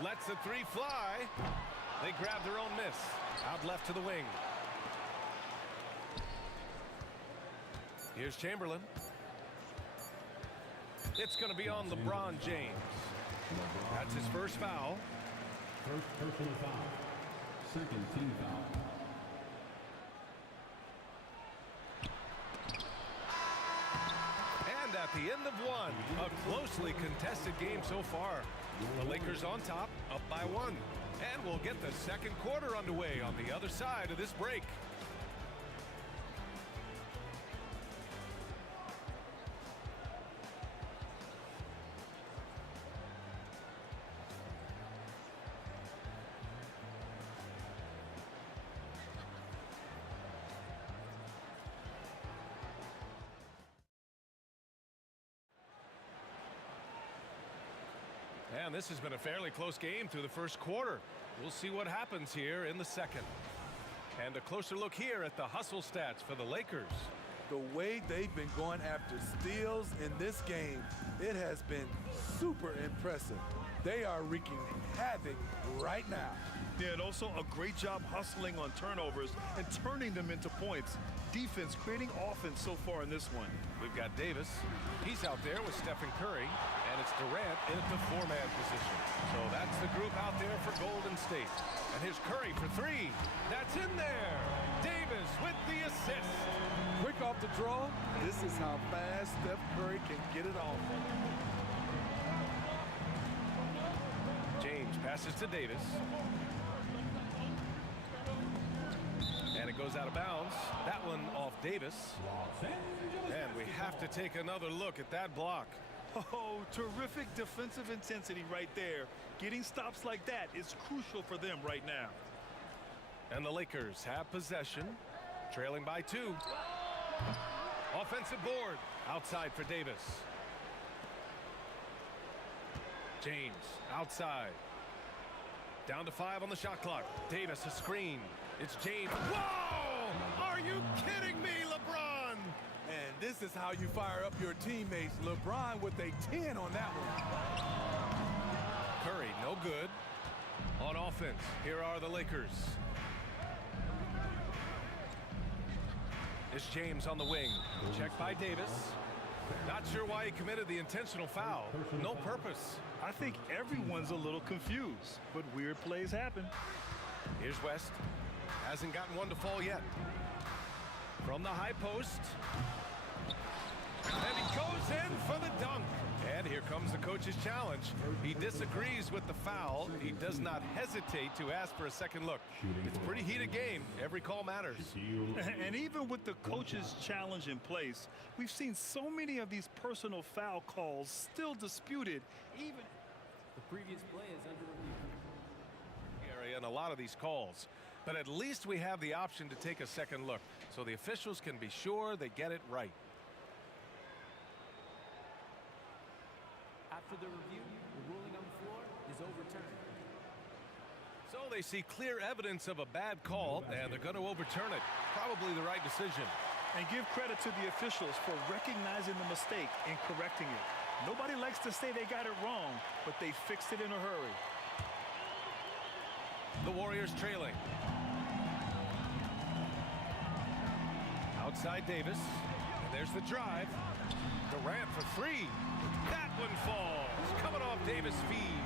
Lets the 3 fly. They grab their own miss. Out left to the wing. Here's Chamberlain. It's going to be on LeBron James. That's his first foul. First personal foul. Second team foul. And at the end of 1, a closely contested game so far. The Lakers on top, up by 1. And we'll get the second quarter underway on the other side of this break. And this has been a fairly close game through the first quarter. We'll see what happens here in the second. And a closer look here at the hustle stats for the Lakers. The way they've been going after steals in this game, it has been super impressive. They are wreaking havoc right now. Yeah, and also a great job hustling on turnovers and turning them into points. Defense creating offense so far in this one. We've got Davis. He's out there with Stephen Curry. And it's Durant in at the 4-man position. So that's the group out there for Golden State. And here's Curry for 3. That's in there. Davis with the assist. Quick off the draw. This is how fast Steph Curry can get it off. James passes to Davis. And it goes out of bounds. That one off Davis. And we have to take another look at that block. Oh, terrific defensive intensity right there. Getting stops like that is crucial for them right now. And the Lakers have possession, trailing by 2. Offensive board outside for Davis. James outside. Down to 5 on the shot clock. Davis a screen. It's James. Whoa! Are you kidding me, LeBron? And this is how you fire up your teammates. LeBron with a 10 on that one. Curry, no good. On offense, here are the Lakers. It's James on the wing. Checked by Davis. Not sure why he committed the intentional foul. No purpose. I think everyone's a little confused, but weird plays happen. Here's West. Hasn't gotten one to fall yet. From the high post. And he goes in for the dunk. And here comes the coach's challenge. He disagrees with the foul. He does not hesitate to ask for a second look. It's a pretty heated game. Every call matters. And even with the coach's challenge in place, we've seen so many of these personal foul calls still disputed. Even the previous play is under review. Area in a lot of these calls. But at least we have the option to take a second look, so the officials can be sure they get it right. After the review, the ruling on the floor is overturned. So they see clear evidence of a bad call, and they're going to overturn it. Probably the right decision. And give credit to the officials for recognizing the mistake and correcting it. Nobody likes to say they got it wrong, but they fixed it in a hurry. The Warriors trailing. Outside Davis. And there's the drive. Durant for three. That one falls. Coming off Davis' feed.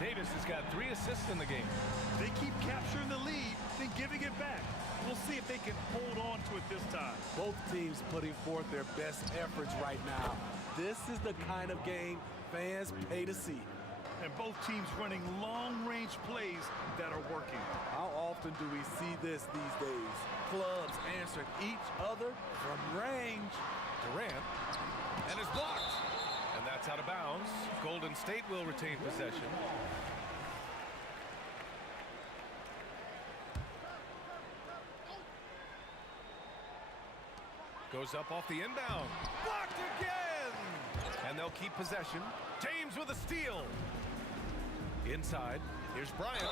Davis has got 3 assists in the game. They keep capturing the lead, then giving it back. We'll see if they can hold on to it this time. Both teams putting forth their best efforts right now. This is the kind of game fans pay to see. And both teams running long-range plays that are working. How often do we see this these days? Clubs answering each other from range. Durant, and is blocked. And that's out of bounds. Golden State will retain possession. Goes up off the inbound. Blocked again! And they'll keep possession. James with a steal. Inside, here's Bryant.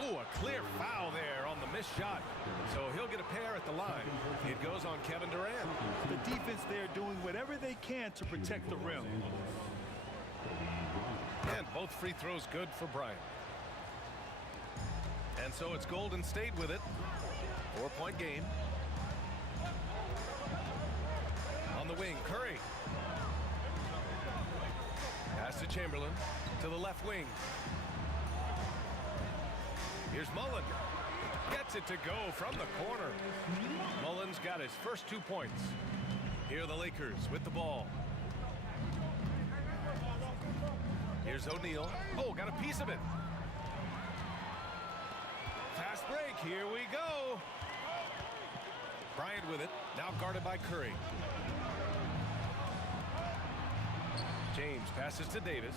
Oh, a clear foul there on the missed shot. So he'll get a pair at the line. It goes on Kevin Durant. The defense there doing whatever they can to protect the rim. And both free throws good for Bryant. And so it's Golden State with it. 4-point game. On the wing, Curry. Pass to Chamberlain. To the left wing. Here's Mullen. Gets it to go from the corner. Mullen's got his first 2 points. Here are the Lakers with the ball. Here's O'Neal. Oh, got a piece of it. Fast break. Here we go. Bryant with it. Now guarded by Curry. James passes to Davis.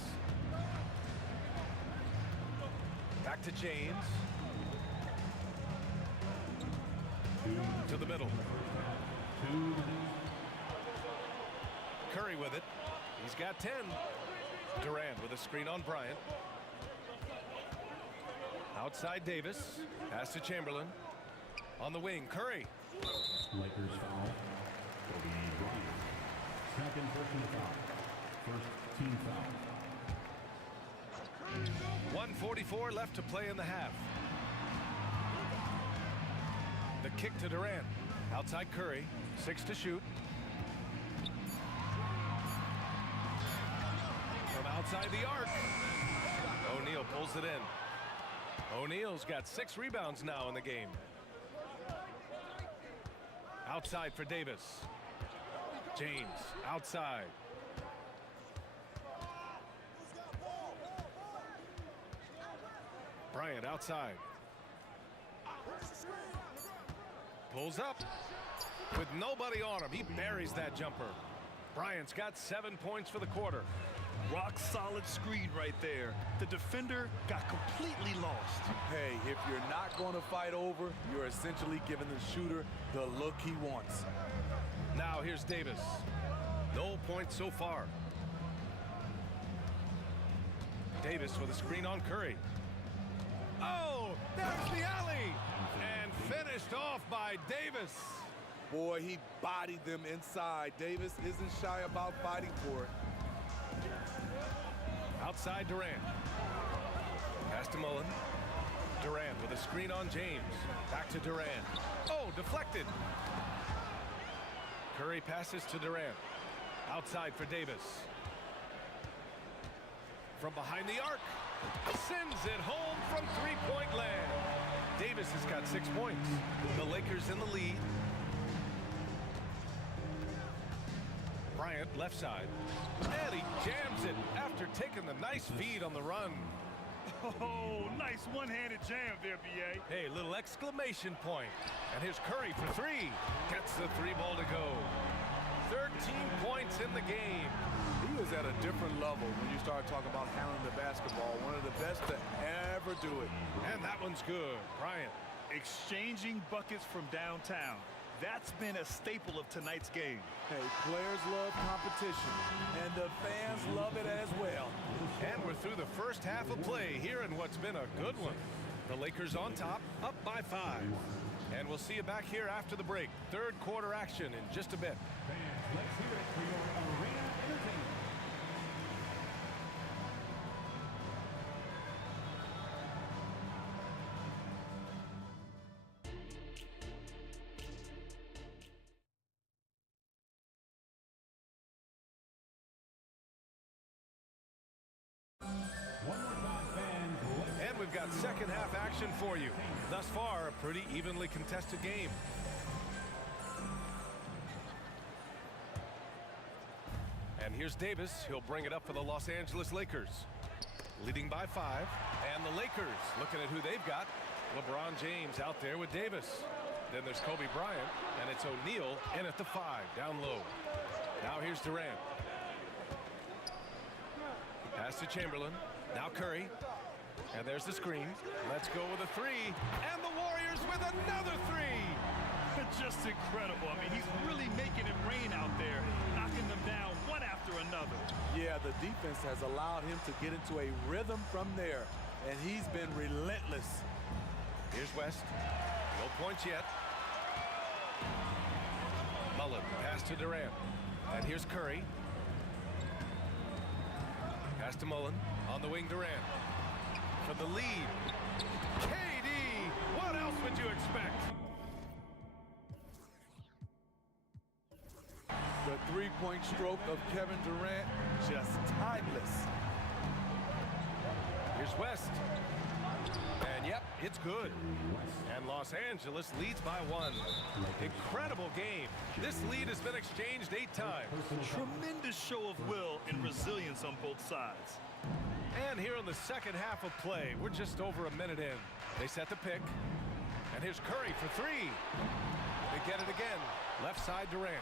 Back to James. To the middle. Curry with it. He's got 10. Durant with a screen on Bryant. Outside Davis. Pass to Chamberlain. On the wing, Curry. Lakers foul. Kobe Bryant. Second personal foul. First team foul. 1:44 left to play in the half. The kick to Durant. Outside Curry. 6 to shoot. From outside the arc. O'Neal pulls it in. O'Neal's got 6 rebounds now in the game. Outside for Davis. James outside. Bryant outside. Pulls up with nobody on him. He buries that jumper. Bryant's got 7 points for the quarter. Rock solid screen right there. The defender got completely lost. Hey, if you're not going to fight over, you're essentially giving the shooter the look he wants. Now here's Davis. No points so far. Davis with a screen on Curry. Oh, there's the alley. And finished off by Davis. Boy, he bodied them inside. Davis isn't shy about fighting for it. Outside Durant. Pass to Mullen. Durant with a screen on James. Back to Durant. Oh, deflected. Curry passes to Durant. Outside for Davis. From behind the arc. Sends it home from three-point land. Davis has got 6 points. The Lakers in the lead. Durant, left side. And he jams it after taking the nice feed on the run. Oh, nice one-handed jam there, B.A. Hey, little exclamation point. And here's Curry for three. Gets the three ball to go. 13 points in the game. He is at a different level when you start talking about handling the basketball. One of the best to ever do it. And that one's good. Bryant. Exchanging buckets from downtown. That's been a staple of tonight's game. Hey, players love competition, and the fans love it as well. And we're through the first half of play here in what's been a good one. The Lakers on top, up by 5. And we'll see you back here after the break. Third quarter action in just a bit. Fans, let's hear it for your arena entertainment. And we've got second half action for you. Thus far, a pretty evenly contested game. And here's Davis. He'll bring it up for the Los Angeles Lakers. Leading by 5. And the Lakers looking at who they've got. LeBron James out there with Davis. Then there's Kobe Bryant. And it's O'Neal in at the 5, down low. Now here's Durant. Pass to Chamberlain. Now Curry. And there's the screen. Let's go with a 3. And the Warriors with another 3. Just incredible. I mean, he's really making it rain out there, knocking them down one after another. Yeah, the defense has allowed him to get into a rhythm from there, and he's been relentless. Here's West. No points yet. Mullen, pass to Durant. And here's Curry. Pass to Mullen. On the wing, Durant. For the lead. KD! What else would you expect? The three-point stroke of Kevin Durant, just timeless. Here's West. And yep, it's good. And Los Angeles leads by 1. Incredible game. This lead has been exchanged 8 times. Tremendous show of will and resilience on both sides. And here in the second half of play, we're just over a minute in. They set the pick. And here's Curry for 3. They get it again. Left side Durant.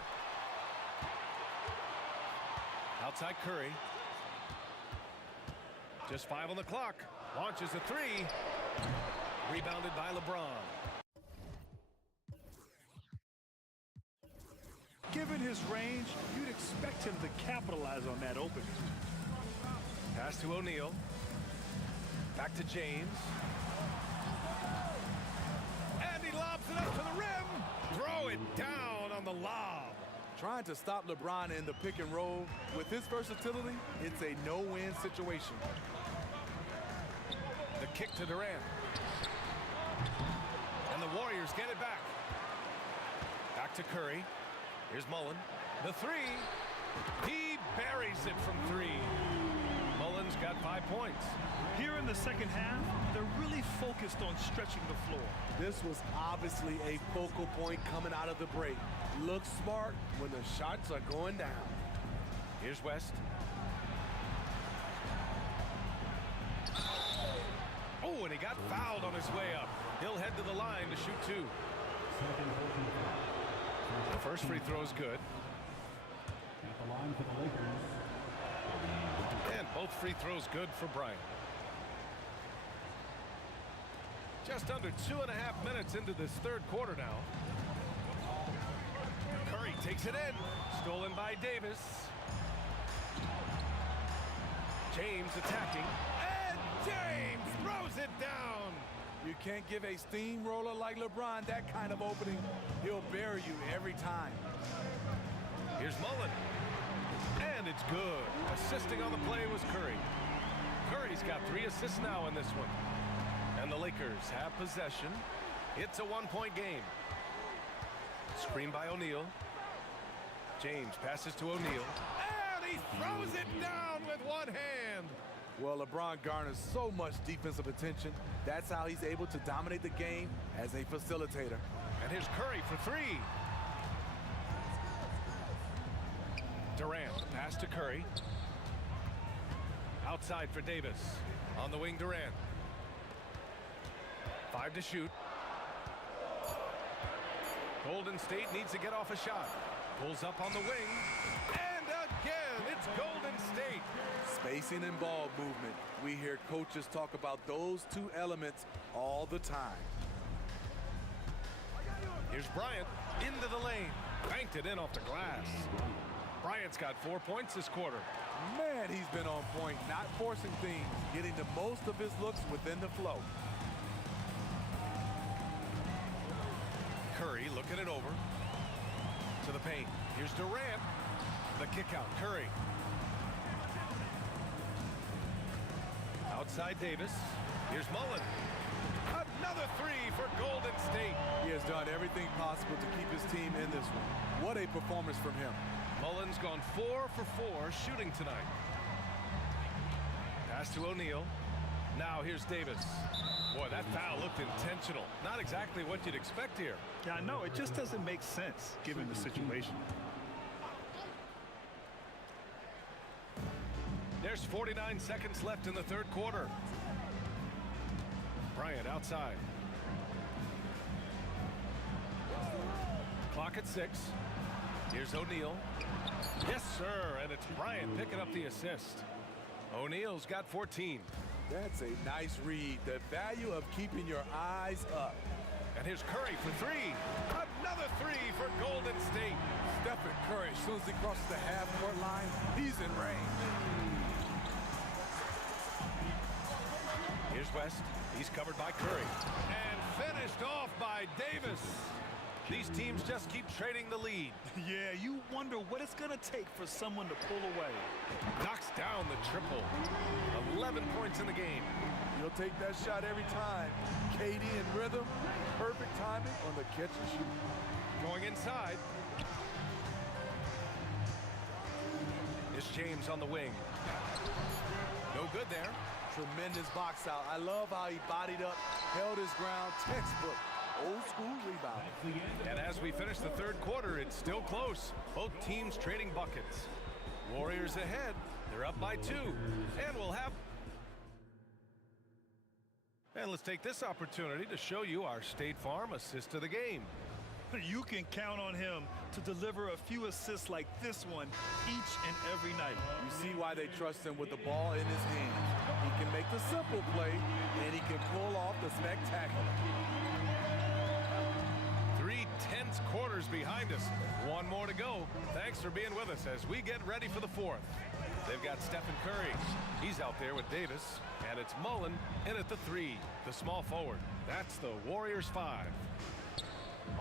Outside Curry. Just 5 on the clock. Launches a 3. Rebounded by LeBron. Given his range, you'd expect him to capitalize on that opening. Pass to O'Neal. Back to James. And he lobs it up to the rim. Throw it down on the lob. Trying to stop LeBron in the pick and roll. With his versatility, it's a no-win situation. The kick to Durant. And the Warriors get it back. Back to Curry. Here's Mullen. The 3. He buries it from 3. Mullen's got 5 points. Here in the second half, they're really focused on stretching the floor. This was obviously a focal point coming out of the break. Look smart when the shots are going down. Here's West. Oh, and he got fouled on his way up. He'll head to the line to shoot 2. The first free throw is good. At the line for the Lakers. And both free throws good for Bryant. Just under 2.5 minutes into this third quarter now. Curry takes it in. Stolen by Davis. James attacking. And James throws it down. You can't give a steamroller like LeBron that kind of opening. He'll bury you every time. Here's Mullen. And it's good. Assisting on the play was Curry. Curry's got 3 assists now in this one. And the Lakers have possession. It's a 1-point game. Screen by O'Neal. James passes to O'Neal. And he throws it down with one hand. Well, LeBron garners so much defensive attention. That's how he's able to dominate the game as a facilitator. And here's Curry for 3. Durant, pass to Curry. Outside for Davis. On the wing, Durant. 5 to shoot. Golden State needs to get off a shot. Pulls up on the wing. And again, it's Golden State. Spacing and ball movement. We hear coaches talk about those two elements all the time. Here's Bryant into the lane. Banked it in off the glass. Bryant's got 4 points this quarter. Man, he's been on point, not forcing things, getting the most of his looks within the flow. Curry looking it over to the paint. Here's Durant. The kick out. Curry. Outside Davis. Here's Mullen. Another three for Golden State. He has done everything possible to keep his team in this one. What a performance from him. Mullen's gone 4 for 4 shooting tonight. Pass to O'Neal. Now here's Davis. Boy, that foul looked intentional. Not exactly what you'd expect here. Yeah, I know. It just doesn't make sense given the situation. There's 49 seconds left in the third quarter. Bryant outside. Clock at 6. Here's O'Neal. Yes, sir, and it's Bryant picking up the assist. O'Neal's got 14. That's a nice read. The value of keeping your eyes up. And here's Curry for 3. Another 3 for Golden State. Stephen Curry, as soon as he crosses the half-court line, he's in range. Here's West. He's covered by Curry. And finished off by Davis. These teams just keep trading the lead. Yeah, you wonder what it's going to take for someone to pull away. Knocks down the triple. 11 points in the game. You'll take that shot every time. KD in rhythm. Perfect timing on the catch and shoot. Going inside. It's James on the wing. No good there. Tremendous box out. I love how he bodied up, held his ground. Textbook. Old school rebound. And as we finish the third quarter, it's still close. Both teams trading buckets. Warriors ahead. They're up by 2. And we'll have... And let's take this opportunity to show you our State Farm assist of the game. You can count on him to deliver a few assists like this one each and every night. You see why they trust him with the ball in his hands. He can make the simple play, and he can pull off the spectacular. 3 tense quarters behind us. 1 more to go. Thanks for being with us as we get ready for the 4th. They've got Stephen Curry. He's out there with Davis. And it's Mullen in at the 3, the small forward. That's the Warriors 5.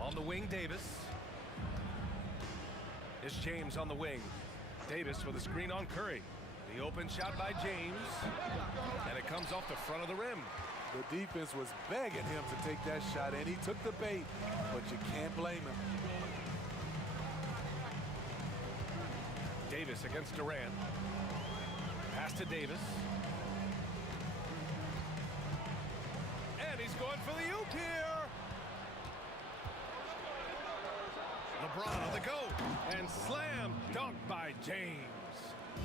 On the wing, Davis. It's James on the wing. Davis with a screen on Curry. The open shot by James. And it comes off the front of the rim. The defense was begging him to take that shot, and he took the bait, but you can't blame him. Davis against Durant. Pass to Davis. And he's going for the oop here. LeBron on the go. And slam dunk by James.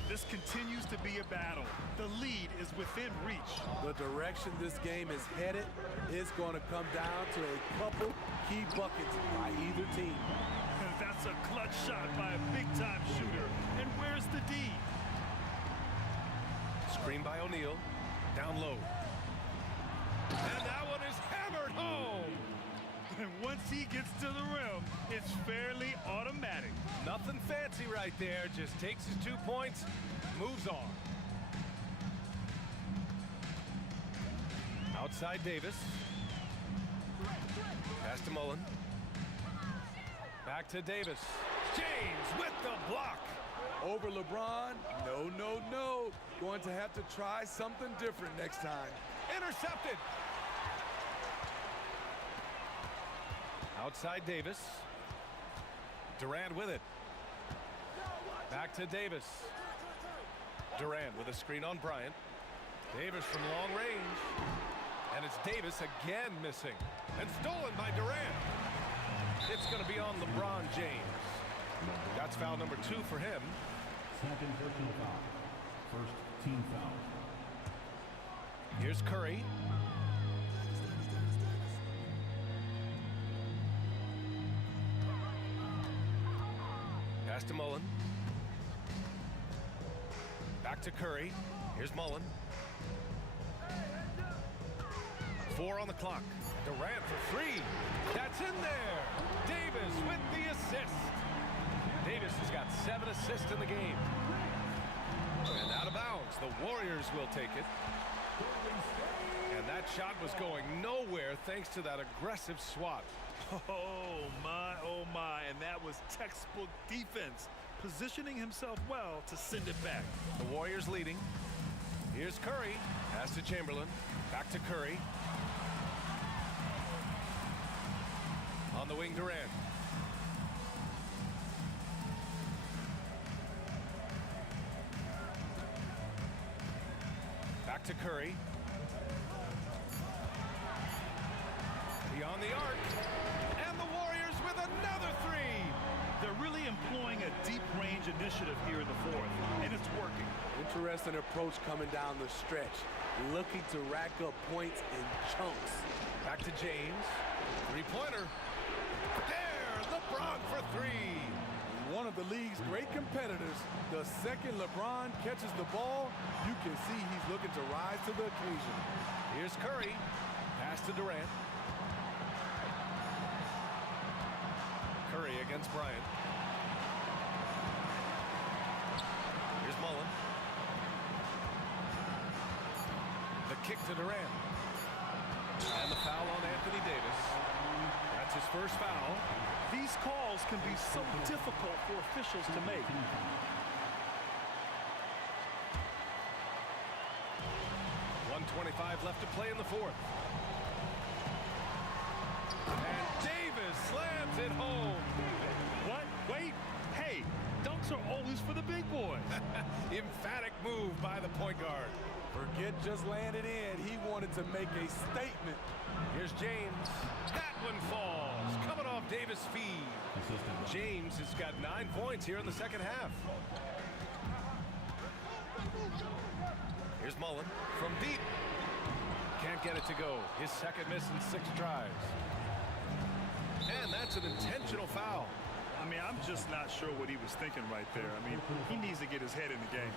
This continues to be a battle. The lead is within reach. The direction this game is headed is going to come down to a couple key buckets by either team. And that's a clutch shot by a big-time shooter. And where's the D? Screen by O'Neal. Down low. And that one is hammered home. And once he gets to the rim, it's fairly automatic. Nothing fancy right there. Just takes his 2 points, moves on. Outside Davis. Pass to Mullen. Back to Davis. James with the block. Over LeBron? No, no, no. Going to have to try something different next time. Intercepted. Outside Davis. Durant with it. Back to Davis. Durant with a screen on Bryant. Davis from long range. And it's Davis again missing. And stolen by Durant. It's going to be on LeBron James. That's foul number 2 for him. Second personal foul. First team foul. Here's Curry. Pass to Mullen. Back to Curry. Here's Mullen. 4 on the clock. Durant for 3. That's in there. Davis with the assist. Davis has got 7 assists in the game. And out of bounds. The Warriors will take it. And that shot was going nowhere thanks to that aggressive swat. Oh my, and that was textbook defense. Positioning himself well to send it back. The Warriors leading. Here's Curry. Pass to Chamberlain. Back to Curry. On the wing, Durant. Back to Curry. Beyond the arc. And the Warriors with another 3. They're really employing a deep range initiative here in the fourth, and it's working. Interesting approach coming down the stretch. Looking to rack up points in chunks. Back to James. 3-pointer. There, LeBron for 3. One of the league's great competitors. The second LeBron catches the ball, you can see he's looking to rise to the occasion. Here's Curry. Pass to Durant. Curry against Bryant. Here's Mullen. The kick to Durant. And the foul on Anthony Davis. That's his first foul. These calls can be so difficult for officials to make. 1:25 left to play in the fourth. And Davis slams it home. What? Wait. Hey, dunks are always for the big boys. Emphatic move by the point guard. Forget just landed in. He wanted to make a statement. Here's James. That one falls. Coming off Davis' feed. James has got 9 points here in the second half. Here's Mullen from deep. Can't get it to go. His second miss in 6 tries. And that's an intentional foul. I mean, I'm just not sure what he was thinking right there. I mean, he needs to get his head in the game.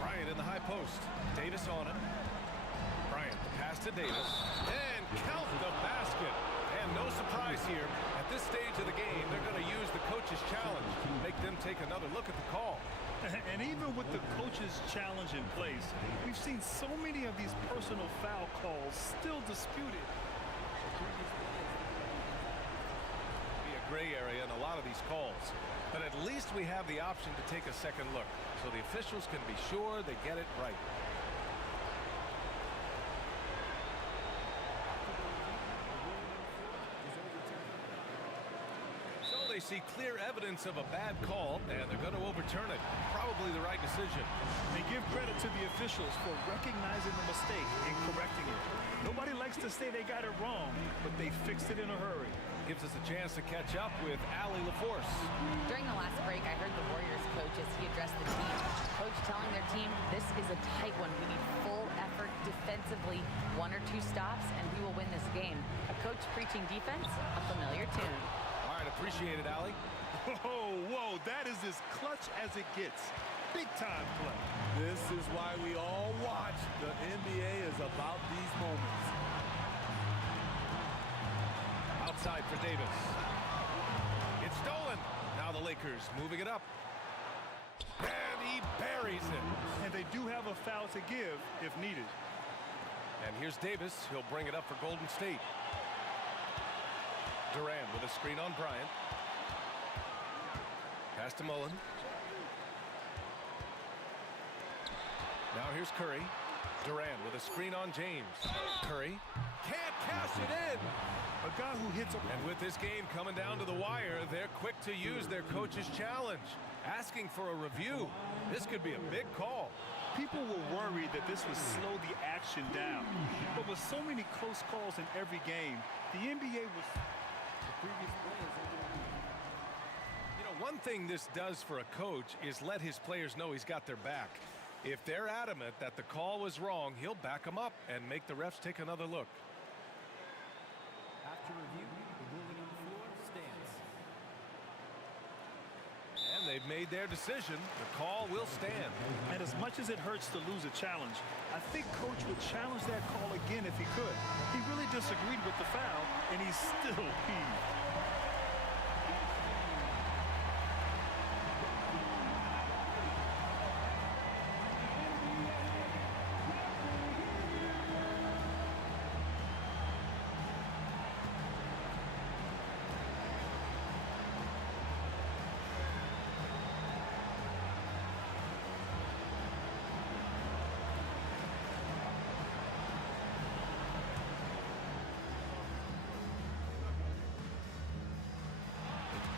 Bryant in the high post. Davis on it. Bryant, the pass to Davis. And count the basket. And no surprise here. At this stage of the game, they're going to use the coach's challenge. Make them take another look at the call. And even with the coach's challenge in place, we've seen so many of these personal foul calls still disputed. Be a gray area in a lot of these calls. But at least we have the option to take a second look. So the officials can be sure they get it right. They see clear evidence of a bad call, and they're going to overturn it. Probably the right decision. They give credit to the officials for recognizing the mistake and correcting it. Nobody likes to say they got it wrong, but they fixed it in a hurry. Gives us a chance to catch up with Allie LaForce. During the last break, I heard the Warriors coach as he addressed the team. Coach telling their team, this is a tight one. We need full effort defensively. 1 or 2 stops, and we will win this game. A coach preaching defense, a familiar tune. Appreciate it, Allie. Whoa, that is as clutch as it gets. Big time play. This is why we all watch. The NBA is about these moments. Outside for Davis. It's stolen. Now the Lakers moving it up. And he buries it. And they do have a foul to give if needed. And here's Davis. He'll bring it up for Golden State. Durant with a screen on Bryant. Pass to Mullen. Now here's Curry. Durant with a screen on James. Curry can't cash it in. A guy who hits a... And with this game coming down to the wire, they're quick to use their coach's challenge. Asking for a review. This could be a big call. People were worried that this would slow the action down. But with so many close calls in every game, the NBA was... Previous play is under review. You know, one thing this does for a coach is let his players know he's got their back. If they're adamant that the call was wrong, he'll back them up and make the refs take another look. After review, the ruling on the floor stands. And they've made their decision. The call will stand. And as much as it hurts to lose a challenge, I think Coach would challenge that call again if he could. He really disagreed with the foul, and he's still peeved.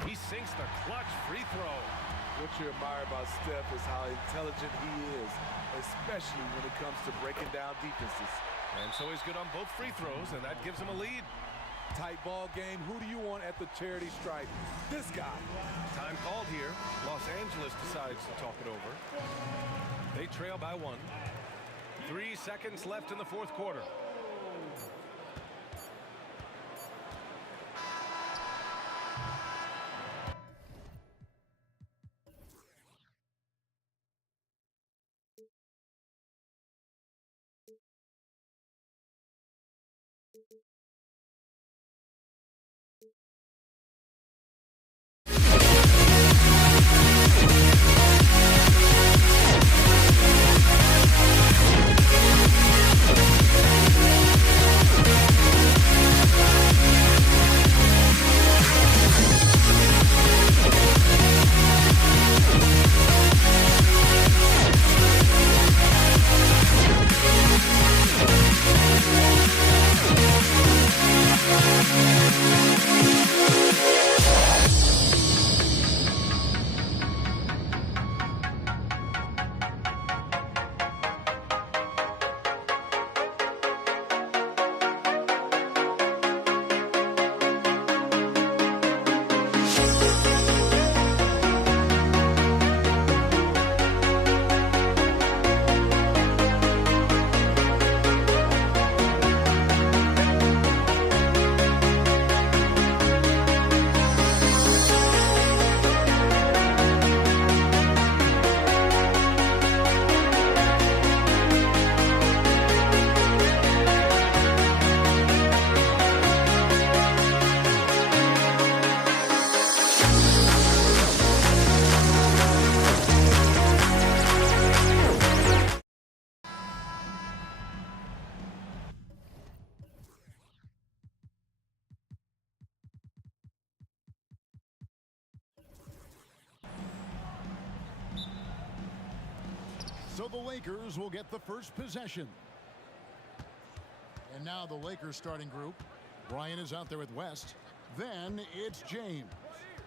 He sinks the clutch free throw. What you admire about Steph is how intelligent he is, especially when it comes to breaking down defenses. And so he's good on both free throws, and that gives him a lead. Tight ball game. Who do you want at the charity stripe? This guy. Time called here. Los Angeles decides to talk it over. They trail by 1. 3 seconds left in the fourth quarter. So the Lakers will get the first possession. And now the Lakers starting group. Bryant is out there with West. Then it's James.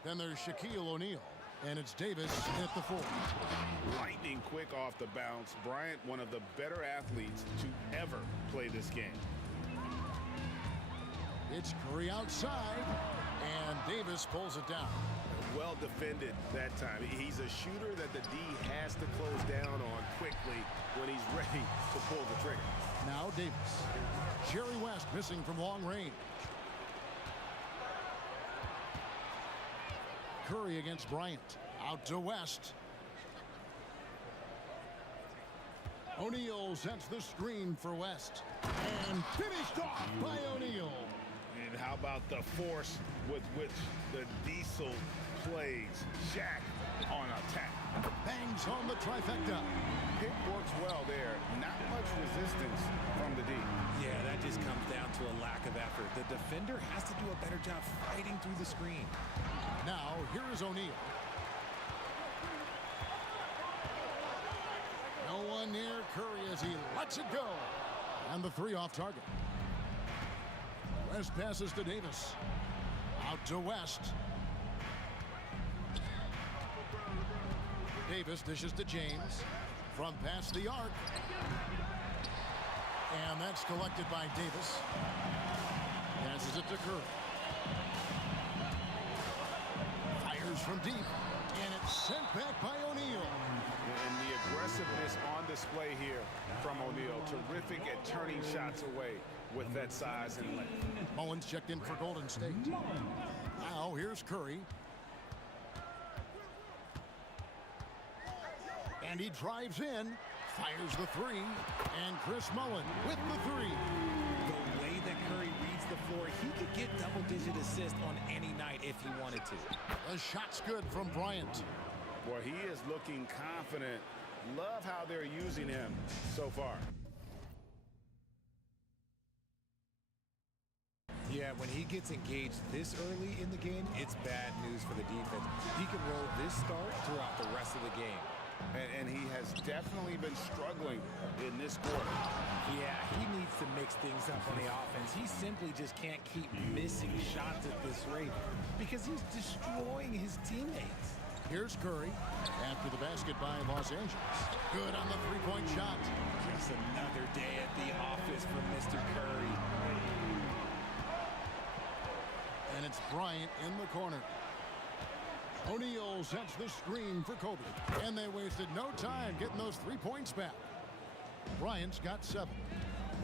Then there's Shaquille O'Neal. And it's Davis at the 4. Lightning quick off the bounce. Bryant, one of the better athletes to ever play this game. It's Curry outside. And Davis pulls it down. Well defended that time. He's a shooter that the D has to close down on quickly when he's ready to pull the trigger. Now Davis. Jerry West missing from long range. Curry against Bryant. Out to West. O'Neal sets the screen for West. And finished off by O'Neal. And how about the force with which the Diesel plays Shaq on attack? Bangs on the trifecta. Pick works well there. Not much resistance from the D. Yeah, that just comes down to a lack of effort. The defender has to do a better job fighting through the screen. Now, here is O'Neal. No one near Curry as he lets it go. And the 3 off target. West passes to Davis. Out to West. Davis dishes to James. From past the arc. And that's collected by Davis. Passes it to Curry. Fires from deep, and it's sent back by O'Neal. And the aggressiveness on display here from O'Neal. Terrific at turning shots away with that size and length. Mullins checked in for Golden State. Now here's Curry. And he drives in, fires the three, and Chris Mullin with the three. The way that Curry reads the floor, he could get double-digit assists on any night if he wanted to. The shot's good from Bryant. Boy, he is looking confident. Love how they're using him so far. Yeah, when he gets engaged this early in the game, it's bad news for the defense. He can roll this start throughout the rest of the game. And he has definitely been struggling in this quarter. Yeah, he needs to mix things up on the offense. He simply just can't keep missing shots at this rate because he's destroying his teammates. Here's Curry after the basket by Los Angeles. Good on the three-point shot. Just another day at the office for Mr. Curry. And it's Bryant in the corner. O'Neal sets the screen for Kobe. And they wasted no time getting those 3 points back. Bryant's got 7.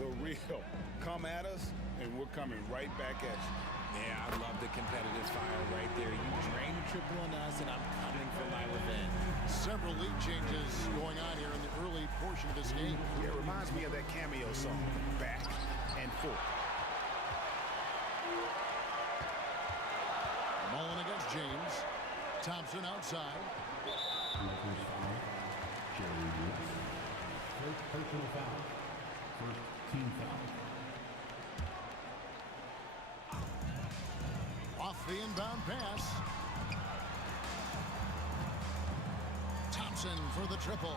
The real come at us, and we're coming right back at you. Yeah, I love the competitive fire right there. You drain a triple on us, and I'm coming for my revenge. Several lead changes going on here in the early portion of this game. Yeah, it reminds me of that cameo song, Back and Forth. Mullin against James. Thompson outside. Jerry West. First personal foul. First team foul. Off the inbound pass. Thompson for the triple.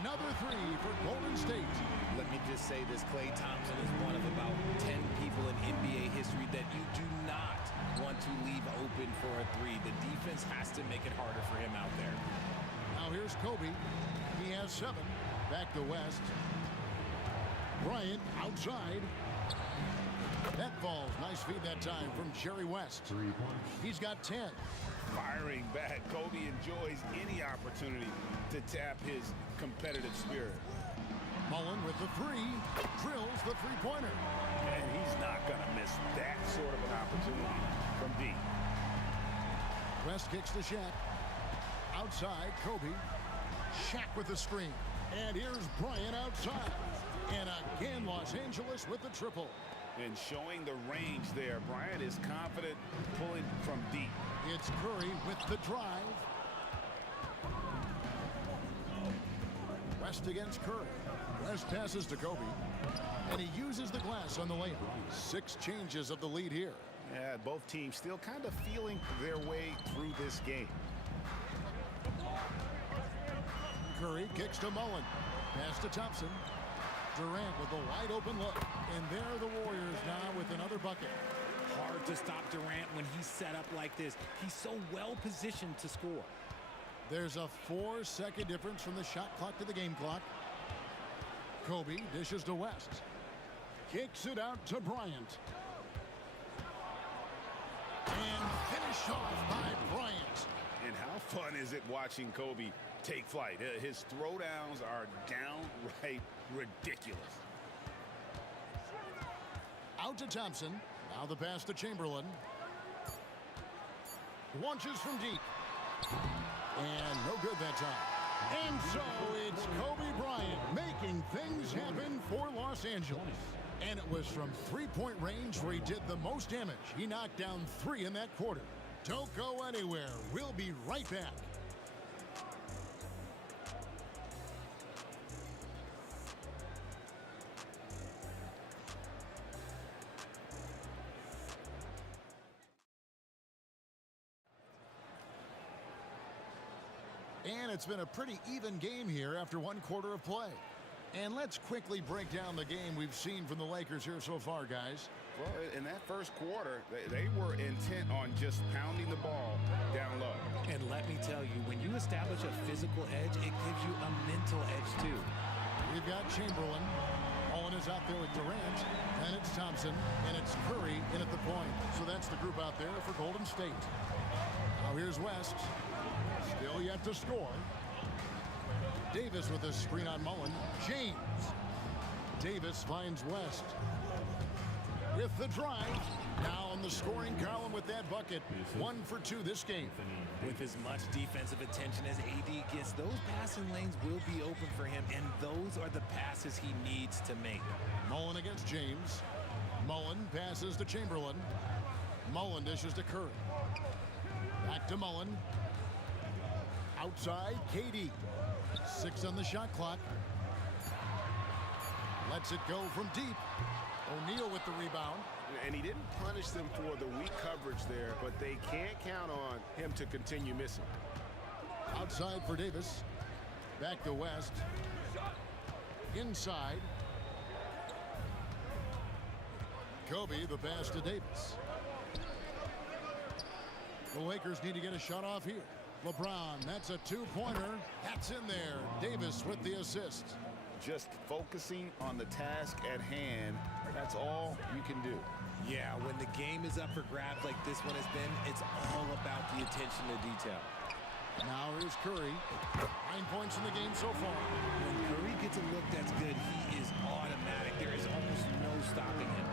Another 3 for Golden State. Let me just say this, Klay Thompson is one of about 10 people in NBA history that you do not want to leave open for a 3. The defense has to make it harder for him out there. Now here's Kobe. He has 7. Back to West. Bryant outside. That falls. Nice feed that time from Jerry West. 3 points. He's got 10. Firing back, Kobe enjoys any opportunity to tap his competitive spirit. Mullin with the 3. Drills the three-pointer. And he's not going to miss that sort of an opportunity from deep. West kicks to Shaq. Outside, Kobe. Shaq with the screen. And here's Bryant outside. And again, Los Angeles with the triple. And showing the range there, Bryant is confident pulling from deep. It's Curry with the drive. West against Curry. West passes to Kobe. And he uses the glass on the layup. 6 changes of the lead here. Yeah, both teams still kind of feeling their way through this game. Curry kicks to Mullin. Pass to Thompson. Durant with a wide open look. And there are the Warriors now with another bucket. Hard to stop Durant when he's set up like this. He's so well positioned to score. There's a 4-second difference from the shot clock to the game clock. Kobe dishes to West. Kicks it out to Bryant. And finished off by Bryant. And how fun is it watching Kobe take flight? His throwdowns are downright ridiculous. Out to Thompson. Now the pass to Chamberlain. Launches from deep. And no good that time. And so it's Kobe Bryant making things happen for Los Angeles. And it was from three-point range where he did the most damage. He knocked down 3 in that quarter. Don't go anywhere. We'll be right back. And it's been a pretty even game here after 1 quarter of play. And let's quickly break down the game we've seen from the Lakers here so far, guys. Well, in that first quarter, they were intent on just pounding the ball down low. And let me tell you, when you establish a physical edge, it gives you a mental edge, too. We've got Chamberlain. Owen is out there with Durant. And it's Thompson. And it's Curry in at the point. So that's the group out there for Golden State. Now here's West. Still yet to score. Davis with a screen on Mullen. James. Davis finds West. With the drive. Now in the scoring column with that bucket. 1 for 2 this game. With as much defensive attention as AD gets, those passing lanes will be open for him, and those are the passes he needs to make. Mullen against James. Mullen passes to Chamberlain. Mullen dishes to Curry. Back to Mullen. Outside, KD. 6 on the shot clock. Lets it go from deep. O'Neal with the rebound. And he didn't punish them for the weak coverage there, but they can't count on him to continue missing. Outside for Davis. Back to West. Inside. Kobe, the pass to Davis. The Lakers need to get a shot off here. LeBron, that's a 2-pointer. That's in there. Davis with the assist. Just focusing on the task at hand, that's all you can do. Yeah, when the game is up for grabs like this one has been, it's all about the attention to detail. Now here's Curry. 9 points in the game so far. When Curry gets a look that's good, he is automatic. There is almost no stopping him.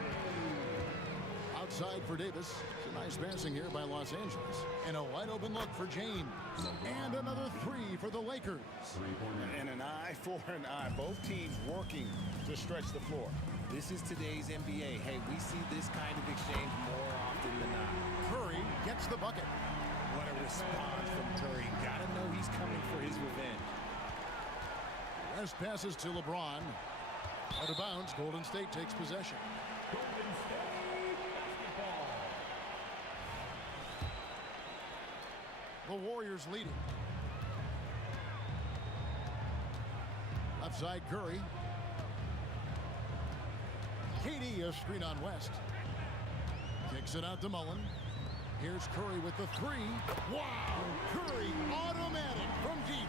Outside for Davis. It's a nice passing here by Los Angeles. And a wide open look for James. And another 3 for the Lakers. And an eye for an eye. Both teams working to stretch the floor. This is today's NBA. Hey, we see this kind of exchange more often than not. Curry gets the bucket. What a response from Curry. Gotta know he's coming for his revenge. West passes to LeBron. Out of bounds, Golden State takes possession. The Warriors leading. Left side, Curry. KD, a screen on West. Kicks it out to Mullen. Here's Curry with the 3. Wow! Curry, automatic from deep.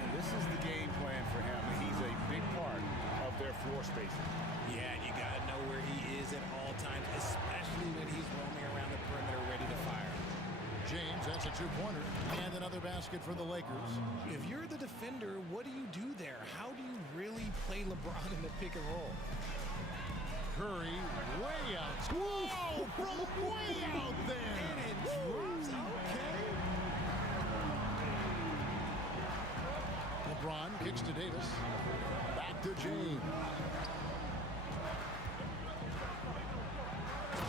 And this is the game plan for him. He's a big part of their floor spacing. Yeah, and you got to know where he is at all times, especially when he's roaming around the perimeter ready to fire. James, that's a 2-pointer. And another basket for the Lakers. If you're the defender, what do you do there? How do you really play LeBron in the pick and roll? Curry, way out. Whoa, from way out there. And it drops. Okay. LeBron kicks to Davis. Back to James.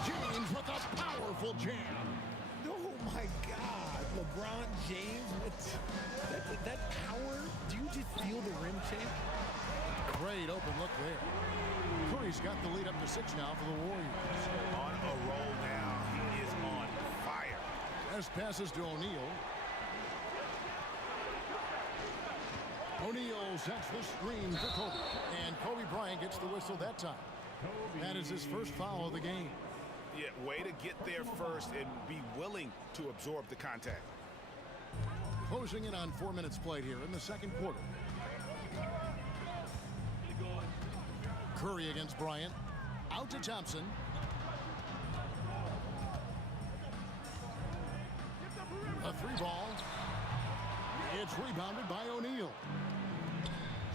James with a powerful jam. Oh my God, LeBron James, that power, do you just feel the rim change? Great open look there. Curry's got the lead up to 6 now for the Warriors. On a roll now, he is on fire. As passes to O'Neal. O'Neal sets the screen for Kobe. And Kobe Bryant gets the whistle that time. That is his first foul of the game. Yeah, way to get there first and be willing to absorb the contact. Closing in on 4 minutes played here in the second quarter. Curry against Bryant. Out to Thompson. A 3-ball. It's rebounded by O'Neal.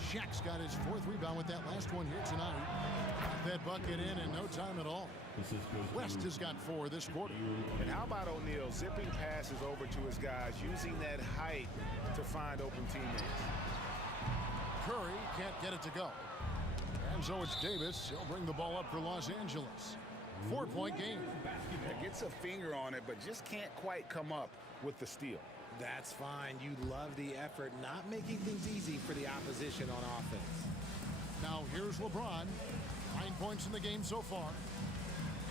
Shaq's got his 4th rebound with that last one here tonight. Got that bucket in no time at all. West has got 4 this quarter. And how about O'Neal zipping passes over to his guys, using that height to find open teammates. Curry can't get it to go. And so it's Davis. He'll bring the ball up for Los Angeles. 4-point game. Gets a finger on it, but just can't quite come up with the steal. That's fine. You love the effort, not making things easy for the opposition on offense. Now here's LeBron. 9 points in the game so far.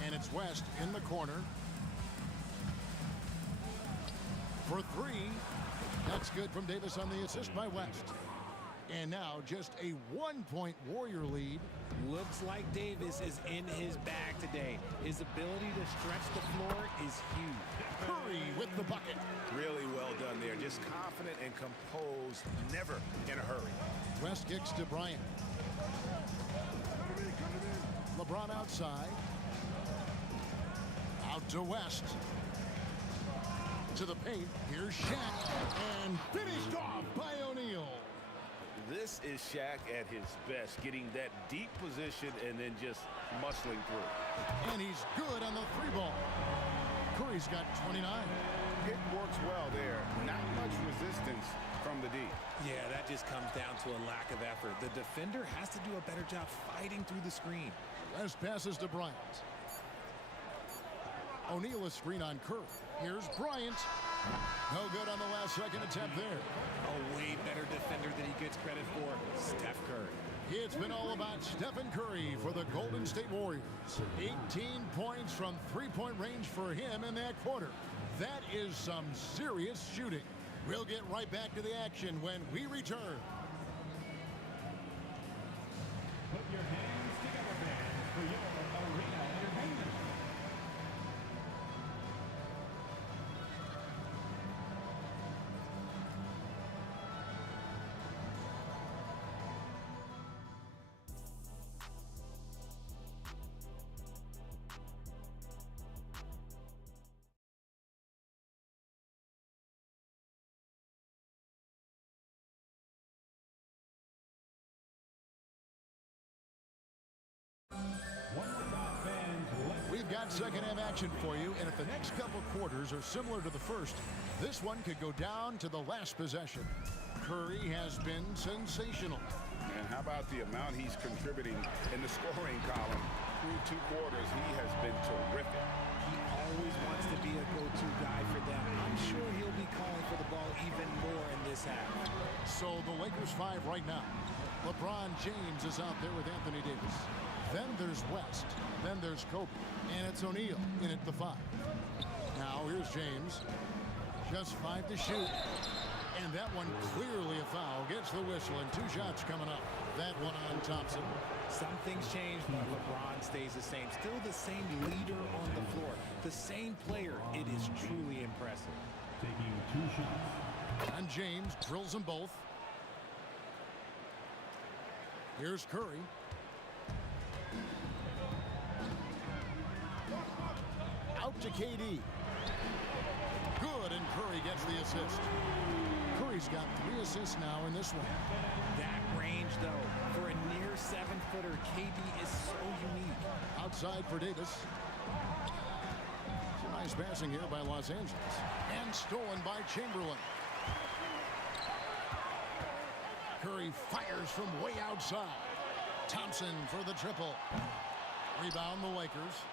And it's West in the corner. For 3. That's good from Davis on the assist by West. And now just a 1-point Warrior lead. Looks like Davis is in his bag today. His ability to stretch the floor is huge. Curry with the bucket. Really well done there. Just confident and composed, never in a hurry. West kicks to Bryant. LeBron outside. Out to West. To the paint, here's Shaq, and finished off by O'Neal. This is Shaq at his best, getting that deep position and then just muscling through. And he's good on the 3-ball. Curry's got 29. It works well there. Not much resistance from the D. Yeah, that just comes down to a lack of effort. The defender has to do a better job fighting through the screen. West passes to Bryant. O'Neal a screen on Curry. Here's Bryant. No good on the last second attempt there. A way better defender than he gets credit for, Steph Curry. It's been all about Stephen Curry for the Golden State Warriors. 18 points from three-point range for him in that quarter. That is some serious shooting. We'll get right back to the action when we return. Put your hands together, fans, for your arena entertainment. We've got second half action for you, and if the next couple quarters are similar to the first, this one could go down to the last possession. Curry has been sensational. And how about the amount he's contributing in the scoring column? Through 2 quarters, he has been terrific. He always wants to be a go-to guy for them. I'm sure he'll be calling for the ball even more in this half. So the Lakers 5 right now. LeBron James is out there with Anthony Davis. Then there's West. Then there's Kobe. And it's O'Neal in at the 5. Now here's James. Just 5 to shoot. And that one clearly a foul. Gets the whistle and 2 shots coming up. That one on Thompson. Some things change, but LeBron stays the same. Still the same leader on the floor. The same player. It is truly impressive. Taking 2 shots. And James drills them both. Here's Curry. Out to KD. Good, and Curry gets the assist. Curry's got 3 assists now in this one. That range, though, for a near 7-footer, KD is so unique. Outside for Davis. Some nice passing here by Los Angeles. And stolen by Chamberlain. Curry fires from way outside. Thompson for the triple. Rebound the Lakers.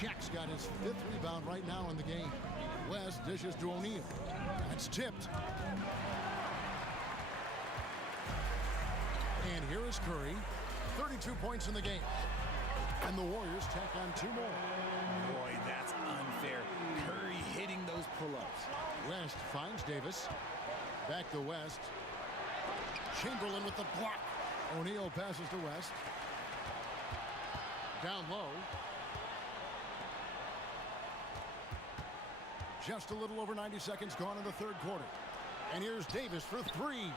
Shaq's got his 5th rebound right now in the game. West dishes to O'Neal. That's tipped. And here is Curry. 32 points in the game. And the Warriors tack on 2 more. Boy, that's unfair. Curry hitting those pull-ups. West finds Davis. Back to West. Chamberlain with the block. O'Neal passes to West. Down low. Just a little over 90 seconds gone in the 3rd quarter. And here's Davis for 3.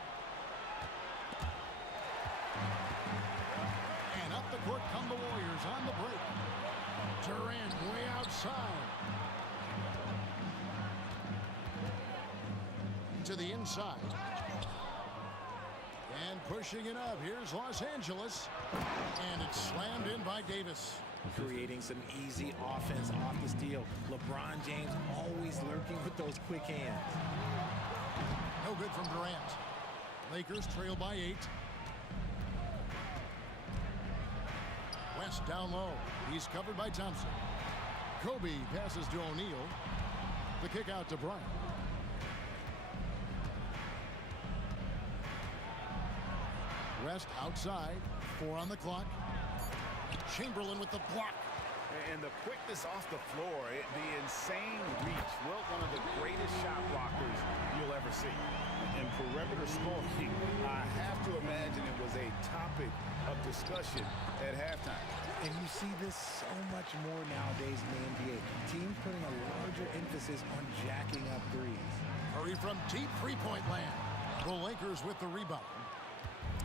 And up the court come the Warriors on the break. Durant way outside. To the inside. And pushing it up. Here's Los Angeles. And it's slammed in by Davis. Creating some easy offense off the steal. LeBron James always lurking with those quick hands. No good from Durant. Lakers trail by 8. West down low. He's covered by Thompson. Kobe passes to O'Neal. The kick out to Bryant. West outside. 4 on the clock. Chamberlain with the block. And the quickness off the floor, the insane reach. Well, one of the greatest shot blockers you'll ever see. In perimeter scoring, I have to imagine it was a topic of discussion at halftime. And you see this so much more nowadays in the NBA. Teams putting a larger emphasis on jacking up threes. Curry from deep 3-point land. The Lakers with the rebound.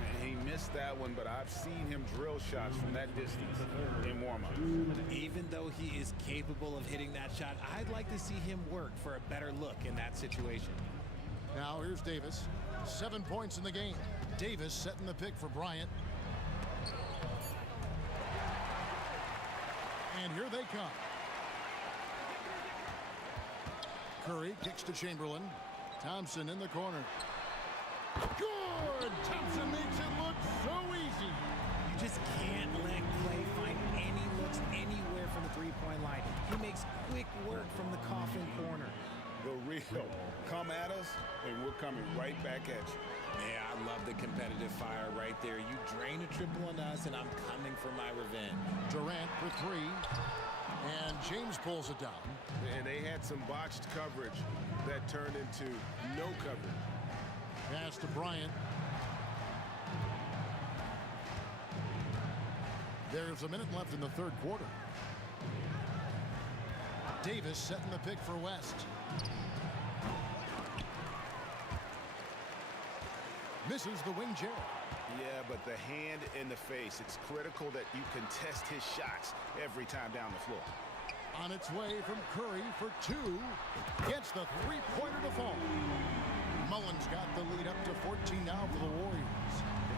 And he missed that one, but I've seen him drill shots from that distance in warm-up. Even though he is capable of hitting that shot, I'd like to see him work for a better look in that situation. Now here's Davis. 7 points in the game. Davis setting the pick for Bryant. And here they come. Curry kicks to Chamberlain. Thompson in the corner. Good! Thompson makes it look so easy. You just can't let Clay find any looks anywhere from the three-point line. He makes quick work from the coffin corner. The real. Come at us, and we're coming right back at you. Yeah, I love the competitive fire right there. You drain a triple on us, and I'm coming for my revenge. Durant for three. And James pulls it down. And they had some botched coverage that turned into no coverage. Pass to Bryant. There's a minute left in the third quarter. Davis setting the pick for West. Misses the wing chair. Yeah, but the hand in the face, it's critical that you contest his shots every time down the floor. On its way from Curry for two. Gets the three-pointer to fall. Mullen's got the lead up to 14 now for the Warriors.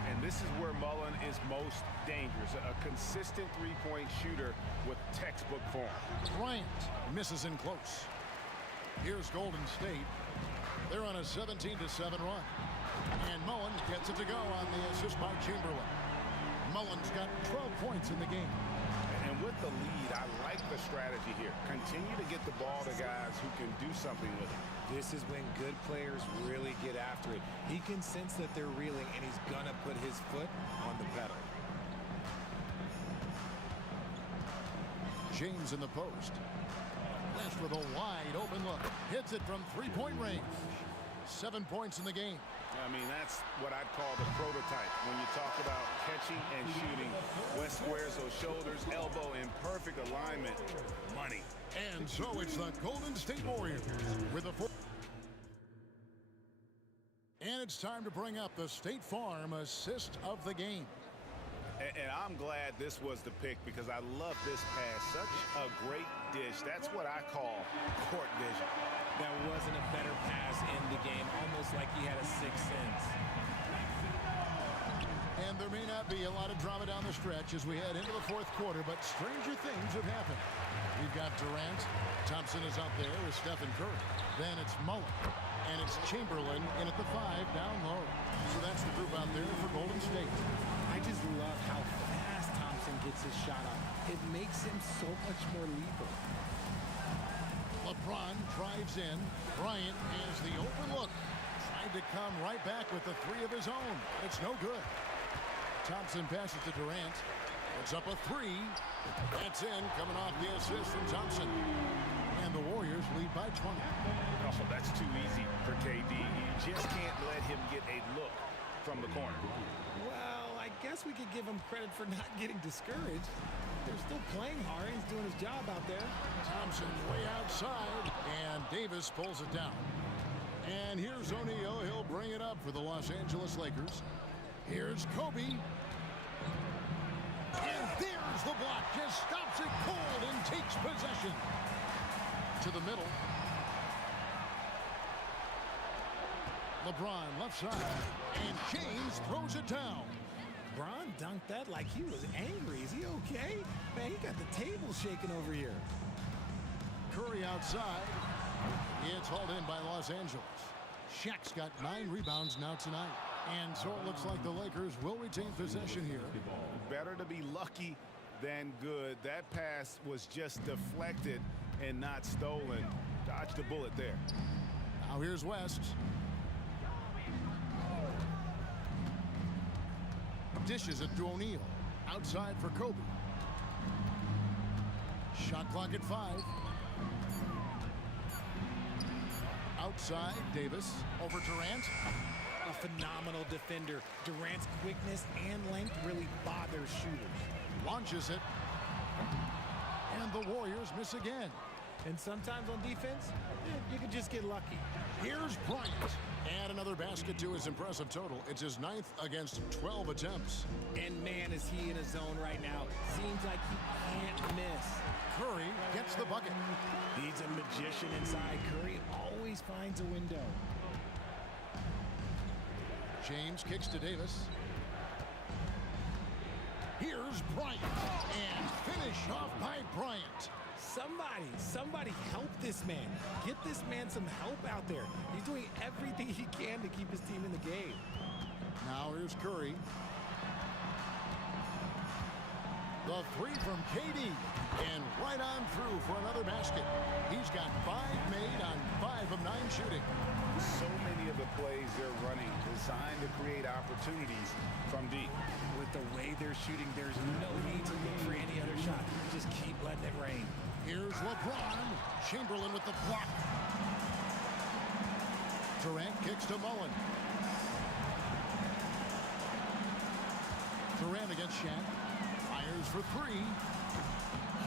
And this is where Mullen is most dangerous. A consistent three-point shooter with textbook form. Bryant misses in close. Here's Golden State. They're on a 17-7 run. And Mullen gets it to go on the assist by Chamberlain. Mullen's got 12 points in the game. And with the lead, I like the strategy here. Continue to get the ball to guys who can do something with it. This is when good players really get after it. He can sense that they're reeling, and he's going to put his foot on the pedal. James in the post. West with a wide open look. Hits it from three-point range. 7 points in the game. I mean, that's what I'd call the prototype. When you talk about catching and shooting, West squares those shoulders, elbow in perfect alignment. Money. And so it's the Golden State Warriors with a and it's time to bring up the State Farm assist of the game. And I'm glad this was the pick because I love this pass. Such a great dish. That's what I call court vision. That wasn't a better pass in the game, almost like he had a sixth sense. And there may not be a lot of drama down the stretch as we head into the fourth quarter, but stranger things have happened. We've got Durant. Thompson is out there with Stephen Curry. Then it's Mullen. And it's Chamberlain in at the 5 down low. So that's the group out there for Golden State. I just love how fast Thompson gets his shot up. It makes him so much more lethal. LeBron drives in. Bryant has the open look. Tried to come right back with the three of his own. It's no good. Thompson passes to Durant. It's up a three. That's in, coming off the assist from Thompson. And the Warriors lead by 20. Oh, that's too easy for KD. You just can't let him get a look from the corner. Well, I guess we could give him credit for not getting discouraged. They're still playing hard. He's doing his job out there. Thompson way outside, and Davis pulls it down. And here's O'Neal. He'll bring it up for the Los Angeles Lakers. Here's Kobe. And there's the block. Just stops it cold and takes possession. To the middle. LeBron left side. And James throws it down. Bron dunked that like he was angry. Is he okay? Man, he got the table shaking over here. Curry outside. It's hauled in by Los Angeles. Shaq's got 9 rebounds now tonight. And so it looks like the Lakers will retain possession here. Better to be lucky than good. That pass was just deflected and not stolen. Dodged the bullet there. Now here's West. Dishes it to O'Neal. Outside for Kobe. Shot clock at 5. Outside, Davis. Over Durant. A phenomenal defender. Durant's quickness and length really bothers shooters. Launches it. And the Warriors miss again. And sometimes on defense, you can just get lucky. Here's Bryant. Add another basket to his impressive total. It's his 9th against 12 attempts. And man, is he in a zone right now. Seems like he can't miss. Curry gets the bucket. He's a magician inside. Curry always finds a window. James kicks to Davis. Here's Bryant. And finish off by Bryant. Somebody help this man. Get this man some help out there. He's doing everything he can to keep his team in the game. Now here's Curry. The three from KD. And right on through for another basket. He's got 5 made on 5 of 9 shooting. So many of the plays they're running designed to create opportunities from deep. With the way they're shooting, there's no need to look for any other shot. Just keep letting it rain. Here's LeBron. Chamberlain with the block. Durant kicks to Mullen. Durant against Shaq. Fires for 3.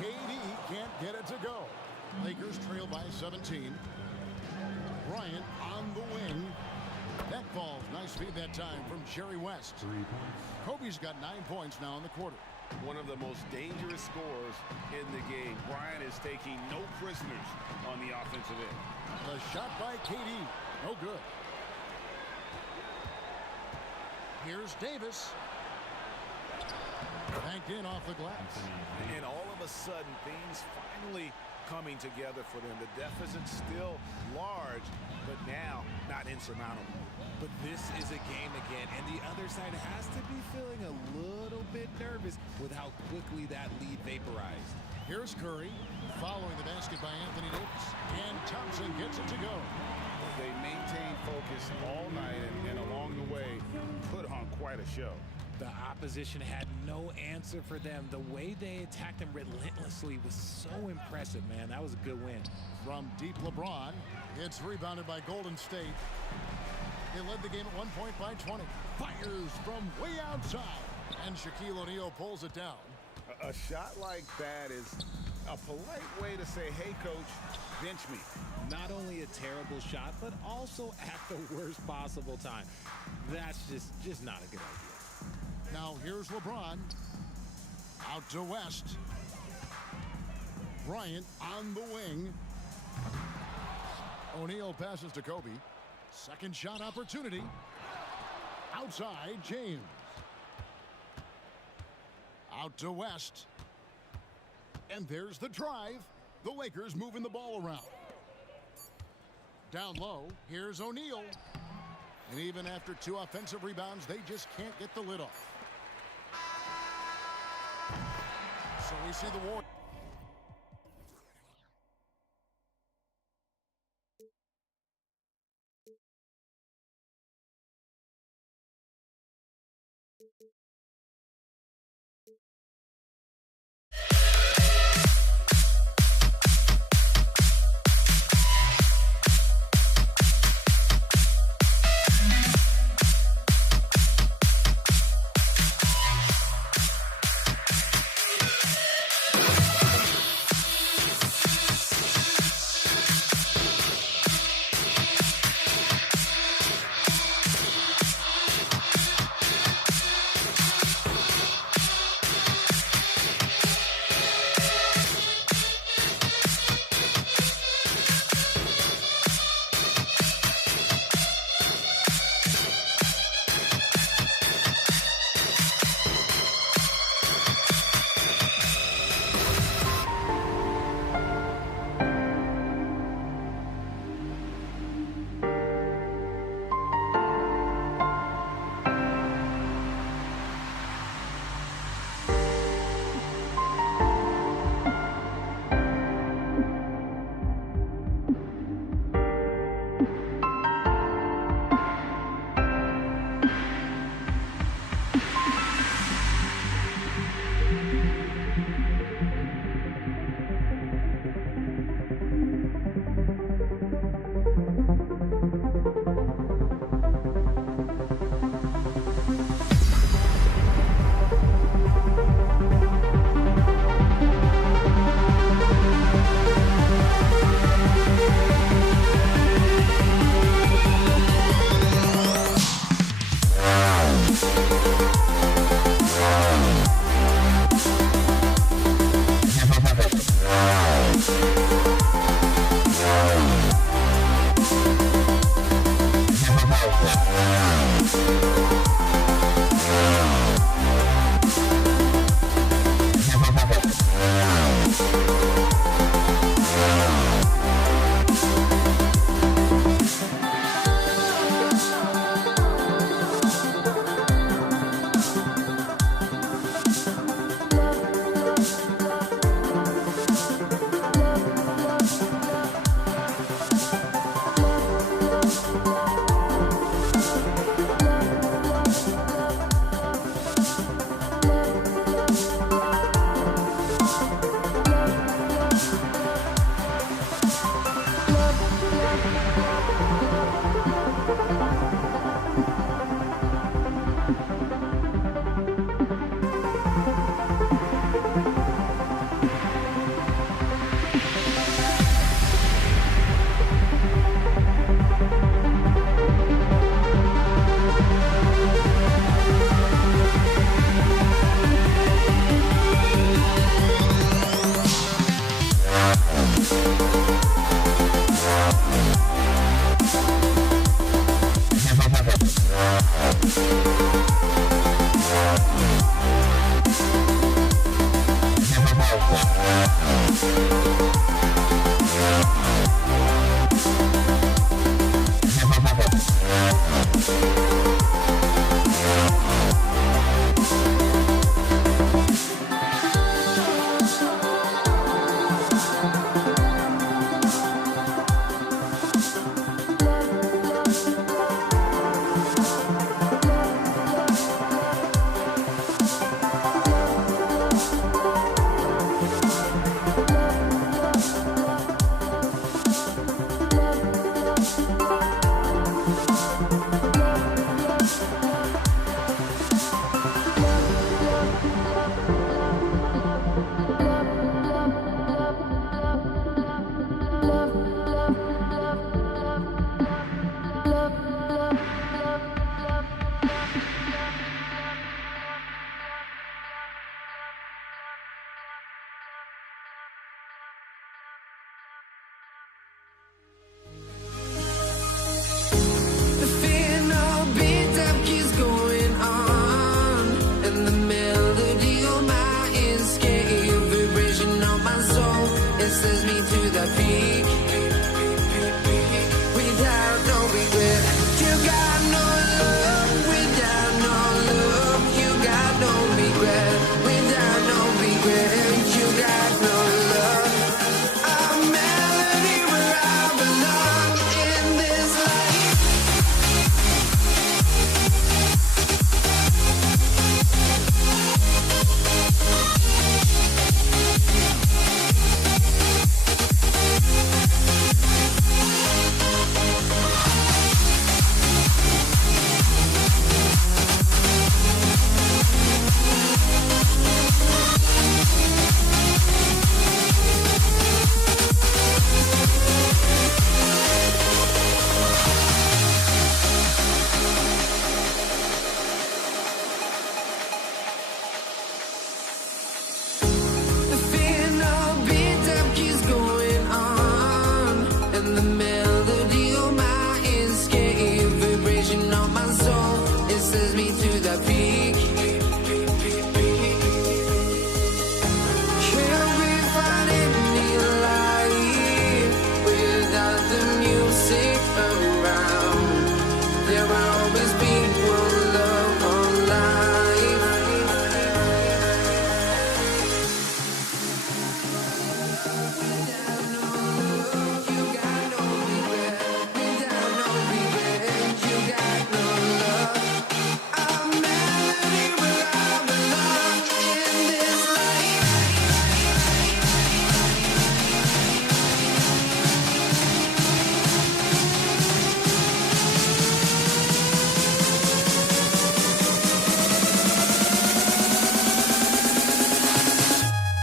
KD can't get it to go. Lakers trail by 17. Bryant on the wing. That falls. Nice feed that time from Jerry West. 3 points. Kobe's got 9 points now in the quarter. One of the most dangerous scorers in the game. Bryant is taking no prisoners on the offensive end. The shot by KD. No good. Here's Davis. Banked in off the glass. And all of a sudden, things finally coming together for them. The deficit's still large, but now not insurmountable. But this is a game again, and the other side has to be feeling a little bit nervous with how quickly that lead vaporized. Here's Curry, following the basket by Anthony Davis, and Thompson gets it to go. They maintained focus all night and along the way put on quite a show. The opposition had no answer for them. The way they attacked them relentlessly was so impressive, man. That was a good win. From deep LeBron, it's rebounded by Golden State. They led the game at 1 point by 20. Fires from way outside, and Shaquille O'Neal pulls it down. A shot like that is a polite way to say, hey, coach, bench me. Not only a terrible shot, but also at the worst possible time. That's just not a good idea. Now here's LeBron. Out to West. Bryant on the wing. O'Neal passes to Kobe. Second shot opportunity. Outside, James. Out to West. And there's the drive. The Lakers moving the ball around. Down low, here's O'Neal. And even after 2 offensive rebounds, they just can't get the lid off. So we see the war. the peak without no regret. You got no love without no love. You got no regret without no regret. You got no love. A melody where I belong in this life. The final beat up keeps going on, and the melody on my escape, vibration on my soul, it sends me to the peak. Can't we find any light without the music around? There will always be one love on life.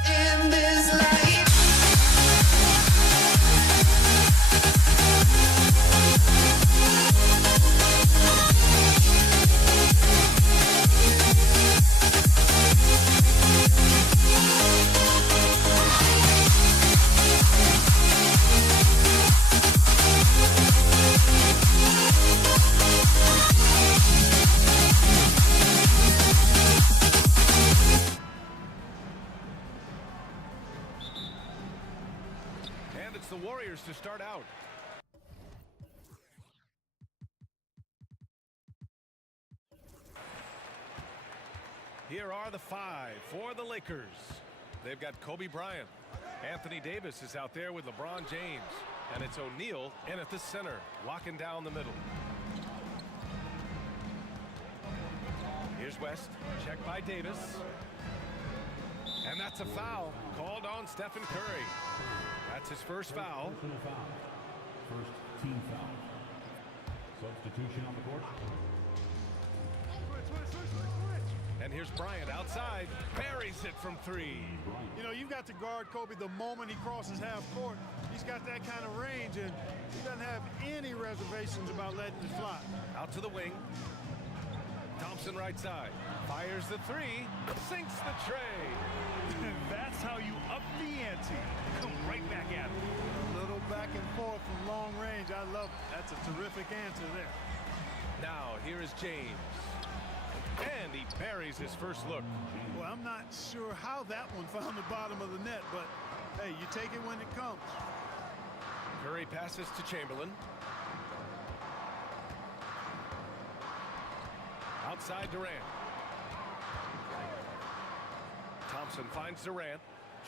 In this life. And it's the Warriors to start out. Here are the five for the Lakers. They've got Kobe Bryant. Anthony Davis is out there with LeBron James. And it's O'Neal in at the center, locking down the middle. Here's West, checked by Davis. And that's a foul called on Stephen Curry. That's his first foul. Personal foul. First team foul. Substitution on the court. And here's Bryant outside, buries it from three. You know, you've got to guard Kobe the moment he crosses half court. He's got that kind of range, and he doesn't have any reservations about letting it fly. Out to the wing. Thompson right side. Fires the three. Sinks the tray. That's how you up the ante. Come right back at it. A little back and forth from long range. I love it. That's a terrific answer there. Now, here is James. And he buries his first look. Well, I'm not sure how that one found the bottom of the net, but hey, you take it when it comes. Curry passes to Chamberlain. Outside Durant. Thompson finds Durant.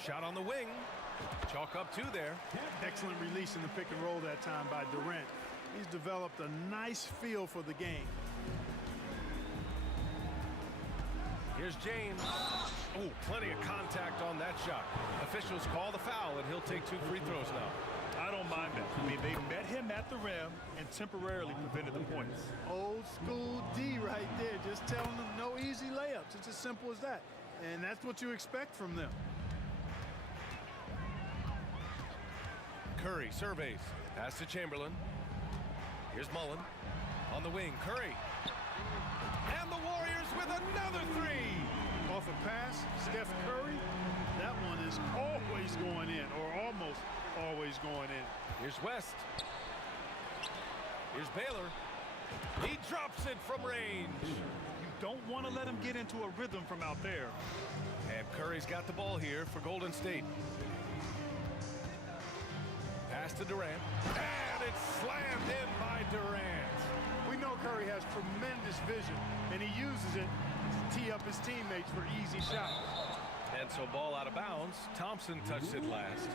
Shot on the wing. Chalk up two there. Excellent release in the pick and roll that time by Durant. He's developed a nice feel for the game. Here's James. Oh, plenty of contact on that shot. Officials call the foul, and he'll take two free throws now. I don't mind that. I mean, they met him at the rim and temporarily prevented the points. Old school D right there, just telling them no easy layups. It's as simple as that. And that's what you expect from them. Curry surveys. Pass to Chamberlain. Here's Mullen. On the wing, Curry. And the Warriors with another three. Off a pass, Steph Curry, that one is always going in, or almost always going in. Here's West. Here's Baylor. He drops it from range. You don't want to let him get into a rhythm from out there. And Curry's got the ball here for Golden State. Pass to Durant. And it's slammed in by Durant. We know Curry has tremendous vision, and he uses it to tee up his teammates for easy shots. And so ball out of bounds. Thompson touched it last.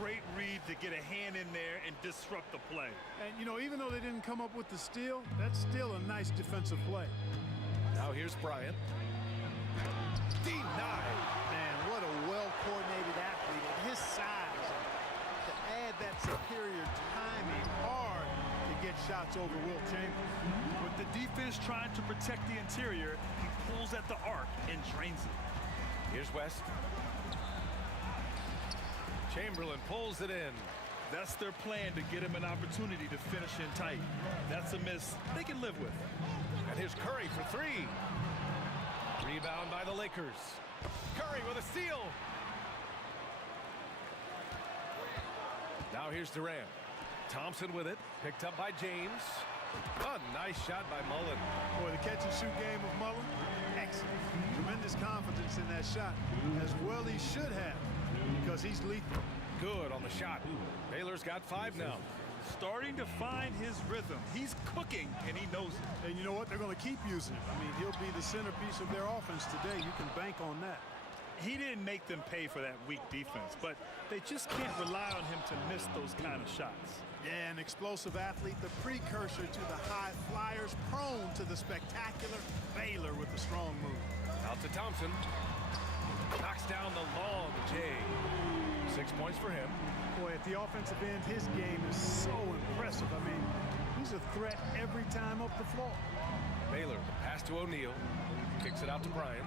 Great read to get a hand in there and disrupt the play. And, you know, even though they didn't come up with the steal, that's still a nice defensive play. Now here's Bryant. Denied. Man, what a well-coordinated athlete at his size. To add that superior timing, hard to get shots over Wilt Chamberlain. With the defense trying to protect the interior, he pulls at the arc and drains it. Here's West. Chamberlain pulls it in. That's their plan, to get him an opportunity to finish in tight. That's a miss they can live with. And here's Curry for three. Rebound by the Lakers. Curry with a steal. Now here's Durant. Thompson with it. Picked up by James. A nice shot by Mullen. Boy, the catch-and-shoot game of Mullen, excellent. Tremendous confidence in that shot, as well he should have, because he's lethal. Good on the shot. Baylor's got 5 now. Starting to find his rhythm. He's cooking, and he knows it. And you know what? They're going to keep using him. I mean, he'll be the centerpiece of their offense today. You can bank on that. He didn't make them pay for that weak defense, but they just can't rely on him to miss those kind of shots. Yeah, an explosive athlete, the precursor to the high flyers, prone to the spectacular. Baylor with a strong move. Out to Thompson. Knocks down the long J. 6 points for him. Boy, at the offensive end, his game is so impressive. I mean, he's a threat every time up the floor. Baylor, pass to O'Neal. Kicks it out to Bryant.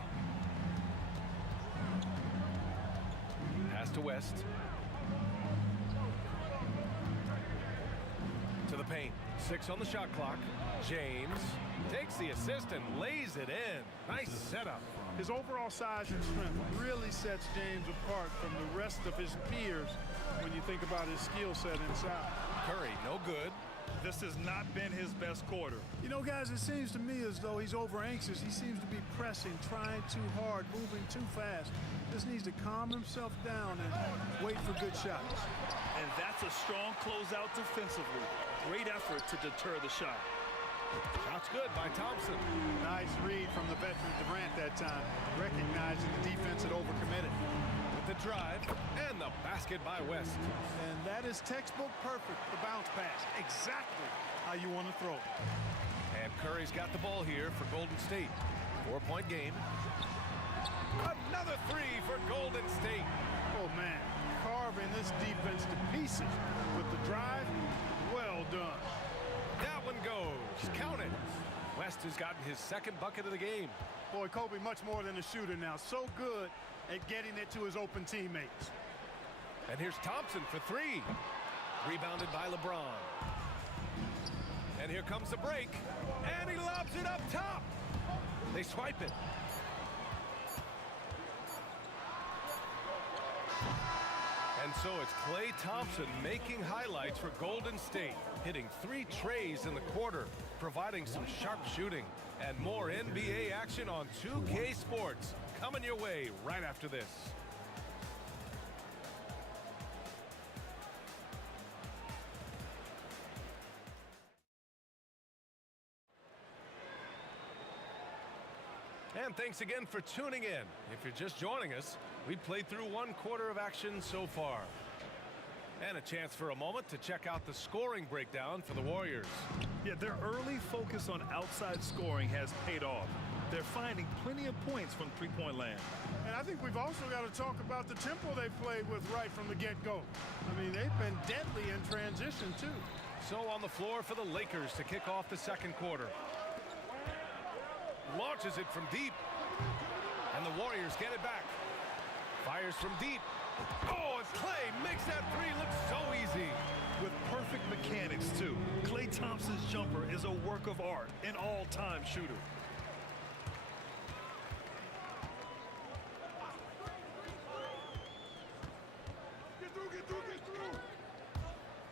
Pass to West. To the paint. 6 on the shot clock. James takes the assist and lays it in. Nice setup. His overall size and strength really sets James apart from the rest of his peers when you think about his skill set inside. Curry, no good. This has not been his best quarter. You know, guys, it seems to me as though he's over anxious. He seems to be pressing, trying too hard, moving too fast. Just needs to calm himself down and wait for good shots. And that's a strong closeout defensively. Great effort to deter the shot. Shot's good by Thompson. Nice read from the veteran Durant that time, recognizing the defense had overcommitted. With the drive and the basket by West. And that is textbook perfect, the bounce pass. Exactly how you want to throw it. And Curry's got the ball here for Golden State. 4-point game. Another 3 for Golden State. Oh, man, carving this defense to pieces with the drive. Well done. That one goes. Count it. West has gotten his 2nd bucket of the game. Boy, Kobe much more than a shooter now. So good at getting it to his open teammates. And here's Thompson for 3. Rebounded by LeBron. And here comes the break. And he lobs it up top. They swipe it. And so it's Klay Thompson making highlights for Golden State, hitting 3 trays in the quarter, providing some sharp shooting, and more NBA action on 2K Sports coming your way right after this. And thanks again for tuning in. If you're just joining us, we played through 1 quarter of action so far. And a chance for a moment to check out the scoring breakdown for the Warriors. Yeah, their early focus on outside scoring has paid off. They're finding plenty of points from three-point land. And I think we've also got to talk about the tempo they played with right from the get-go. I mean, they've been deadly in transition, too. So on the floor for the Lakers to kick off the 2nd quarter. Launches it from deep. And the Warriors get it back. Fires from deep. Oh, and Klay makes that 3 look so easy. With perfect mechanics, too. Klay Thompson's jumper is a work of art, an all-time shooter.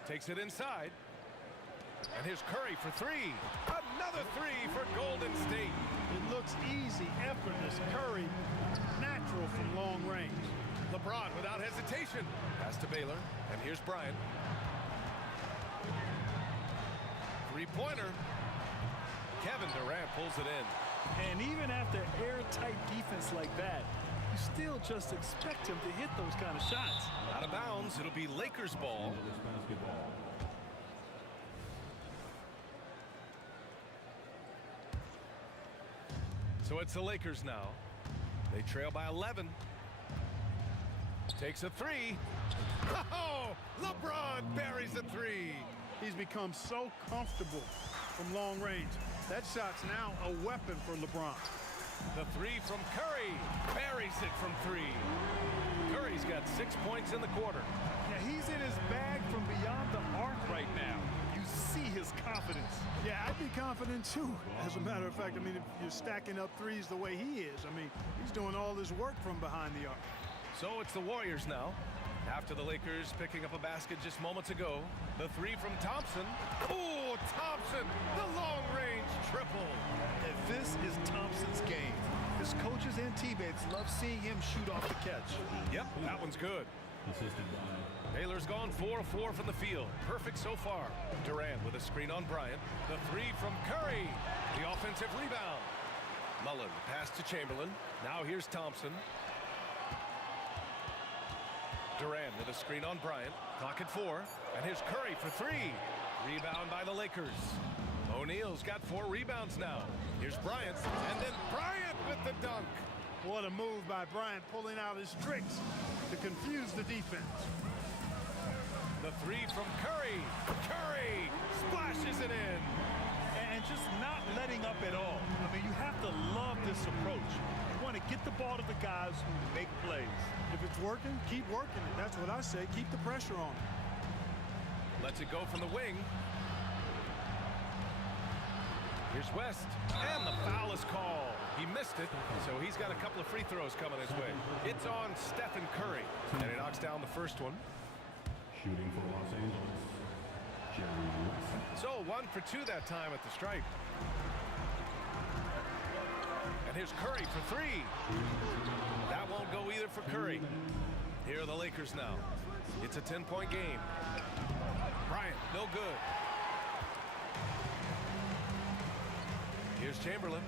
Takes it inside. And here's Curry for 3. Another 3 for Golden State. It looks easy, effortless. Curry, natural from long range. LeBron without hesitation. Pass to Baylor, and here's Bryant. Three-pointer. Kevin Durant pulls it in. And even after airtight defense like that, you still just expect him to hit those kind of shots. Out of bounds, it'll be Lakers ball. So it's the Lakers now. They trail by 11. Takes a three. Oh, LeBron buries a three. He's become so comfortable from long range. That shot's now a weapon for LeBron. The three from Curry. Buries it from three. Curry's got 6 points in the quarter. Yeah, he's in his bag from beyond the arc right now. You see his confidence. Yeah, I'd be confident too. As a matter of fact, I mean, if you're stacking up threes the way he is, I mean, he's doing all this work from behind the arc. So it's the Warriors now. After the Lakers picking up a basket just moments ago, the three from Thompson. Oh, Thompson, the long-range triple. And this is Thompson's game. His coaches and teammates love seeing him shoot off the catch. Yep, that one's good. Baylor's gone 4 of 4 from the field. Perfect so far. Durant with a screen on Bryant. The three from Curry. The offensive rebound. Mullen pass to Chamberlain. Now here's Thompson. Durant with a screen on Bryant. Clock at 4. And here's Curry for three. Rebound by the Lakers. O'Neal's got 4 rebounds now. Here's Bryant. And then Bryant with the dunk. What a move by Bryant, pulling out his tricks to confuse the defense. The three from Curry. Curry splashes it in. And just not letting up at all. I mean, you have to love this approach. You want to get the ball to the guys who make plays. If it's working, keep working it. That's what I say. Keep the pressure on. Lets it go from the wing. Here's West, and the foul is called. He missed it, so he's got a couple of free throws coming his way. It's on Stephen Curry, and he knocks down the first one. Shooting for Los Angeles, Jerry West. So 1 for 2 that time at the stripe. And here's Curry for three. That won't go either for Curry. Here are the Lakers now. It's a 10-point game. Bryant, no good. Here's Chamberlain.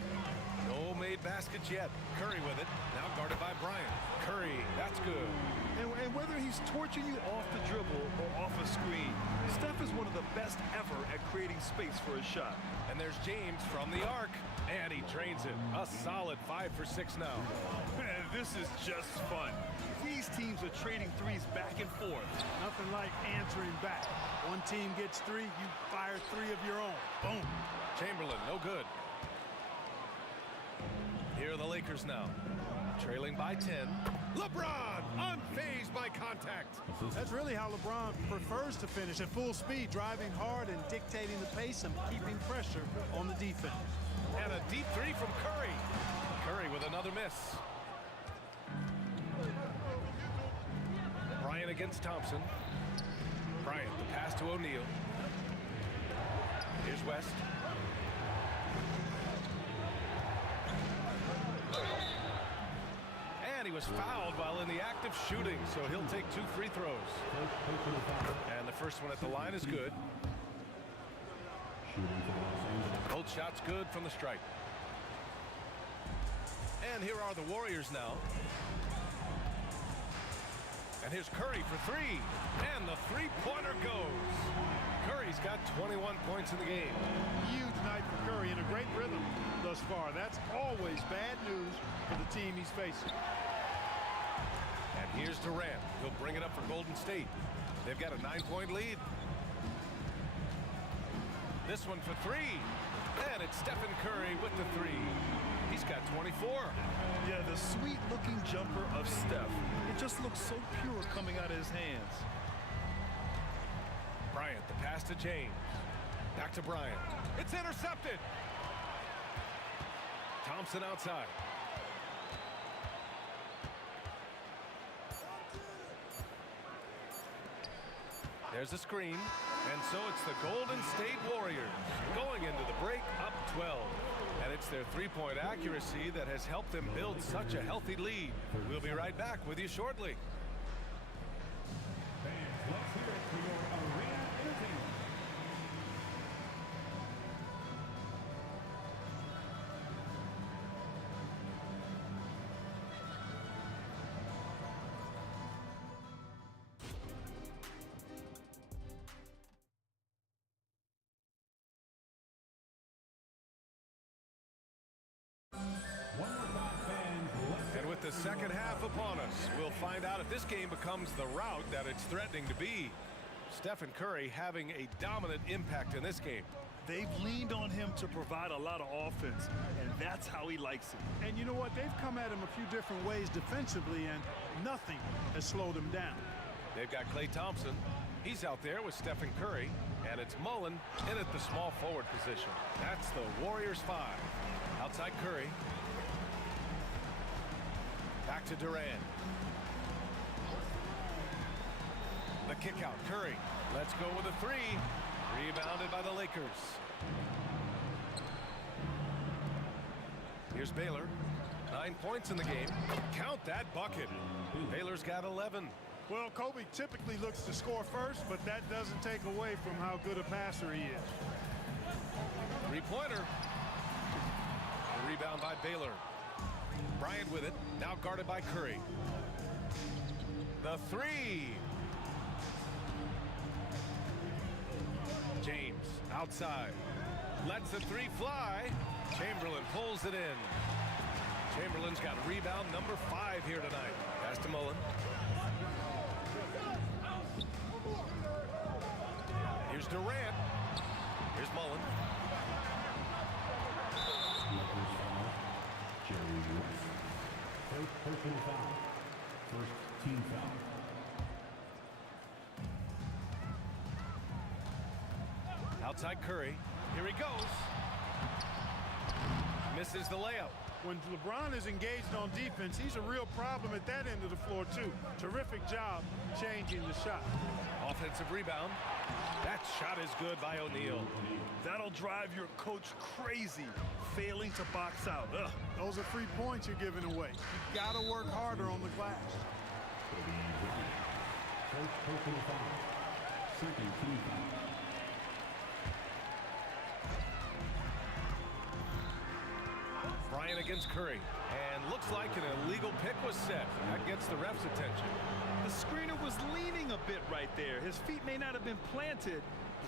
No made baskets yet. Curry with it. Now guarded by Bryant. Curry, that's good. And whether he's torching you off the dribble or off a screen, Steph is one of the best ever at creating space for a shot. And there's James from the arc. And he drains it. A solid 5 for 6 now. Man, this is just fun. These teams are trading threes back and forth. Nothing like answering back. One team gets 3, you fire 3 of your own. Boom. Chamberlain, no good. Here are the Lakers now. Trailing by 10. LeBron, unfazed by contact. That's really how LeBron prefers to finish, at full speed, driving hard and dictating the pace and keeping pressure on the defense. And a deep three from Curry. Curry with another miss. Bryant against Thompson. Bryant, the pass to O'Neal. Here's West. And he was fouled while in the act of shooting, so he'll take 2 free throws. And the first one at the line is good. Both shots good from the stripe. And here are the Warriors now. And here's Curry for three. And the three-pointer goes. Curry's got 21 points in the game. Huge night for Curry in a great rhythm thus far. That's always bad news for the team he's facing. And here's Durant. He'll bring it up for Golden State. They've got a 9-point lead. This one for three. And it's Stephen Curry with the three. He's got 24. Yeah, the sweet-looking jumper of Steph. It just looks so pure coming out of his hands. Bryant, the pass to James. Back to Bryant. It's intercepted. Thompson outside. There's a screen, and so it's the Golden State Warriors going into the break up 12. And it's their three-point accuracy that has helped them build such a healthy lead. We'll be right back with you shortly. Fans, let's hear it for your arena entertainment. And with the second half upon us, we'll find out if this game becomes the rout that it's threatening to be. Stephen Curry having a dominant impact in this game. They've leaned on him to provide a lot of offense, and that's how he likes it. And you know what? They've come at him a few different ways defensively, and nothing has slowed him down. They've got Klay Thompson. He's out there with Stephen Curry, and it's Mullen in at the small forward position. That's the Warriors 5. Outside Curry. Back to Durant. The kick out, Curry. Let's go with a three. Rebounded by the Lakers. Here's Baylor. 9 points in the game. Count that bucket. Baylor's got 11. Well, Kobe typically looks to score first, but that doesn't take away from how good a passer he is. Three-pointer. A rebound by Baylor. Bryant with it, now guarded by Curry. The three. James outside. Lets the three fly. Chamberlain pulls it in. Chamberlain's got rebound number 5 here tonight. Pass to Mullen. Here's Durant. Here's Mullen. First personal foul. First team foul. Outside Curry. Here he goes. Misses the layup. When LeBron is engaged on defense, he's a real problem at that end of the floor, too. Terrific job changing the shot. Offensive rebound. That shot is good by O'Neal. That'll drive your coach crazy, failing to box out. Ugh. Those are 3 points you're giving away. You got to work harder on the glass. First personal foul. Second team foul. Bryant against Curry. And looks like an illegal pick was set. That gets the ref's attention. The screener was leaning a bit right there. His feet may not have been planted.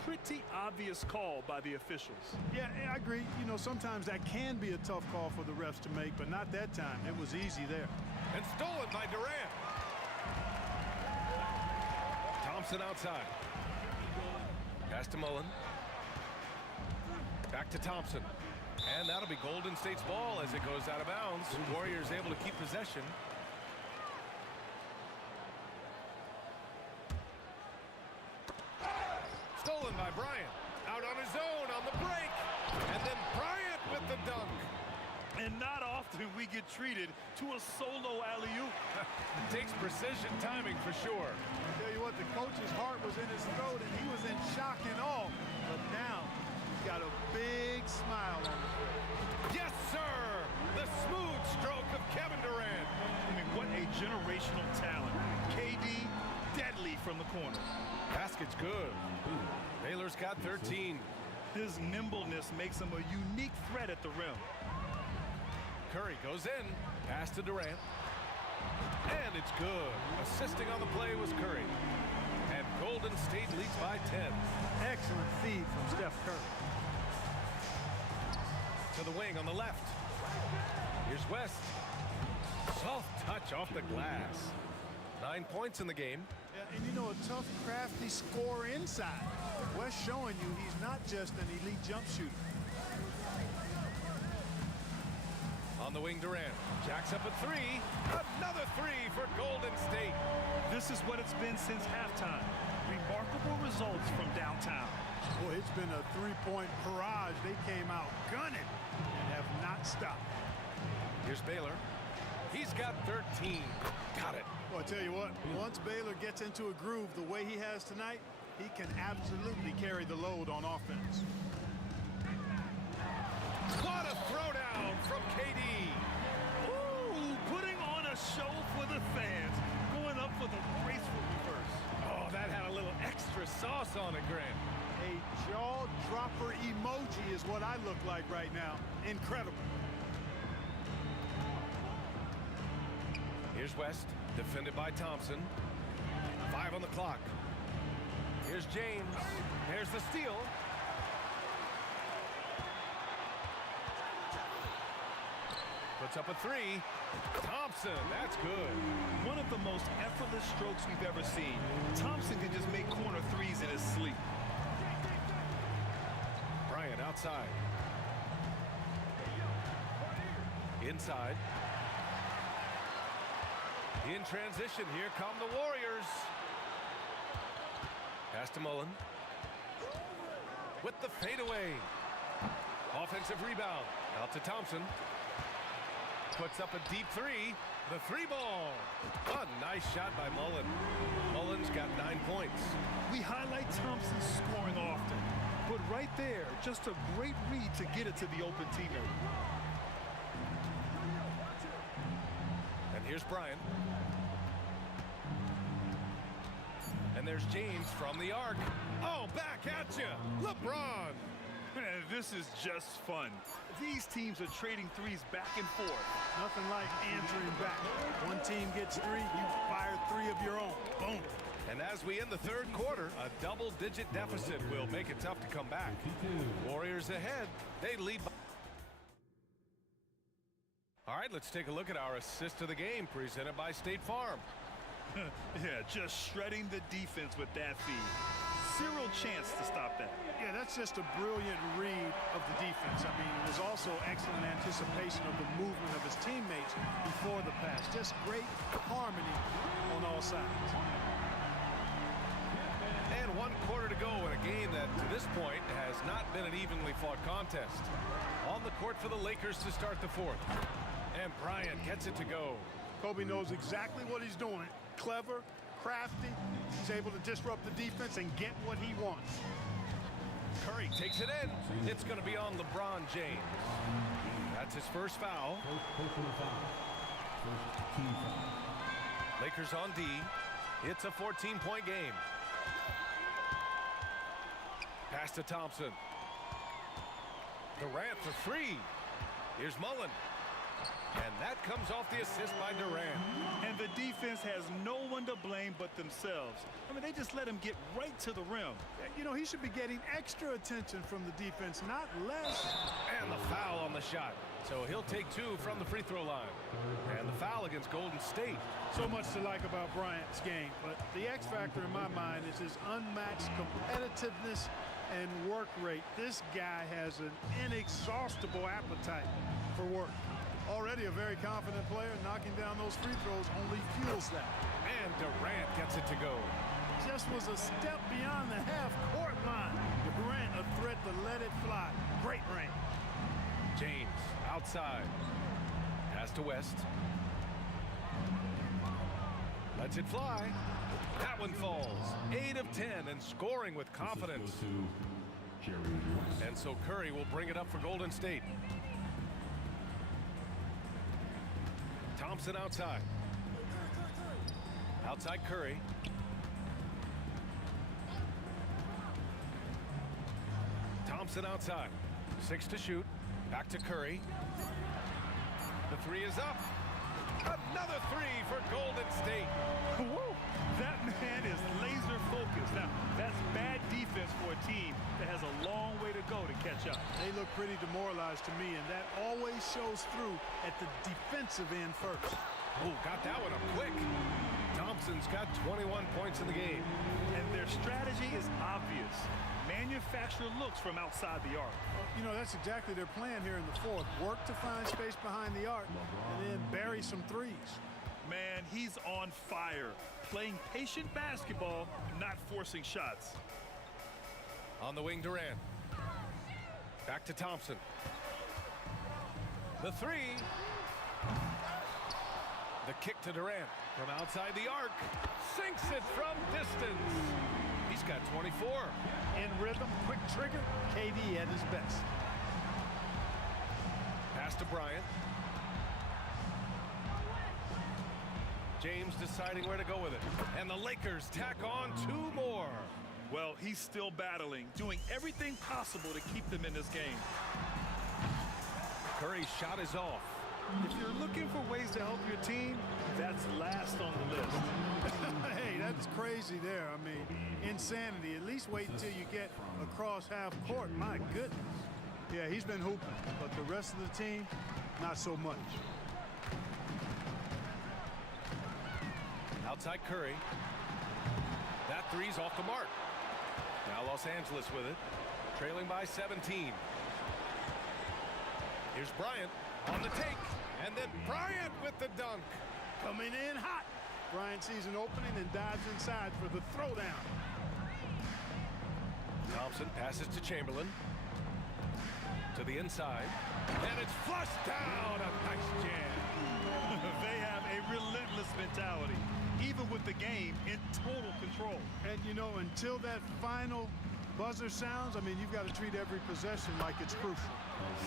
Pretty obvious call by the officials. Yeah, I agree. You know, sometimes that can be a tough call for the refs to make, but not that time. It was easy there. And stolen by Durant. Thompson outside. Pass to Mullen. Back to Thompson. And that'll be Golden State's ball as it goes out of bounds. Warriors able to keep possession. Stolen by Bryant. Out on his own on the break. And then Bryant with the dunk. And not often we get treated to a solo alley-oop. Takes precision timing for sure. Tell you what, the coach's heart was in his throat and he was in shock and awe. But now he's got a big smile on his face. Yes, sir! The smooth stroke of Kevin Durant. I mean, what a generational talent. KD, deadly from the corner. Basket's good. Baylor's got 13. His nimbleness makes him a unique threat at the rim. Curry goes in. Pass to Durant. And it's good. Assisting on the play was Curry. And Golden State leads by 10. Excellent feed from Steph Curry. To the wing on the left. Here's West. Soft touch off the glass. 9 points in the game. Yeah, and you know, a tough, crafty scorer inside. West showing you he's not just an elite jump shooter. On the wing, Durant jacks up a three. Another three for Golden State. This is what it's been since halftime. Remarkable results from downtown. Boy, it's been a three-point barrage. They came out gunning and have not stopped. Here's Baylor. He's got 13. Got it. Well, I tell you what, once Baylor gets into a groove the way he has tonight, He can absolutely carry the load on offense. What a throwdown from KD. Ooh, putting on a show for the fans. Going up for the graceful reverse. Oh, that had a little extra sauce on it, Grant. A jaw-dropper emoji is what I look like right now. Incredible. Here's West, defended by Thompson. 5 on the clock. Here's James. There's the steal. Puts up a 3. Thompson, that's good. One of the most effortless strokes we've ever seen. Thompson can just make corner threes in his sleep. Bryant outside. Inside. In transition, here come the Warriors. Pass to Mullen. With the fadeaway. Offensive rebound. Out to Thompson. Puts up a deep 3. The 3-ball. A nice shot by Mullen. Mullen's got 9 points. We highlight Thompson's scoring often, but right there, just a great read to get it to the open teammate. And here's Bryant. And there's James from the arc. Oh, back at you, LeBron. Man, this is just fun. These teams are trading threes back and forth. Nothing like answering back. One team gets 3, you fire 3 of your own. Boom. And as we end the third quarter, a double-digit deficit will make it tough to come back. Warriors ahead. They lead by... All right, let's take a look at our assist of the game presented by State Farm. Yeah, just shredding the defense with that feed. Zero chance to stop that. Yeah, that's just a brilliant read of the defense. I mean, it was also excellent anticipation of the movement of his teammates before the pass. Just great harmony on all sides. And 1 quarter to go in a game that, to this point, has not been an evenly fought contest. On the court for the Lakers to start the 4th. And Bryant gets it to go. Kobe knows exactly what he's doing. Clever, crafty. He's able to disrupt the defense and get what he wants. Curry takes it in. It's going to be on LeBron James. That's his first foul. Lakers on D. It's a 14-point game. Pass to Thompson. Durant for 3. Here's Mullen. And that comes off the assist by Durant. And the defense has no one to blame but themselves. I mean, they just let him get right to the rim. You know, he should be getting extra attention from the defense, not less. And the foul on the shot. So he'll take 2 from the free throw line. And the foul against Golden State. So much to like about Bryant's game, but the X factor in my mind is his unmatched competitiveness and work rate. This guy has an inexhaustible appetite for work. Already a very confident player, knocking down those free throws only fuels that. And Durant gets it to go. Just was a step beyond the half-court line. Durant a threat to let it fly. Great range. James outside. Pass to West. Lets it fly. That one falls. 8 of 10 and scoring with confidence. And so Curry will bring it up for Golden State. Thompson outside. Outside Curry. Thompson outside. 6 to shoot. Back to Curry. The 3 is up. Another 3 for Golden State. Woo! That man is laser focused. Now, that's bad defense for a team that has a long way to go to catch up. They look pretty demoralized to me, and that always shows through at the defensive end first. Oh, got that one up quick. Thompson's got 21 points in the game. And their strategy is obvious. Manufacture looks from outside the arc. Well, you know, that's exactly their plan here in the 4th. Work to find space behind the arc and then bury some threes. Man, he's on fire. Playing patient basketball, not forcing shots. On the wing, Durant. Back to Thompson. The 3. The kick to Durant. From outside the arc. Sinks it from distance. He's got 24. In rhythm, quick trigger, KD at his best. Pass to Bryant. James deciding where to go with it. And the Lakers tack on 2 more. Well, he's still battling, doing everything possible to keep them in this game. Curry's shot is off. If you're looking for ways to help your team, that's last on the list. Hey, that's crazy there. I mean, insanity. At least wait until you get across half court. My goodness. Yeah, he's been hooping, but the rest of the team, not so much. Outside Curry. That three's off the mark. Now Los Angeles with it. Trailing by 17. Here's Bryant on the take. And then Bryant with the dunk. Coming in hot. Bryant sees an opening and dives inside for the throwdown. Thompson passes to Chamberlain. To the inside. And it's flushed down. A nice jam. They have a relentless mentality, even with the game in total control. And, you know, until that final buzzer sounds, I mean, you've got to treat every possession like it's crucial.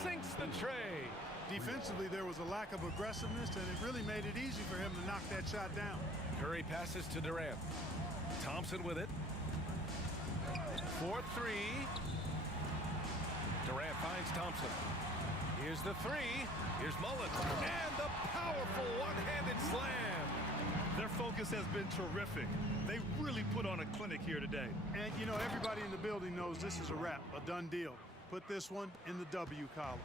Sinks the tray. Defensively, there was a lack of aggressiveness, and it really made it easy for him to knock that shot down. Curry passes to Durant. Thompson with it. 4-3. Durant finds Thompson. Here's the three. Here's Mullen. And the powerful one-handed slam. Their focus has been terrific. They really put on a clinic here today. And, you know, everybody in the building knows this is a wrap, a done deal. Put this one in the W column.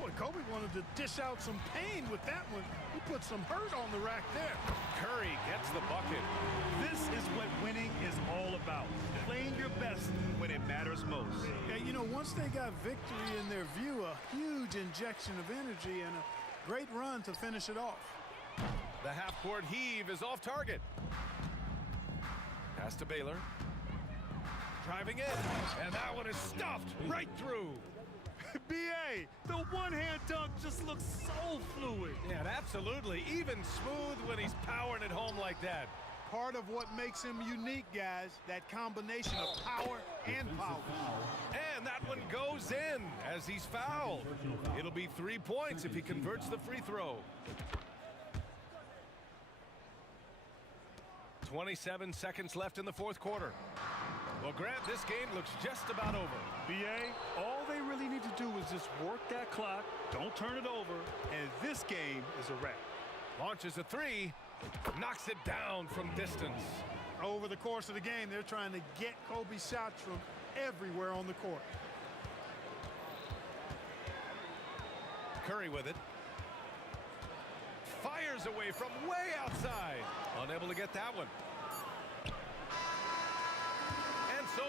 Boy, Kobe wanted to dish out some pain with that one. He put some hurt on the rack there. Curry gets the bucket. This is what winning is all about. Playing your best when it matters most. Yeah, you know, once they got victory in their view, a huge injection of energy and a great run to finish it off. The half-court heave is off target. Pass to Baylor. Driving in. And that one is stuffed right through. B.A., the one-hand dunk just looks so fluid. Yeah, absolutely. Even smooth when he's powering it home like that. Part of what makes him unique, guys, that combination of power and power. And that one goes in as he's fouled. It'll be 3 points if he converts the free throw. 27 seconds left in the fourth quarter. Well, Grant, this game looks just about over. B.A., all they really need to do is just work that clock, don't turn it over, and this game is a wrap. Launches a three, knocks it down from distance. Over the course of the game, they're trying to get Kobe's shots from everywhere on the court. Curry with it. Fires away from way outside. Unable to get that one. And so...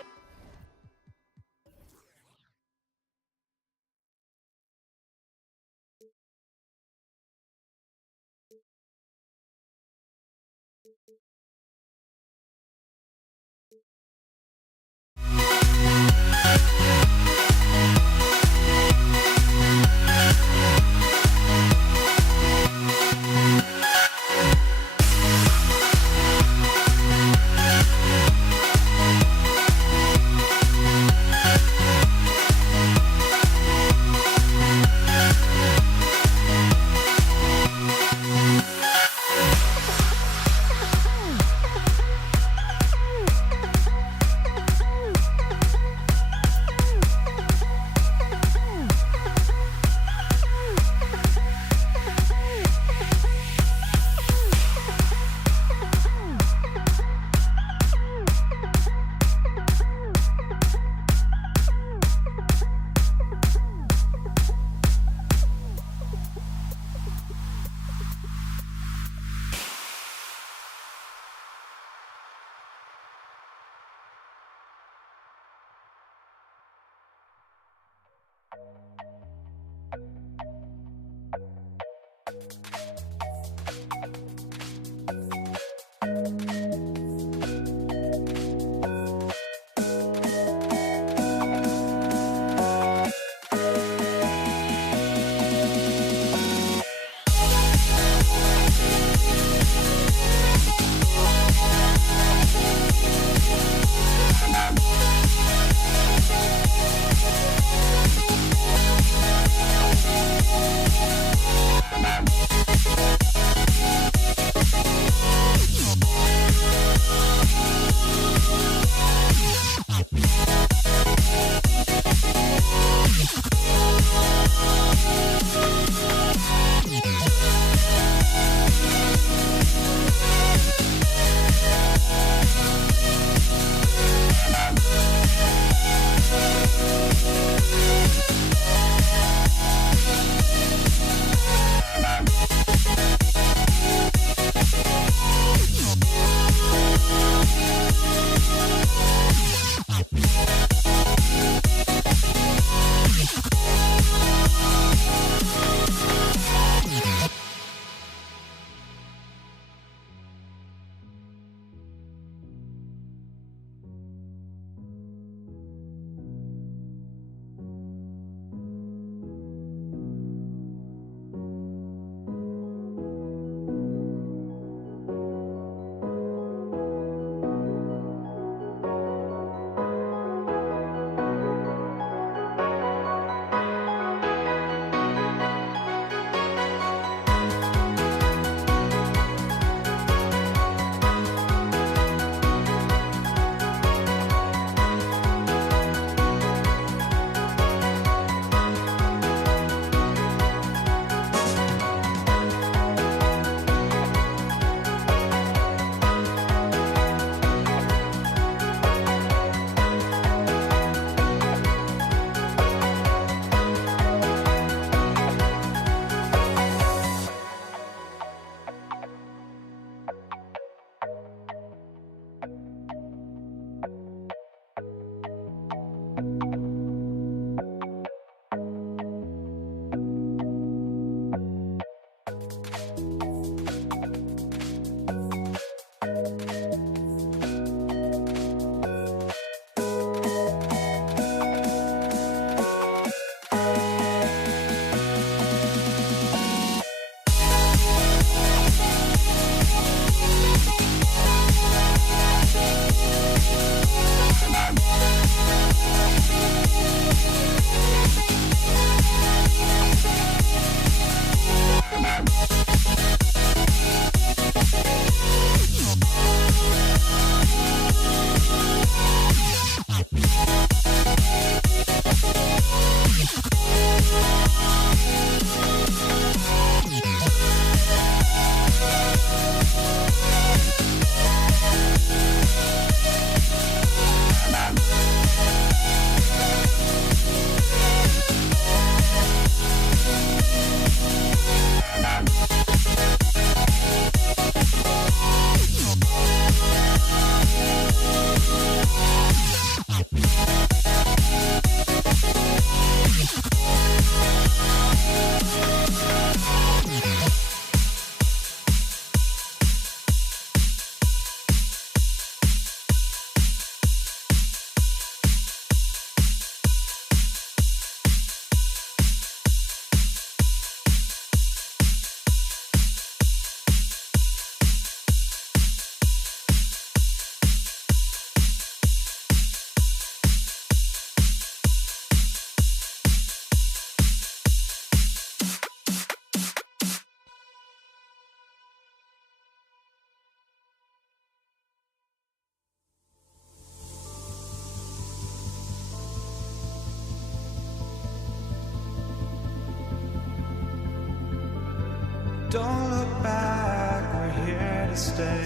Don't look back, we're here to stay.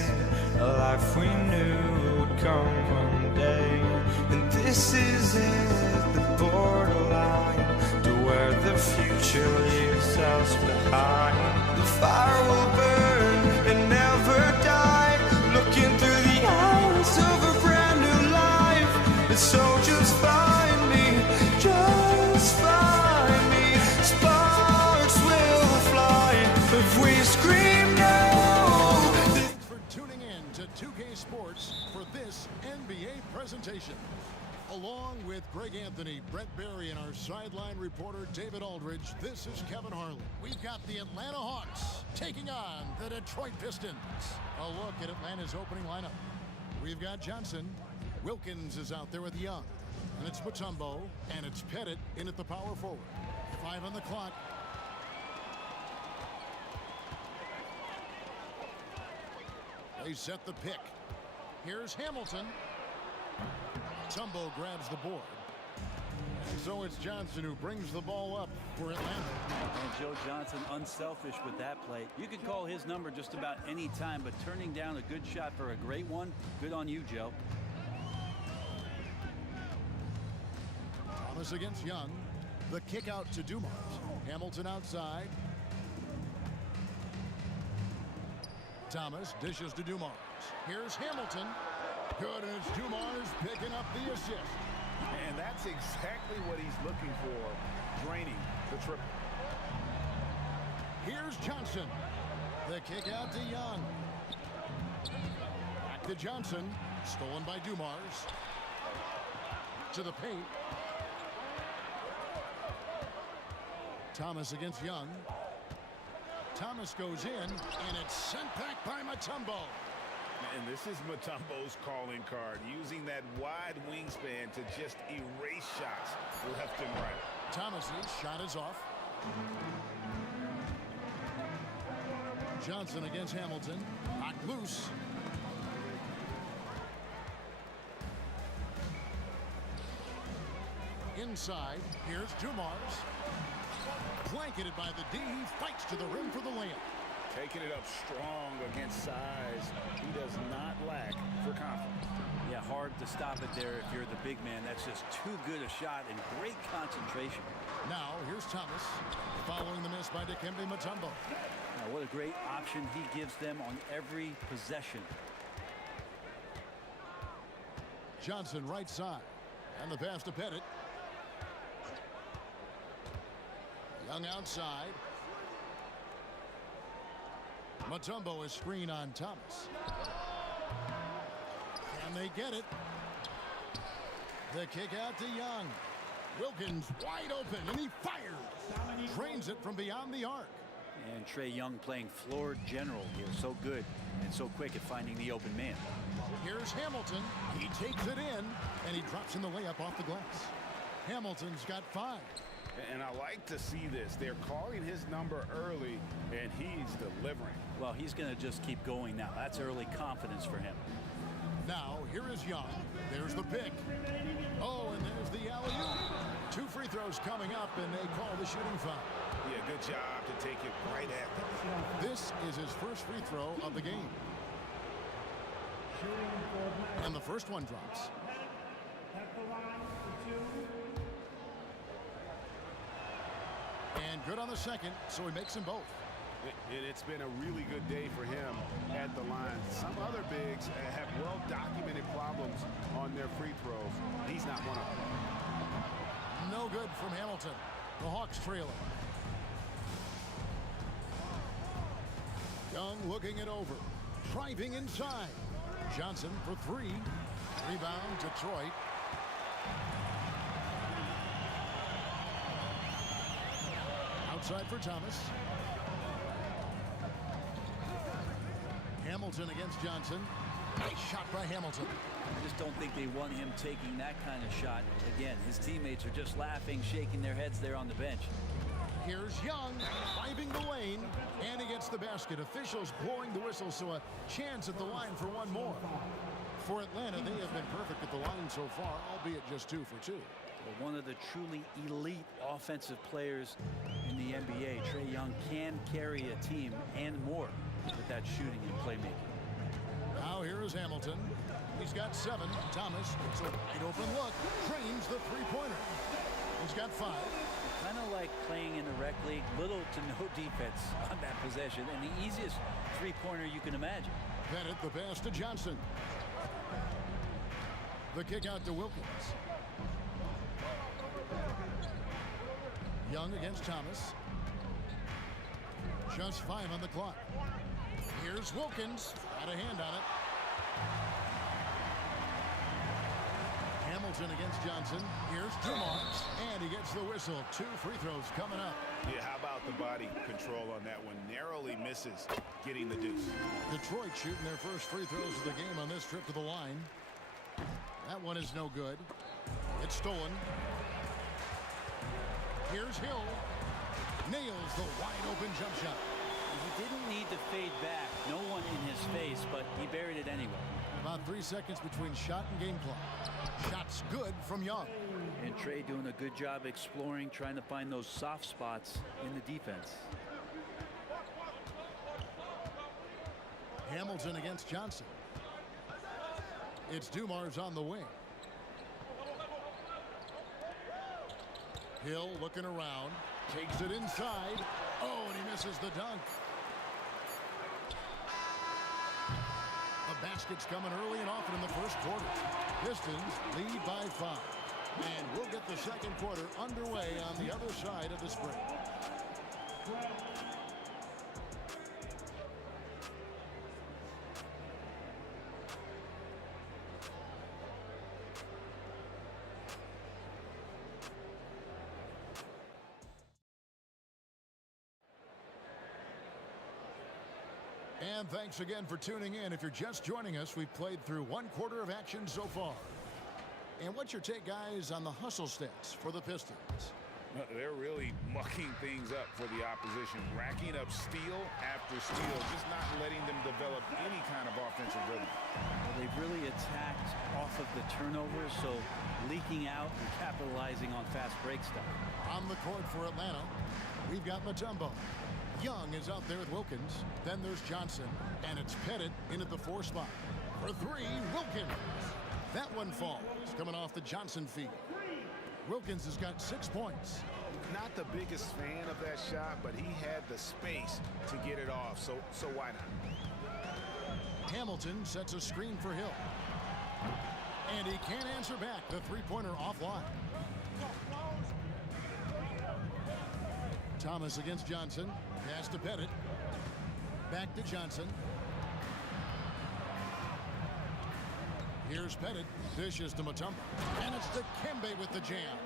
A life we knew would come one day. And this is it, the borderline to where the future leaves us behind. The fire will burn and never die, looking through the eyes of a brand new life. And so just find me, just find me. Sparks will fly if we scream no. Thanks for tuning in to 2K Sports for this NBA presentation. Along with Greg Anthony, Brett Barry, and our sideline reporter David Aldridge, this is Kevin Harlan. We've got the Atlanta Hawks taking on the Detroit Pistons. A look at Atlanta's opening lineup. We've got Johnson. Wilkins is out there with Young. And it's Mutombo, and it's Pettit in at the power forward. 5 on the clock. They set the pick. Here's Hamilton. Mutombo grabs the board. And so it's Johnson who brings the ball up for Atlanta. And Joe Johnson unselfish with that play. You could call his number just about any time, but turning down a good shot for a great one, good on you, Joe. Thomas against Young. The kick out to Dumars. Hamilton outside. Thomas dishes to Dumars. Here's Hamilton. Good, and it's Dumars picking up the assist. And that's exactly what he's looking for, draining the triple. Here's Johnson. The kick out to Young. Back to Johnson. Stolen by Dumars. To the paint. Thomas against Young. Thomas goes in, and it's sent back by Mutombo. And this is Mutombo's calling card, using that wide wingspan to just erase shots left and right. Thomas's shot is off. Johnson against Hamilton. Knocked loose. Inside, here's Dumars. Blanketed by the D, he fights to the rim for the layup. Taking it up strong against size. He does not lack for confidence. Yeah, hard to stop it there if you're the big man. That's just too good a shot and great concentration. Now, here's Thomas, following the miss by Dikembe Mutombo. Now, what a great option he gives them on every possession. Johnson right side, and the pass to Pettit. Young outside. Mutombo is screen on Thomas. Can they get it? The kick out to Young. Wilkins wide open, and he fires. Drains it from beyond the arc. And Trae Young playing floor general here. So good and so quick at finding the open man. Here's Hamilton. He takes it in, and he drops in the layup off the glass. Hamilton's got 5. And I like to see this. They're calling his number early, and he's delivering. Well, he's going to just keep going now. That's early confidence for him. Now, here is Young. There's the pick. Oh, and there's the alley-oop. 2 free throws coming up, and they call the shooting foul. Yeah, good job to take it right at them. This is his first free throw of the game. And the first one drops. And good on the second, so he makes them both. And it's been a really good day for him at the line. Some other bigs have well-documented problems on their free throws. He's not one of them. No good from Hamilton. The Hawks trailing. Young looking it over. Driving inside. Johnson for 3. Rebound, Detroit. Outside for Thomas. Hamilton against Johnson. Nice shot by Hamilton. I just don't think they want him taking that kind of shot. Again, his teammates are just laughing, shaking their heads there on the bench. Here's Young, driving the lane, and he gets the basket. Officials blowing the whistle, so a chance at the line for one more. For Atlanta, they have been perfect at the line so far, albeit just 2 for 2. But one of the truly elite offensive players in the NBA, Trae Young, can carry a team and more with that shooting and playmaking. Now here is Hamilton. He's got 7. Thomas gets a wide open look. Trains the three-pointer. He's got 5. Kind of like playing in the rec league, little to no defense on that possession, and the easiest three-pointer you can imagine. Pettit, the pass to Johnson. The kick out to Wilkins. Young against Thomas. Just 5 on the clock. Here's Wilkins. Got a hand on it. Hamilton against Johnson. Here's Dumars, and he gets the whistle. 2 free throws coming up. Yeah, how about the body control on that one? Narrowly misses getting the deuce. Detroit shooting their first free throws of the game on this trip to the line. That one is no good. It's stolen. Here's Hill. Nails the wide open jump shot. He didn't need to fade back. No one in his face, but he buried it anyway. About 3 seconds between shot and game clock. Shot's good from Young. And Trey doing a good job exploring, trying to find those soft spots in the defense. Hamilton against Johnson. It's Dumars on the wing. Hill looking around. Takes it inside. Oh, and he misses the dunk. The basket's coming early and often in the first quarter. Pistons lead by 5. And we'll get the second quarter underway on the other side of this break. And thanks again for tuning in. If you're just joining us, we've played through 1 quarter of action so far. And what's your take, guys, on the hustle stats for the Pistons? They're really mucking things up for the opposition, racking up steal after steal, just not letting them develop any kind of offensive rhythm. Well, they've really attacked off of the turnovers, so leaking out and capitalizing on fast break stuff. On the court for Atlanta, we've got Mutombo. Young is out there with Wilkins. Then there's Johnson, and it's Pettit in at the 4 spot. For 3, Wilkins. That one falls, coming off the Johnson feed. Wilkins has got 6 points. Not the biggest fan of that shot, but he had the space to get it off, so why not? Hamilton sets a screen for Hill. And he can't answer back. The 3-pointer offline. Thomas against Johnson. Pass to Pettit. Back to Johnson. Here's Pettit. Dishes to Mutombo. And it's to Kembe with the jam.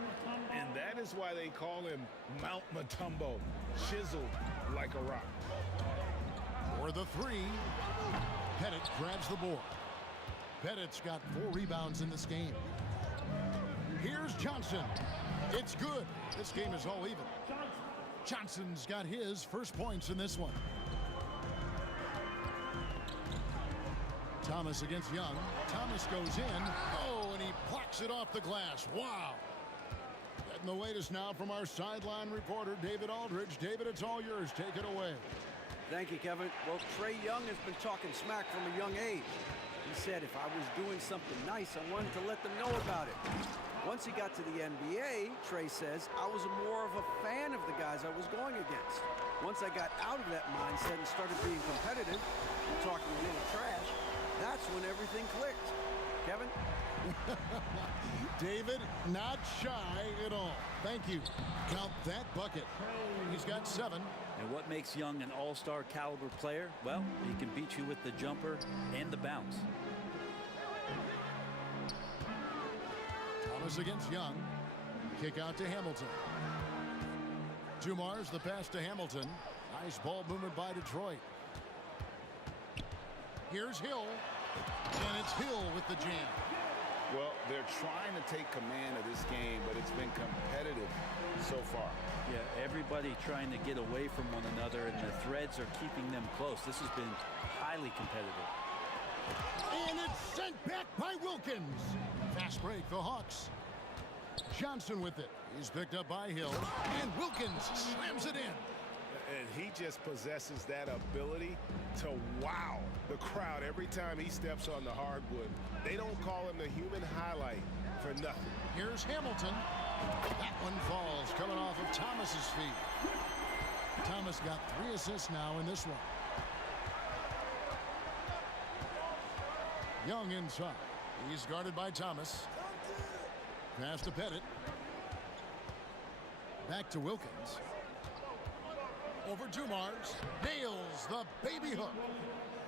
And that is why they call him Mount Mutombo. Chiseled like a rock. For the 3. Pettit grabs the board. Pettit's got 4 rebounds in this game. Here's Johnson. It's good. This game is all even. Johnson's got his first points in this one. Thomas against Young. Thomas goes in. Oh, and he plucks it off the glass. Wow. Getting the latest now from our sideline reporter, David Aldridge. David, it's all yours. Take it away. Thank you, Kevin. Well, Trae Young has been talking smack from a young age. He said if I was doing something nice, I wanted to let them know about it. Once he got to the NBA, Trae says, I was more of a fan of the guys I was going against. Once I got out of that mindset and started being competitive and talking a little trash, that's when everything clicked. Kevin? David, not shy at all. Thank you. Count that bucket. He's got 7. And what makes Young an all-star caliber player? Well, he can beat you with the jumper and the bounce. Thomas against Young. Kick out to Hamilton. Dumars, the pass to Hamilton. Nice ball movement by Detroit. Here's Hill. And it's Hill with the jam. Well, they're trying to take command of this game, but it's been competitive so far. Yeah, everybody trying to get away from one another, and the threads are keeping them close. This has been highly competitive. And it's sent back by Wilkins. Fast break, the Hawks. Johnson with it. He's picked up by Hill. And Wilkins slams it in. And he just possesses that ability to wow the crowd every time he steps on the hardwood. They don't call him the human highlight for nothing. Here's Hamilton. That one falls, coming off of Thomas's feet. Thomas got 3 assists now in this one. Young inside. He's guarded by Thomas. Pass to Pettit. Back to Wilkins. Over Dumars. Nails the baby hook.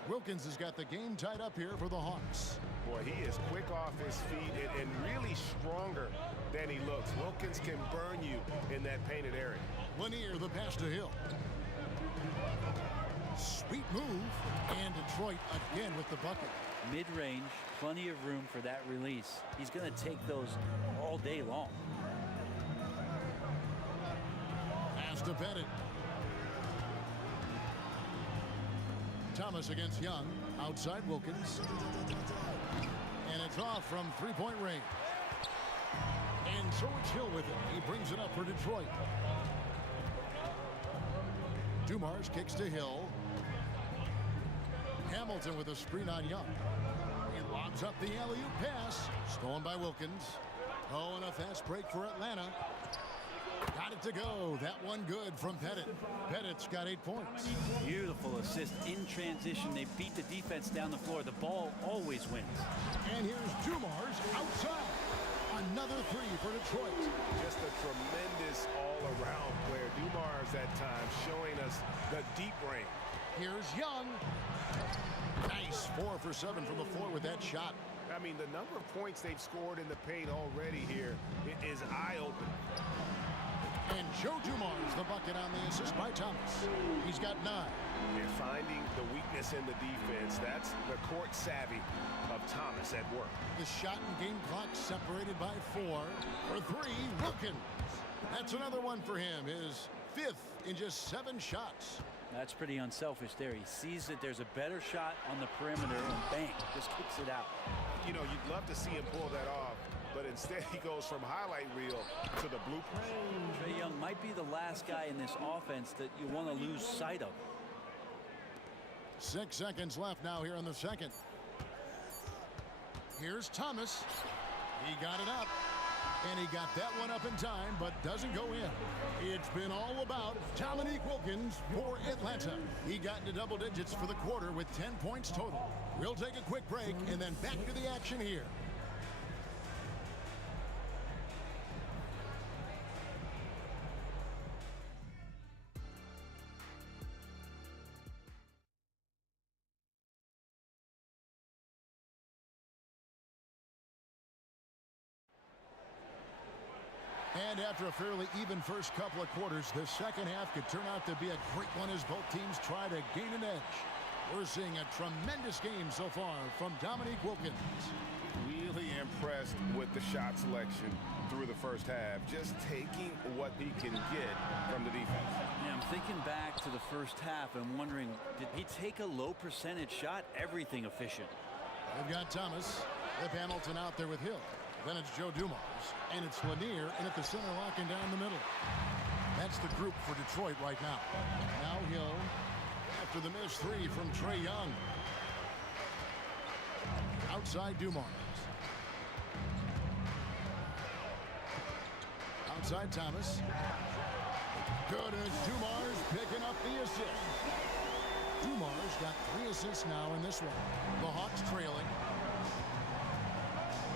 Wilkins has got the game tied up here for the Hawks. Boy, he is quick off his feet and really stronger than he looks. Wilkins can burn you in that painted area. Lanier, the pass to Hill. Sweet move, and Detroit again with the bucket. Mid-range, plenty of room for that release. He's going to take those all day long. Pass to Pettit. Thomas against Young. Outside Wilkins. And it's off from three-point range. And so it's Hill with it. He brings it up for Detroit. Dumars kicks to Hill. Hamilton with a screen on Young. He lobs up the alley-oop pass. Stolen by Wilkins. Oh, and a fast break for Atlanta. Got it to go. That one good from Pettit. Pettit's got 8 points. Beautiful assist in transition. They beat the defense down the floor. The ball always wins. And here's Dumars outside. Another three for Detroit. Just a tremendous all-around player. Dumars at times showing us the deep range. Here's Young. Nice. 4 for 7 from the floor with that shot. I mean, the number of points they've scored in the paint already here is eye-opening. And Joe Dumars, the bucket on the assist by Thomas. He's got 9. They're finding the weakness in the defense. That's the court savvy of Thomas at work. The shot and game clock separated by 4. For 3, Wilkins. That's another one for him. His 5th in just 7 shots. That's pretty unselfish there. He sees that there's a better shot on the perimeter and bang, just kicks it out. You know, you'd love to see him pull that off, but instead he goes from highlight reel to the blueprint. Trae Young might be the last guy in this offense that you want to lose sight of. 6 seconds left now here in the second. Here's Thomas. He got it up. And he got that one up in time, but doesn't go in. It's been all about Dominique Wilkins for Atlanta. He got into double digits for the quarter with 10 points total. We'll take a quick break and then back to the action here. And after a fairly even first couple of quarters, the second half could turn out to be a great one as both teams try to gain an edge. We're seeing a tremendous game so far from Dominique Wilkins. Really impressed with the shot selection through the first half, just taking what he can get from the defense. Yeah, I'm thinking back to the first half and wondering, did he take a low percentage shot? Everything efficient. They've got Thomas, Flip Hamilton out there with Hill. Then it's Joe Dumars, and it's Lanier in at the center, locking down the middle. That's the group for Detroit right now. Now Hill after the missed 3 from Trae Young. Outside Dumars. Outside Thomas. Good as Dumars picking up the assist. Dumars got 3 assists now in this one. The Hawks trailing.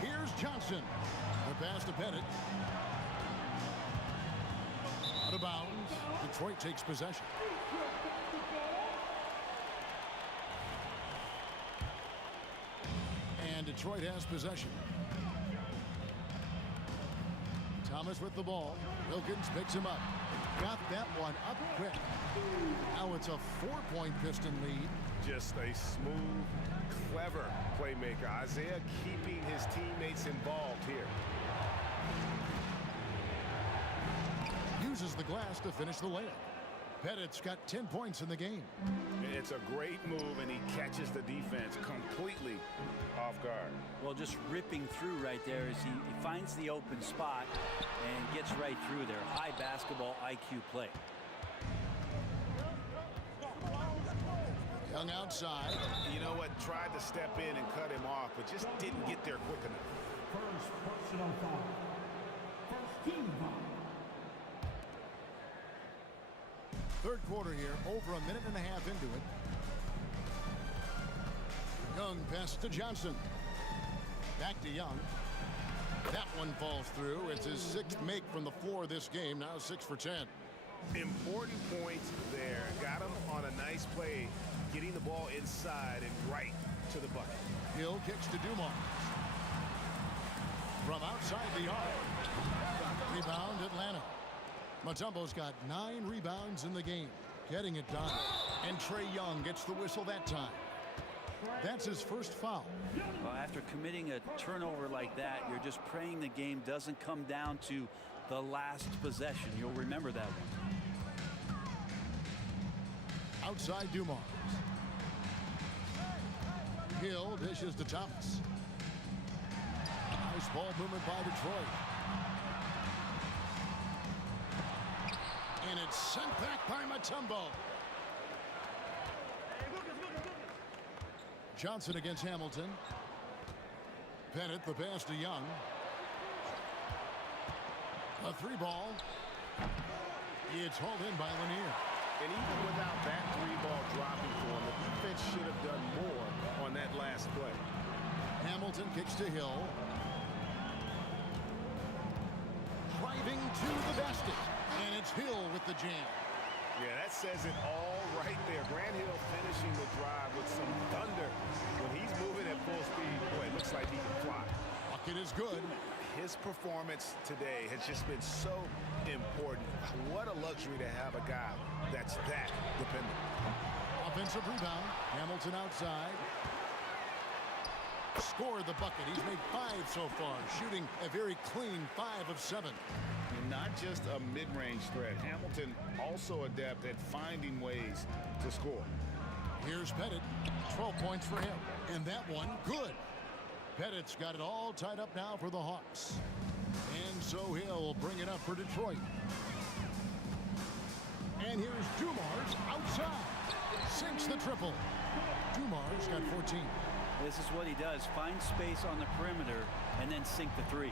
Here's Johnson. The pass to Pettit. Out of bounds. Detroit takes possession. And Detroit has possession. Thomas with the ball. Wilkins picks him up. Got that one up quick. Now it's a 4-point Piston lead. Just a smooth, clever playmaker. Isaiah keeping his teammates involved here. Uses the glass to finish the layup. Pettit's got 10 points in the game. It's a great move, and he catches the defense completely off guard. Well, just ripping through right there as he finds the open spot and gets right through there. High basketball IQ play. Young outside. You know what? Tried to step in and cut him off, but just didn't get there quick enough. First personal foul. First team foul. Third quarter here, over a minute and a half into it. Young pass to Johnson. Back to Young. That one falls through. It's his 6th make from the floor this game. Now 6 for 10. Important points there. Got him on a nice play, getting the the ball inside and right to the bucket. Hill kicks to Dumars. From outside the arc. Rebound Atlanta. Mutombo's got 9 rebounds in the game. Getting it done. And Trae Young gets the whistle that time. That's his first foul. Well, after committing a turnover like that, you're just praying the game doesn't come down to the last possession. You'll remember that one. Outside Dumars. Hill dishes to Thomas. Nice ball movement by Detroit. And it's sent back by Mutombo. Johnson against Hamilton. Pettit the pass to Young. A 3-ball. It's hauled in by Lanier. And even without that 3-ball dropping for him, the defense should have done more on that last play. Hamilton kicks to Hill. Driving to the basket. And it's Hill with the jam. Yeah, that says it all right there. Grant Hill finishing the drive with some thunder. When he's moving at full speed, boy, it looks like he can fly. Bucket is good. His performance today has just been so important. What a luxury to have a guy that's that dependent. Offensive rebound. Hamilton outside. Scored the bucket. He's made 5 so far, shooting a very clean 5 of 7. Not just a mid-range threat. Hamilton also adept at finding ways to score. Here's Pettit. 12 points for him. And that one, good. Pettit's got it all tied up now for the Hawks. And so Hill bring it up for Detroit. And here's Dumars outside. Sinks the triple. Dumars got 14. This is what he does. Find space on the perimeter and then sink the 3.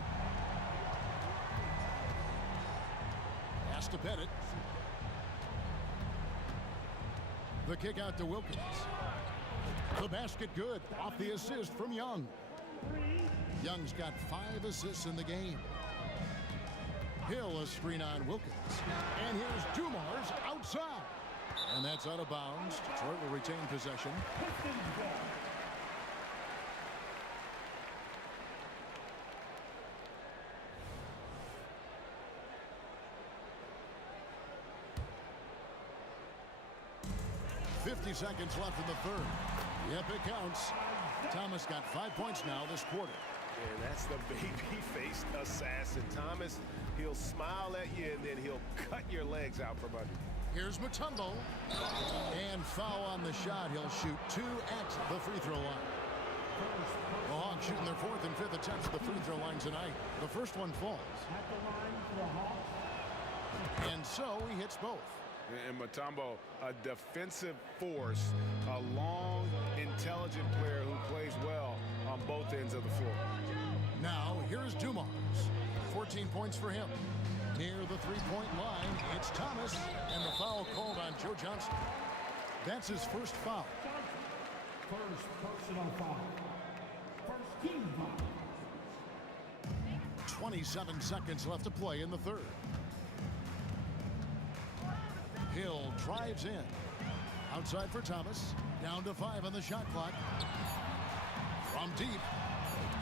Pass to Pettit. The kick out to Wilkins. The basket good. Off the assist from Young. Young's got 5 assists in the game. Hill a screen on Wilkins. And here's Dumars outside. And that's out of bounds. Detroit will retain possession. 50 seconds left in the third. Yep, it counts. Thomas got 5 points now this quarter. And that's the baby-faced assassin. Thomas, he'll smile at you, and then he'll cut your legs out from under. Here's Mutombo. And foul on the shot. He'll shoot 2 at the free throw line. The Hawks shooting their 4th and 5th attempts at the free throw line tonight. The first one falls. And so he hits both. And Mutombo, a defensive force, a long, intelligent player who plays well on both ends of the floor. Now, here's Dumars. 14 points for him. Near the three-point line, it's Thomas, and the foul called on Joe Johnson. That's his first foul. First personal foul. First team foul. 27 seconds left to play in the third. Hill drives in. Outside for Thomas. Down to 5 on the shot clock. From deep.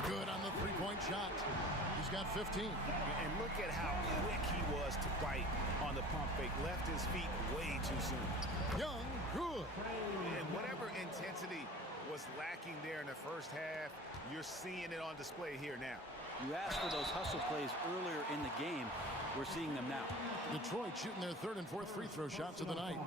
Good on the three-point shot. He's got 15. And look at how quick he was to bite on the pump fake. Left his feet way too soon. Young, good. And whatever intensity was lacking there in the first half, you're seeing it on display here now. You asked for those hustle plays earlier in the game. We're seeing them now. Detroit shooting their 3rd and 4th free throw shots of the night.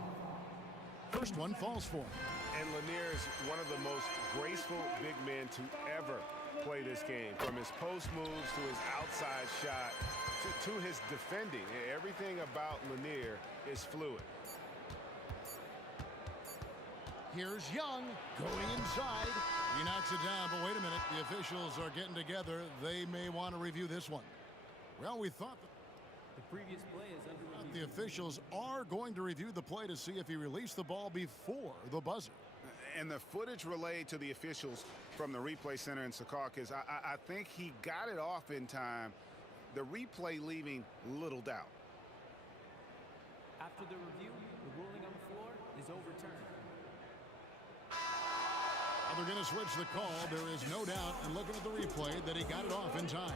First one falls for him. And Lanier is one of the most graceful big men to ever play this game. From his post moves to his outside shot to his defending. Everything about Lanier is fluid. Here's Young going inside. He knocks it down, but wait a minute. The officials are getting together. They may want to review this one. Well, we thought the previous play is under review. The officials are going to review the play to see if he released the ball before the buzzer. And the footage relayed to the officials from the replay center in Secaucus, I think he got it off in time. The replay leaving little doubt. After the review, the ruling on the floor is overturned. they're going to switch the call. There is no doubt, and looking at the replay, that he got it off in time.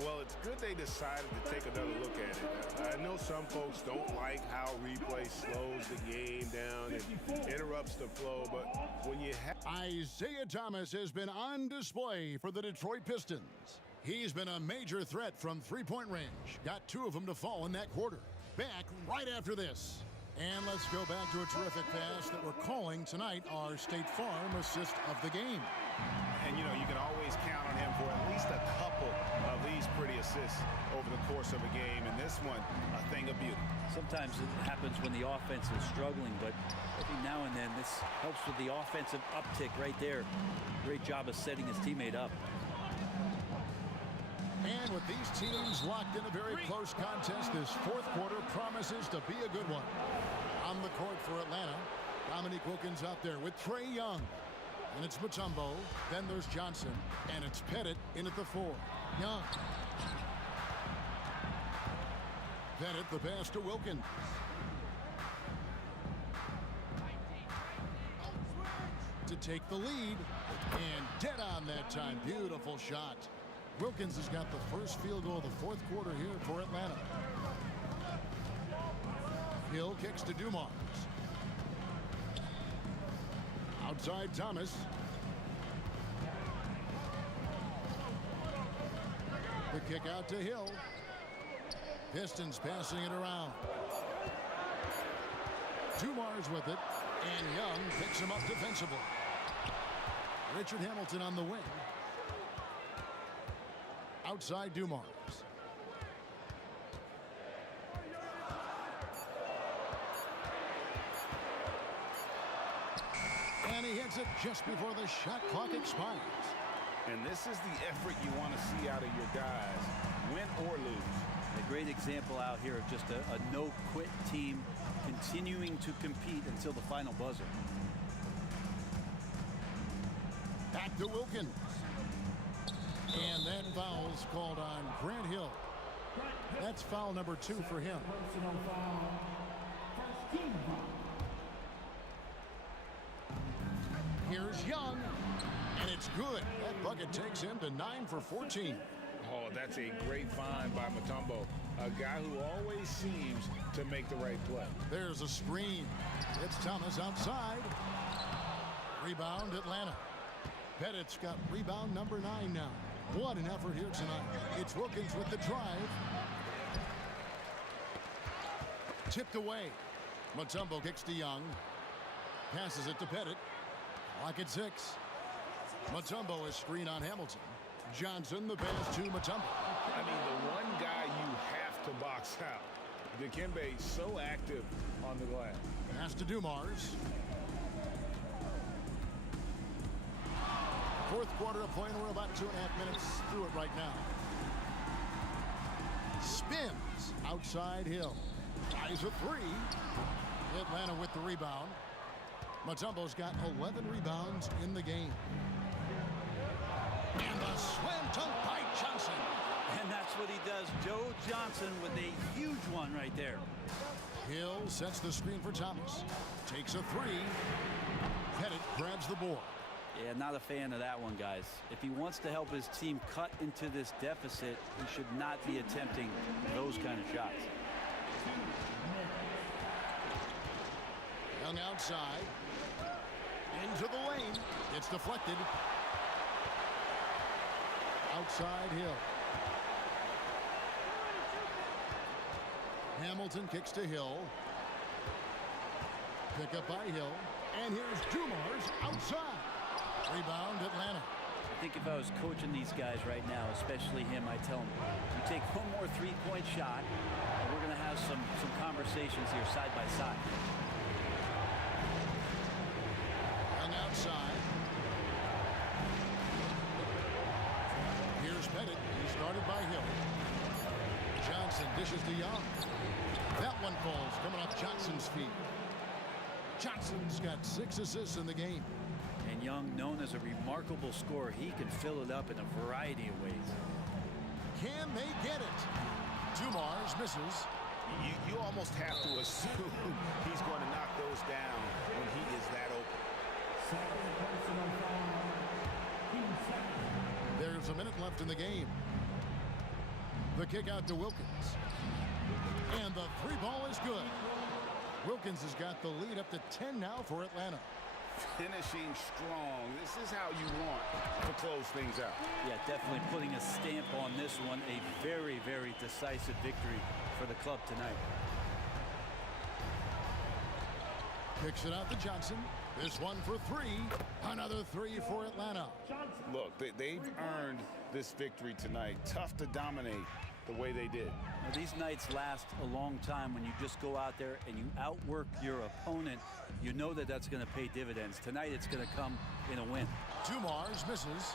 Well, it's good they decided to take another look at it. I know some folks don't like how replay slows the game down and interrupts the flow, but when you have... Isaiah Thomas has been on display for the Detroit Pistons. He's been a major threat from three-point range. Got 2 of them to fall in that quarter. Back right after this. And let's go back to a terrific pass that we're calling tonight our State Farm assist of the game. And, you know, you can always count on him for at least a couple of these pretty assists over the course of a game. And this one, a thing of beauty. Sometimes it happens when the offense is struggling, but every now and then this helps with the offensive uptick right there. Great job of setting his teammate up. And with these teams locked in a very close contest, this fourth quarter promises to be a good one. On the court for Atlanta, Dominique Wilkins out there with Trae Young. And it's Mutombo. Then there's Johnson. And it's Pettit in at the 4. Young. Pettit the pass to Wilkins. To take the lead. And dead on that time. Beautiful shot. Wilkins has got the first field goal of the fourth quarter here for Atlanta. Hill kicks to Dumars. Outside Thomas. The kick out to Hill. Pistons passing it around. Dumars with it. And Young picks him up defensively. Richard Hamilton on the wing. Outside Dumars. And he hits it just before the shot clock expires. And this is the effort you want to see out of your guys, win or lose. A great example out here of just a no-quit team continuing to compete until the final buzzer. Back to Wilkins. And that foul's called on Grant Hill. That's foul number 2 for him. Here's Young. And it's good. That bucket takes him to 9 for 14. Oh, that's a great find by Mutombo. A guy who always seems to make the right play. There's a screen. It's Thomas outside. Rebound Atlanta. Pettit's got rebound number 9 now. What an effort here tonight. It's Wilkins with the drive. Tipped away. Mutombo kicks to Young. Passes it to Pettit. Clock at 6. Mutombo is screen on Hamilton. Johnson the pass to Mutombo. I mean, the one guy you have to box out. Dikembe so active on the glass. Pass to Dumars. Fourth quarter of play, and we're about 2.5 minutes through it right now. Spins outside Hill. Tries a 3. Atlanta with the rebound. Mutombo's got 11 rebounds in the game. And the slam dunk by Johnson. And that's what he does. Joe Johnson with a huge one right there. Hill sets the screen for Thomas. Takes a 3. Pettit grabs the board. Yeah, not a fan of that one, guys. If he wants to help his team cut into this deficit, he should not be attempting those kind of shots. Young outside. Into the lane. It's deflected. Outside Hill. Hamilton kicks to Hill. Pick up by Hill. And here's Dumars outside. Rebound Atlanta. I think if I was coaching these guys right now, especially him, I tell him, you take one more three-point shot, and we're going to have some conversations here side by side. Young outside. Here's Pettit. He started by Hill. Johnson dishes to Young. That one falls coming off Johnson's feet. Johnson's got 6 assists in the game. And Young, known as a remarkable scorer, he can fill it up in a variety of ways. Can they get it? Dumars misses. You almost have to assume he's going to knock those down when he is that open. Second personal foul. There's a minute left in the game. The kick out to Wilkins. And the three ball is good. Wilkins has got the lead up to 10 now for Atlanta. Finishing strong. This is how you want to close things out. Yeah, definitely putting a stamp on this one. A very, very decisive victory for the club tonight. Kicks it out to Johnson. This one for three. Another three for Atlanta. Look, they've earned this victory tonight. Tough to dominate the way they did. Now, these nights last a long time when you just go out there and you outwork your opponent. You know that that's going to pay dividends. Tonight it's going to come in a win. Dumars misses.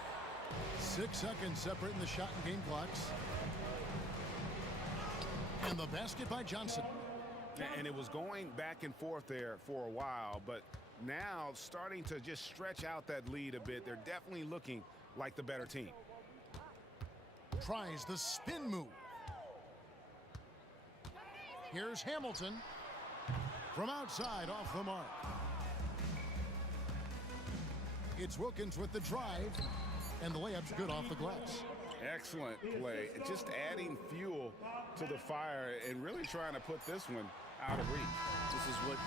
6 seconds separating the shot and game clocks. And the basket by Johnson. And it was going back and forth there for a while, but now starting to just stretch out that lead a bit. They're definitely looking like the better team. Tries the spin move. Here's Hamilton from outside off the mark. It's Wilkins with the drive, and the layup's good off the glass. Excellent play. Just adding fuel to the fire and really trying to put this one out of reach. This is what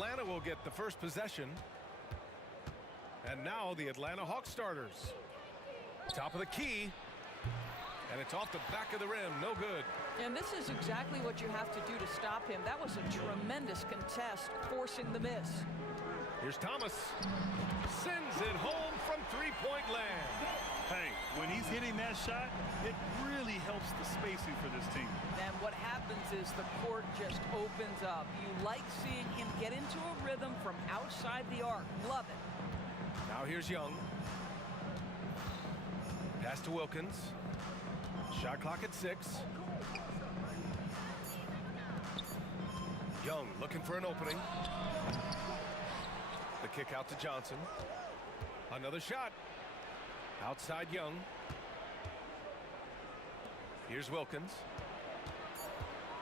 Atlanta will get the first possession. And now the Atlanta Hawks starters. Top of the key. And it's off the back of the rim. No good. And this is exactly what you have to do to stop him. That was a tremendous contest, forcing the miss. Here's Thomas. Sends it home from three-point land. Hey, when he's hitting that shot, it really helps the spacing for this team. And what happens is the court just opens up. You like seeing him get into a rhythm from outside the arc. Love it. Now here's Young. Pass to Wilkins. Shot clock at 6. Young looking for an opening. The kick out to Johnson. Another shot. Outside Young. Here's Wilkins.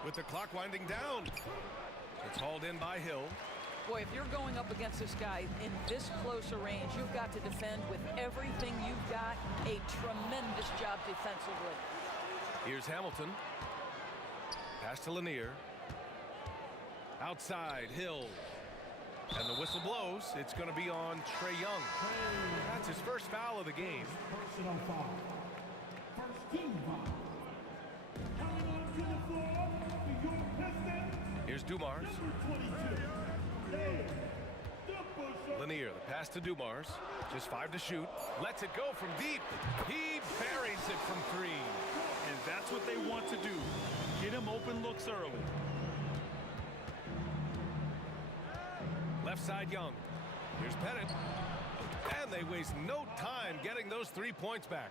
With the clock winding down. It's hauled in by Hill. Boy, if you're going up against this guy in this close a range, you've got to defend with everything you've got. A tremendous job defensively. Here's Hamilton. Pass to Lanier. Outside, Hill. And the whistle blows. It's going to be on Trae Young. That's his first foul of the game. Personal foul. First team foul. Coming onto the floor for your Pistons. Here's Dumars. Lanier, the pass to Dumars. Just 5 to shoot. Lets it go from deep. He buries it from 3. And that's what they want to do. Get him open looks early. Left side Young. Here's Pettit. And they waste no time getting those 3 points back.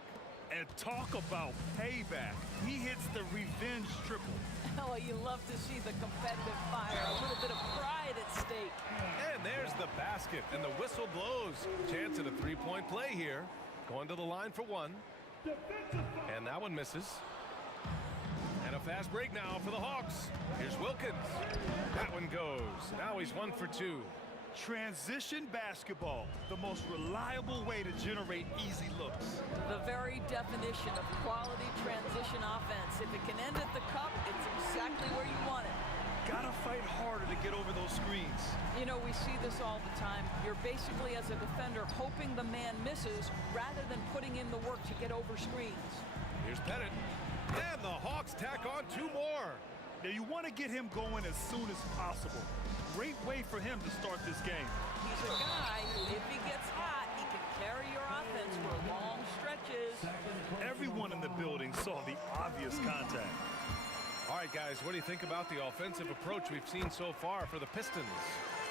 And talk about payback. He hits the revenge triple. Oh, you love to see the competitive fire. A little bit of pride at stake. And there's the basket. And the whistle blows. Chance at a 3-point play here. Going to the line for 1. And that one misses. And a fast break now for the Hawks. Here's Wilkins. That one goes. Now he's 1 for 2. Transition basketball, the most reliable way to generate easy looks. The very definition of quality transition offense. If it can end at the cup, it's exactly where you want it. Gotta fight harder to get over those screens. You know, we see this all the time. You're basically, as a defender, hoping the man misses rather than putting in the work to get over screens. Here's Pettit. And the Hawks tack on 2 more. Now you want to get him going as soon as possible. Great way for him to start this game. He's a guy who, if he gets hot, he can carry your offense for long stretches. Everyone in the building saw the obvious contact. All right, guys, what do you think about the offensive approach we've seen so far for the Pistons?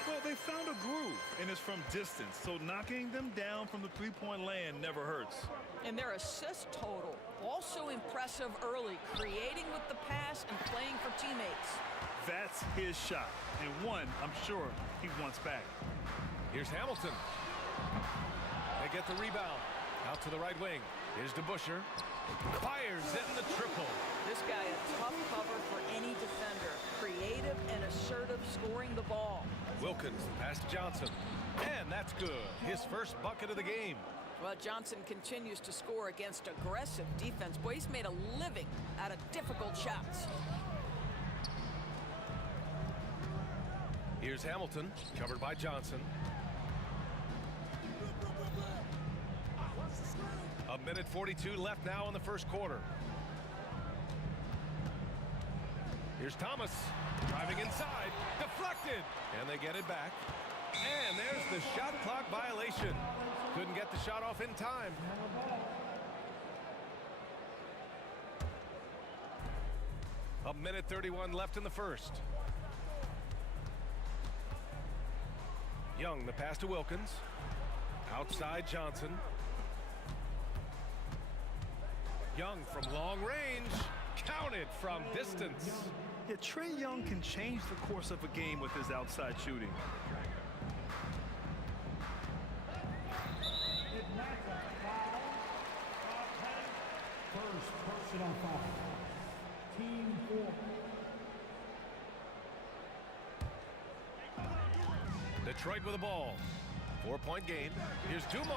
Well, they found a groove, and it's from distance, so knocking them down from the three-point land never hurts. And their assist total, also impressive early, creating with the pass and playing for teammates. That's his shot, and one I'm sure he wants back. Here's Hamilton. They get the rebound. Out to the right wing. Here's DeBusschere. Fires in the triple. This guy a tough cover for any defender. Creative and assertive scoring the ball. Wilkins, pass to Johnson. And that's good. His first bucket of the game. Well, Johnson continues to score against aggressive defense. Boy, he's made a living out of difficult shots. Here's Hamilton, covered by Johnson. A minute 42 left now in the first quarter. Here's Thomas, driving inside, deflected, and they get it back. And there's the shot clock violation. Couldn't get the shot off in time. A minute 31 left in the first. Young, the pass to Wilkins. Outside Johnson. Young from long range. Counted from distance. Yeah, Trae Young can change the course of a game with his outside shooting. First personal foul. Team 4. Detroit with the ball. 4-point game. Here's Dumars.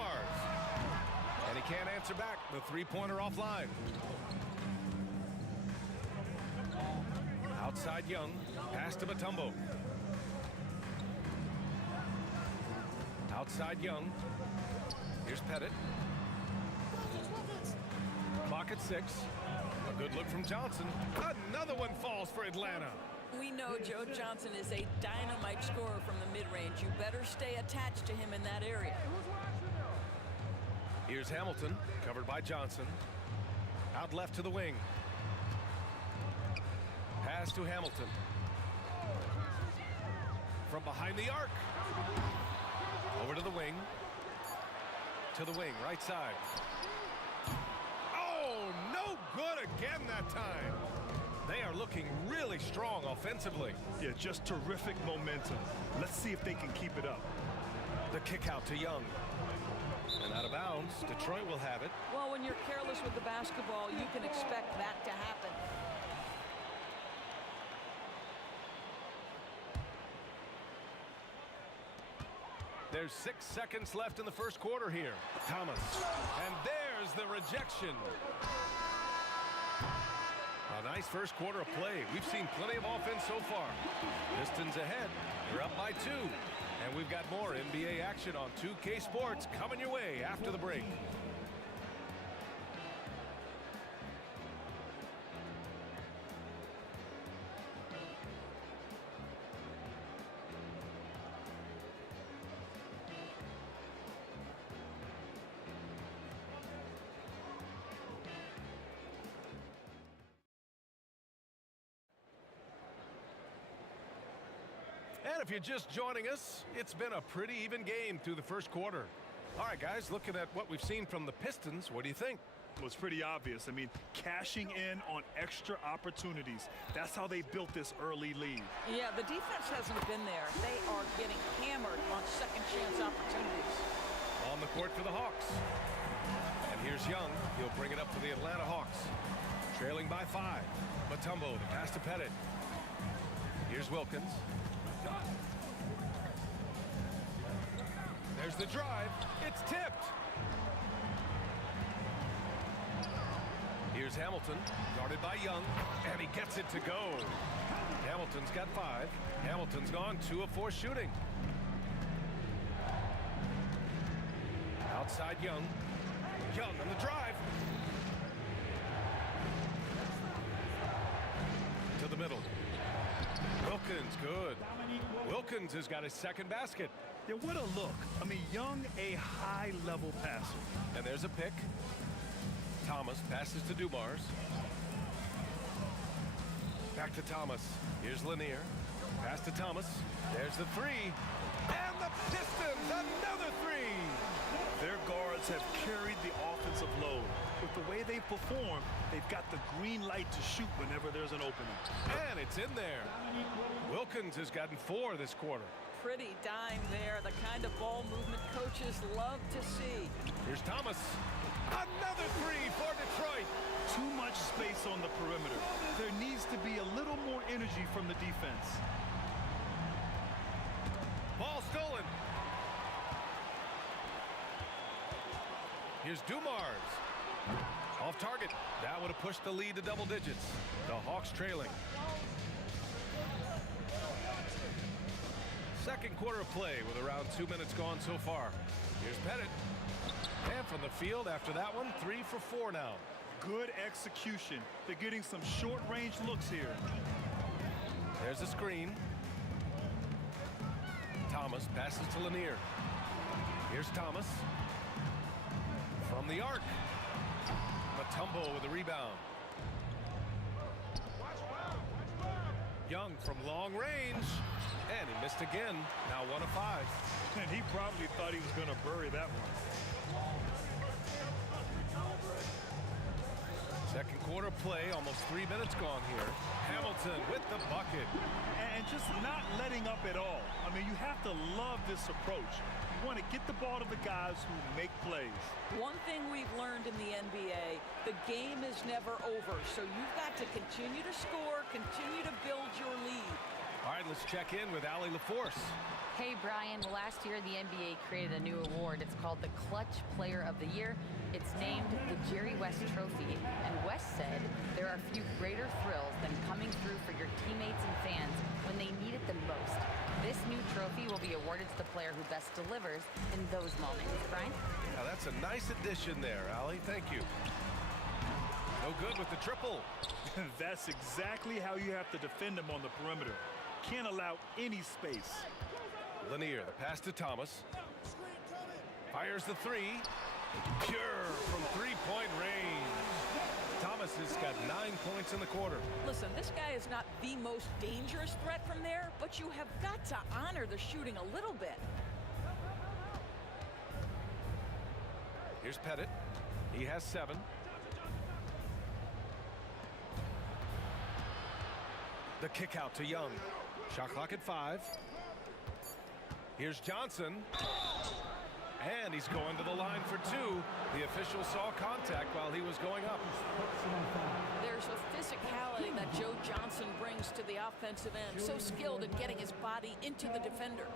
And he can't answer back. The three-pointer offline. Outside Young. Pass to Mutombo. Outside Young. Here's Pettit. Clock at 6. A good look from Johnson. Another one falls for Atlanta. We know Joe Johnson is a dynamite scorer from the mid-range. You better stay attached to him in that area. Here's Hamilton, covered by Johnson. Out left to the wing. Pass to Hamilton. From behind the arc. Over to the wing. To the wing, right side. Oh, no good again that time. They are looking really strong offensively. Yeah, just terrific momentum. Let's see if they can keep it up. The kick out to Young. And out of bounds, Detroit will have it. Well, when you're careless with the basketball, you can expect that to happen. There's 6 seconds left in the first quarter here. Thomas. And there's the rejection. A nice first quarter of play. We've seen plenty of offense so far. Pistons ahead. They're up by 2. And we've got more NBA action on 2K Sports coming your way after the break. And if you're just joining us, it's been a pretty even game through the first quarter. All right, guys, looking at what we've seen from the Pistons, what do you think? Well, it's pretty obvious. I mean, cashing in on extra opportunities. That's how they built this early lead. Yeah, the defense hasn't been there. They are getting hammered on second chance opportunities. On the court for the Hawks. And here's Young. He'll bring it up for the Atlanta Hawks. Trailing by 5. Mutombo, the pass to Pettit. Here's Wilkins. There's the drive. It's tipped. Here's Hamilton, guarded by Young, and he gets it to go. Hamilton's got 5. Hamilton's gone 2 of 4 shooting. Outside Young. Young on the drive. To the middle. Wilkins, good. Wilkins has got his second basket. Yeah, what a look. I mean, Young, a high-level passer. And there's a pick. Thomas passes to Dumars. Back to Thomas. Here's Lanier. Pass to Thomas. There's the 3. And the Pistons, another 3. Their guards have carried the offensive load. With the way they've performed, they've got the green light to shoot whenever there's an opening. And it's in there. Wilkins has gotten 4 this quarter. Pretty dime there, the kind of ball movement coaches love to see. Here's Thomas. Another 3 for Detroit. Too much space on the perimeter. There needs to be a little more energy from the defense. Ball stolen. Here's Dumars. Off target. That would have pushed the lead to double digits. The Hawks trailing. Second quarter of play with around 2 minutes gone so far. Here's Pettit. And from the field after that one, 3 for 4 now. Good execution. They're getting some short-range looks here. There's a screen. Thomas passes to Lanier. Here's Thomas. From the arc. Mutombo with the rebound. Young from long range. And he missed again. Now 1 of 5. And he probably thought he was going to bury that one. Second quarter play, almost 3 minutes gone here. Hamilton with the bucket. And just not letting up at all. I mean, you have to love this approach. You want to get the ball to the guys who make plays. One thing we've learned in the NBA, the game is never over. So you've got to continue to score, continue to build your lead. All right, let's check in with Allie LaForce. Hey, Brian. Last year, the NBA created a new award. It's called the Clutch Player of the Year. It's named the Jerry West Trophy, and West said there are few greater thrills than coming through for your teammates and fans when they need it the most. This new trophy will be awarded to the player who best delivers in those moments. Brian? Now that's a nice addition there, Allie. Thank you. No good with the triple. That's exactly how you have to defend him on the perimeter. Can't allow any space. Lanier, the pass to Thomas. Fires the three. Pure from three-point range. Thomas has got 9 points in the quarter. Listen, this guy is not the most dangerous threat from there, but you have got to honor the shooting a little bit. Here's Pettit. He has 7. The kick out to Young. Shot clock at 5. Here's Johnson. And he's going to the line for 2. The official saw contact while he was going up. There's a physicality that Joe Johnson brings to the offensive end. So skilled at getting his body into the defender.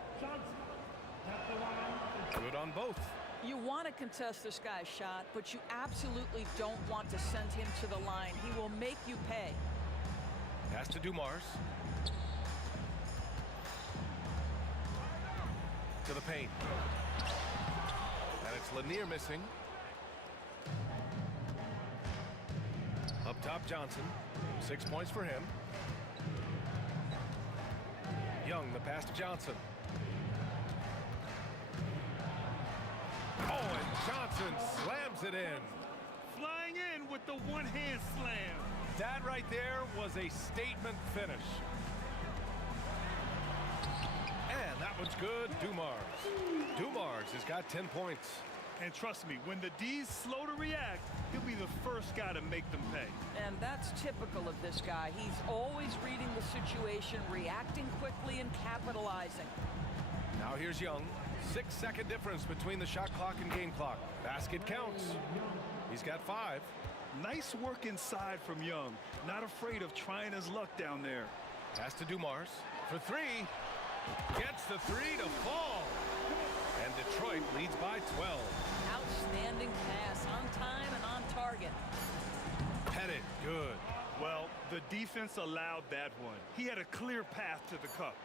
Good on both. You want to contest this guy's shot, but you absolutely don't want to send him to the line. He will make you pay. Pass to Dumars. To the paint. And it's Lanier missing. Up top, Johnson. 6 points for him. Young, the pass to Johnson. Oh, and Johnson slams it in. Flying in with the one-hand slam. That right there was a statement finish. And that one's good. Dumars has got 10 points. And trust me, when the D's slow to react, he'll be the first guy to make them pay. And that's typical of this guy. He's always reading the situation, reacting quickly, and capitalizing. Now here's Young. 6-second difference between the shot clock and game clock. Basket counts. He's got 5. Nice work inside from Young. Not afraid of trying his luck down there. Pass to Dumars for 3. Gets the 3 to fall. And Detroit leads by 12. Outstanding pass, on time and on target. Pettit, good. Well, the defense allowed that one. He had a clear path to the cup.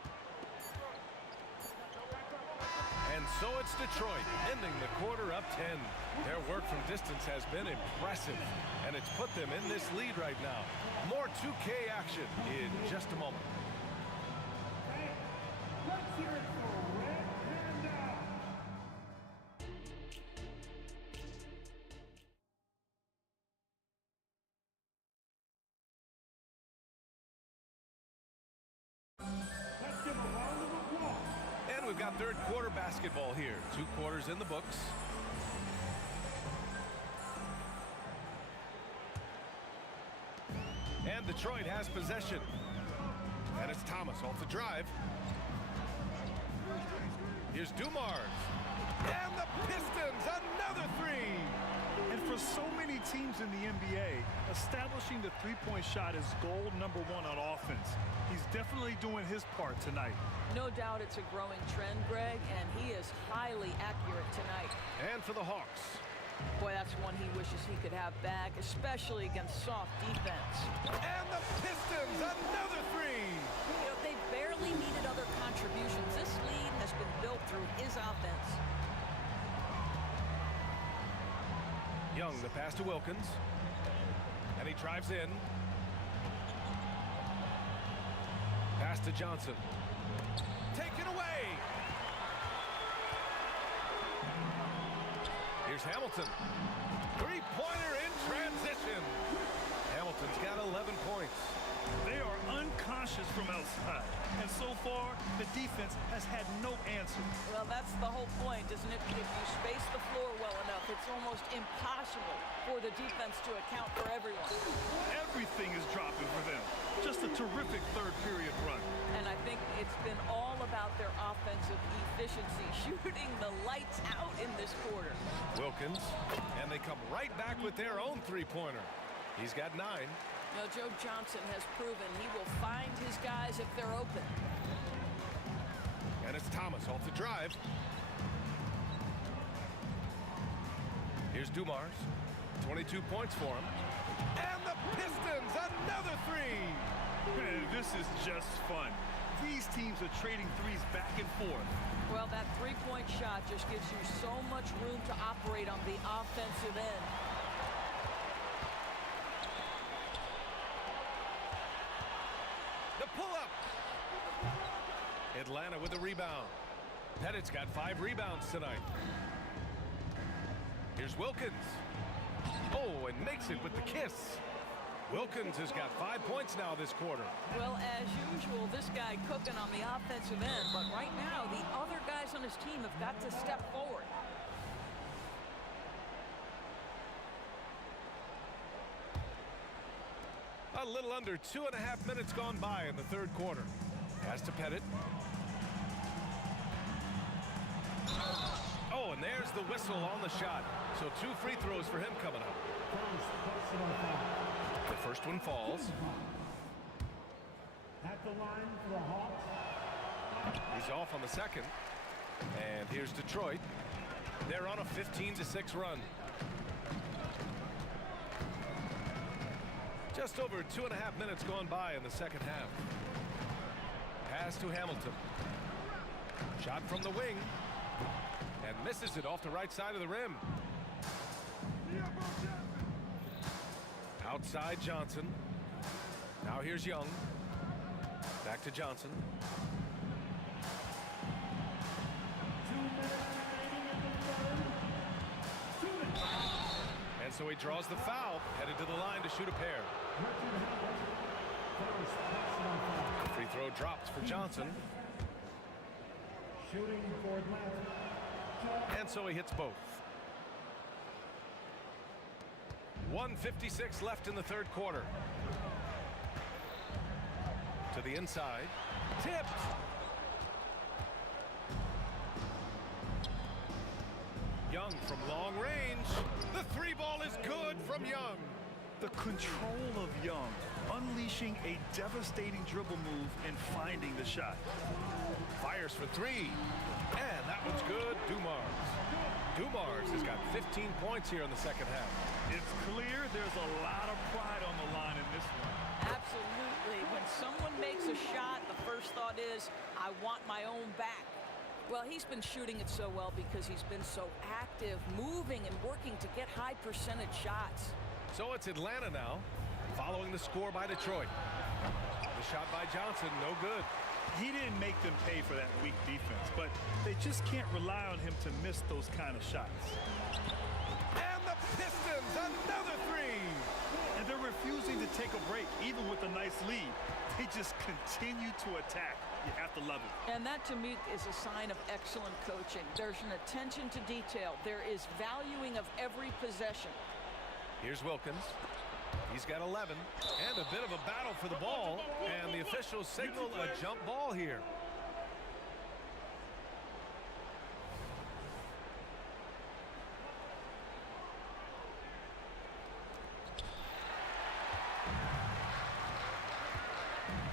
And so it's Detroit, ending the quarter up 10. Their work from distance has been impressive, and it's put them in this lead right now. More 2K action in just a moment. Let's hear it for Red Panda. Let's give a round of applause. And we've got third quarter basketball here. 2 quarters in the books. And Detroit has possession. And it's Thomas off the drive. Here's Dumars. And the Pistons, another 3. And for so many teams in the NBA, establishing the three-point shot is goal number 1 on offense. He's definitely doing his part tonight. No doubt it's a growing trend, Greg, and he is highly accurate tonight. And for the Hawks. Boy, that's one he wishes he could have back, especially against soft defense. And the Pistons, another 3. You know, they barely needed other contributions. This lead has been built through his offense. Young, the pass to Wilkins. And he drives in. Pass to Johnson. Taken away. Here's Hamilton. 3-pointer in transition. Hamilton's got 11 points. They are unconscious from outside. And so far, the defense has had no answer. Well, that's the whole point, isn't it? If you space the floor well enough, it's almost impossible for the defense to account for everyone. Everything is dropping for them. Just a terrific third period run. And I think it's been all about their offensive efficiency, shooting the lights out in this quarter. Wilkins, and they come right back with their own 3-pointer. He's got 9. Now, Joe Johnson has proven he will find his guys if they're open. And it's Thomas off the drive. Here's Dumars. 22 points for him. And the Pistons, another three. Man, this is just fun. These teams are trading threes back and forth. Well, that three-point shot just gives you so much room to operate on the offensive end. The pull-up. Atlanta with the rebound. Pettit's got 5 rebounds tonight. Here's Wilkins. Oh, and makes it with the kiss. Wilkins has got 5 points now this quarter. Well, as usual, this guy cooking on the offensive end, but right now the other guys on his team have got to step forward. A little under 2.5 minutes gone by in the third quarter. Pass to Pettit. Oh, and there's the whistle on the shot. So 2 free throws for him coming up. The first one falls. At the line for the Hawks. He's off on the second. And here's Detroit. They're on a 15-6 run. Just over 2.5 minutes gone by in the second half. Pass to Hamilton. Shot from the wing. And misses it off the right side of the rim. Outside Johnson. Now here's Young. Back to Johnson. And so he draws the foul, headed to the line to shoot a pair. Free throw dropped for Johnson. Shooting for Atlanta. And so he hits both. 1:56 left in the third quarter. To the inside. Tipped. Young from long range. The 3 ball is good from Young. The control of Young, unleashing a devastating dribble move and finding the shot. Fires for 3. And that one's good. Dumars has got 15 points here in the second half. It's clear there's a lot of pride on the line in this one. Absolutely. When someone makes a shot, the first thought is, I want my own back. Well, he's been shooting it so well because he's been so active, moving and working to get high percentage shots. So it's Atlanta now, following the score by Detroit. The shot by Johnson, no good. He didn't make them pay for that weak defense, but they just can't rely on him to miss those kind of shots. And the Pistons, another 3. And they're refusing to take a break, even with a nice lead. They just continue to attack. You have to love it. And that, to me, is a sign of excellent coaching. There's an attention to detail. There is valuing of every possession. Here's Wilkins. He's got 11. And a bit of a battle for the ball. And the officials signal a jump ball here.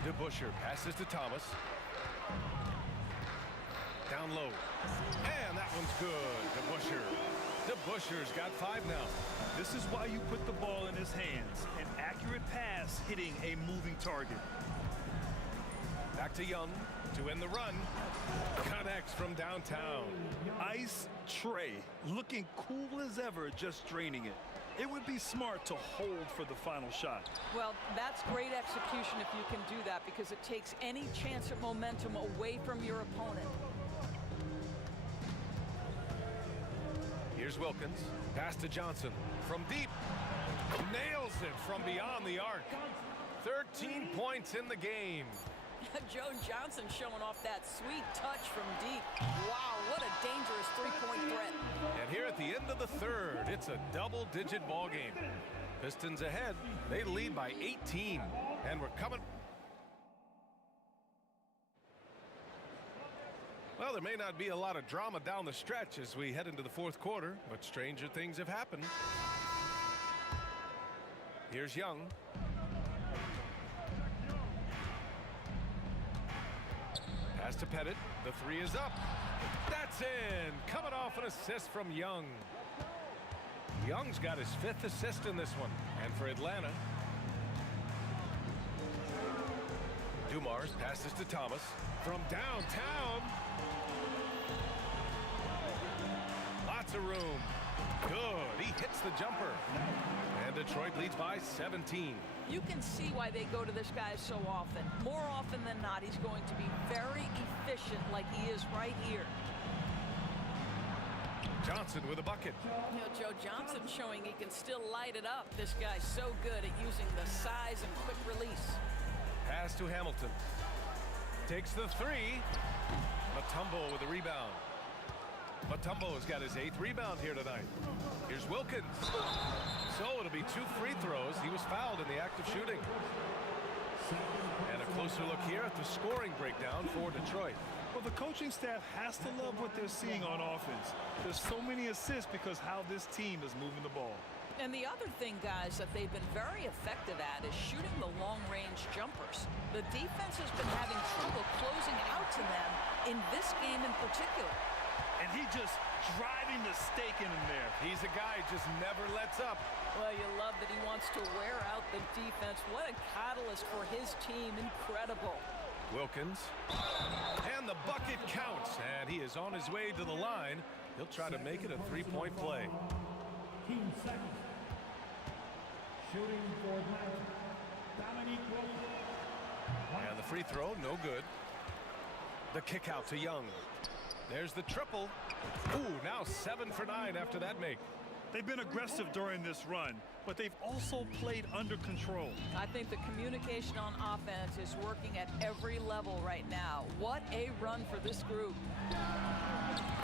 DeBusschere passes to Thomas. Down low. And that one's good. DeBusschere's got 5 now. This is why you put the ball in his hands. An accurate pass hitting a moving target. Back to Young to end the run. Connects from downtown. Ice tray. Looking cool as ever, just draining it. It would be smart to hold for the final shot. Well, that's great execution if you can do that, because it takes any chance of momentum away from your opponent. Here's Wilkins. Pass to Johnson. From deep. Nails it from beyond the arc. 13 points in the game. Joe Johnson showing off that sweet touch from deep. Wow, what a dangerous three-point threat. And here at the end of the third, it's a double-digit ball game. Pistons ahead. They lead by 18. And we're coming. Well, there may not be a lot of drama down the stretch as we head into the fourth quarter, but stranger things have happened. Here's Young. Pass to Pettit. The 3 is up. That's in. Coming off an assist from Young. Young's got his 5th assist in this one. And for Atlanta, Dumars passes to Thomas from downtown. Lots of room. Good. He hits the jumper. And Detroit leads by 17. You can see why they go to this guy so often. More often than not, he's going to be very efficient like he is right here. Johnson with a bucket. You know, Joe Johnson showing he can still light it up. This guy's so good at using the size and quick release. Pass to Hamilton. Takes the 3. Mutombo with a rebound. Mutombo's got his 8th rebound here tonight. Here's Wilkins. So it'll be 2 free throws. He was fouled in the act of shooting. And a closer look here at the scoring breakdown for Detroit. Well, the coaching staff has to love what they're seeing on offense. There's so many assists because how this team is moving the ball. And the other thing, guys, that they've been very effective at is shooting the long-range jumpers. The defense has been having trouble closing out to them in this game in particular. And he just driving the stake in him there. He's a guy who just never lets up. Well, you love that he wants to wear out the defense. What a catalyst for his team. Incredible. Wilkins. And the bucket counts. And he is on his way to the line. He'll try to make it a 3-point play. 15 seconds. Shooting for Atlanta, Dominique Wilkins. And the free throw, no good. The kick out to Young. There's the triple. Ooh, now 7 for 9 after that make. They've been aggressive during this run, but they've also played under control. I think the communication on offense is working at every level right now. What a run for this group.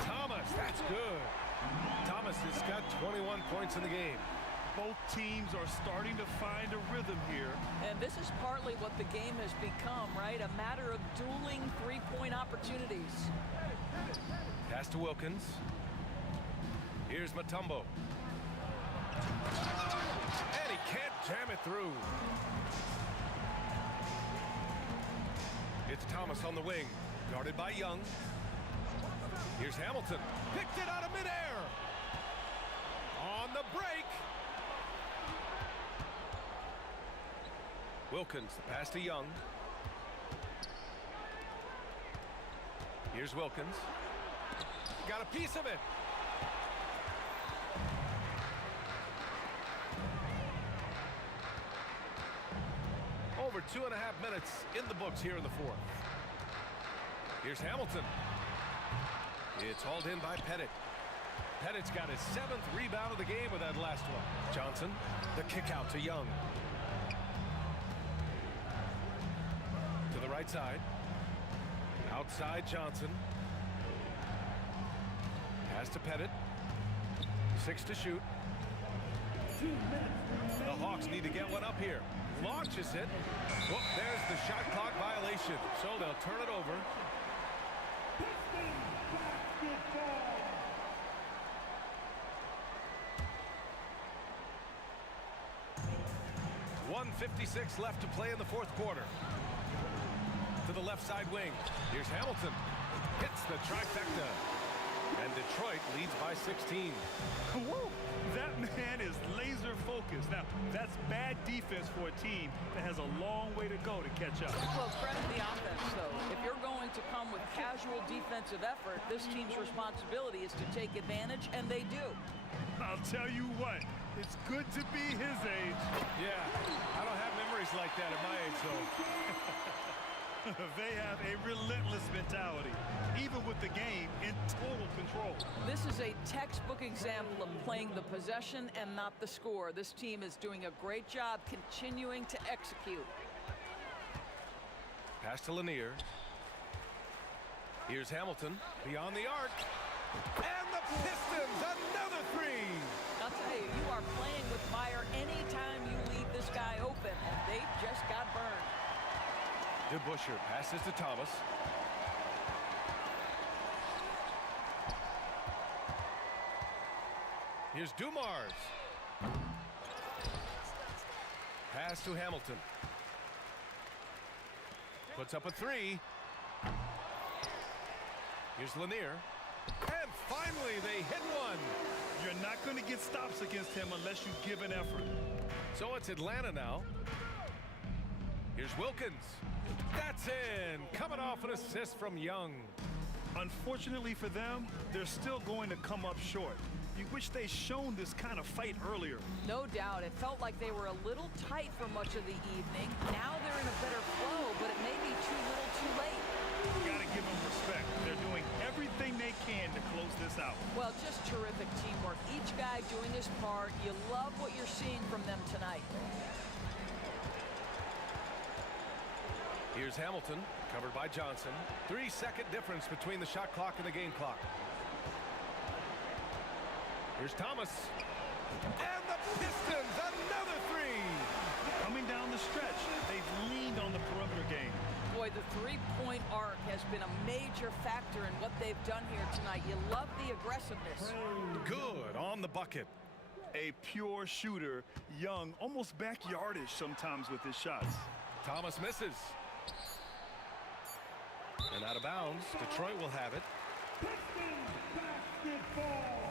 Thomas, that's good. Thomas has got 21 points in the game. Both teams are starting to find a rhythm here. And this is partly what the game has become, right? A matter of dueling three-point opportunities. Pass to Wilkins. Here's Mutombo. And he can't jam it through. It's Thomas on the wing, guarded by Young. Here's Hamilton. Picked it out of midair. On the break. Wilkins, the pass to Young. Here's Wilkins. Got a piece of it. Over 2.5 minutes in the books here in the fourth. Here's Hamilton. It's hauled in by Pettit. Pettit's got his 7th rebound of the game with that last one. Johnson, the kick out to Young. To the right side. Outside Johnson. Pass to Pettit. 6 to shoot. The Hawks need to get one up here. Launches it. Whoop, there's the shot clock violation. So they'll turn it over. 1:56 left to play in the fourth quarter. To the left side wing. Here's Hamilton. Hits the trifecta. And Detroit leads by 16. Woo! That man is laser focused. Now, that's bad defense for a team that has a long way to go to catch up. Well, credit the offense, though. If you're going to come with casual defensive effort, this team's responsibility is to take advantage, and they do. I'll tell you what, it's good to be his age. Yeah, I don't have memories like that at my age, though. They have a relentless mentality, even with the game in total control. This is a textbook example of playing the possession and not the score. This team is doing a great job continuing to execute. Pass to Lanier. Here's Hamilton beyond the arc. And the Pistons, another three. I'll tell you, you are playing with fire anytime you leave this guy open, and they just got burned. DeBusschere passes to Thomas. Here's Dumars. Pass to Hamilton. Puts up a three. Here's Lanier. And finally, they hit one. You're You're not going to get stops against him unless you give an effort. So it's Atlanta now. Here's Wilkins. That's in. Coming off an assist from Young. Unfortunately for them, they're still going to come up short. You wish they'd shown this kind of fight earlier. No doubt. It felt like they were a little tight for much of the evening. Now they're in a better flow, but it may be too little too late. You got to give them respect. They're doing everything they can to close this out. Well, just terrific teamwork. Each guy doing his part. You love what you're seeing from them tonight. Here's Hamilton, covered by Johnson. 3-second difference between the shot clock and the game clock. Here's Thomas. And the Pistons, another three. Coming down the stretch, they've leaned on the perimeter game. Boy, the three-point arc has been a major factor in what they've done here tonight. You love the aggressiveness. Good on the bucket. A pure shooter. Young, almost backyardish sometimes with his shots. Thomas misses. And out of bounds, Detroit will have it. Basketball.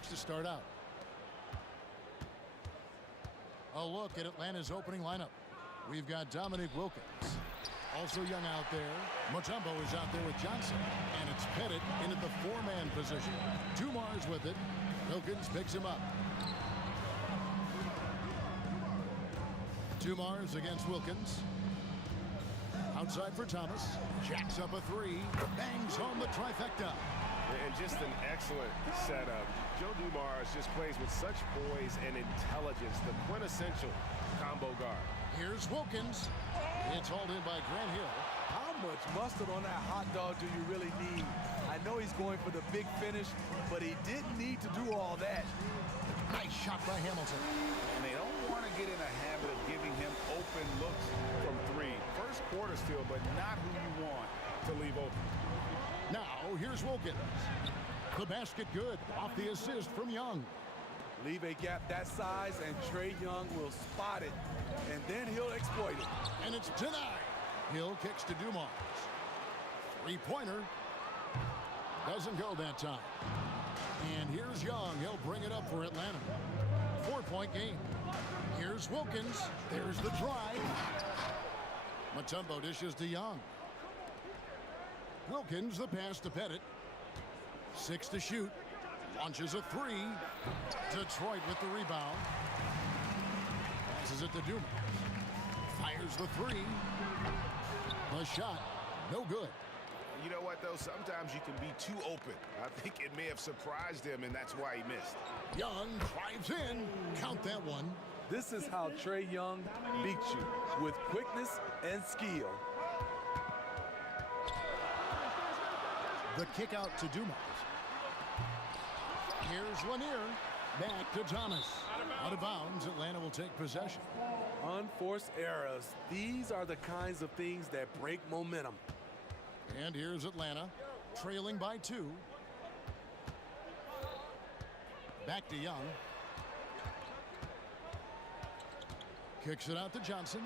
Bucks to start out. A look at Atlanta's opening lineup. We've got Dominic Wilkins. Also young out there. Mutombo is out there with Johnson. And it's Pettit in at the four-man position. Dumars with it. Wilkins picks him up. Dumars against Wilkins. Outside for Thomas. Jacks up a three. Bangs home the trifecta. And just an excellent setup. Joe Dumars just plays with such poise and intelligence. The quintessential combo guard. Here's Wilkins. It's hauled in by Grant Hill. How much mustard on that hot dog do you really need? I know he's going for the big finish, but he didn't need to do all that. Nice shot by Hamilton. And they don't want to get in a habit of giving him open looks from three. First quarter still, but not who you want to leave open. Now, here's Wilkins. The basket good off the assist from Young. Leave a gap that size and Trae Young will spot it, and then he'll exploit it. And it's denied. Hill kicks to Dumars. Three-pointer. Doesn't go that time. And here's Young. He'll bring it up for Atlanta. 4-point game. Here's Wilkins. There's the drive. Mutombo dishes to Young. Wilkins, the pass to Pettit. 6 to shoot. Launches a three. Detroit with the rebound. Passes it to Dumars. Fires the three. The shot, no good. You know what, though? Sometimes you can be too open. I think it may have surprised him, and that's why he missed. Young drives in. Count that one. This is how Trae Young beats you, with quickness and skill. The kick out to Dumars. Here's Lanier. Back to Thomas. Out of bounds, Atlanta will take possession. Unforced errors. These are the kinds of things that break momentum. And here's Atlanta, trailing by 2. Back to Young. Kicks it out to Johnson.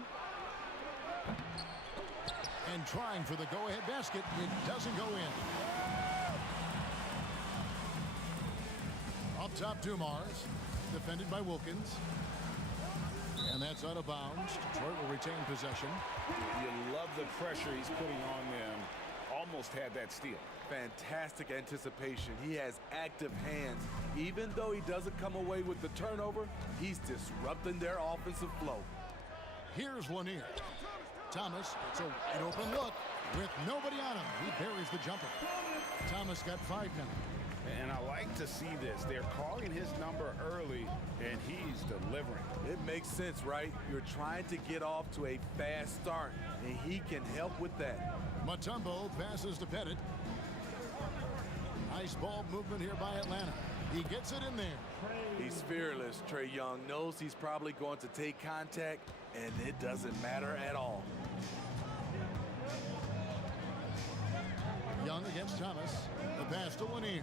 And trying for the go-ahead basket. It doesn't go in. Up top, Dumars. Defended by Wilkins. And that's out of bounds. Detroit will retain possession. You love the pressure he's putting on them. Almost had that steal. Fantastic anticipation. He has active hands. Even though he doesn't come away with the turnover, he's disrupting their offensive flow. Here's Lanier. Thomas, it's a wide open look with nobody on him. He buries the jumper. Thomas got 5 now. And I like to see this. They're calling his number early, and he's delivering. It makes sense, right? You're trying to get off to a fast start, and he can help with that. Mutombo passes to Pettit. Nice ball movement here by Atlanta. He gets it in there. He's fearless. Trae Young knows he's probably going to take contact, and it doesn't matter at all. Young against Thomas. The pass to Lanier.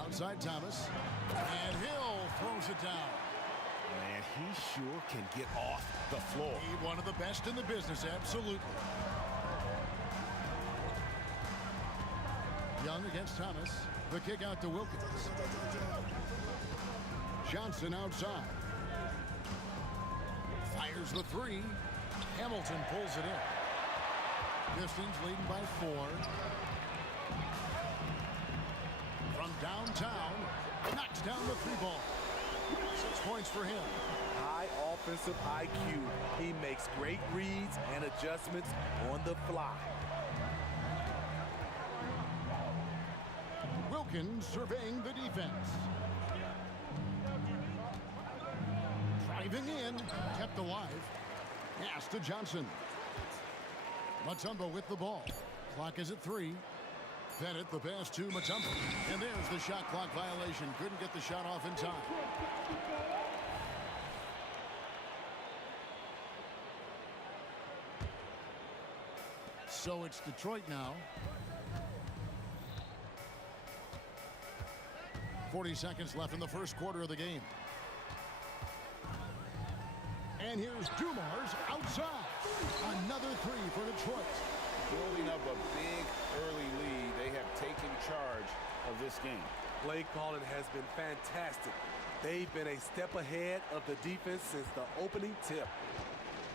Outside Thomas. And Hill throws it down. Man, he sure can get off the floor. He's one of the best in the business, absolutely. Young against Thomas. The kick out to Wilkins. Johnson outside. Fires the three. Hamilton pulls it in. Pistons leading by 4. From downtown, knocks down the 3 ball. 6 points for him. High offensive IQ. He makes great reads and adjustments on the fly. Wilkins surveying the defense. Driving in, kept alive. Pass to Johnson. Mutombo with the ball. Clock is at 3. Pettit, the pass to Mutombo. And there's the shot clock violation. Couldn't get the shot off in time. So it's Detroit now. 40 seconds left in the first quarter of the game. And here's Dumars outside. Another 3 for Detroit. Building up a big early lead. They have taken charge of this game. Play calling has been fantastic. They've been a step ahead of the defense since the opening tip.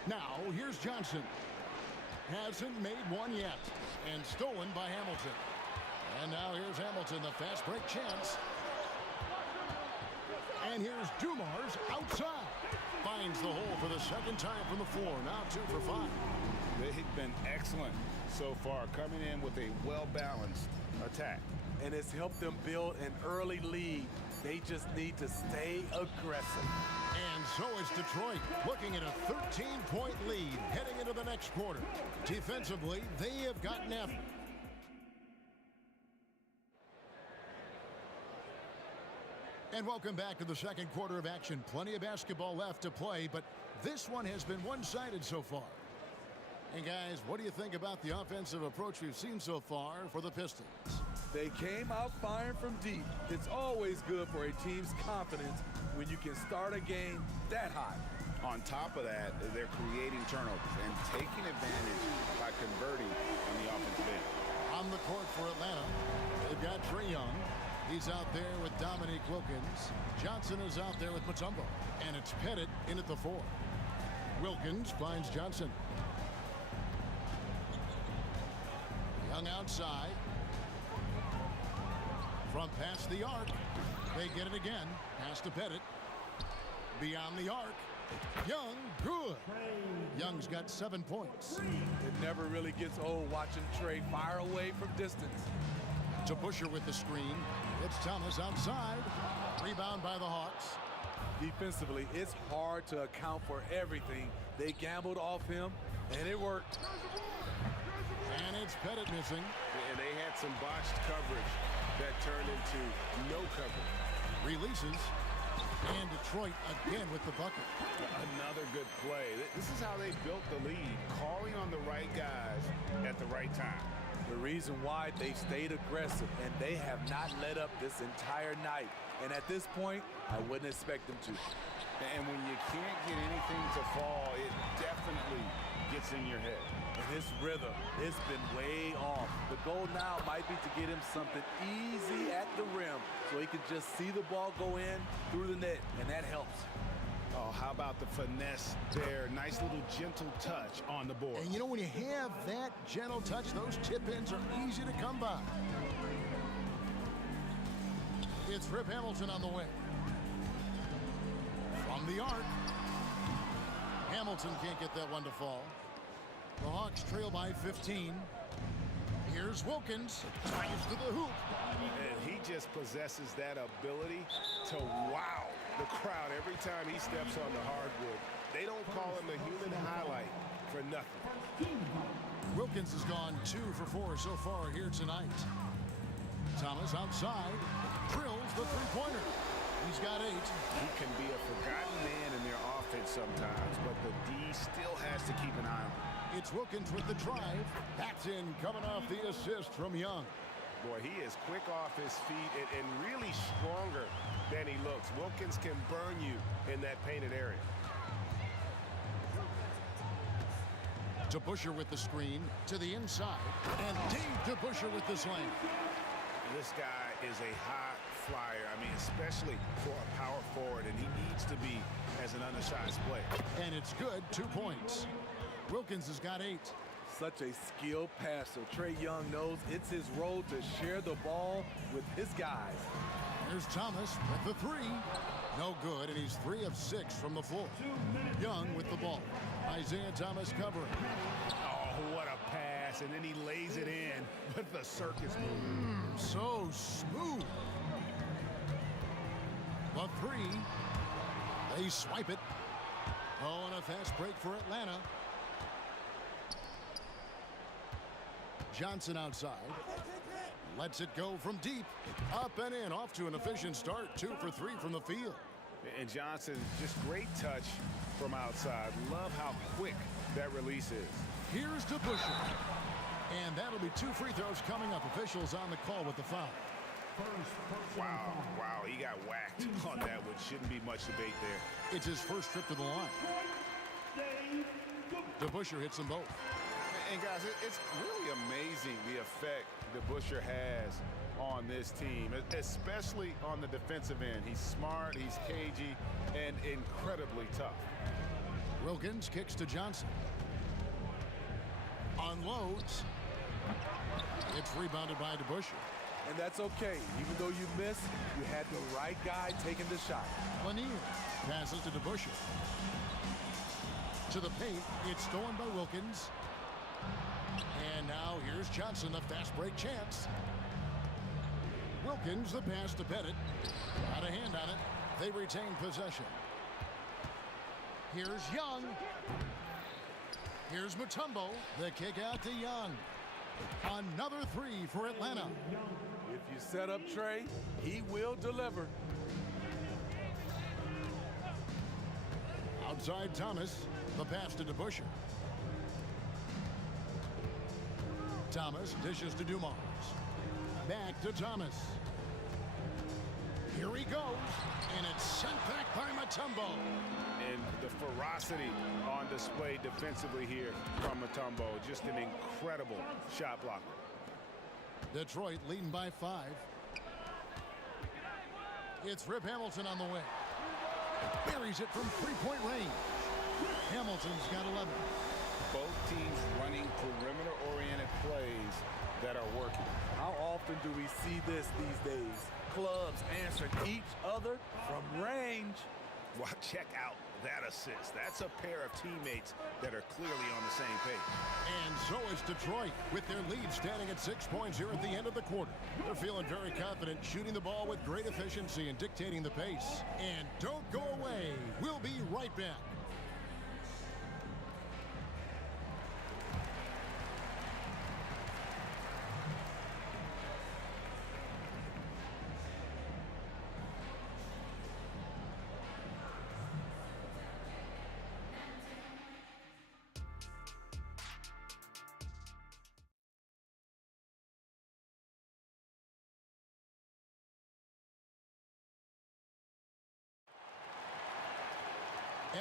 Now, here's Johnson. Hasn't made one yet. And stolen by Hamilton. And now here's Hamilton, the fast break chance. And here's Dumars outside. Finds the hole for the second time from the floor. Now 2 for 5. They've been excellent so far, coming in with a well-balanced attack. And it's helped them build an early lead. They just need to stay aggressive. And so is Detroit, looking at a 13-point lead heading into the next quarter. Defensively, they have gotten after. And welcome back to the second quarter of action. Plenty of basketball left to play, but this one has been one-sided so far. And guys, what do you think about the offensive approach we've seen so far for the Pistons? They came out firing from deep. It's always good for a team's confidence when you can start a game that high. On top of that, they're creating turnovers and taking advantage by converting on the offensive end. On the court for Atlanta, they've got Trae Young. He's out there with Dominique Wilkins. Johnson is out there with Mutombo. And it's Pettit in at the 4. Wilkins finds Johnson. Young outside. From past the arc. They get it again. Pass to Pettit. Beyond the arc. Young, good. Young's got 7 points. It never really gets old watching Trae fire away from distance. To Busher with the screen. It's Thomas outside. Rebound by the Hawks. Defensively, it's hard to account for everything. They gambled off him, and it worked. And it's Pettit missing. And they had some botched coverage that turned into no coverage. Releases. And Detroit again with the bucket. Another good play. This is how they built the lead, calling on the right guys at the right time. The reason why they stayed aggressive, and they have not let up this entire night. And at this point, I wouldn't expect them to. And when you can't get anything to fall, it definitely gets in your head. And his rhythm, it's been way off. The goal now might be to get him something easy at the rim so he can just see the ball go in through the net, and that helps. Oh, how about the finesse there? Nice little gentle touch on the board. And you know, when you have that gentle touch, those tip-ins are easy to come by. It's Rip Hamilton on the wing. From the arc. Hamilton can't get that one to fall. The Hawks trail by 15. Here's Wilkins. Drives to the hoop. And he just possesses that ability to wow the crowd every time he steps on the hardwood. They don't call him the human highlight for nothing. Wilkins has gone 2 for 4 so far here tonight. Thomas outside. Drills the three-pointer. He's got 8. He can be a forgotten man in their offense sometimes, but the D still has to keep an eye on him. It's Wilkins with the drive. That's in, coming off the assist from Young. Boy, he is quick off his feet and really stronger than he looks. Wilkins can burn you in that painted area. To Busher with the screen, to the inside, and deep to Busher with the slam. This guy is a high flyer. I mean, especially for a power forward, and he needs to be as an undersized player. And it's good, 2 points. Wilkins has got 8. Such a skilled passer. Trae Young knows it's his role to share the ball with his guys. Here's Thomas with the 3. No good, and he's 3 of 6 from the floor. Young with the ball. Isaiah Thomas covering. Oh, what a pass, and then he lays it in with the circus move. So smooth. The 3. They swipe it. Oh, and a fast break for Atlanta. Johnson outside. Lets it go from deep. Up and in. Off to an efficient start. 2 for 3 from the field. And Johnson, just great touch from outside. Love how quick that release is. Here's to Busher. And that'll be 2 free throws coming up. Officials on the call with the foul. Wow, he got whacked on that one. Shouldn't be much debate there. It's his first trip to the line. DeBuscher hits them both. And guys, it's really amazing the effect DeBusschere has on this team, especially on the defensive end. He's smart, he's cagey, and incredibly tough. Wilkins kicks to Johnson. Unloads. It's rebounded by DeBusschere. And that's okay. Even though you missed, you had the right guy taking the shot. Lanier passes to DeBusschere. To the paint, it's stolen by Wilkins. And now here's Johnson, a fast break chance. Wilkins, the pass to Pettit. Got a hand on it. They retain possession. Here's Young. Here's Mutombo. The kick out to Young. Another three for Atlanta. If you set up Trey, he will deliver. Outside Thomas. The pass to DeBusschere. Thomas dishes to Dumars. Back to Thomas. Here he goes. And it's sent back by Mutombo. And the ferocity on display defensively here from Mutombo. Just an incredible shot blocker. Detroit leading by 5. It's Rip Hamilton on the way. Buries it from three-point range. Hamilton's got 11. Both teams running perimeter-oriented plays that are working. How often do we see this these days? Clubs answering each other from range. Well, check out that assist. That's a pair of teammates that are clearly on the same page. And so is Detroit, with their lead standing at 6 points here at the end of the quarter. They're feeling very confident, shooting the ball with great efficiency and dictating the pace. And don't go away. We'll be right back.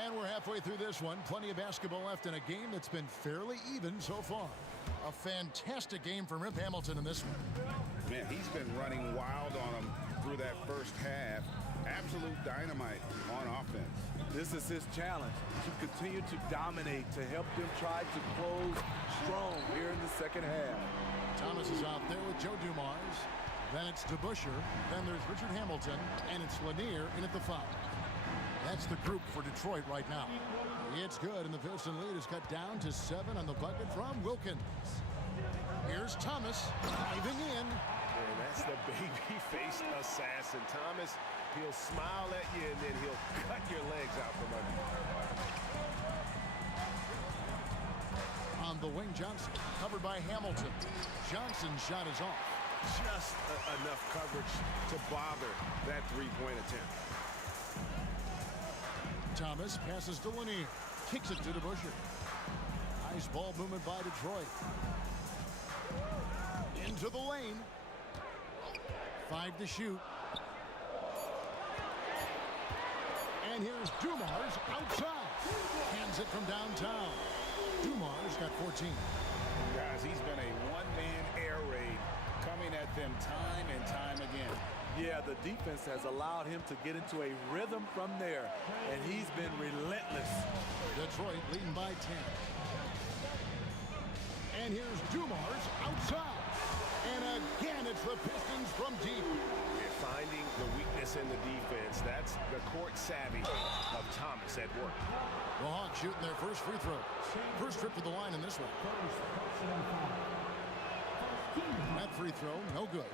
And we're halfway through this one. Plenty of basketball left in a game that's been fairly even so far. A fantastic game from Rip Hamilton in this one. Man, he's been running wild on him through that first half. Absolute dynamite on offense. This is his challenge, to continue to dominate, to help them try to close strong here in the second half. Thomas is out there with Joe Dumars. Then it's DeBusschere. Then there's Richard Hamilton. And it's Lanier in at the 5. That's the group for Detroit right now. It's good, and the Piston lead is cut down to 7 on the bucket from Wilkins. Here's Thomas diving in. And that's the baby-faced assassin. Thomas, he'll smile at you, and then he'll cut your legs out from under you. On the wing, Johnson, covered by Hamilton. Johnson's shot is off. Just enough coverage to bother that three-point attempt. Thomas passes to Lanier. Kicks it to DeBusschere. Nice ball movement by Detroit. Into the lane. 5 to shoot. And here's Dumars outside. Hands it from downtown. Dumars got 14. Guys, he's been a one-man air raid coming at them time and time again. Yeah, the defense has allowed him to get into a rhythm from there, and he's been relentless. Detroit leading by 10. And here's Dumars outside. And again, it's the Pistons from deep. We're finding the weakness in the defense. That's the court savvy of Thomas at work. The Hawks shooting their first free throw. First trip to the line in this one. That free throw, no good.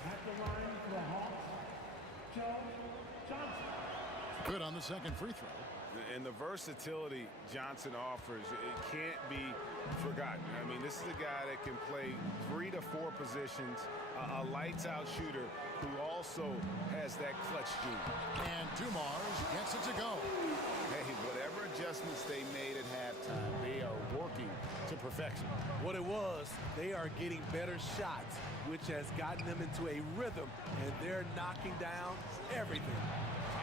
At the line for the Hawks, Joe Johnson. Good on the second free throw. And the versatility Johnson offers, it can't be forgotten. I mean, this is a guy that can play 3 to 4 positions, a lights-out shooter who also has that clutch gene. And Dumars gets it to go. Hey, whatever adjustments they made at halftime, they are working to perfection. What it was, they are getting better shots, which has gotten them into a rhythm, and they're knocking down everything.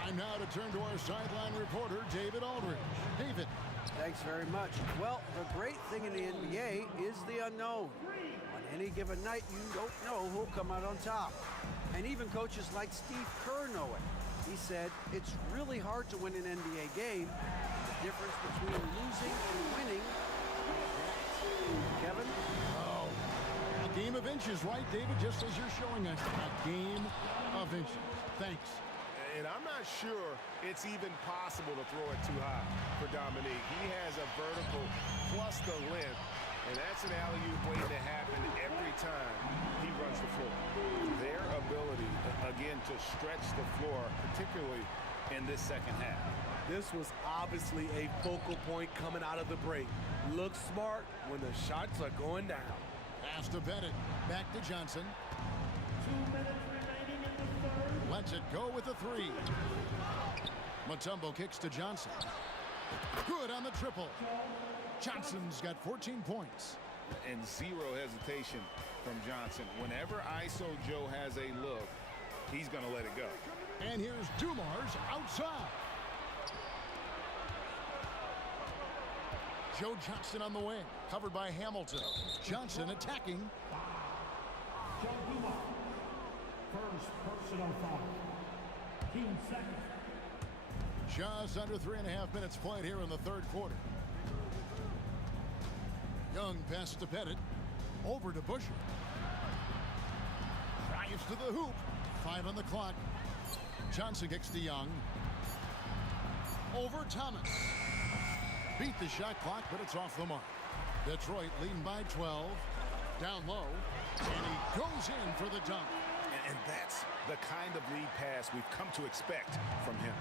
Time now to turn to our sideline reporter, David Aldridge. David. Thanks very much. Well, the great thing in the NBA is the unknown. On any given night, you don't know who'll come out on top. And even coaches like Steve Kerr know it. He said it's really hard to win an NBA game. The difference between losing and winning. Kevin? Oh, a game of inches, right, David? Just as you're showing us, a game of inches. Thanks. And I'm not sure it's even possible to throw it too high for Dominique. He has a vertical plus the length, and that's an alley-oop waiting to happen every time he runs the floor. Their ability, again, to stretch the floor, particularly in this second half. This was obviously a focal point coming out of the break. Looks smart when the shots are going down. Pass to Bennett. Back to Johnson. 2 minutes remaining in the third. Lets it go with a three. Mutombo kicks to Johnson. Good on the triple. Johnson's got 14 points. And zero hesitation from Johnson. Whenever ISO Joe has a look, he's going to let it go. And here's Dumars outside. Joe Johnson on the wing, covered by Hamilton. Johnson attacking. Joe Dumars. First personal foul. Team second. Just under 3.5 minutes played here in the third quarter. Young pass to Pettit. Over to Busher. Drives to the hoop. 5 on the clock. Johnson kicks to Young. Over Thomas. Beat the shot clock, but it's off the mark. Detroit leading by 12. Down low. And he goes in for the dunk. And that's the kind of lead pass we've come to expect from him.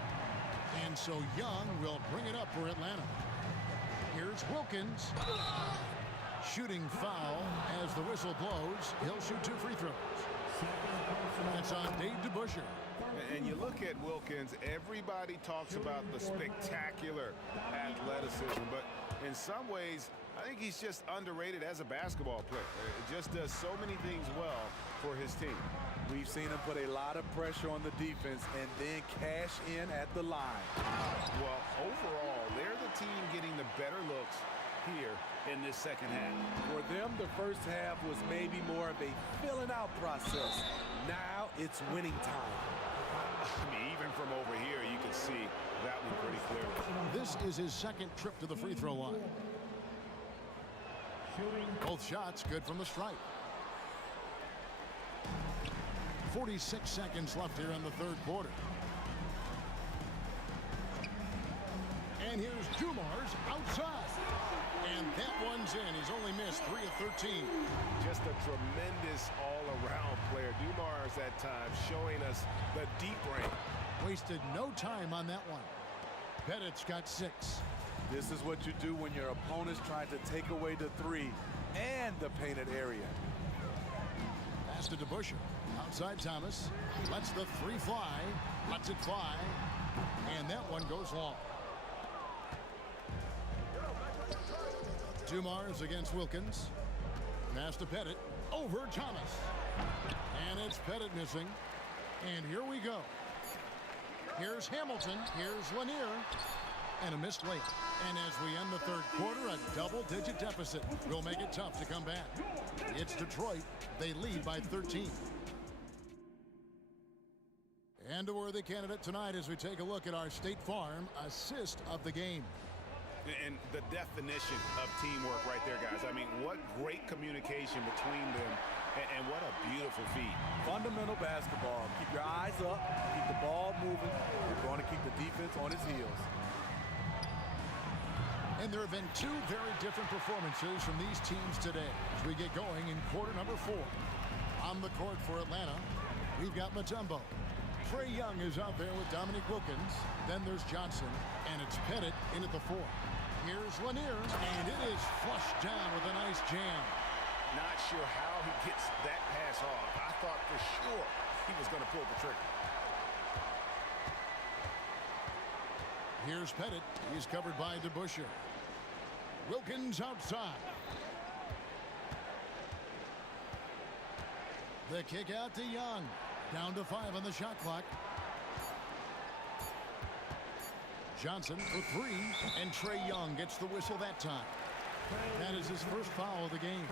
And so Young will bring it up for Atlanta. Here's Wilkins. Shooting foul as the whistle blows. He'll shoot 2 free throws. That's on Dave DeBusschere. And you look at Wilkins, everybody talks about the spectacular athleticism, but in some ways, I think he's just underrated as a basketball player. It just does so many things well for his team. We've seen him put a lot of pressure on the defense and then cash in at the line. Well, overall, they're the team getting the better looks here in this second half. For them, the first half was maybe more of a filling out process. Now it's winning time. I mean, even from over here, you can see that one pretty clearly. This is his second trip to the free throw line. Both shots good from the stripe. 46 seconds left here in the third quarter. And here's Dumars outside. And that one's in. He's only missed 3 of 13. Just a tremendous all-around player. Dumars at times showing us the deep range. Wasted no time on that one. Pettit's got 6. This is what you do when your opponent's trying to take away the 3 and the painted area. Pass to DeBusschere. Outside Thomas. Lets the 3 fly. Lets it fly. And that one goes long. Dumars against Wilkins. Pass to Pettit. Over Thomas. And it's Pettit missing. And here we go. Here's Hamilton. Here's Lanier. And a missed layup. And as we end the third quarter, a double-digit deficit will make it tough to come back. It's Detroit. They lead by 13. And a worthy candidate tonight as we take a look at our State Farm assist of the game. And the definition of teamwork right there, guys. I mean, what great communication between them, and what a beautiful feat. Fundamental basketball. Keep your eyes up, keep the ball moving. You're going to keep the defense on his heels. And there have been 2 very different performances from these teams today as we get going in quarter number 4. On the court for Atlanta, we've got Mutombo. Trae Young is out there with Dominique Wilkins. Then there's Johnson, and it's Pettit in at the 4. Here's Lanier, and it is flushed down with a nice jam. Not sure how he gets that pass off. I thought for sure he was going to pull the trigger. Here's Pettit. He's covered by DeBusschere. Wilkins outside. The kick out to Young. Down to 5 on the shot clock. Johnson for 3, and Trae Young gets the whistle that time. That is his first foul of the game.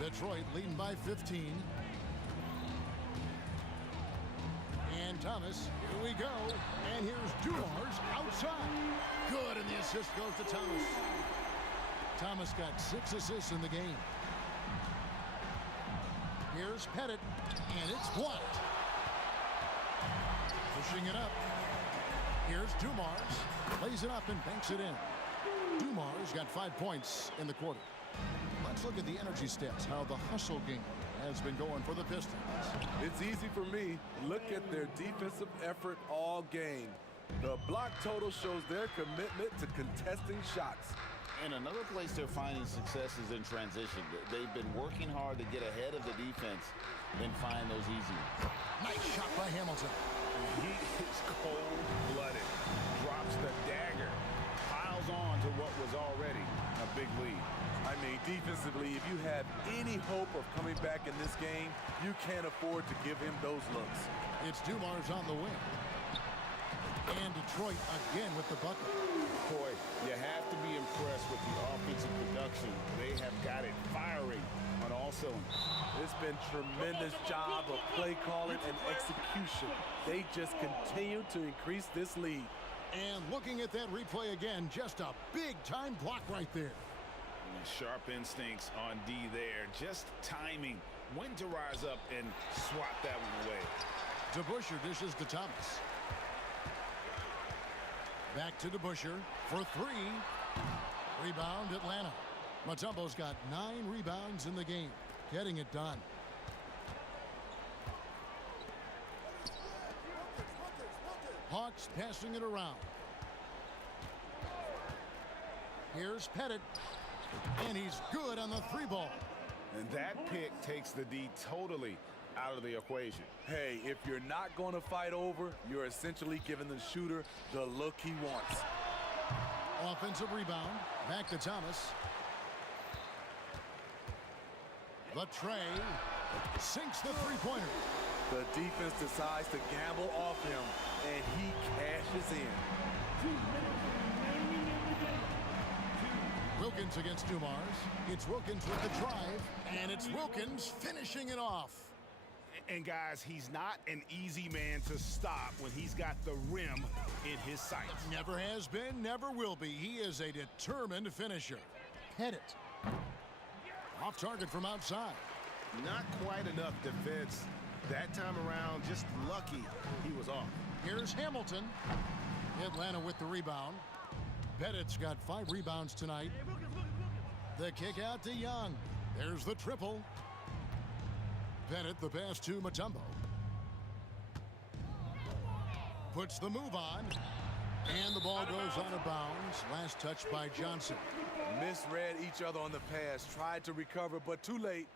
Detroit leading by 15. And Thomas, here we go. And here's Dumars outside. Good, and the assist goes to Thomas. Thomas got 6 assists in the game. Here's Pettit, and it's blocked. Pushing it up. Here's Dumars. Lays it up and banks it in. Dumars got 5 points in the quarter. Let's look at the energy stats, how the hustle game has been going for the Pistons. It's easy for me. Look at their defensive effort all game. The block total shows their commitment to contesting shots. And another place they're finding success is in transition. They've been working hard to get ahead of the defense and find those easy ones. Nice shot by Hamilton. He is cold-blooded, drops the dagger, piles on to what was already a big lead. I mean, defensively, if you have any hope of coming back in this game, you can't afford to give him those looks. It's Dumars on the wing. And Detroit again with the bucket. Boy, you have to be impressed with the offensive production. They have got it firing on all cylinders. It's been tremendous job of play calling and execution. They just continue to increase this lead. And looking at that replay again, just a big-time block right there. And sharp instincts on D there. Just timing when to rise up and swat that one away. DeBusschere dishes to Thomas. Back to DeBusschere for 3. Rebound Atlanta. Mutombo's got 9 rebounds in the game. Getting it done. Hawks passing it around. Here's Pettit. And he's good on the 3 ball. And that pick takes the D totally out of the equation. Hey, if you're not going to fight over, you're essentially giving the shooter the look he wants. Offensive rebound. Back to Thomas. The tray sinks the 3-pointer. The defense decides to gamble off him, and he cashes in. Wilkins against Dumars. It's Wilkins with the drive, and it's Wilkins finishing it off. And guys, he's not an easy man to stop when he's got the rim in his sights. Never has been, never will be. He is a determined finisher. Pettit. Off target from outside. Not quite enough defense. That time around, just lucky he was off. Here's Hamilton. Atlanta with the rebound. Pettit's got 5 rebounds tonight. The kick out to Young. There's the triple. Pettit the pass to Mutombo. Puts the move on. And the ball goes out of bounds. Last touch by Johnson. Misread each other on the pass. Tried to recover, but too late.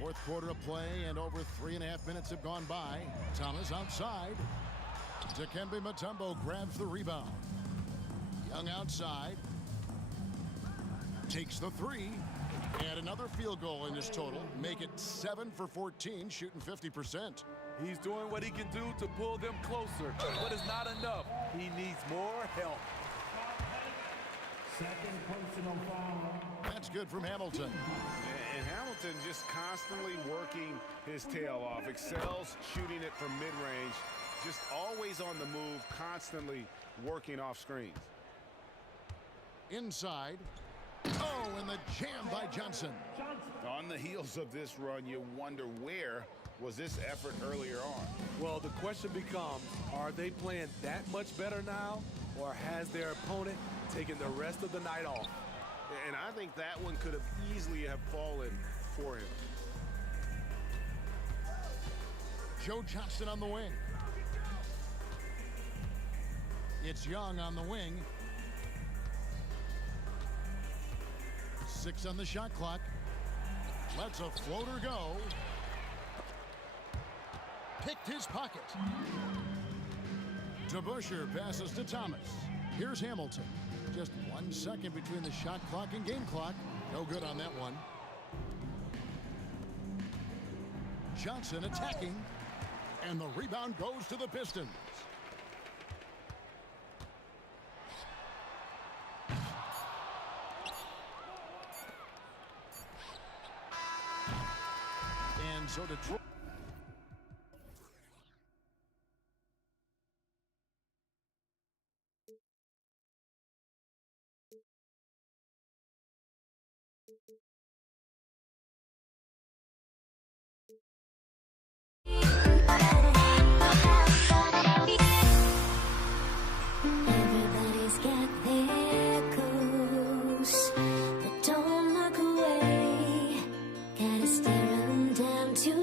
Fourth quarter of play, and over 3.5 minutes have gone by. Thomas outside. Dikembe Mutombo grabs the rebound. Young outside. Takes the 3. And another field goal in his total. Make it 7 for 14, shooting 50%. He's doing what he can do to pull them closer, but it's not enough. He needs more help. Second personal foul. That's good from Hamilton. And Hamilton just constantly working his tail off. Excels shooting it from mid-range. Just always on the move, constantly working off screens. Inside. Oh, and the jam by Johnson. On the heels of this run, you wonder where was this effort earlier on? Well, the question becomes, are they playing that much better now, or has their opponent taken the rest of the night off? And I think that one could have easily have fallen for him. Joe Johnson on the wing. It's Young on the wing. 6 on the shot clock. Lets a floater go. Picked his pocket. DeBusschere passes to Thomas. Here's Hamilton. Just 1 second between the shot clock and game clock. No good on that one. Johnson attacking. And the rebound goes to the Pistons. And so Detroit. Everybody's got their ghosts, but don't look away. Gotta stay